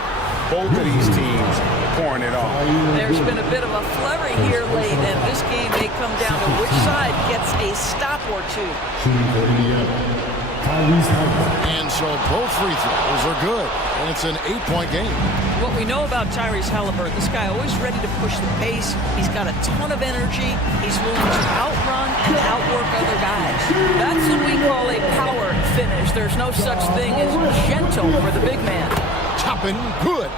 Both of these teams pouring it on. There's been a bit of a flurry here late, and this game may come down to which side gets a stop or two. And so both free throws are good, and it's an 8-point game. What we know about Tyrese Halliburton, this guy always ready to push the pace. He's got a ton of energy. He's willing to outrun and outwork other guys. That's what we call a power finish. There's no such thing as gentle for the big man. Toppin, good.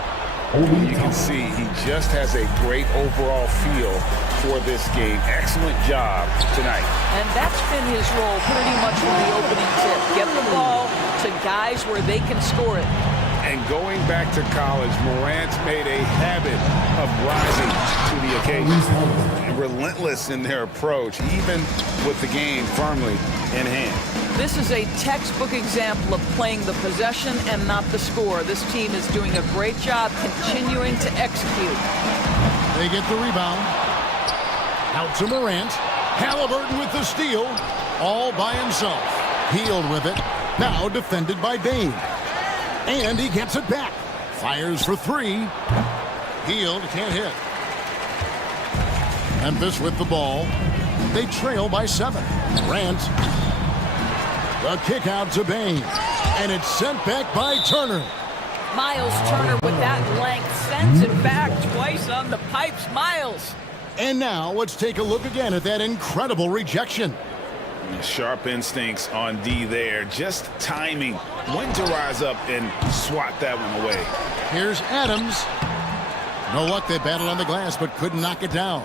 You can see he just has a great overall feel for this game. Excellent job tonight. And that's been his role pretty much from the opening tip. Get the ball to guys where they can score it. And going back to college, Morant's made a habit of rising to the occasion. And relentless in their approach, even with the game firmly in hand. This is a textbook example of playing the possession and not the score. This team is doing a great job continuing to execute. They get the rebound. Out to Morant. Halliburton with the steal. All by himself. Healed with it. Now defended by Bain. And he gets it back. Fires for three. Healed, can't hit. Memphis with the ball. They trail by 7. Morant. The kick out to Bain. And it's sent back by Turner. Miles Turner with that length sends it back twice on the pipes. Miles. And now let's take a look again at that incredible rejection. Sharp instincts on D there. Just timing when to rise up and swat that one away. Here's Adams. No luck, they battled on the glass but couldn't knock it down.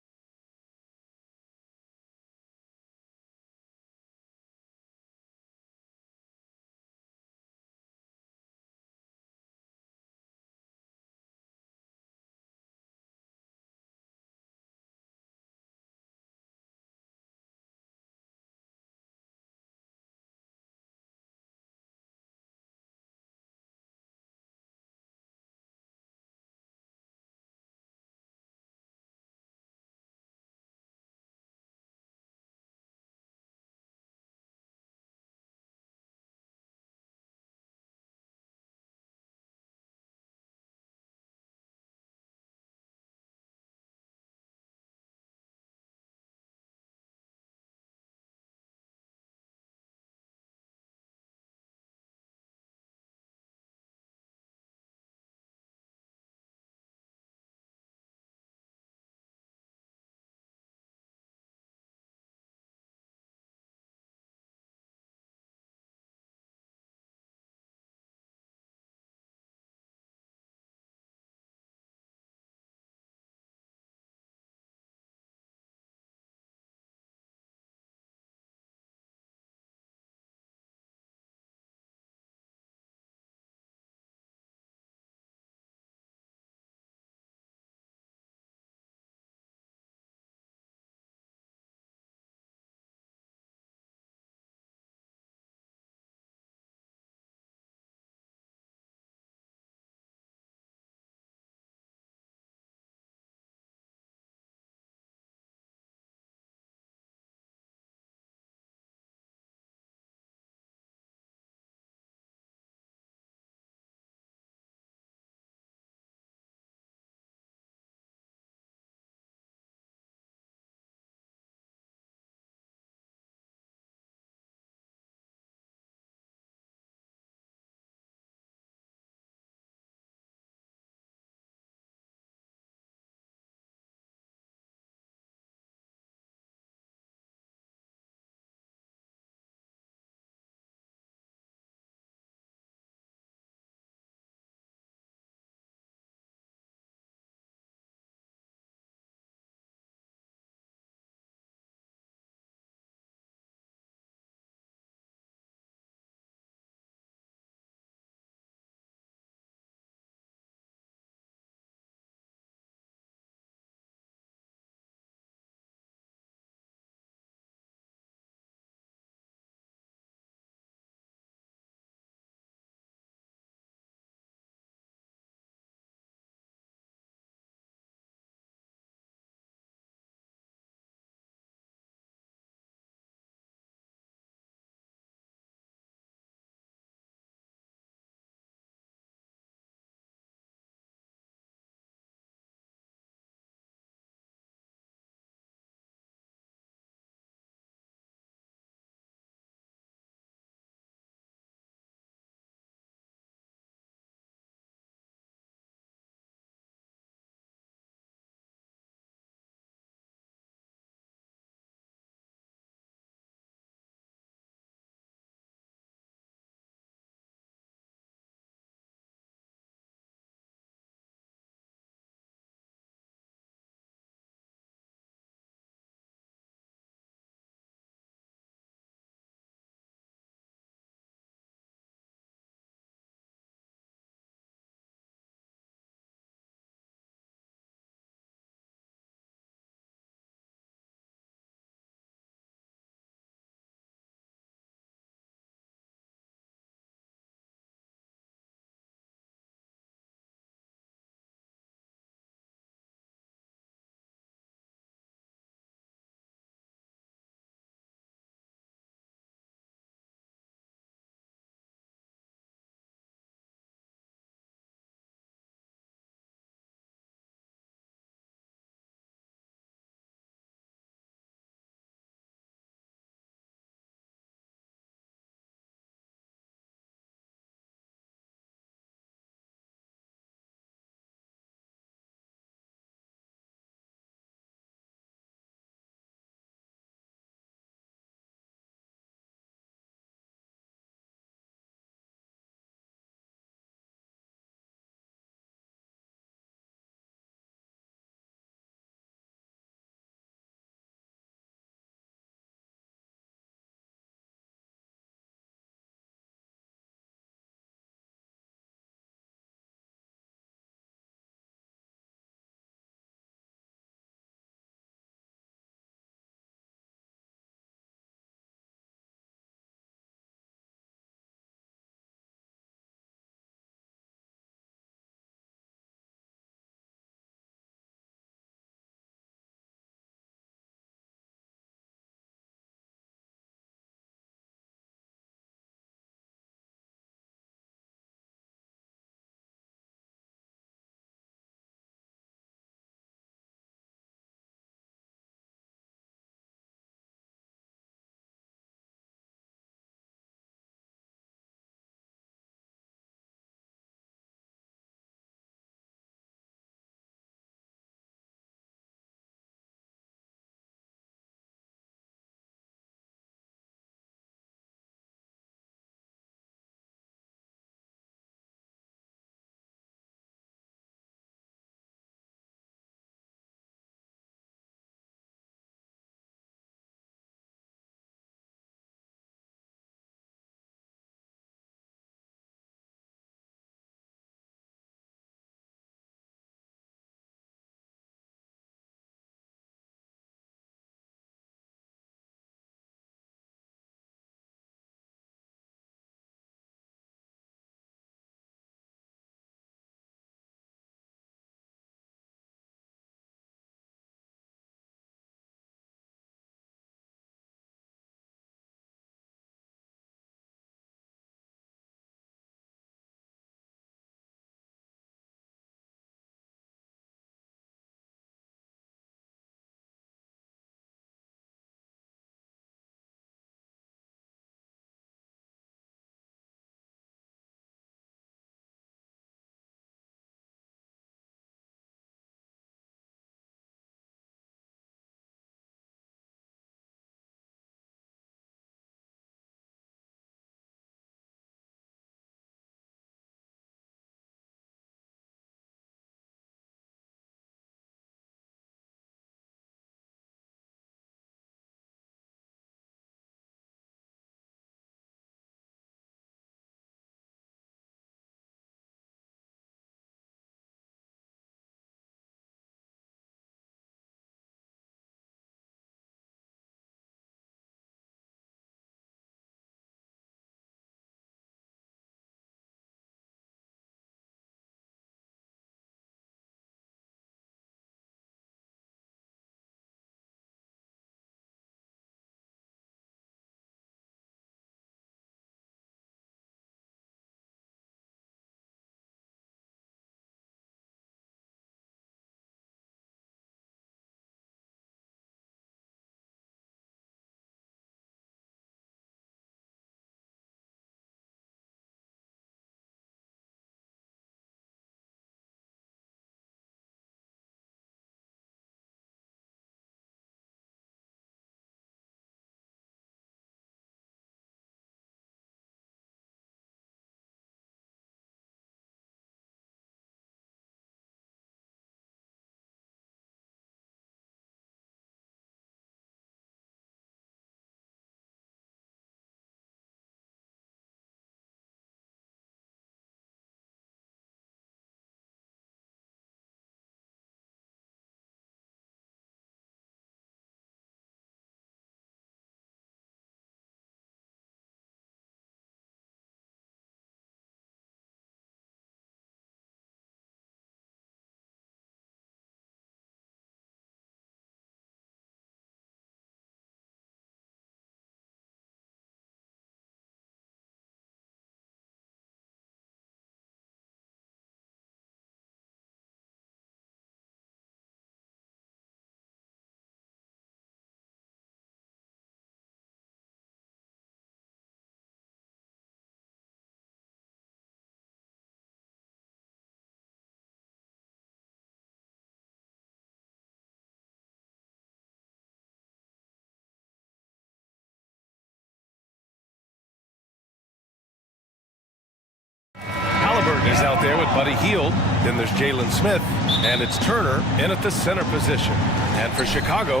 there with Buddy Hield. Then there's Jalen Smith, and it's Turner in at the center position. And for Chicago,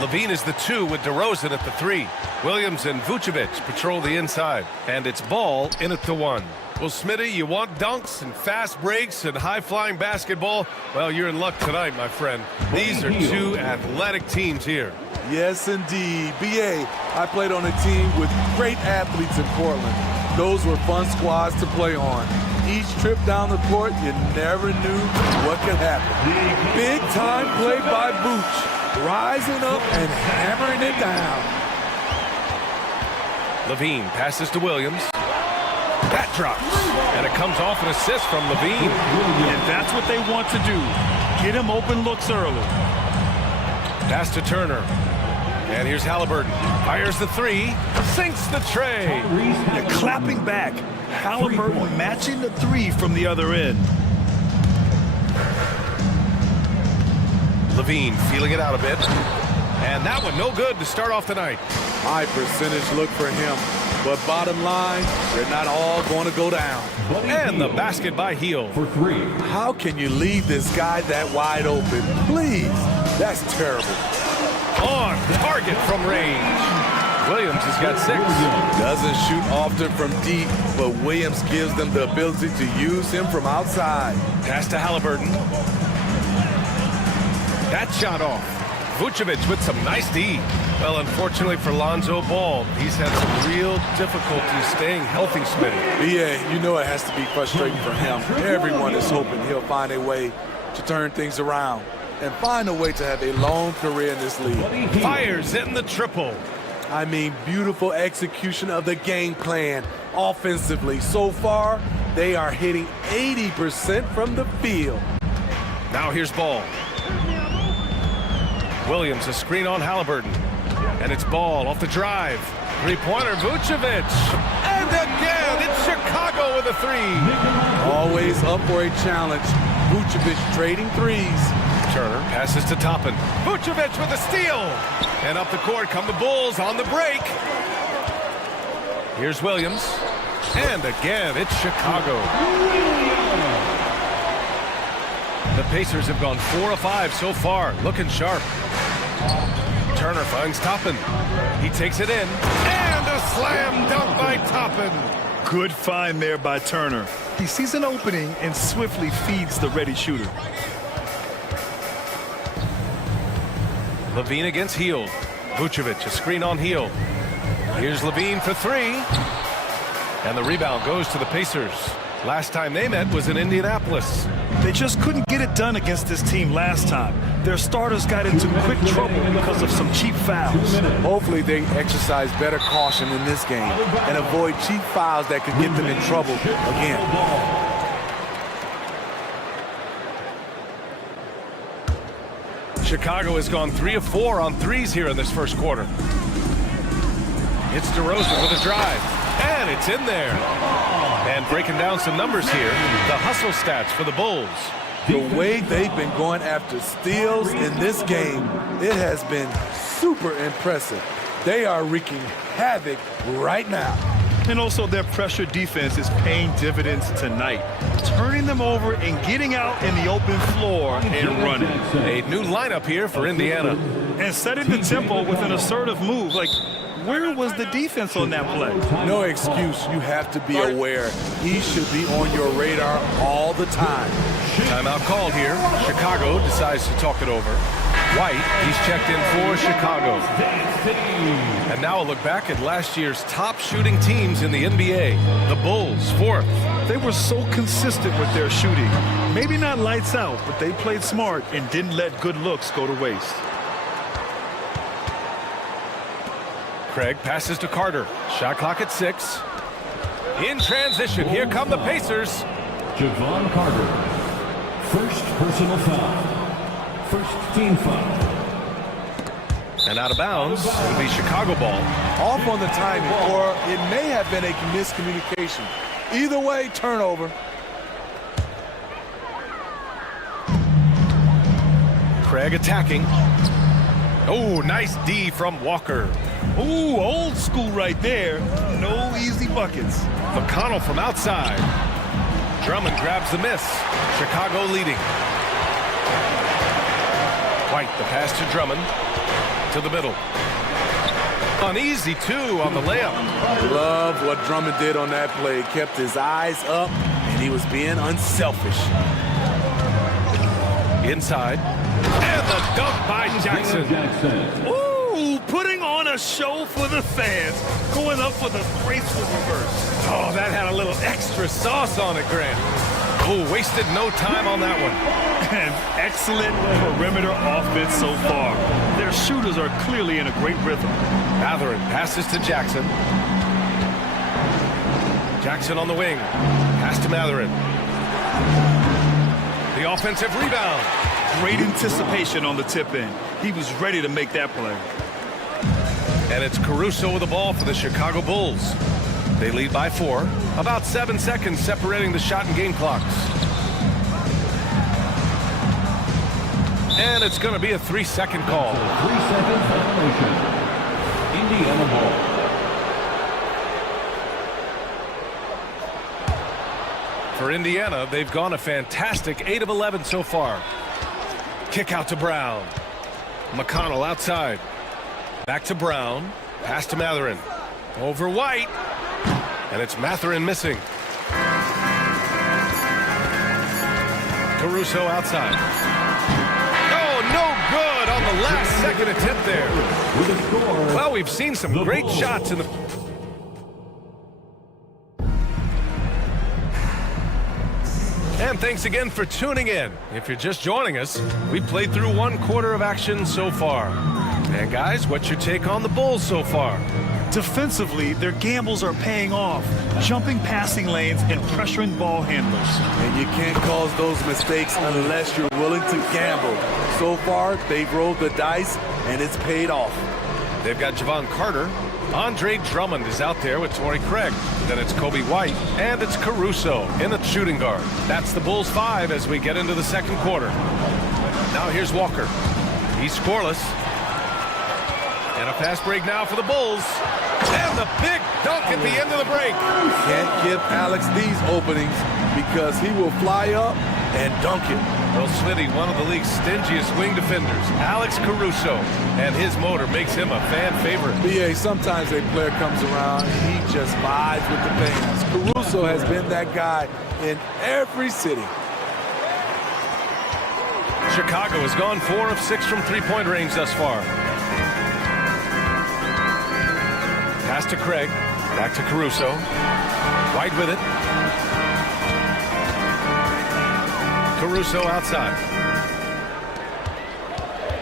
Levine is the 2 with DeRozan at the 3. Williams and Vucevic patrol the inside. And it's Ball in at the 1. Well, Smitty, you want dunks and fast breaks and high-flying basketball? Well, you're in luck tonight, my friend. These are two athletic teams here. Yes, indeed. BA, I played on a team with great athletes in Portland. Those were fun squads to play on. Each trip down the court, you never knew what could happen. Big time play by Vooch, rising up and hammering it down. Levine passes to Williams. That drops, and it comes off an assist from Levine. And that's what they want to do. Get him open looks early. Pass to Turner. And here's Halliburton. Fires the 3, sinks the tray. You're clapping back. Halliburton matching the 3 from the other end. Levine feeling it out a bit. And that one no good to start off the night. High percentage look for him. But bottom line, they're not all going to go down. And the basket by Hield. For 3. How can you leave this guy that wide open? Please. That's terrible. On target from range. Williams has got 6. Doesn't shoot often from deep, but Williams gives them the ability to use him from outside. Pass to Halliburton. That shot off. Vucevic with some nice D. Well, unfortunately for Lonzo Ball, he's had some real difficulty staying healthy, Smitty. Yeah, you know it has to be frustrating for him. Everyone is hoping he'll find a way to turn things around and find a way to have a long career in this league. Fires in the triple. I mean, beautiful execution of the game plan offensively. So far, they are hitting 80% from the field. Now here's Ball. Williams, a screen on Halliburton. And it's Ball off the drive. Three-pointer, Vucevic. And again, it's Chicago with a 3. Always up for a challenge. Vucevic trading threes. Turner passes to Toppin. Vucevic with a steal. And up the court come the Bulls on the break. Here's Williams. And again, it's Chicago. The Pacers have gone 4 of 5 so far, looking sharp. Turner finds Toppin. He takes it in. And a slam dunk by Toppin. Good find there by Turner. He sees an opening and swiftly feeds the ready shooter. Levine against Hield. Vucevic, a screen on Hield. Here's Levine for 3. And the rebound goes to the Pacers. Last time they met was in Indianapolis. They just couldn't get it done against this team last time. Their starters got into quick trouble because of some cheap fouls. Hopefully they exercise better caution in this game and avoid cheap fouls that could get them in trouble again. Chicago has gone 3 of 4 on threes here in this first quarter. It's DeRozan with a drive. And it's in there. And breaking down some numbers here, the hustle stats for the Bulls. The way they've been going after steals in this game, it has been super impressive. They are wreaking havoc right now. And also their pressure defense is paying dividends tonight, turning them over and getting out in the open floor and running. A new lineup here for Indiana. And setting the tempo with an assertive move. Like, where was the defense on that play? No excuse. You have to be aware. He should be on your radar all the time. Timeout called here. Chicago decides to talk it over. White, he's checked in for Chicago. And now a look back at last year's top shooting teams in the NBA. The Bulls, 4th. They were so consistent with their shooting. Maybe not lights out, but they played smart and didn't let good looks go to waste. Craig passes to Carter. Shot clock at 6. In transition, here come the Pacers. Javon Carter. First personal foul. First team foul. And out of bounds, it'll be Chicago ball. Off on the timing, or it may have been a miscommunication. Either way, turnover. Craig attacking. Oh, nice D from Walker. Ooh, old school right there. No easy buckets. McConnell from outside. Drummond grabs the miss. Chicago leading. White, the pass to Drummond. To the middle. Uneasy, too, on the layup. Love what Drummond did on that play. Kept his eyes up, and he was being unselfish. Inside. And the dunk by Jackson. Ooh, putting on a show for the fans. Going up for the graceful reverse. Oh, that had a little extra sauce on it, Grant. Oh, wasted no time on that one. An excellent perimeter offense so far. Their shooters are clearly in a great rhythm. Matherin passes to Jackson. Jackson on the wing. Pass to Matherin. The offensive rebound. Great anticipation on the tip in. He was ready to make that play. And it's Caruso with the ball for the Chicago Bulls. They lead by 4. About 7 seconds separating the shot and game clocks. And it's going to be a 3-second call. 3-second violation. Indiana ball. For Indiana, they've gone a fantastic 8 of 11 so far. Kick out to Brown. McConnell outside. Back to Brown. Pass to Matherin. Over White. And it's Matherin missing. Caruso outside. Oh, no good on the last second attempt there. Well, we've seen some great shots in the... And thanks again for tuning in. If you're just joining us, we played through 1 quarter of action so far. And guys, what's your take on the Bulls so far? Defensively, their gambles are paying off, jumping passing lanes and pressuring ball handlers. And you can't cause those mistakes unless you're willing to gamble. So far, they've rolled the dice, and it's paid off. They've got Javon Carter. Andre Drummond is out there with Torrey Craig. Then it's Kobe White, and it's Caruso in the shooting guard. That's the Bulls 5 as we get into the second quarter. Now here's Walker. He's scoreless. And a fast break now for the Bulls. And the big dunk at the end of the break. Can't give Alex these openings because he will fly up and dunk it. Well, Smitty, one of the league's stingiest wing defenders, Alex Caruso, and his motor makes him a fan favorite. BA, sometimes a player comes around and he just vibes with the fans. Caruso has been that guy in every city. Chicago has gone 4 of 6 from three-point range thus far. Pass to Craig, back to Caruso. White with it. Caruso outside.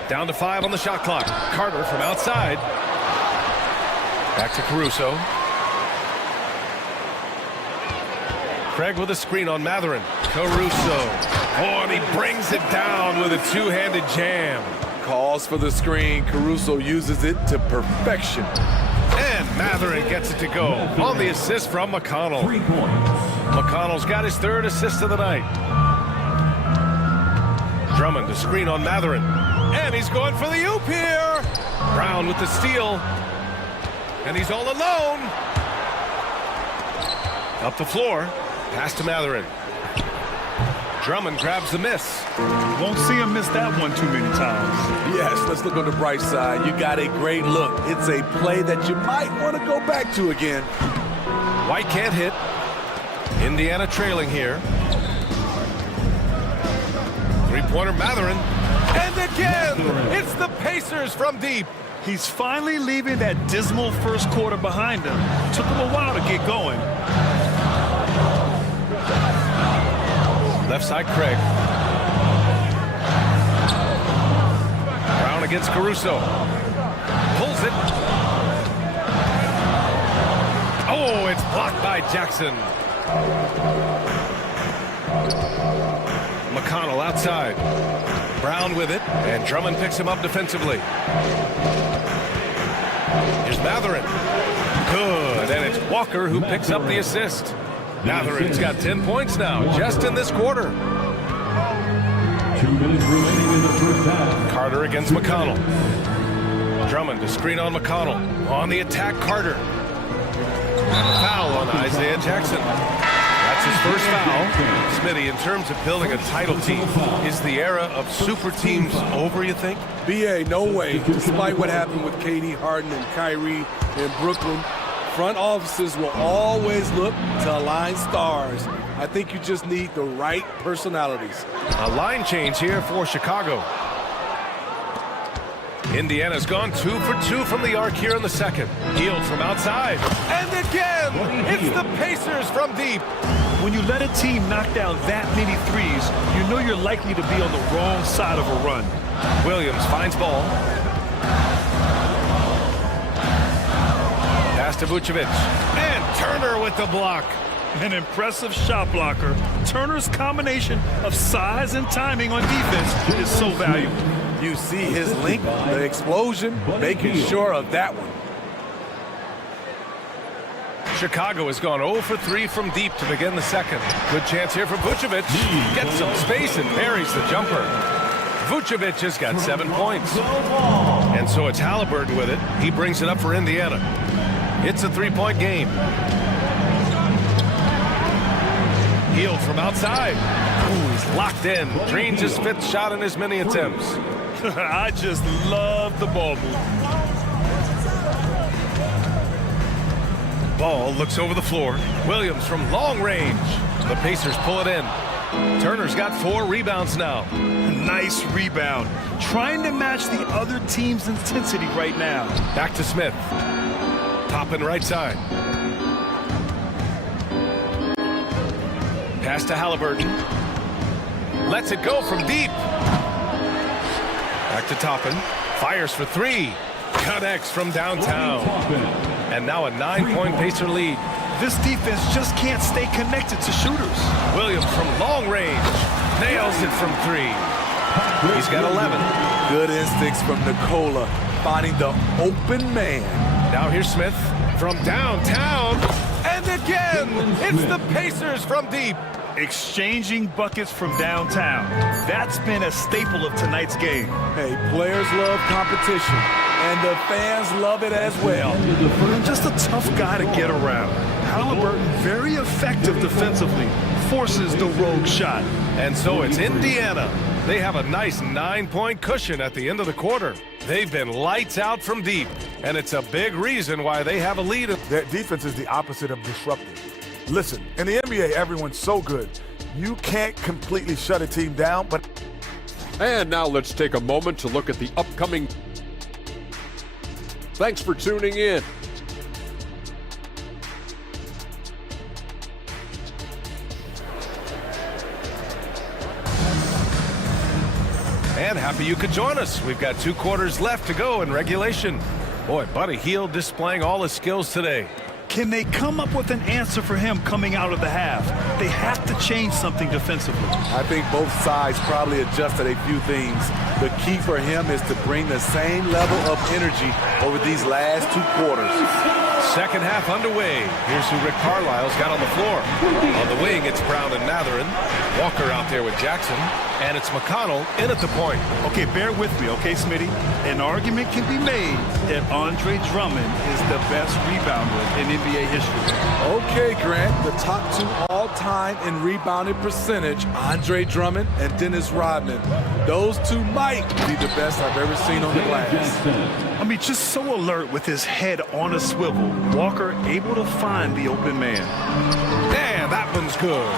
Down to 5 on the shot clock. Carter from outside. Back to Caruso. Craig with a screen on Matherin. Caruso. Oh, and he brings it down with a two-handed jam. Calls for the screen. Caruso uses it to perfection. And Matherin gets it to go on the assist from McConnell. 3 points. McConnell's got his 3rd assist of the night. Drummond, the screen on Matherin. And he's going for the oop here. Brown with the steal. And he's all alone. Up the floor. Pass to Matherin. Drummond grabs the miss. Won't see him miss that one too many times. Yes, let's look on the bright side. You got a great look. It's a play that you might want to go back to again. White can't hit. Indiana trailing here. Three-pointer Matherin. And again, it's the Pacers from deep. He's finally leaving that dismal first quarter behind him. Took him a while to get going. Left side, Craig. Brown against Caruso. Pulls it. Oh, it's blocked by Jackson. McConnell outside. Brown with it, and Drummond picks him up defensively. Here's Matherin. Good, and it's Walker who picks up the assist. Matherin's got 10 points now, just in this quarter. 2 minutes remaining in the first half. Carter against McConnell. Drummond to screen on McConnell. On the attack, Carter. And a foul on Isaiah Jackson. That's his first foul. Smitty, in terms of building a title team, is the era of super teams over, you think? BA, no way. Despite what happened with KD, Harden, and Kyrie in Brooklyn, front offices will always look to align stars. I think you just need the right personalities. A line change here for Chicago. Indiana's gone 2 for 2 from the arc here in the second. Hield from outside. And again, it's the Pacers from deep. When you let a team knock down that many threes, you know you're likely to be on the wrong side of a run. Williams finds ball. Pass to Vucevic. And Turner with the block. An impressive shot blocker. Turner's combination of size and timing on defense is so valuable. You see his link, the explosion, making sure of that one. Chicago has gone 0 for 3 from deep to begin the second. Good chance here for Vucevic. Gets some space and buries the jumper. Vucevic has got 7 points. And so it's Halliburton with it. He brings it up for Indiana. It's a 3-point game. Hield from outside. Ooh, he's locked in. Drains his 5th shot in as many attempts. I just love the ball movement. Ball looks over the floor. Williams from long range. The Pacers pull it in. Turner's got 4 rebounds now. Nice rebound. Trying to match the other team's intensity right now. Back to Smith. Popping right side. Pass to Halliburton. Lets it go from deep. Back to Toppin. Fires for 3. Connects from downtown. And now a 9-point Pacer lead. This defense just can't stay connected to shooters. Williams from long range. Nails it from 3. He's got 11. Good instincts from Nikola, finding the open man. Now here's Smith from downtown. And again, it's the Pacers from deep. Exchanging buckets from downtown. That's been a staple of tonight's game. Hey, players love competition, and the fans love it as well. And just a tough guy to get around. Halliburton, very effective defensively, forces the rogue shot. And so it's Indiana. They have a nice 9-point cushion at the end of the quarter. They've been lights out from deep, and it's a big reason why they have a lead. Their defense is the opposite of disruptive. Listen, in the NBA, everyone's so good. You can't completely shut a team down, but... And now let's take a moment to look at the upcoming... Thanks for tuning in. And happy you could join us. We've got 2 quarters left to go in regulation. Boy, Buddy Hield displaying all his skills today. Can they come up with an answer for him coming out of the half? They have to change something defensively. I think both sides probably adjusted a few things. The key for him is to bring the same level of energy over these last 2 quarters. Second half underway. Here's who Rick Carlisle's got on the floor. On the wing, it's Brown and Matherin. Walker out there with Jackson. And it's McConnell in at the point. Okay, bear with me, okay, Smitty? An argument can be made that Andre Drummond is the best rebounder in NBA history. Okay, Grant, the top 2 all-time in rebounding percentage, Andre Drummond and Dennis Rodman. Those 2 might be the best I've ever seen on the glass. I mean, just so alert with his head on a swivel. Walker able to find the open man. Damn, that one's good.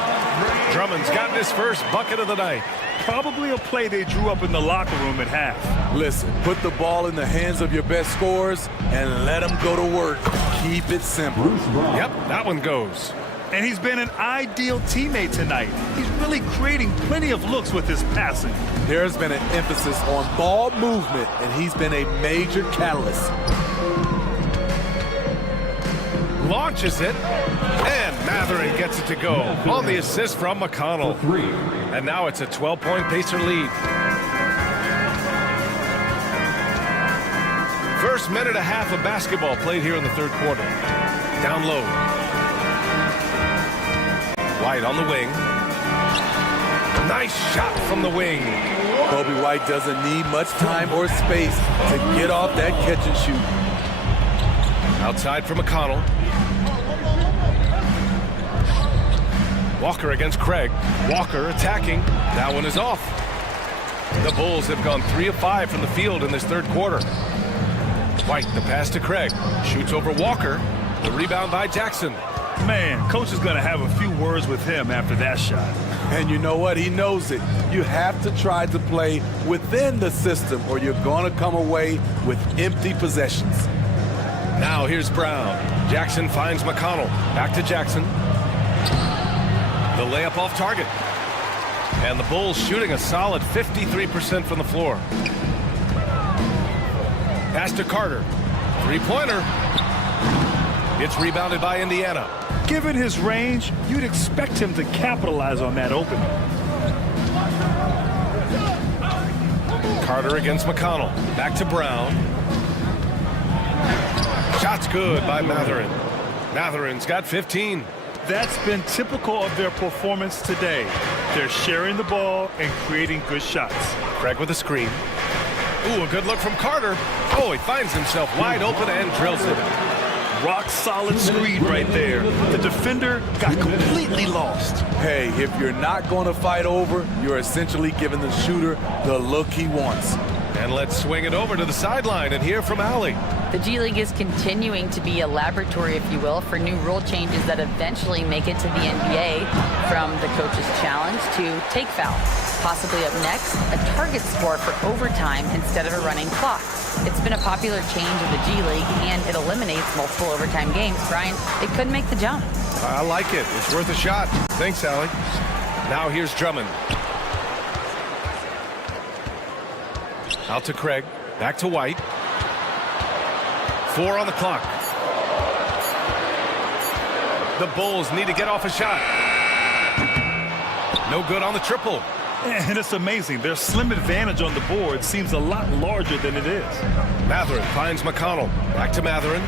Drummond's got his first bucket of the night. Probably a play they drew up in the locker room at half. Listen, put the ball in the hands of your best scorers and let them go to work. Keep it simple. Yep, that one goes. And he's been an ideal teammate tonight. He's really creating plenty of looks with his passing. There's been an emphasis on ball movement, and he's been a major catalyst. Launches it, and Matherin gets it to go on the assist from McConnell. And now it's a 12-point Pacer lead. First minute and a half of basketball played here in the 3rd quarter. Down low. White on the wing. Nice shot from the wing. Kobe White doesn't need much time or space to get off that catch and shoot. Outside for McConnell. Walker against Craig. Walker attacking. That one is off. The Bulls have gone 3 of 5 from the field in this third quarter. White, the pass to Craig. Shoots over Walker. The rebound by Jackson. Man, coach is going to have a few words with him after that shot. And you know what? He knows it. You have to try to play within the system or you're going to come away with empty possessions. Now here's Brown. Jackson finds McConnell. Back to Jackson. The layup off target. And the Bulls shooting a solid 53% from the floor. Pass to Carter. Three-pointer. It's rebounded by Indiana. Given his range, you'd expect him to capitalize on that opening. Carter against McConnell. Back to Brown. Shot's good by Matherin. Matherin's got 15. That's been typical of their performance today. They're sharing the ball and creating good shots. Craig with a screen. Ooh, a good look from Carter. Oh, he finds himself wide open and drills it. Rock solid screen right there. The defender got completely lost. Hey, if you're not going to fight over, you're essentially giving the shooter the look he wants. And let's swing it over to the sideline and hear from Allie. The G League is continuing to be a laboratory, if you will, for new rule changes that eventually make it to the NBA, from the coach's challenge to take foul. Possibly up next, a target score for overtime instead of a running clock. It's been a popular change in the G League, and it eliminates multiple overtime games. Brian, it could make the jump. I like it. It's worth a shot. Thanks, Allie. Now here's Drummond. Out to Craig. Back to White. 4 on the clock. The Bulls need to get off a shot. No good on the triple. And it's amazing. Their slim advantage on the board seems a lot larger than it is. Matherin finds McConnell. Back to Matherin.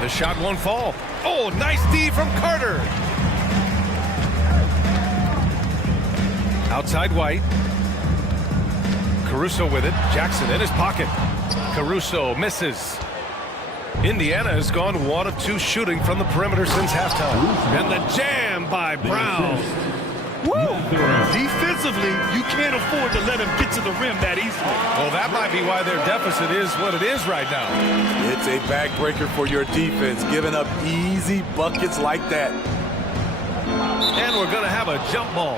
The shot won't fall. Oh, nice D from Carter. Outside White. Caruso with it. Jackson in his pocket. Caruso misses. Indiana has gone 1 of 2 shooting from the perimeter since halftime. And the jam by Brown. Woo! Defensively, you can't afford to let him get to the rim that easily. Well, that might be why their deficit is what it is right now. It's a backbreaker for your defense, giving up easy buckets like that. And we're going to have a jump ball.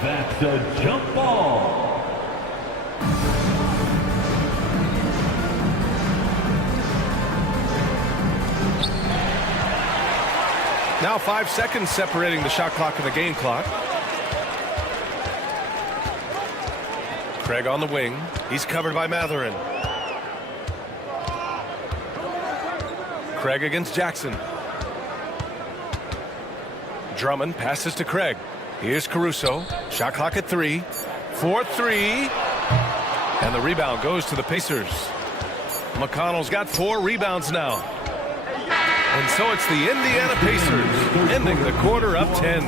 That's a jump ball. Now 5 seconds separating the shot clock and the game clock. Craig on the wing. He's covered by Matherin. Craig against Jackson. Drummond passes to Craig. Here's Caruso. Shot clock at 3. 4-3. And the rebound goes to the Pacers. McConnell's got 4 rebounds now. And so it's the Indiana Pacers ending the quarter up 10.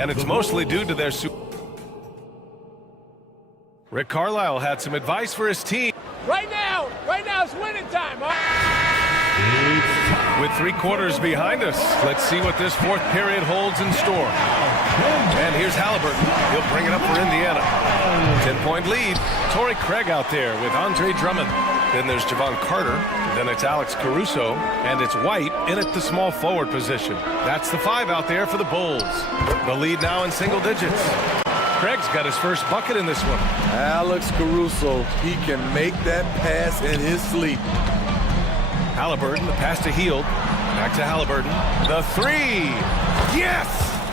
And it's mostly due to their Rick Carlisle had some advice for his team. Right now it's winning time, huh? With 3 quarters behind us, let's see what this 4th period holds in store. And here's Halliburton. He'll bring it up for Indiana. 10-point lead. Torrey Craig out there with Andre Drummond. Then there's Javon Carter. Then it's Alex Caruso. And it's White in at the small forward position. That's the 5 out there for the Bulls. The lead now in single digits. Craig's got his first bucket in this one. Alex Caruso, he can make that pass in his sleep. Halliburton, the pass to Hield. Back to Halliburton. The 3. Yes!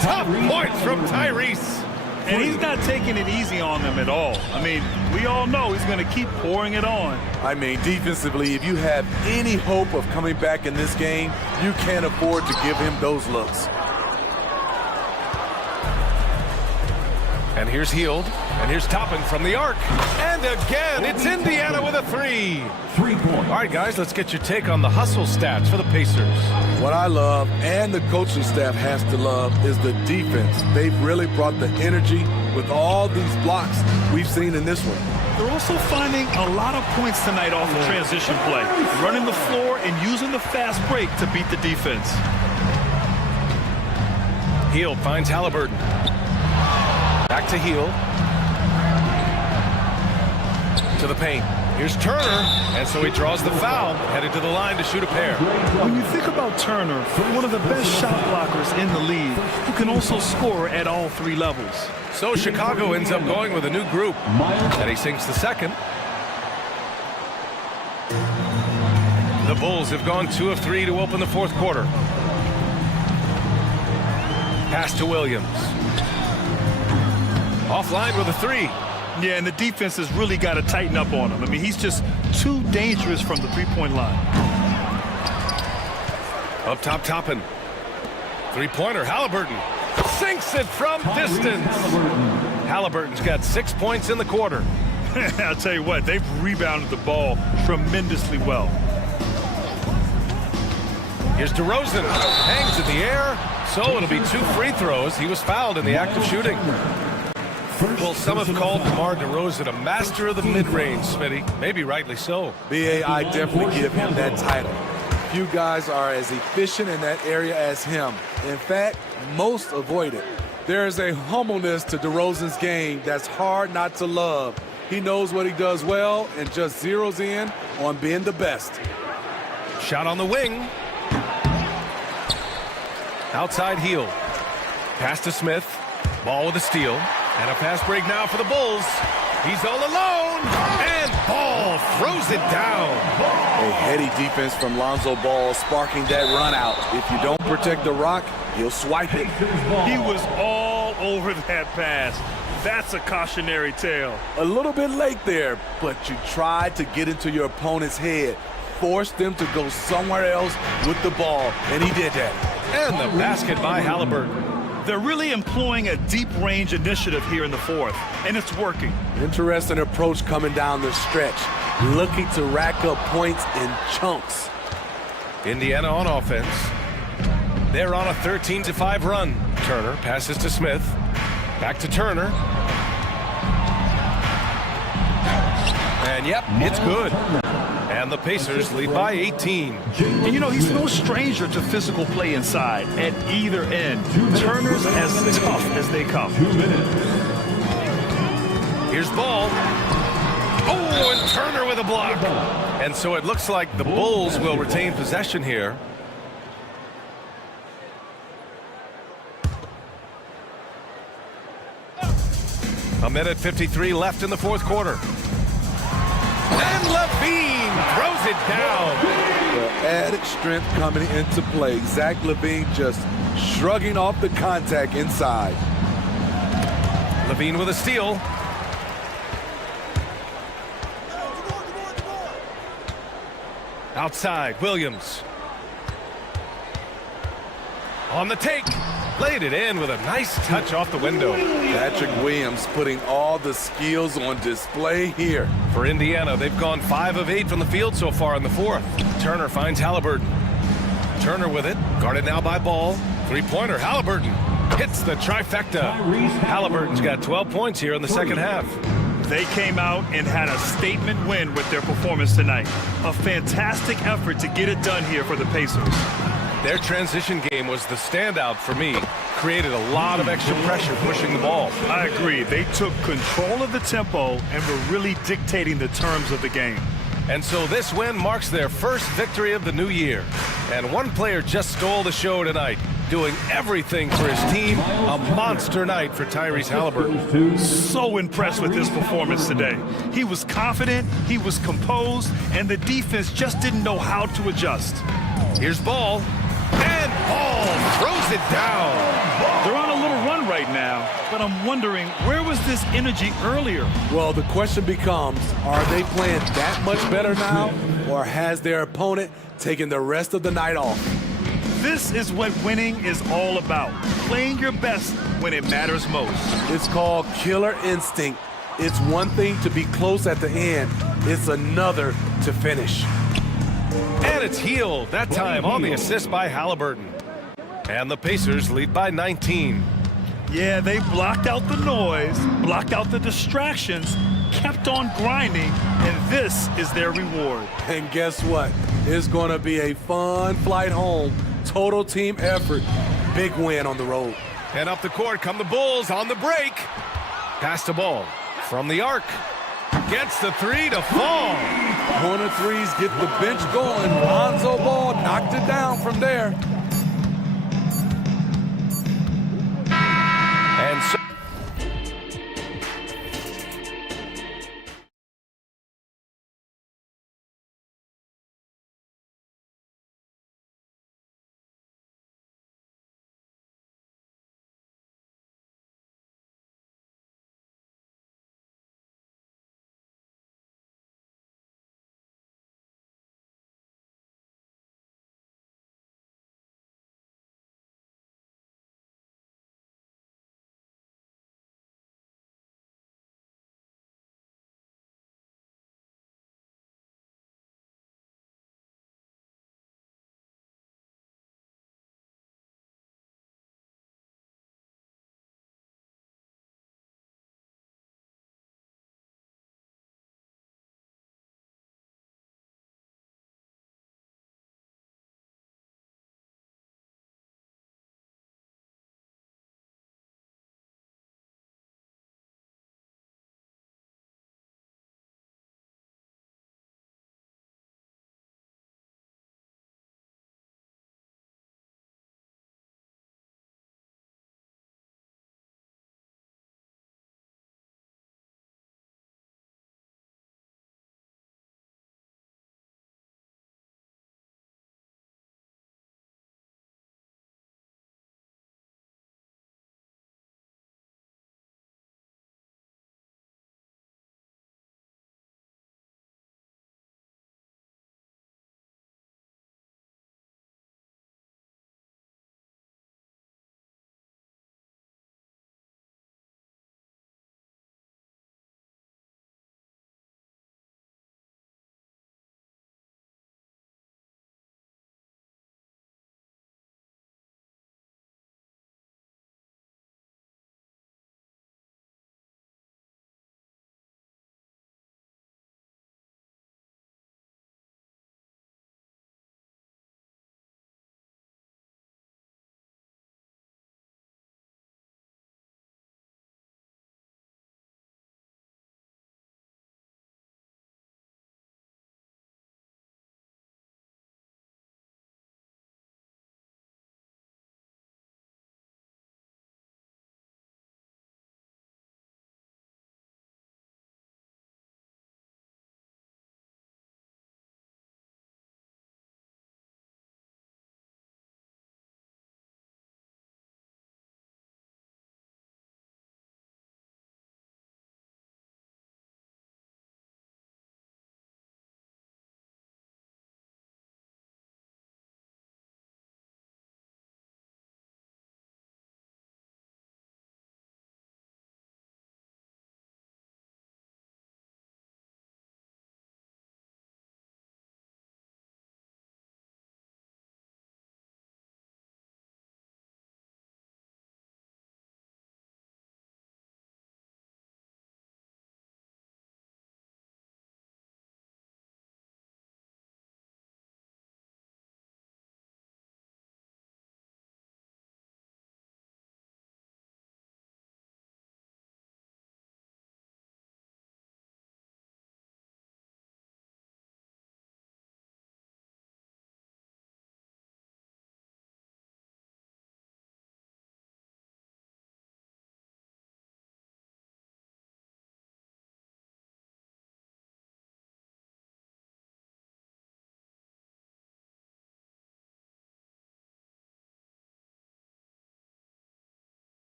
Top points from Tyrese. And he's not taking it easy on them at all. I mean, we all know he's going to keep pouring it on. I mean, defensively, if you have any hope of coming back in this game, you can't afford to give him those looks. And here's Hield. And here's Toppin from the arc. And again, it's Indiana with a 3. 3-point. All right, guys, let's get your take on the hustle stats for the Pacers. What I love, and the coaching staff has to love, is the defense. They've really brought the energy with all these blocks we've seen in this one. They're also finding a lot of points tonight off of transition play, running the floor and using the fast break to beat the defense. Heel finds Halliburton. Back to Heel. To the paint. Here's Turner, and so he draws the foul, headed to the line to shoot a pair. When you think about Turner, one of the best shot blockers in the league, who can also score at all three levels. So Chicago ends up going with a new group, and he sinks the second. The Bulls have gone 2 of 3 to open the fourth quarter. Pass to Williams. Offline with a three. Yeah, and the defense has really got to tighten up on him. I mean, he's just too dangerous from the three-point line. Up top, Toppin. Three-pointer, Halliburton. Sinks it from distance. Halliburton's got 6 points in the quarter. I'll tell you what, they've rebounded the ball tremendously well. Here's DeRozan. Hangs in the air. So it'll be 2 free throws. He was fouled in the act of shooting. Well, some have called DeMar DeRozan a master of the mid-range, Smitty. Maybe rightly so. BA, I definitely give him that title. Few guys are as efficient in that area as him. In fact, most avoid it. There is a humbleness to DeRozan's game that's hard not to love. He knows what he does well and just zeroes in on being the best. Shot on the wing. Outside Heel. Pass to Smith. Ball with a steal. And a fast break now for the Bulls. He's all alone. And Ball throws it down. A heady defense from Lonzo Ball sparking that run out. If you don't protect the rock, he'll swipe it. He was all over that pass. That's a cautionary tale. A little bit late there, but you tried to get into your opponent's head. Forced them to go somewhere else with the ball, and he did that. And the basket by Halliburton. They're really employing a deep range initiative here in the fourth, and it's working. Interesting approach coming down the stretch, looking to rack up points in chunks. Indiana on offense. They're on a 13-5 run. Turner passes to Smith. Back to Turner. And yep, it's good. And the Pacers lead by 18. And you know, he's no stranger to physical play inside at either end. Turner's as tough as they come. Here's Ball. Oh, and Turner with a block. And so it looks like the Bulls will retain possession here. A minute 53 left in the fourth quarter. And Levine throws it down. The added strength coming into play. Zach Levine just shrugging off the contact inside. Levine with a steal. Outside, Williams. On the take. Laid it in with a nice touch off the window. Patrick Williams putting all the skills on display here. For Indiana, they've gone 5 of 8 from the field so far in the fourth. Turner finds Halliburton. Turner with it. Guarded now by Ball. Three-pointer, Halliburton. Hits the trifecta. Halliburton's got 12 points here in the second half. They came out and had a statement win with their performance tonight. A fantastic effort to get it done here for the Pacers. Their transition game was the standout for me. Created a lot of extra pressure pushing the ball. I agree. They took control of the tempo and were really dictating the terms of the game. And so this win marks their first victory of the new year. And one player just stole the show tonight, doing everything for his team. A monster night for Tyrese Halliburton. So impressed with his performance today. He was confident, he was composed, and the defense just didn't know how to adjust. Here's Ball. And Ball throws it down. They're on a little run right now, but I'm wondering, where was this energy earlier? Well, the question becomes, are they playing that much better now, or has their opponent taken the rest of the night off? This is what winning is all about. Playing your best when it matters most. It's called killer instinct. It's one thing to be close at the end. It's another to finish. And it's Heel, that time on the assist by Halliburton. And the Pacers lead by 19. Yeah, they blocked out the noise, blocked out the distractions, kept on grinding, and this is their reward. And guess what? It's going to be a fun flight home. Total team effort. Big win on the road. And up the court come the Bulls on the break. Pass the ball from the arc. Gets the three to fall. Corner threes get the bench going. Lonzo Ball knocked it down from there. And so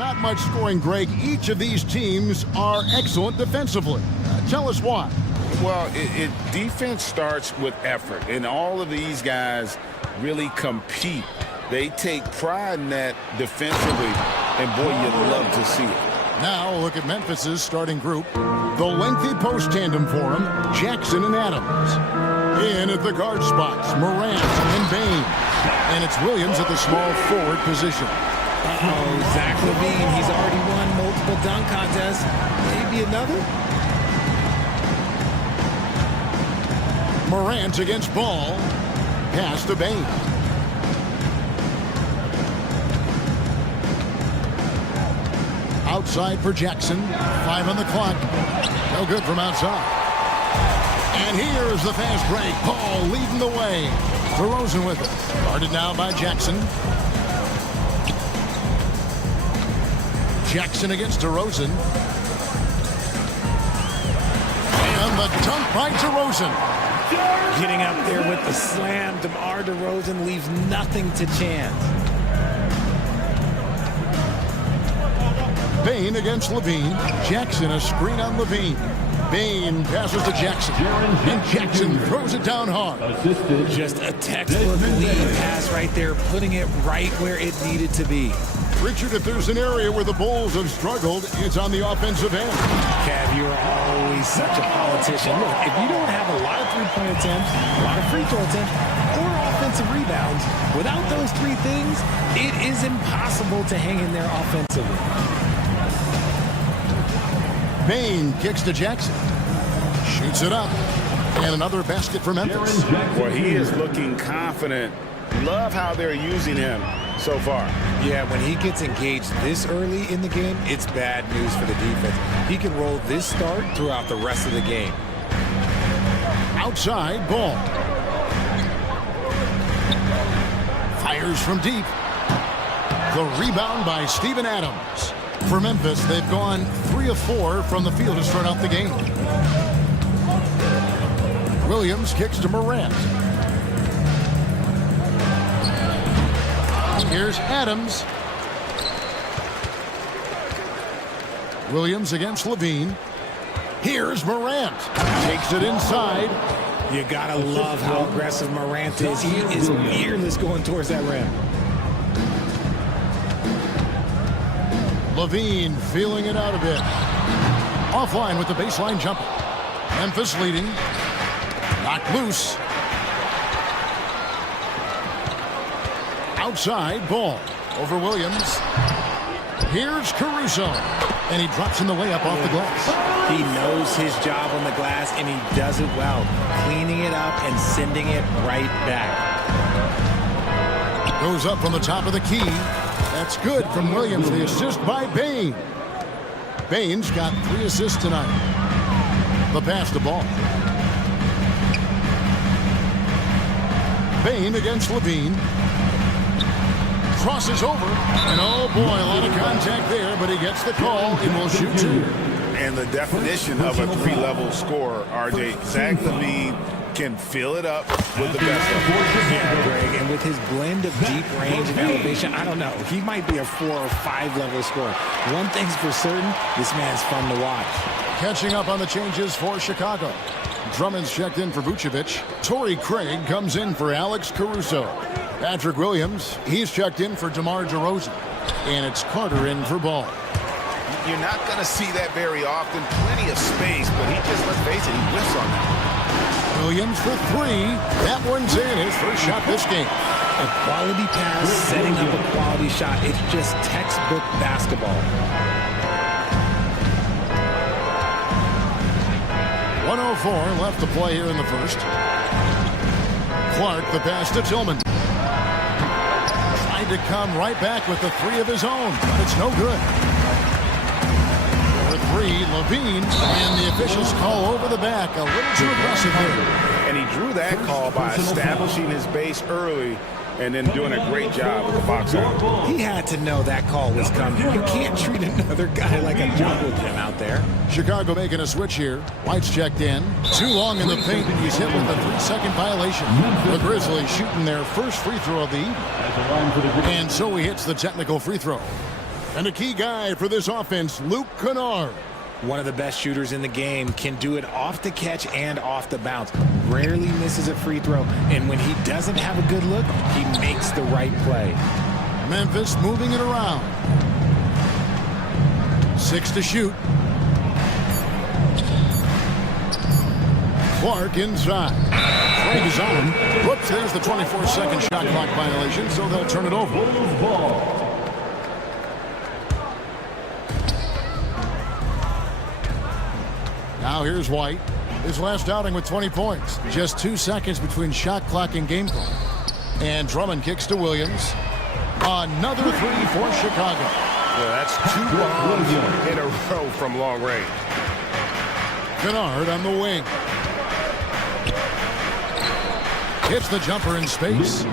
Not much scoring, Greg. Each of these teams are excellent defensively. Tell us why. Well, defense starts with effort, and all of these guys really compete. They take pride in that defensively, and boy, you'd love to see it. Now look at Memphis's starting group. The lengthy post tandem for him, Jackson and Adams. In at the guard spots, Morant and Bain. And it's Williams at the small forward position. Zach LaVine, he's already won multiple dunk contests. Maybe another? Morant against Ball. Pass to Bain. Outside for Jackson. 5 on the clock. No good from outside. And here's the fast break. Paul leading the way. DeRozan with it. Guarded now by Jackson. Jackson against DeRozan. And the dunk by DeRozan. Getting up there with the slam. DeMar DeRozan leaves nothing to chance. Bain against LaVine. Jackson a screen on LaVine. Bain passes to Jackson. And Jackson throws it down hard. Just a textbook lead pass right there, putting it right where it needed to be. Richard, if there's an area where the Bulls have struggled, it's on the offensive end. Cav, you're always such a politician. Look, if you don't have a lot of three-point attempts, a lot of free throw attempts, or offensive rebounds, without those three things, it is impossible to hang in there offensively. Bain kicks to Jackson. Shoots it up. And another basket for Memphis. Well, he is looking confident. Love how they're using him so far. Yeah, when he gets engaged this early in the game, it's bad news for the defense. He can roll this start throughout the rest of the game. Outside, Ball. Fires from deep. The rebound by Steven Adams. For Memphis, they've gone 3 of 4 from the field to start out the game. Williams kicks to Morant. Here's Adams. Williams against LaVine. Here's Morant. Takes it inside. You gotta love how aggressive Morant is. He is fearless going towards that rim. LaVine feeling it out a bit. Offline with the baseline jumper. Memphis leading. Knocked loose. Outside, Ball. Over Williams. Here's Caruso. And he drops in the way up off the glass. He knows his job on the glass, and he does it well. Cleaning it up and sending it right back. Goes up from the top of the key. That's good from Williams. The assist by Bain. Bain's got 3 assists tonight. The pass to Ball. Bain against LaVine. Crosses over. And oh boy, a lot of contact there, but he gets the call and will shoot 2. And the definition of a 3-level scorer, RJ, Zach LaVine can fill it up with the best of them. Yeah, Greg, and with his blend of deep range and elevation, I don't know. He might be a 4 or 5 level scorer. One thing's for certain, this man's fun to watch. Catching up on the changes for Chicago. Drummond's checked in for Vucevic. Torrey Craig comes in for Alex Caruso. Patrick Williams, he's checked in for DeMar DeRozan. And it's Carter in for Ball. You're not going to see that very often. Plenty of space, but he just, let's face it, he whiffs on that. Williams for 3. That one's in. His first shot this game. A quality pass, setting up a quality shot. It's just textbook basketball. 1:04 left to play here in the first. Clark, the pass to Tillman. Tried to come right back with the 3 of his own, but it's no good. For 3, LaVine, and the officials call over the back. A little too aggressive here. And he drew that call by establishing his base early and then doing a great job with the box out. He had to know that call was coming. You can't treat another guy like a jungle gym out there. Chicago making a switch here. White's checked in. Too long in the paint, and he's hit with a 3-second violation. The Grizzlies shooting their first free throw of the evening. And so he hits the technical free throw. And a key guy for this offense, Luke Kennard. One of the best shooters in the game, can do it off the catch and off the bounce. Rarely misses a free throw, and when he doesn't have a good look, he makes the right play. Memphis moving it around. 6 to shoot. Clark inside. Craig is on him. Whoops, there's the 24-second shot clock violation, so they'll turn it over. Now here's White. His last outing with 20 points. Just 2 seconds between shot clock and game clock. And Drummond kicks to Williams. Another three for Chicago. Yeah, that's 2 bombs in a row from long range. Kennard on the wing. Hits the jumper in space.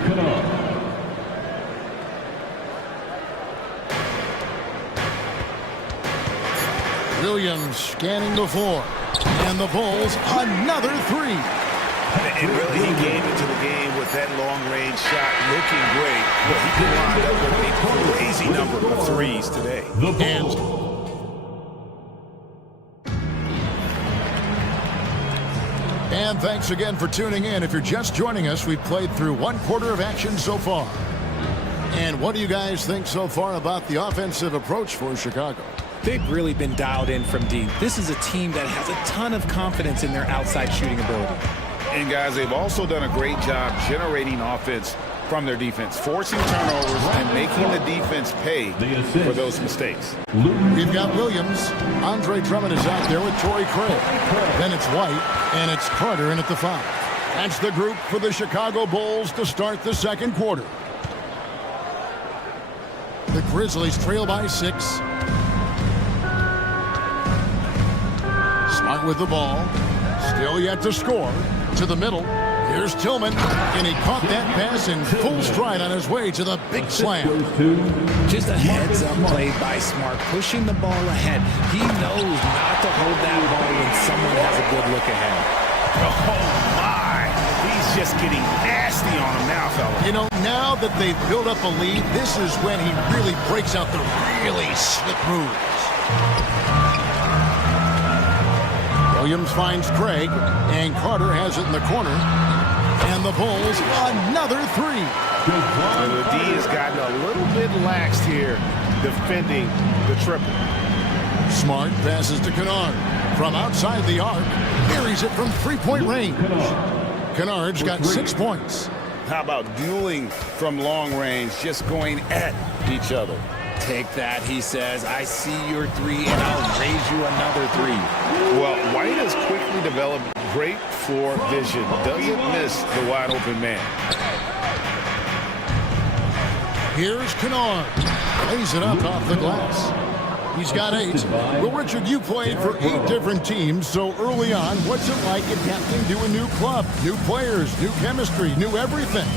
Williams scanning the floor. And the Bulls, another three. And really, he came into the game with that long-range shot looking great. But he could wind up with a crazy number of threes today. And thanks again for tuning in. If you're just joining us, we've played through 1 quarter of action so far. And what do you guys think so far about the offensive approach for Chicago? They've really been dialed in from deep. This is a team that has a ton of confidence in their outside shooting ability. And guys, they've also done a great job generating offense from their defense, forcing turnovers and making the defense pay for those mistakes. We've got Williams. Andre Drummond is out there with Torrey Craig. Then it's White, and it's Carter in at the 5. That's the group for the Chicago Bulls to start the second quarter. The Grizzlies trail by 6. Smart with the ball. Still yet to score. To the middle. Here's Tillman. And he caught that pass in full stride on his way to the big slam. Just a heads-up play by Smart, pushing the ball ahead. He knows not to hold that ball when someone has a good look ahead. Oh, my. He's just getting nasty on him now, fellas. You know, now that they've built up a lead, this is when he really breaks out the really slick moves. Williams finds Craig, and Carter has it in the corner. And the Bulls, another three. And the D has gotten a little bit laxed here, defending the triple. Smart passes to Kennard. From outside the arc, carries it from three-point range. Kennard's got 6 points. How about dueling from long range, just going at each other? Take that, he says. I see your 3, and I'll raise you another 3. Well, White has quickly developed great floor vision. Doesn't miss the wide-open man. Here's Kennard. Lays it up off the glass. He's got 8. Well, Richard, you played for 8 different teams, so early on, what's it like adapting to a new club? New players, new chemistry, new everything.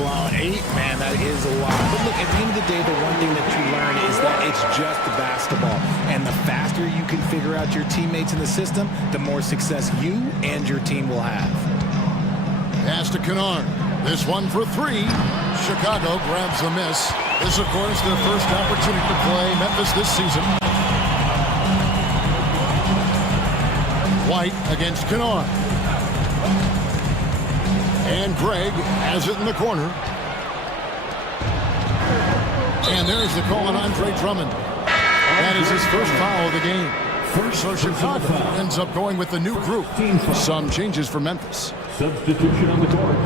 Well, 8, man, that is a lot. But look, at the end of the day, the one thing that you learn is that it's just basketball. And the faster you can figure out your teammates in the system, the more success you and your team will have. Pass to Kennard. This one for 3. Chicago grabs the miss. This, of course, their first opportunity to play Memphis this season. White against Kennard. And Craig has it in the corner. And there's the call on Andre Drummond. That is his first foul of the game. So Chicago ends up going with the new group. Some changes for Memphis. Substitution on the court.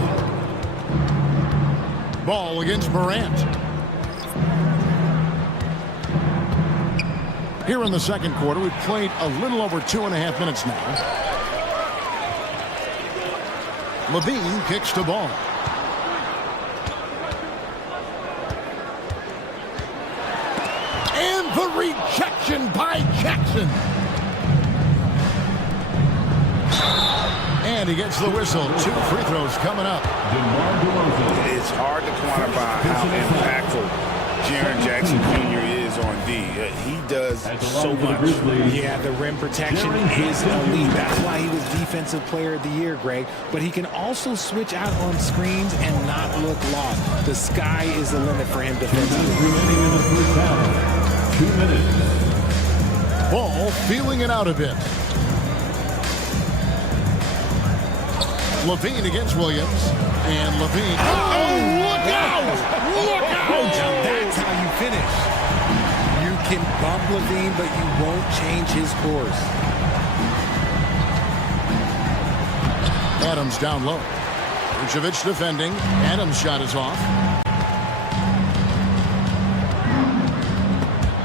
Ball against Morant. Here in the second quarter, we've played a little over 2.5 minutes now. Levine kicks the ball. And the rejection by Jackson. And he gets the whistle. 2 free throws coming up. It's hard to quantify how impactful Jaren Jackson Jr. is on D. He does so much. Yeah, the rim protection is elite. That's why he was Defensive Player of the Year, Greg. But he can also switch out on screens and not look lost. The sky is the limit for him defensively. 2 minutes. Ball feeling it out a bit. Levine against Williams. And Levine. Oh, look out! Look out! Now that's how you finish. You can bump Levine, but you won't change his course. Adams down low. Vucevic defending. Adams' shot is off.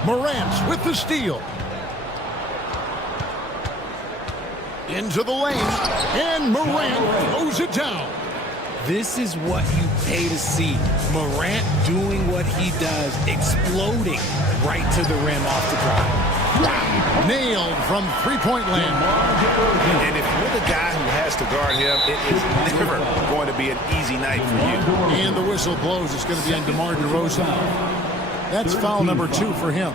Morant with the steal. Into the lane, and Morant throws it down. This is what you pay to see. Morant doing what he does, exploding right to the rim off the drive. Nailed from three-point land. And if you're the guy who has to guard him, it is never going to be an easy night for you. And the whistle blows. It's going to be on DeMar DeRozan. That's foul number 2 for him.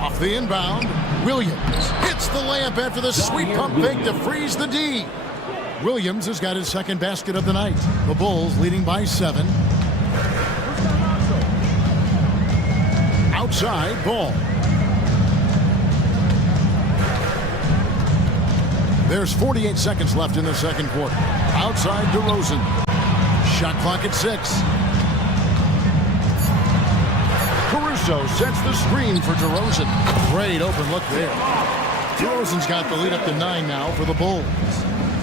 Off the inbound, Williams hits the layup after the sweet pump fake to freeze the D. Williams has got his second basket of the night. The Bulls leading by 7. Outside, Ball. There's 48 seconds left in the second quarter. Outside, DeRozan. Shot clock at 6. Caruso sets the screen for DeRozan. Great open look there. DeRozan's got the lead up to 9 now for the Bulls.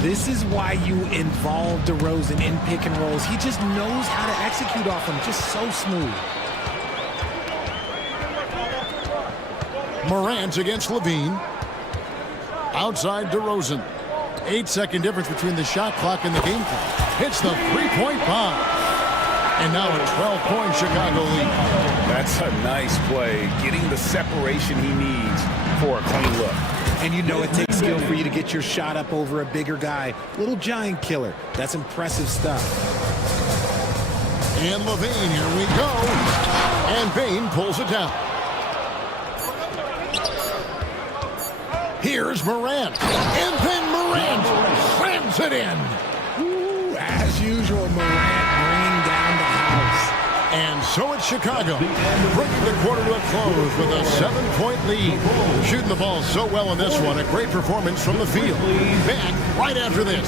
This is why you involve DeRozan in pick and rolls. He just knows how to execute off them, just so smooth. Morant against Levine. Outside DeRozan. 8-second difference between the shot clock and the game clock. Hits the three-point bomb. And now a 12-point Chicago lead. That's a nice play, getting the separation he needs for a clean look. And you know it takes skill for you to get your shot up over a bigger guy. Little giant killer. That's impressive stuff. And Levine, here we go. And Bane pulls it down. Here's Morant. And then Morant slams it in. Ooh, as usual, Morant bringing down the house. And so it's Chicago, bringing the quarter to a close with a 7-point lead. Shooting the ball so well in this one. A great performance from the field. Back right after this.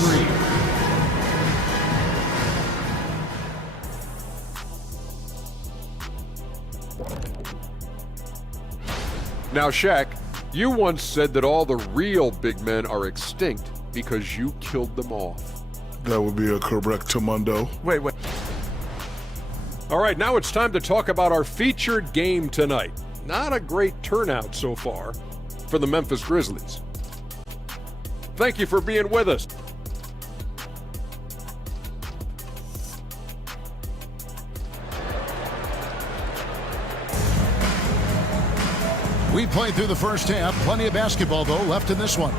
Now, Shaq, you once said that all the real big men are extinct because you killed them off. That would be a correctamundo. Wait. All right, now it's time to talk about our featured game tonight. Not a great turnout so far for the Memphis Grizzlies. Thank you for being with us. We played through the first half. Plenty of basketball, though, left in this one.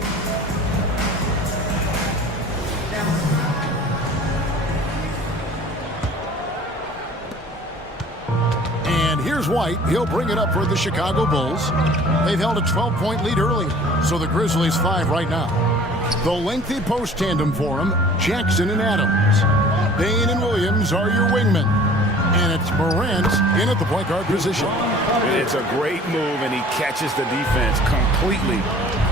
And here's White. He'll bring it up for the Chicago Bulls. They've held a 12-point lead earlier, so the Grizzlies 5 right now. The lengthy post tandem for them, Jackson and Adams. Bane and Williams are your wingmen. And it's Morant in at the point guard position. It's a great move, and he catches the defense completely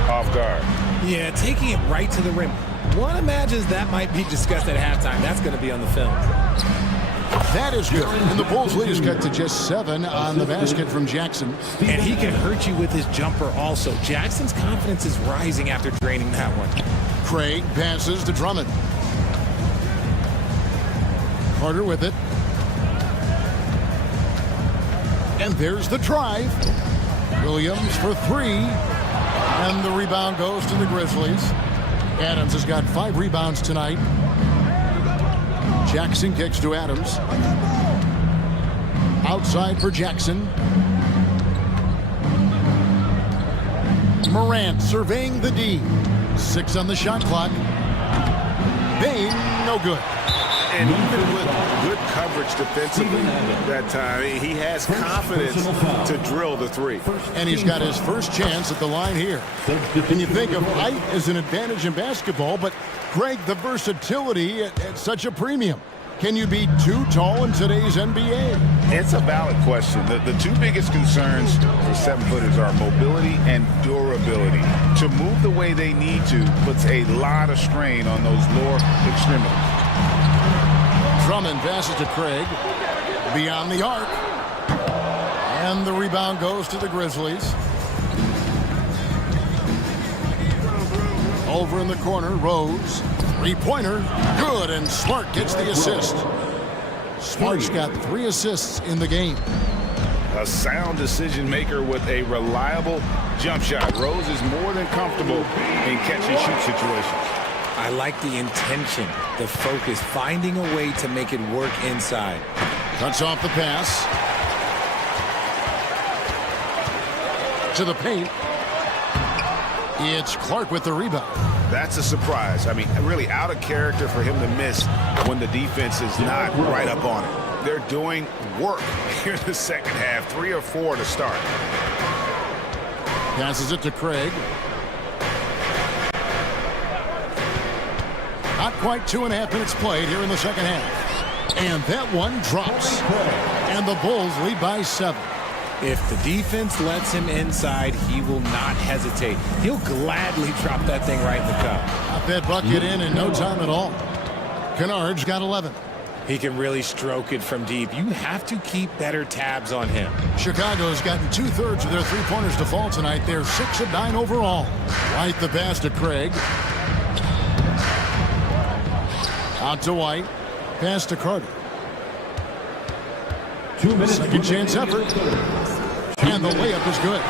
off guard. Yeah, taking it right to the rim. One imagines that might be discussed at halftime. That's going to be on the film. That is good. And the Bulls lead is cut to just 7 on the basket from Jackson. And he can hurt you with his jumper also. Jackson's confidence is rising after draining that one. Craig passes to Drummond. Carter with it. And there's the drive. Williams for 3. And the rebound goes to the Grizzlies. Adams has got 5 rebounds tonight. Jackson kicks to Adams. Outside for Jackson. Morant surveying the D. 6 on the shot clock. Bane, no good. And even with good coverage defensively that time, he has confidence to drill the 3. And he's got his first chance at the line here. And you think of height as an advantage in basketball, but Greg, the versatility at such a premium. Can you be too tall in today's NBA? It's a valid question. The two biggest concerns for 7-footers are mobility and durability. To move the way they need to puts a lot of strain on those lower extremities. Drummond passes to Craig. Beyond the arc. And the rebound goes to the Grizzlies. Over in the corner, Rose. Three-pointer, good, and Smart gets the assist. Smart's got 3 assists in the game. A sound decision maker with a reliable jump shot. Rose is more than comfortable in catch-and-shoot situations. I like the intention, the focus, finding a way to make it work inside. Cuts off the pass. To the paint. It's Clark with the rebound. That's a surprise. I mean, really out of character for him to miss when the defense is not right up on it. They're doing work here in the second half. 3 or 4 to start. Passes it to Craig. Not quite 2.5 minutes played here in the second half. And that one drops. And the Bulls lead by 7. If the defense lets him inside, he will not hesitate. He'll gladly drop that thing right in the cup. Got that bucket in no time at all. Kennard's got 11. He can really stroke it from deep. You have to keep better tabs on him. Chicago's gotten 2/3 of their three-pointers to fall tonight. They're 6 of 9 overall. White the pass to Craig. Out to White. Pass to Carter. 2 minutes. Second chance effort. And the layup is good.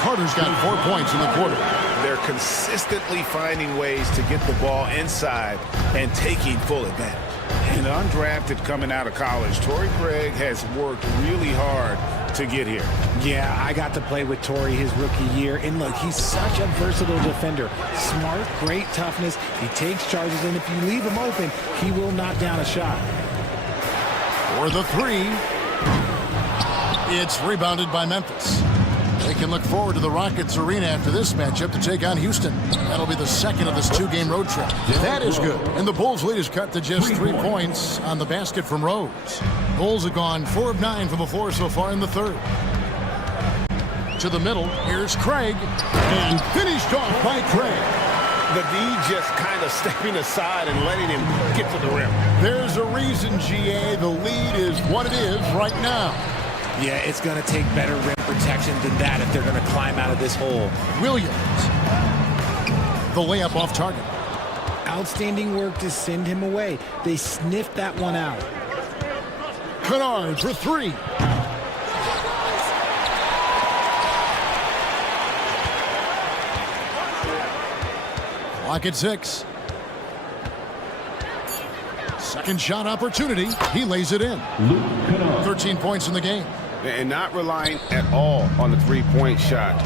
Carter's got 4 points in the quarter. They're consistently finding ways to get the ball inside and taking full advantage. And undrafted coming out of college, Torrey Craig has worked really hard to get here. Yeah, I got to play with Torrey his rookie year. And look, he's such a versatile defender. Smart, great toughness. He takes charges, and if you leave him open, he will knock down a shot. For the 3. It's rebounded by Memphis. They can look forward to the Rockets arena after this matchup to take on Houston. That'll be the second of this 2-game road trip. That is good. And the Bulls' lead is cut to just 3 points on the basket from Rose. Bulls have gone 4 of 9 from the floor so far in the third. To the middle. Here's Craig. And finished off by Craig. The D just kind of stepping aside and letting him get to the rim. There's a reason, GA. The lead is what it is right now. Yeah, it's going to take better rim protection than that if they're going to climb out of this hole. Williams. The layup off target. Outstanding work to send him away. They sniffed that one out. Kennard for 3. Clock at 6. Second shot opportunity. He lays it in. 13 points in the game. And not relying at all on the three-point shot.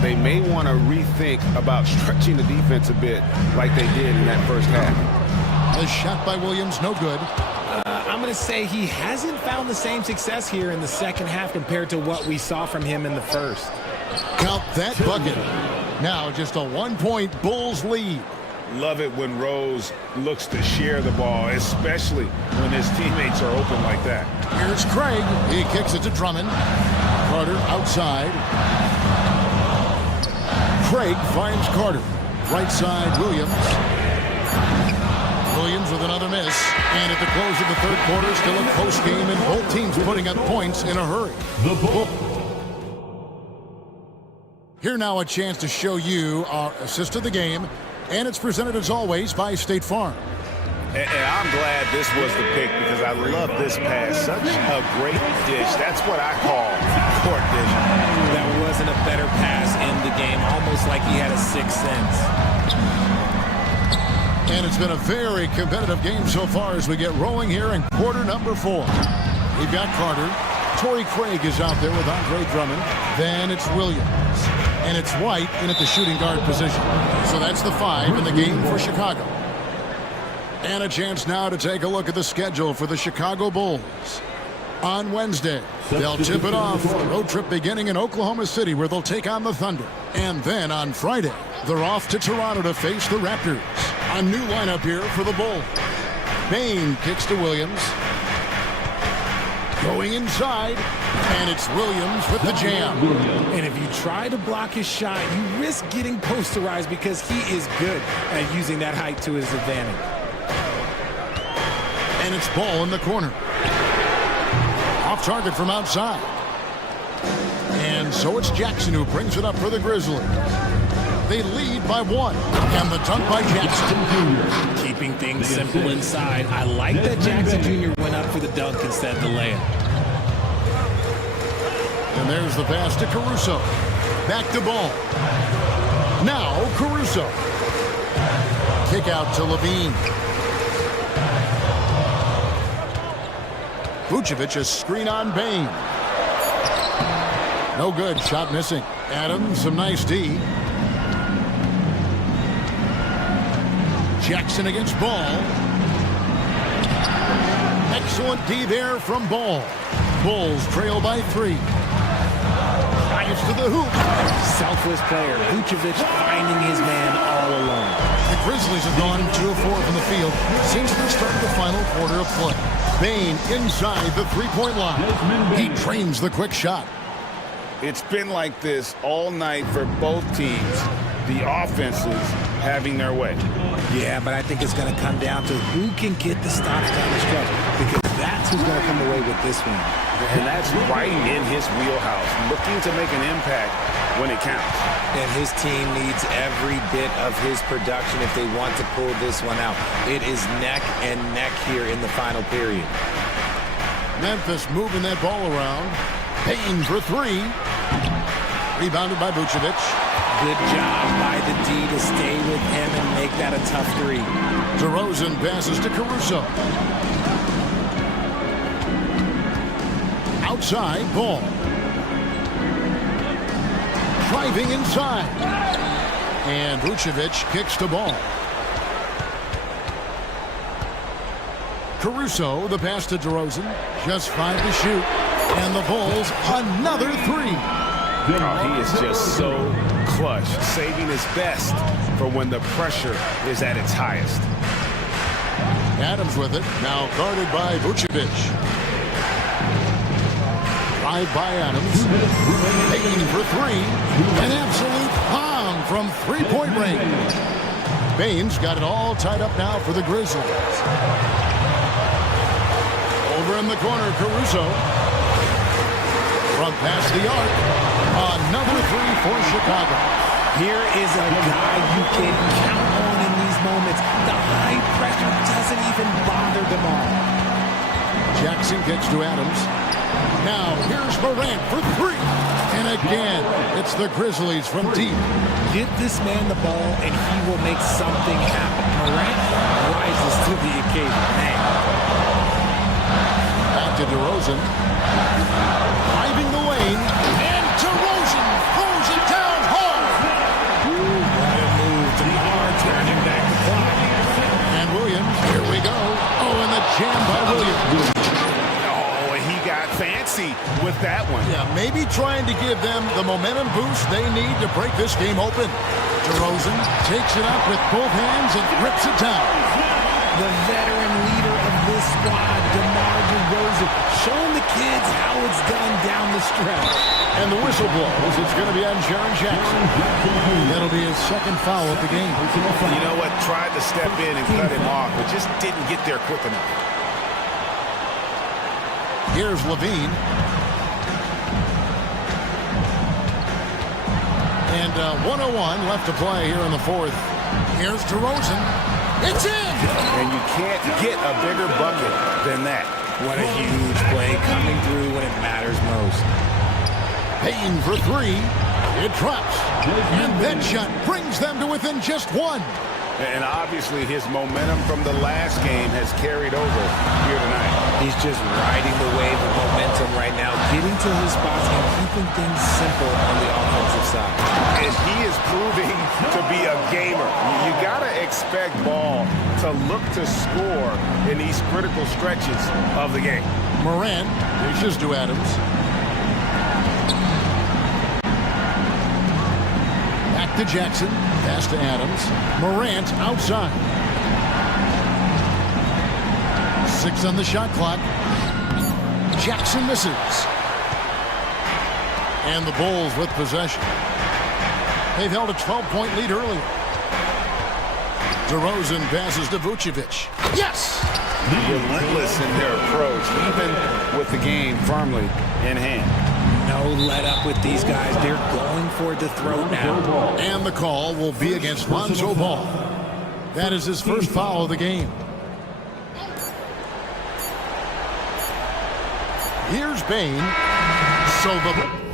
They may want to rethink about stretching the defense a bit like they did in that first half. A shot by Williams, no good. I'm going to say he hasn't found the same success here in the second half compared to what we saw from him in the first. Count that bucket. Now just a 1-point Bulls lead. Love it when Rose looks to share the ball, especially when his teammates are open like that. Here's Craig. He kicks it to Drummond. Carter outside. Craig finds Carter. Right side, Williams. Williams with another miss. And at the close of the third quarter, still a close game, and both teams putting up points in a hurry. Here now a chance to show you our assist of the game. And it's presented, as always, by State Farm. And I'm glad this was the pick because I love this pass. Such a great dish. That's what I call court vision. That wasn't a better pass in the game, almost like he had a sixth sense. And it's been a very competitive game so far as we get rolling here in quarter number 4. We've got Carter. Torrey Craig is out there with Andre Drummond. Then it's Williams. And it's White in at the shooting guard position. So that's the 5 in the game for Chicago. And a chance now to take a look at the schedule for the Chicago Bulls. On Wednesday, they'll tip it off. A road trip beginning in Oklahoma City where they'll take on the Thunder. And then on Friday, they're off to Toronto to face the Raptors. A new lineup here for the Bulls. Bain kicks to Williams. Going inside, and it's Williams with the jam. And if you try to block his shot, you risk getting posterized because he is good at using that height to his advantage. And it's ball in the corner. Off target from outside. And so it's Jackson who brings it up for the Grizzlies. They lead by 1. And the dunk by Jackson. Keeping things simple inside. I like that Jackson Jr. went up for the dunk instead of the layup. And there's the pass to Caruso. Back to Ball. Now Caruso. Kick out to Levine. Vucevic, a screen on Bain. No good. Shot missing. Adams, some nice D. Jackson against Ball. Excellent D there from Ball. Bulls trail by 3. Drives to the hoop. Selfless player. Vucevic finding his man all alone. The Grizzlies have gone 2 of 4 from the field since the start of the final quarter of play. Bain inside the three-point line. He trains the quick shot. It's been like this all night for both teams. The offenses having their way. Yeah, but I think it's going to come down to who can get the stops down the stretch, because that's who's going to come away with this one. And that's right in his wheelhouse, looking to make an impact when it counts. And his team needs every bit of his production if they want to pull this one out. It is neck and neck here in the final period. Memphis moving that ball around. Payne for 3. Rebounded by Vucevic. Good job by the D to stay with him and make that a tough 3. DeRozan passes to Caruso. Outside, Ball. Driving inside. And Vucevic kicks to Ball. Caruso, the pass to DeRozan. Just 5 to shoot. And the Bulls, another 3. Oh, he is just so clutch, saving his best for when the pressure is at its highest. Adams with it, now guarded by Vucevic. Drive by Adams. Payne for 3. An absolute bomb from three-point range. Bain's got it all tied up now for the Grizzlies. Over in the corner, Caruso. From past the arc. Another 3 for Chicago. Here is a guy you can count on in these moments. The high pressure doesn't even bother them all. Jackson gets to Adams. Now here's Morant for 3. And again, it's the Grizzlies from deep. Give this man the ball and he will make something happen. Morant rises to the occasion. Man. Back to DeRozan. Driving the lane. And DeRozan throws it down hard. What a move. DeMar turning back the clock. And Williams, here we go. Oh, and the jam by Williams. Oh, and he got fancy with that one. Yeah, maybe trying to give them the momentum boost they need to break this game open. DeRozan takes it up with both hands and rips it down. The veteran leader of this squad, DeMar DeRozan, showing the kids how it's done down the stretch. And the whistle blows. It's going to be on Jaren Jackson. That'll be his second foul of the game. You know what? Tried to step in and cut him off, but just didn't get there quick enough. Here's Levine. And 1:01 left to play here in the fourth. Here's DeRozan. It's in! And you can't get a bigger bucket than that. What a huge play coming through when it matters most. Payne for 3. It drops. And that shot brings them to within just 1. And obviously his momentum from the last game has carried over here tonight. He's just riding the wave of momentum right now, getting to his spots and keeping things simple on the offensive side. And he is proving to be a gamer. You gotta expect Ball to look to score in these critical stretches of the game. Morant dishes to Adams. Back to Jackson. Pass to Adams. Morant outside. 6 on the shot clock. Jackson misses. And the Bulls with possession. They've held a 12-point lead earlier. DeRozan passes to Vucevic. Yes! Relentless in their approach, even with the game firmly in hand. No let up with these guys. They're going for the throat now. And the call will be against Lonzo Ball. That is his first foul of the game. Here's Bain. So the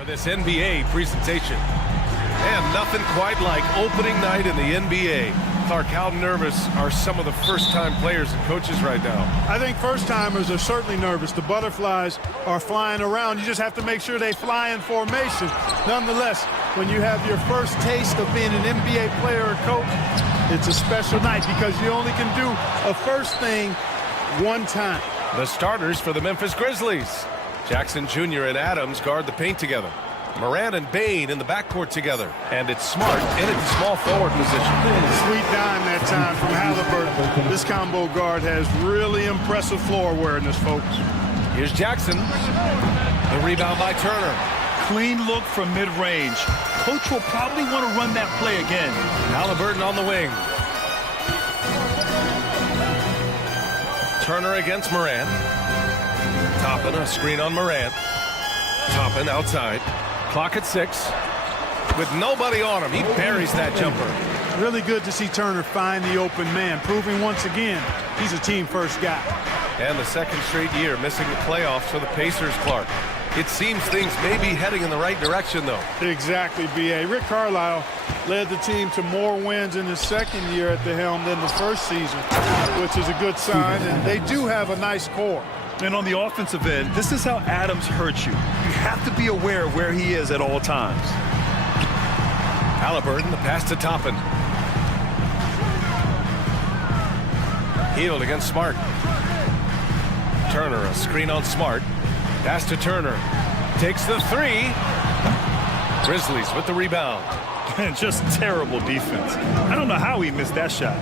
for this NBA presentation. And nothing quite like opening night in the NBA. Clark, how nervous are some of the first-time players and coaches right now? I think first-timers are certainly nervous. The butterflies are flying around. You just have to make sure they fly in formation. Nonetheless, when you have your first taste of being an NBA player or coach, it's a special night because you only can do a first thing one time. The starters for the Memphis Grizzlies. Jackson Jr. and Adams guard the paint together. Morant and Bain in the backcourt together. And it's Smart in at the small forward position. Sweet dime that time from Halliburton. This combo guard has really impressive floor awareness, folks. Here's Jackson. The rebound by Turner. Clean look from mid-range. Coach will probably want to run that play again. Halliburton on the wing. Turner against Morant. Toppin, a screen on Morant. Toppin outside. Clock at 6. With nobody on him, he buries that jumper. Really good to see Turner find the open man, proving once again he's a team-first guy. And the second straight year missing the playoffs for the Pacers, Clark. It seems things may be heading in the right direction, though. Exactly, B.A. Rick Carlisle led the team to more wins in his second year at the helm than the first season, which is a good sign, and they do have a nice core. And on the offensive end, this is how Adams hurts you. You have to be aware of where he is at all times. Halliburton, the pass to Toppin. Healed against Smart. Turner, a screen on Smart. Pass to Turner. Takes the 3. Grizzlies with the rebound. And just terrible defense. I don't know how he missed that shot.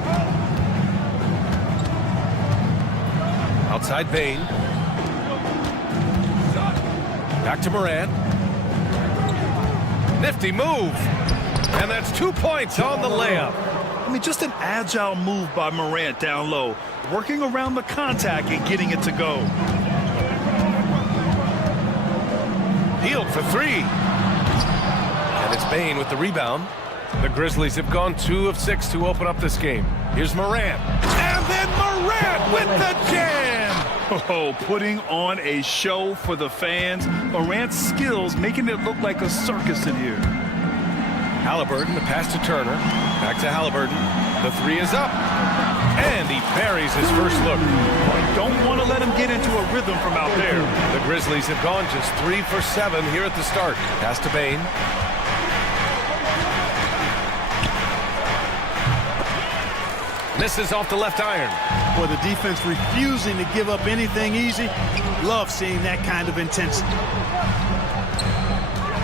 Outside Bain. Back to Morant. Nifty move. And that's 2 points on the layup. I mean, just an agile move by Morant down low. Working around the contact and getting it to go. Healed for 3. And it's Bain with the rebound. The Grizzlies have gone 2 of 6 to open up this game. Here's Morant. And then Morant with the jam! Oh, putting on a show for the fans. Morant's skills making it look like a circus in here. Halliburton, the pass to Turner. Back to Halliburton. The 3 is up. And he buries his first look. Don't want to let him get into a rhythm from out there. The Grizzlies have gone just 3 for 7 here at the start. Pass to Bain. Misses off the left iron. For the defense refusing to give up anything easy. Love seeing that kind of intensity.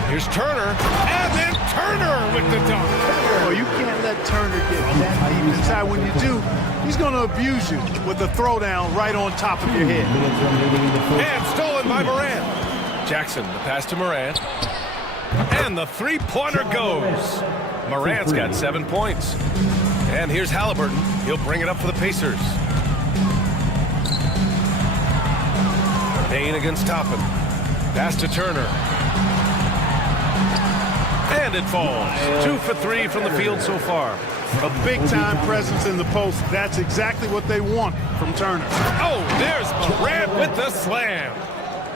Here's Turner. And then Turner with the dunk. Oh, you can't let Turner get that deep inside. When you do, he's going to abuse you with the throwdown right on top of your head. And stolen by Morant. Jackson, the pass to Morant. And the three-pointer goes. Morant's got 7 points. And here's Halliburton. He'll bring it up for the Pacers. Bain against Toppin. Pass to Turner. And it falls. 2 for 3 from the field so far. A big-time presence in the post. That's exactly what they want from Turner. Oh, there's Morant with the slam.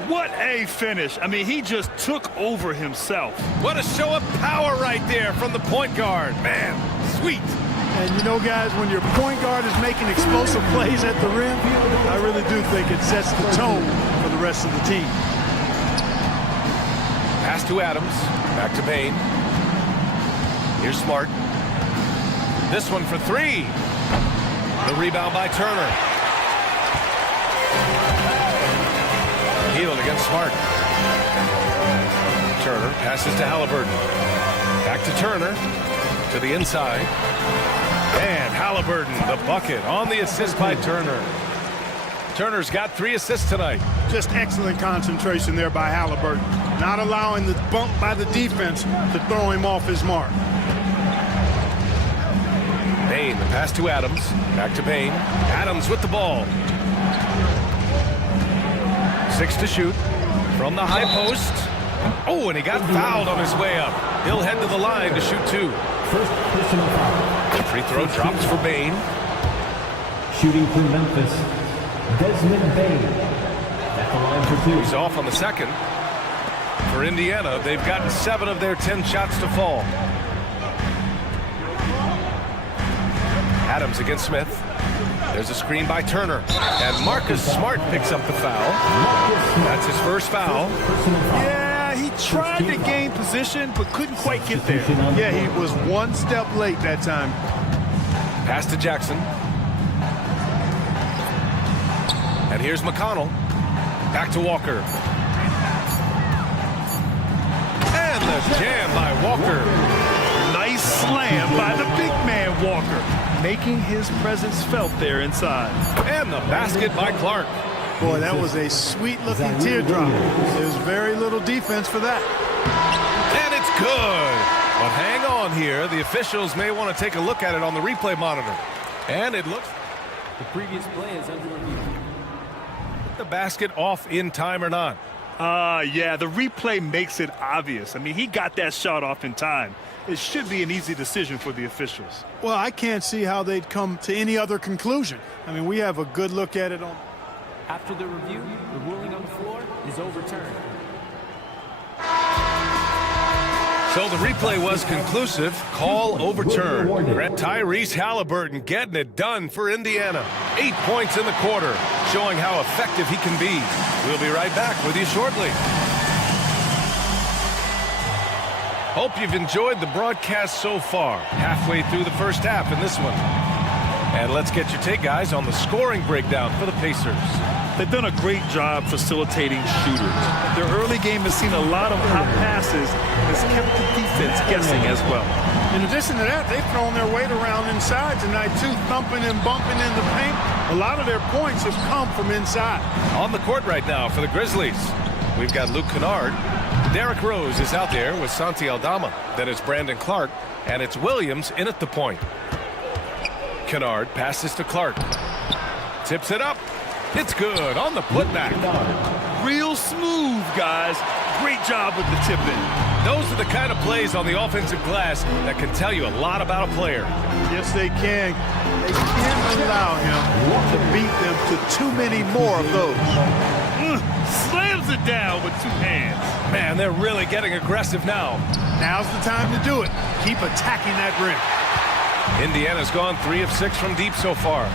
What a finish. I mean, he just took over himself. What a show of power right there from the point guard. Man, sweet. And you know, guys, when your point guard is making explosive plays at the rim, I really do think it sets the tone for the rest of the team. Pass to Adams. Back to Bain. Here's Smart. This one for 3. The rebound by Turner. Healed against Smart. Turner passes to Halliburton. Back to Turner. To the inside. And Halliburton, the bucket on the assist by Turner. Turner's got 3 assists tonight. Just excellent concentration there by Halliburton. Not allowing the bump by the defense to throw him off his mark. Bain, the pass to Adams. Back to Bain. Adams with the ball. 6 to shoot. From the high post. Oh, and he got fouled on his way up. He'll head to the line to shoot 2. First personal foul. The free throw drops for Bain. Shooting for Memphis, Desmond Bain. At the line for 2. He's off on the second. For Indiana, they've gotten 7 of their 10 shots to fall. Adams against Smith. There's a screen by Turner. And Marcus Smart picks up the foul. That's his first foul. Yeah, he tried to gain position, but couldn't quite get there. Yeah, he was one step late that time. Pass to Jackson. And here's McConnell. Back to Walker. And the jam by Walker. Nice slam by the big man Walker, making his presence felt there inside. And the basket by Clark. Boy, that was a sweet-looking teardrop. There's very little defense for that. And it's good. But hang on here. The officials may want to take a look at it on the replay monitor. And it looks... The previous play is under review. The basket off in time or not? Yeah, the replay makes it obvious. I mean, he got that shot off in time. It should be an easy decision for the officials. Well, I can't see how they'd come to any other conclusion. I mean, we have a good look at it on... After the review, the ruling on the floor is overturned. So the replay was conclusive. Call overturned. Tyrese Halliburton getting it done for Indiana. 8 points in the quarter, showing how effective he can be. We'll be right back with you shortly. Hope you've enjoyed the broadcast so far. Halfway through the first half in this one. And let's get your take, guys, on the scoring breakdown for the Pacers. They've done a great job facilitating shooters. Their early game has seen a lot of hot passes and has kept the defense guessing as well. In addition to that, they've thrown their weight around inside tonight, too, thumping and bumping in the paint. A lot of their points have come from inside. On the court right now for the Grizzlies, we've got Luke Kennard. Derrick Rose is out there with Santi Aldama. Then it's Brandon Clark, and it's Williams in at the point. Kennard passes to Clark. Tips it up. It's good on the putback. Real smooth, guys. Great job with the tip-in. Those are the kind of plays on the offensive glass that can tell you a lot about a player. Yes, they can. They can't allow him to beat them to too many more of those. Slams it down with 2 hands. Man, they're really getting aggressive now. Now's the time to do it. Keep attacking that rim. Indiana's gone 3 of 6 from deep so far.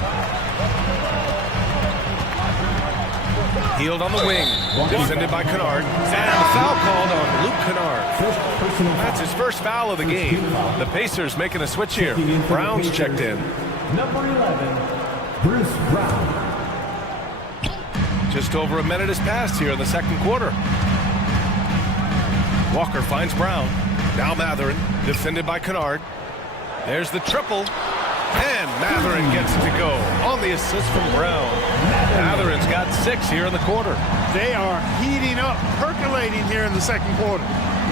Healed on the wing. Defended by Kennard. And the foul called on Luke Kennard. That's his first foul of the game. The Pacers making a switch here. Brown's checked in. Number 11, Bruce Brown. Just over a minute has passed here in the second quarter. Walker finds Brown. Now Matherin, defended by Kennard. There's the triple. And Matherin gets it to go on the assist from Brown. Matherin's got 6 here in the quarter. They are heating up, percolating here in the second quarter,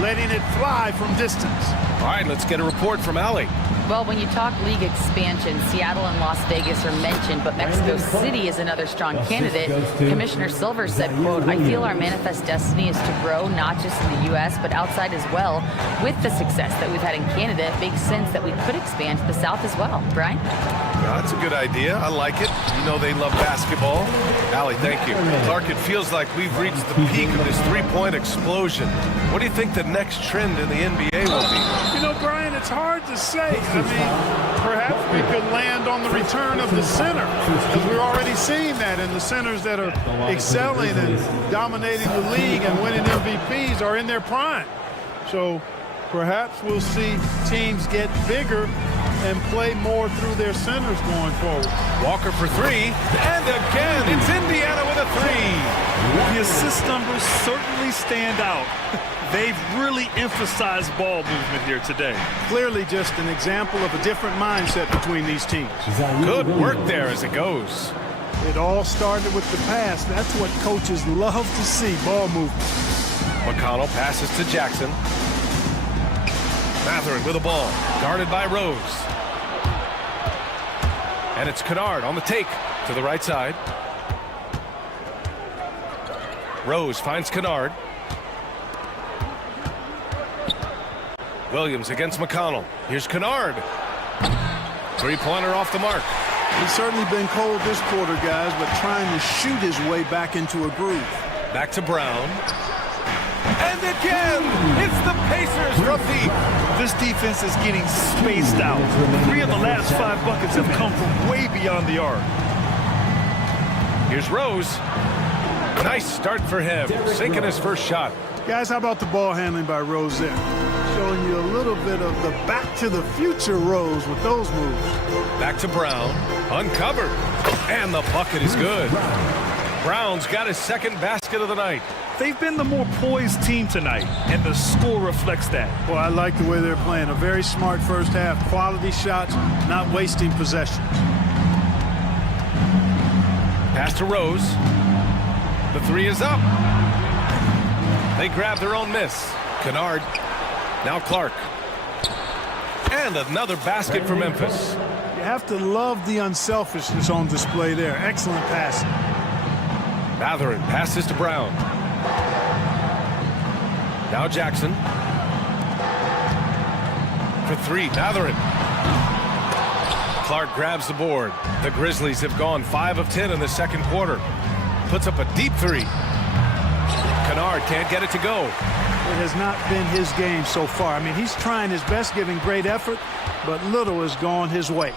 letting it fly from distance. All right, let's get a report from Allie. Well, when you talk league expansion, Seattle and Las Vegas are mentioned, but Mexico City is another strong candidate. Commissioner Silver said, quote, "I feel our manifest destiny is to grow not just in the U.S., but outside as well. With the success that we've had in Canada, it makes sense that we could expand to the South as well." Brian? Yeah, that's a good idea. I like it. You know they love basketball. Allie, thank you. Clark, it feels like we've reached the peak of this three-point explosion. What do you think the next trend in the NBA will be? You know, Brian, it's hard to say. I mean, perhaps we could land on the return of the center, because we're already seeing that, and the centers that are excelling and dominating the league and winning MVPs are in their prime. So perhaps we'll see teams get bigger and play more through their centers going forward. Walker for 3, and again, it's Indiana with a 3. The assist numbers certainly stand out. They've really emphasized ball movement here today. Clearly just an example of a different mindset between these teams. Good work there as it goes. It all started with the pass. That's what coaches love to see, ball movement. McConnell passes to Jackson. Matherin with the ball, guarded by Rose. And it's Kennard on the take to the right side. Rose finds Kennard. Williams against McConnell. Here's Kennard. Three-pointer off the mark. He's certainly been cold this quarter, guys, but trying to shoot his way back into a groove. Back to Brown. And again, it's the Pacers from deep. This defense is getting spaced out. 3 of the last 5 buckets have come from way beyond the arc. Here's Rose. Nice start for him, sinking his first shot. Guys, how about the ball handling by Rose there? Showing you a little bit of the back to the future Rose with those moves. Back to Brown, uncovered, and the bucket is good. Brown's got his second basket of the night. They've been the more poised team tonight, and the score reflects that. Well, I like the way they're playing. A very smart first half. Quality shots, not wasting possession. Pass to Rose. The 3 is up. They grab their own miss. Kennard. Now Clark. And another basket for Memphis. You have to love the unselfishness on display there. Excellent passing. Matherin passes to Brown. Now Jackson. For 3, Matherin. Clark grabs the board. The Grizzlies have gone 5 of 10 in the second quarter. Puts up a deep 3. Kennard can't get it to go. It has not been his game so far. I mean, he's trying his best, giving great effort, but little has gone his way.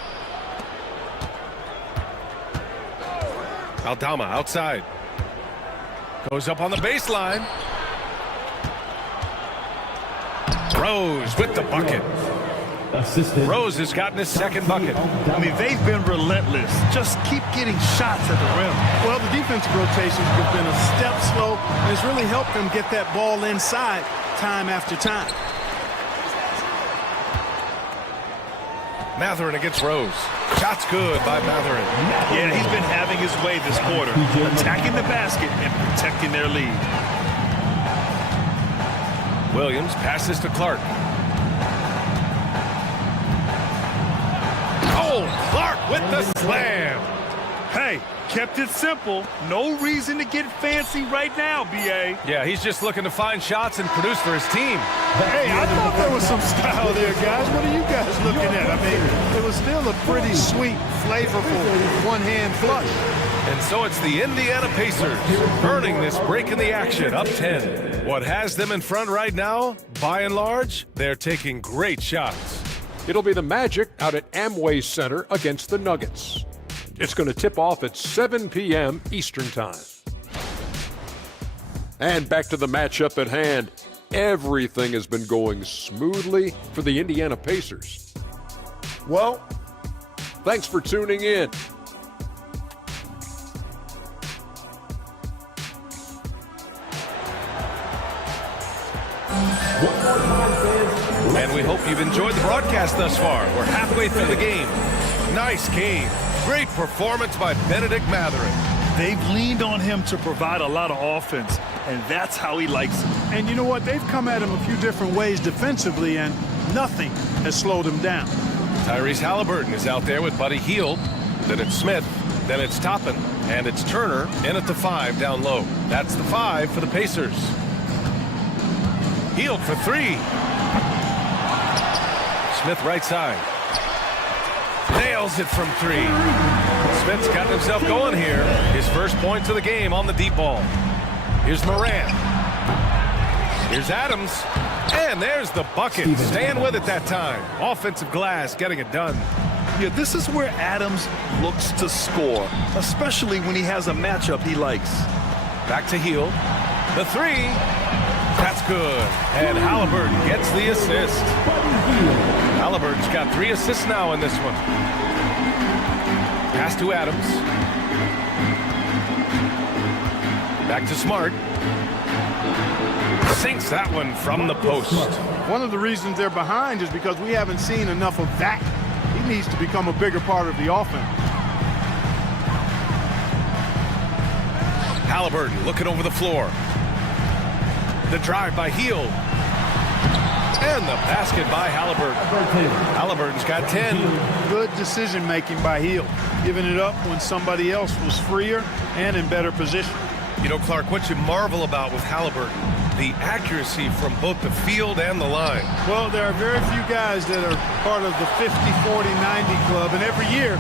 Aldama outside. Goes up on the baseline. Rose with the bucket. Rose has gotten his second bucket. I mean, they've been relentless. Just keep getting shots at the rim. Well, the defensive rotations have been a step slow, and it's really helped them get that ball inside time after time. Matherin against Rose. Shot's good by Matherin. Yeah, he's been having his way this quarter, attacking the basket and protecting their lead. Williams passes to Clark. Oh, Clark with the slam. Hey, kept it simple. No reason to get fancy right now, B.A. Yeah, he's just looking to find shots and produce for his team. Hey, I thought there was some style there, guys. What are you guys looking at? I mean, it was still a pretty sweet, flavorful one-hand flush. And so it's the Indiana Pacers earning this break in the action, up 10. What has them in front right now, by and large, they're taking great shots. It'll be the Magic out at Amway Center against the Nuggets. It's going to tip off at 7 p.m. Eastern Time. And back to the matchup at hand. Everything has been going smoothly for the Indiana Pacers. Well, thanks for tuning in. And we hope you've enjoyed the broadcast thus far. We're halfway through the game. Nice game. Great performance by Benedict Matherin. They've leaned on him to provide a lot of offense, and that's how he likes it. And you know what? They've come at him a few different ways defensively, and nothing has slowed him down. Tyrese Halliburton is out there with Buddy Hield. Then it's Smith. Then it's Toppin. And it's Turner in at the 5 down low. That's the 5 for the Pacers. Hield for 3. Smith right side. Nails it from 3. Smith's got himself going here. His first points of the game on the deep ball. Here's Morant. Here's Adams. And there's the bucket. Staying with it that time. Offensive glass getting it done. Yeah, this is where Adams looks to score, especially when he has a matchup he likes. Back to Hield. The 3. That's good. And Halliburton gets the assist. Halliburton's got 3 assists now in this one. Pass to Adams. Back to Smart. Sinks that one from the post. One of the reasons they're behind is because we haven't seen enough of that. He needs to become a bigger part of the offense. Halliburton looking over the floor. The drive by Hield. And the basket by Halliburton. Halliburton's got 10. Good decision-making by Hield, giving it up when somebody else was freer and in better position. You know, Clark, what you marvel about with Halliburton, the accuracy from both the field and the line. Well, there are very few guys that are part of the 50, 40, 90 club, and every year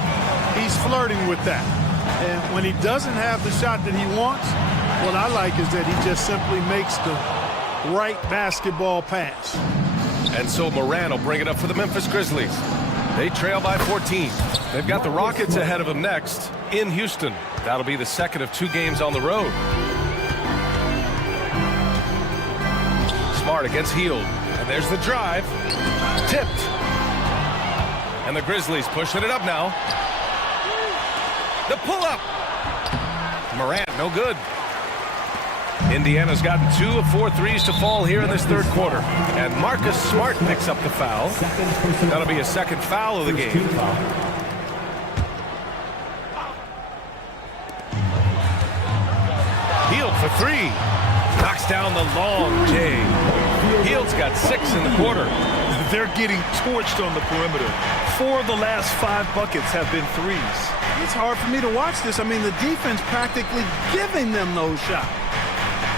he's flirting with that. And when he doesn't have the shot that he wants, what I like is that he just simply makes the right basketball pass. And so Moran will bring it up for the Memphis Grizzlies. They trail by 14. They've got the Rockets ahead of them next in Houston. That'll be the second of 2 games on the road. Smart against Hield. And there's the drive. Tipped. And the Grizzlies pushing it up now. The pull-up. Morant, no good. Indiana's gotten 2 of 4 threes to fall here in this third quarter. And Marcus Smart picks up the foul. That'll be a second foul of the game. Hield for 3. Knocks down the long J. Hield's got 6 in the quarter. They're getting torched on the perimeter. 4 of the last 5 buckets have been threes. It's hard for me to watch this. I mean, the defense practically giving them those shots.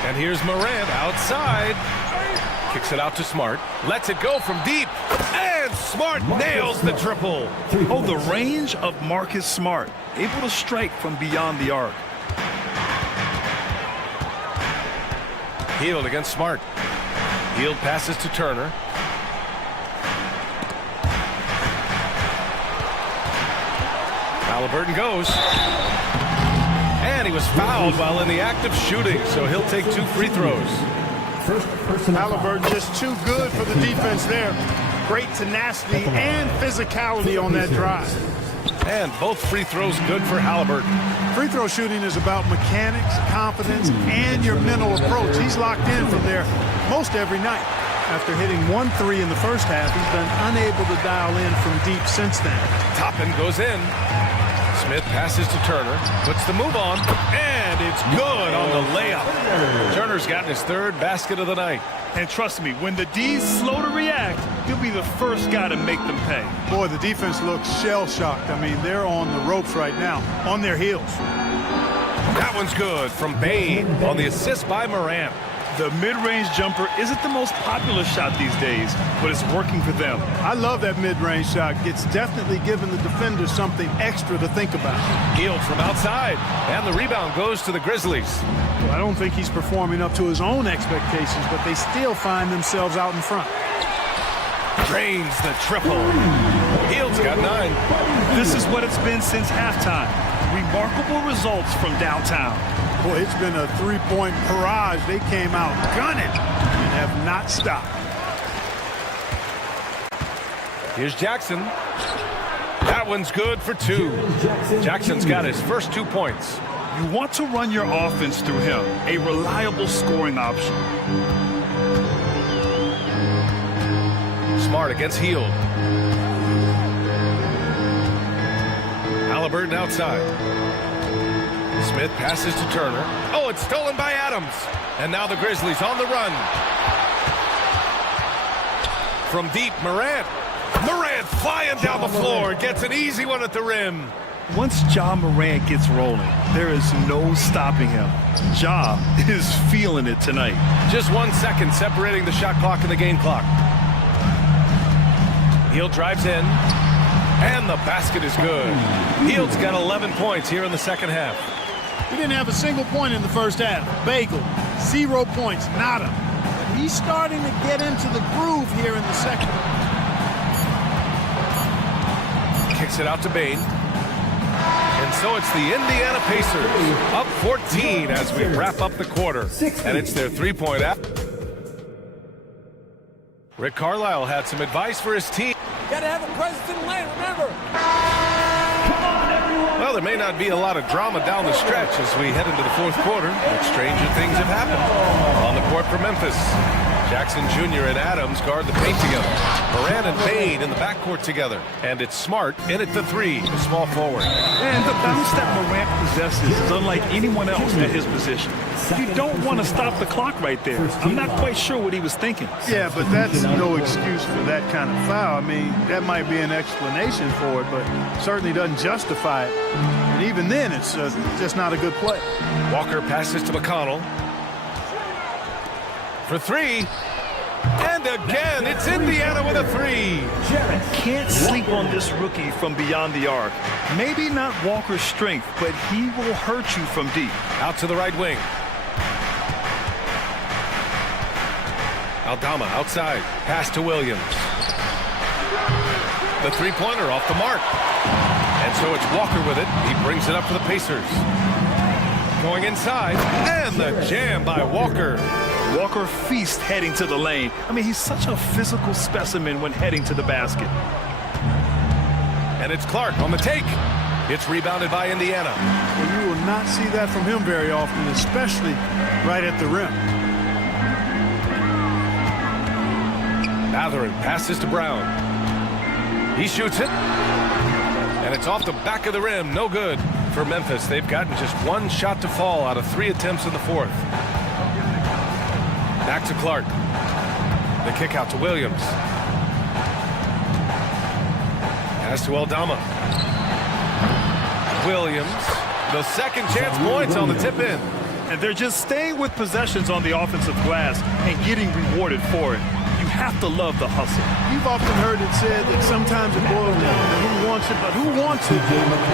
And here's Morant outside. Kicks it out to Smart. Lets it go from deep. And Smart nails the triple. Oh, the range of Marcus Smart. Able to strike from beyond the arc. Hield against Smart. Hield passes to Turner. Halliburton goes. And he was fouled while in the act of shooting, so he'll take 2 free throws. Halliburton just too good for the defense there. Great tenacity and physicality on that drive. And both free throws good for Halliburton. Free throw shooting is about mechanics, confidence, and your mental approach. He's locked in from there most every night. After hitting 1 3 in the first half, he's been unable to dial in from deep since then. Toppin goes in. Smith passes to Turner, puts the move on, and it's good on the layup. Turner's gotten his 3rd basket of the night. And trust me, when the D's slow to react, he'll be the first guy to make them pay. Boy, the defense looks shell-shocked. I mean, they're on the ropes right now, on their heels. That one's good from Bain on the assist by Morant. The mid-range jumper isn't the most popular shot these days, but it's working for them. I love that mid-range shot. It's definitely giving the defender something extra to think about. Hield from outside, and the rebound goes to the Grizzlies. Well, I don't think he's performing up to his own expectations, but they still find themselves out in front. Drains the triple. Hield's got 9. This is what it's been since halftime. Remarkable results from downtown. Boy, it's been a 3-point barrage. They came out gunning and have not stopped. Here's Jackson. That one's good for 2. Jackson's got his first 2 points. You want to run your offense through him, a reliable scoring option. Smart against Hield. Halliburton outside. Smith passes to Turner. Oh, it's stolen by Adams. And now the Grizzlies on the run. From deep, Morant. Morant flying down the floor. Gets an easy one at the rim. Once Ja Morant gets rolling, there is no stopping him. Ja is feeling it tonight. Just 1 second separating the shot clock and the game clock. Hield drives in. And the basket is good. Hield's got 11 points here in the second half. He didn't have a single point in the first half. Bagel, 0 points, nada. But he's starting to get into the groove here in the second. Kicks it out to Bain. And so it's the Indiana Pacers up 14 as we wrap up the quarter. And it's their 3-point app. Rick Carlisle had some advice for his team. Gotta have a presence in the lane, remember. Well, there may not be a lot of drama down the stretch as we head into the 4th quarter, but stranger things have happened. On the court for Memphis, Jackson Jr. and Adams guard the paint together. Morant and Bain in the backcourt together. And it's Smart in at the 3, the small forward. And the bounce that Morant possesses is unlike anyone else at his position. You don't want to stop the clock right there. I'm not quite sure what he was thinking. Yeah, but that's no excuse for that kind of foul. I mean, that might be an explanation for it, but certainly doesn't justify it. And even then, it's just not a good play. Walker passes to McConnell. For 3. And again, it's Indiana with a 3. Can't sleep on this rookie from beyond the arc. Maybe not Walker's strength, but he will hurt you from deep. Out to the right wing. Aldama outside. Pass to Williams. The three-pointer off the mark. And so it's Walker with it. He brings it up for the Pacers. Going inside. And the jam by Walker. Walker feast heading to the lane. I mean, he's such a physical specimen when heading to the basket. And it's Clark on the take. It's rebounded by Indiana. Well, you will not see that from him very often, especially right at the rim. Matherin passes to Brown. He shoots it. And it's off the back of the rim. No good for Memphis. They've gotten just one shot to fall out of 3 attempts in the fourth. Back to Clark. The kick out to Williams. Pass to Aldama. Williams. The second chance points on the tip in. And they're just staying with possessions on the offensive glass and getting rewarded for it. You have to love the hustle. You've often heard it said that sometimes it boils down to who wants it, but who wants it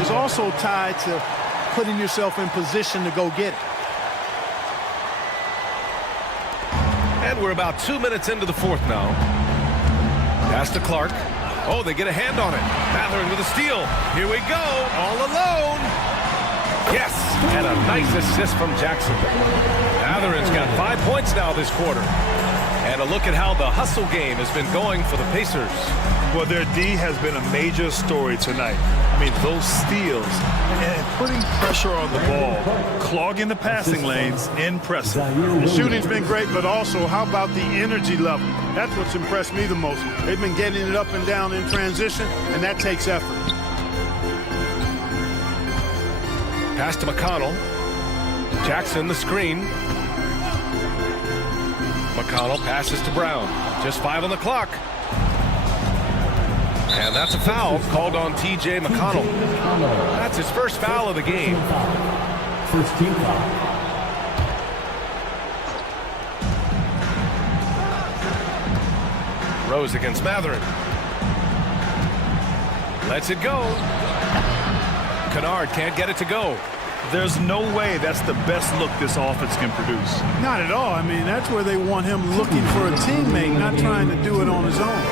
is also tied to putting yourself in position to go get it. And we're about 2 minutes into the fourth now. Pass to Clark. Oh, they get a hand on it. Matherin with a steal. Here we go, all alone. Yes, and a nice assist from Jackson. Matherin's got 5 points now this quarter. And a look at how the hustle game has been going for the Pacers. Well, their D has been a major story tonight. I mean, those steals and putting pressure on the ball, clogging the passing lanes, impressive. The shooting's been great, but also how about the energy level? That's what's impressed me the most. They've been getting it up and down in transition, and that takes effort. Pass to McConnell. Jackson the screen. McConnell passes to Brown. Just 5 on the clock. And that's a foul called on T.J. McConnell. That's his first foul of the game. First team foul. Rose against Matherin. Lets it go. Kennard can't get it to go. There's no way that's the best look this offense can produce. Not at all. I mean, that's where they want him looking for a teammate, not trying to do it on his own.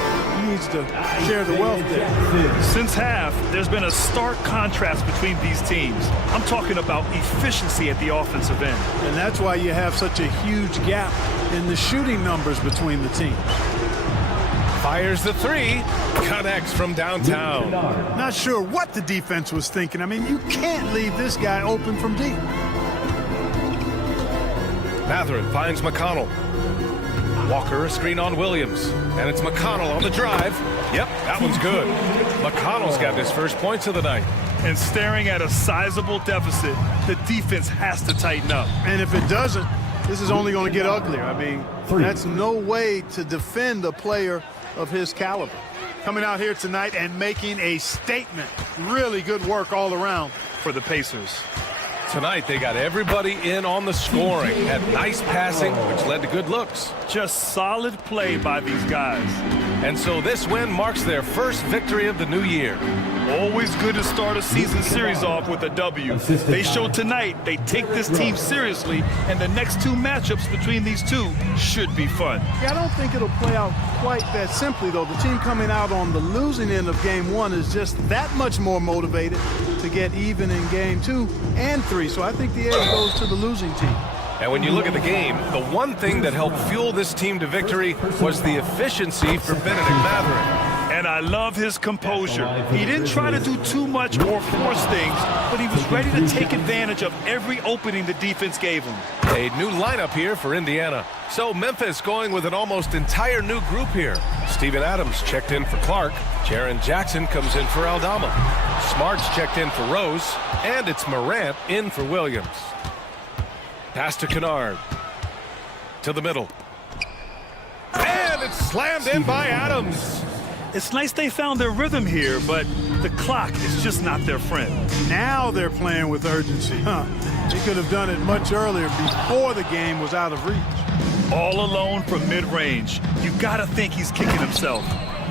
He needs to share the wealth there. Since half, there's been a stark contrast between these teams. I'm talking about efficiency at the offensive end. And that's why you have such a huge gap in the shooting numbers between the teams. Fires the three. Connects from downtown. Not sure what the defense was thinking. I mean, you can't leave this guy open from deep. Matherin finds McConnell. Walker a screen on Williams. And it's McConnell on the drive. Yep, that one's good. McConnell's got his first points of the night. And staring at a sizable deficit, the defense has to tighten up. And if it doesn't, this is only going to get uglier. I mean, that's no way to defend a player of his caliber. Coming out here tonight and making a statement. Really good work all around for the Pacers. Tonight, they got everybody in on the scoring. Had nice passing, which led to good looks. Just solid play by these guys. And so this win marks their first victory of the new year. Always good to start a season series off with a W. They showed tonight they take this team seriously, and the next 2 matchups between these two should be fun. Yeah, I don't think it'll play out quite that simply, though. The team coming out on the losing end of game 1 is just that much more motivated to get even in game 2 and 3. So I think the edge goes to the losing team. And when you look at the game, the one thing that helped fuel this team to victory was the efficiency for Benedict Matherin. And I love his composure. He didn't try to do too much or force things, but he was ready to take advantage of every opening the defense gave him. A new lineup here for Indiana. So Memphis going with an almost entire new group here. Steven Adams checked in for Clark. Jaren Jackson comes in for Aldama. Smarts checked in for Rose. And it's Morant in for Williams. Pass to Kennard. To the middle. And it's slammed in by Adams. It's nice they found their rhythm here, but the clock is just not their friend. Now they're playing with urgency, huh? They could have done it much earlier before the game was out of reach. All alone from mid-range. You gotta think he's kicking himself.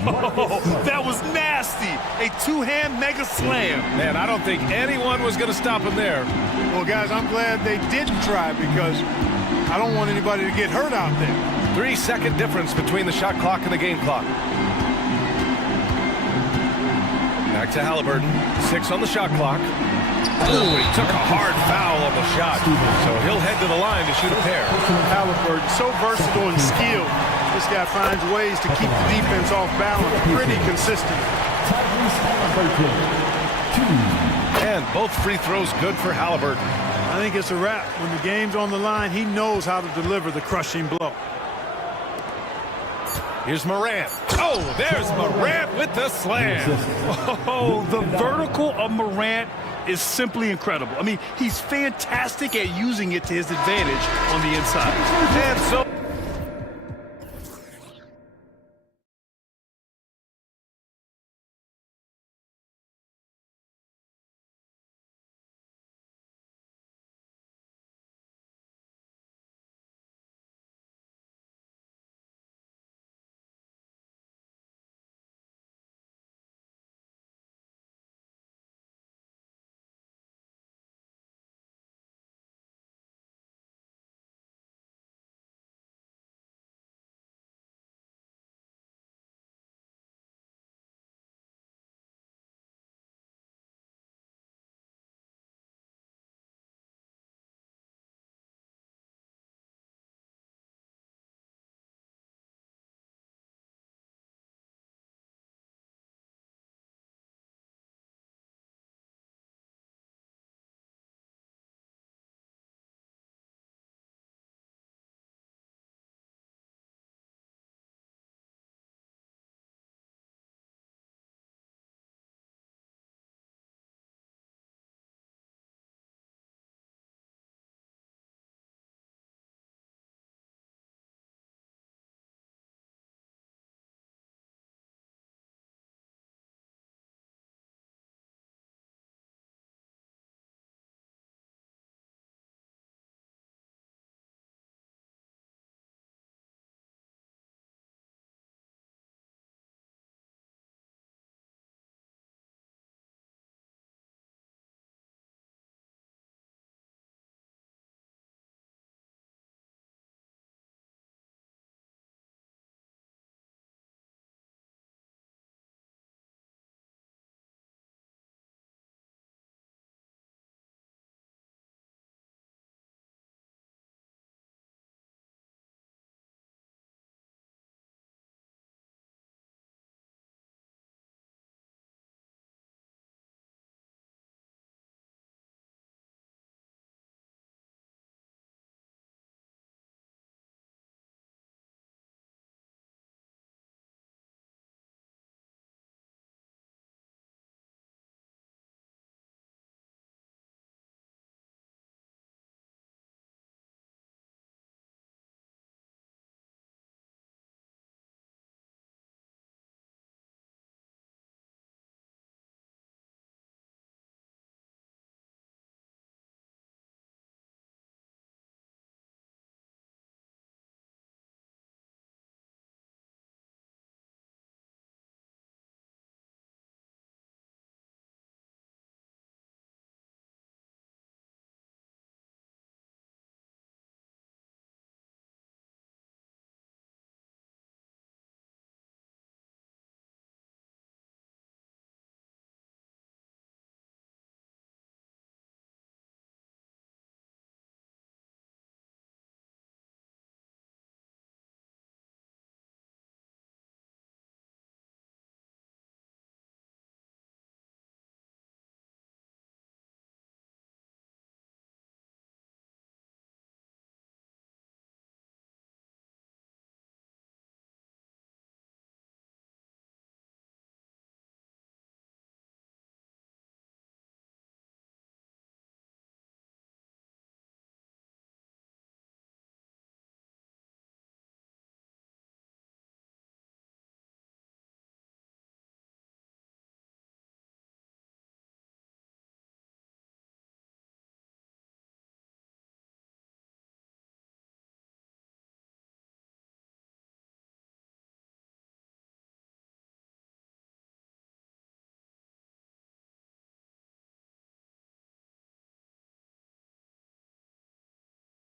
Oh, that was nasty. A 2-hand mega slam. Man, I don't think anyone was going to stop him there. Well, guys, I'm glad they didn't try because I don't want anybody to get hurt out there. 3-second difference between the shot clock and the game clock. Back to Halliburton. 6 on the shot clock. Ooh, he took a hard foul on the shot. So he'll head to the line to shoot a pair. Halliburton, so versatile and skilled. This guy finds ways to keep the defense off balance. Pretty consistent. And both free throws good for Halliburton. I think it's a wrap. When the game's on the line, he knows how to deliver the crushing blow. Here's Morant. Oh, there's Morant with the slam. Oh, the vertical of Morant is simply incredible. I mean, he's fantastic at using it to his advantage on the inside. And so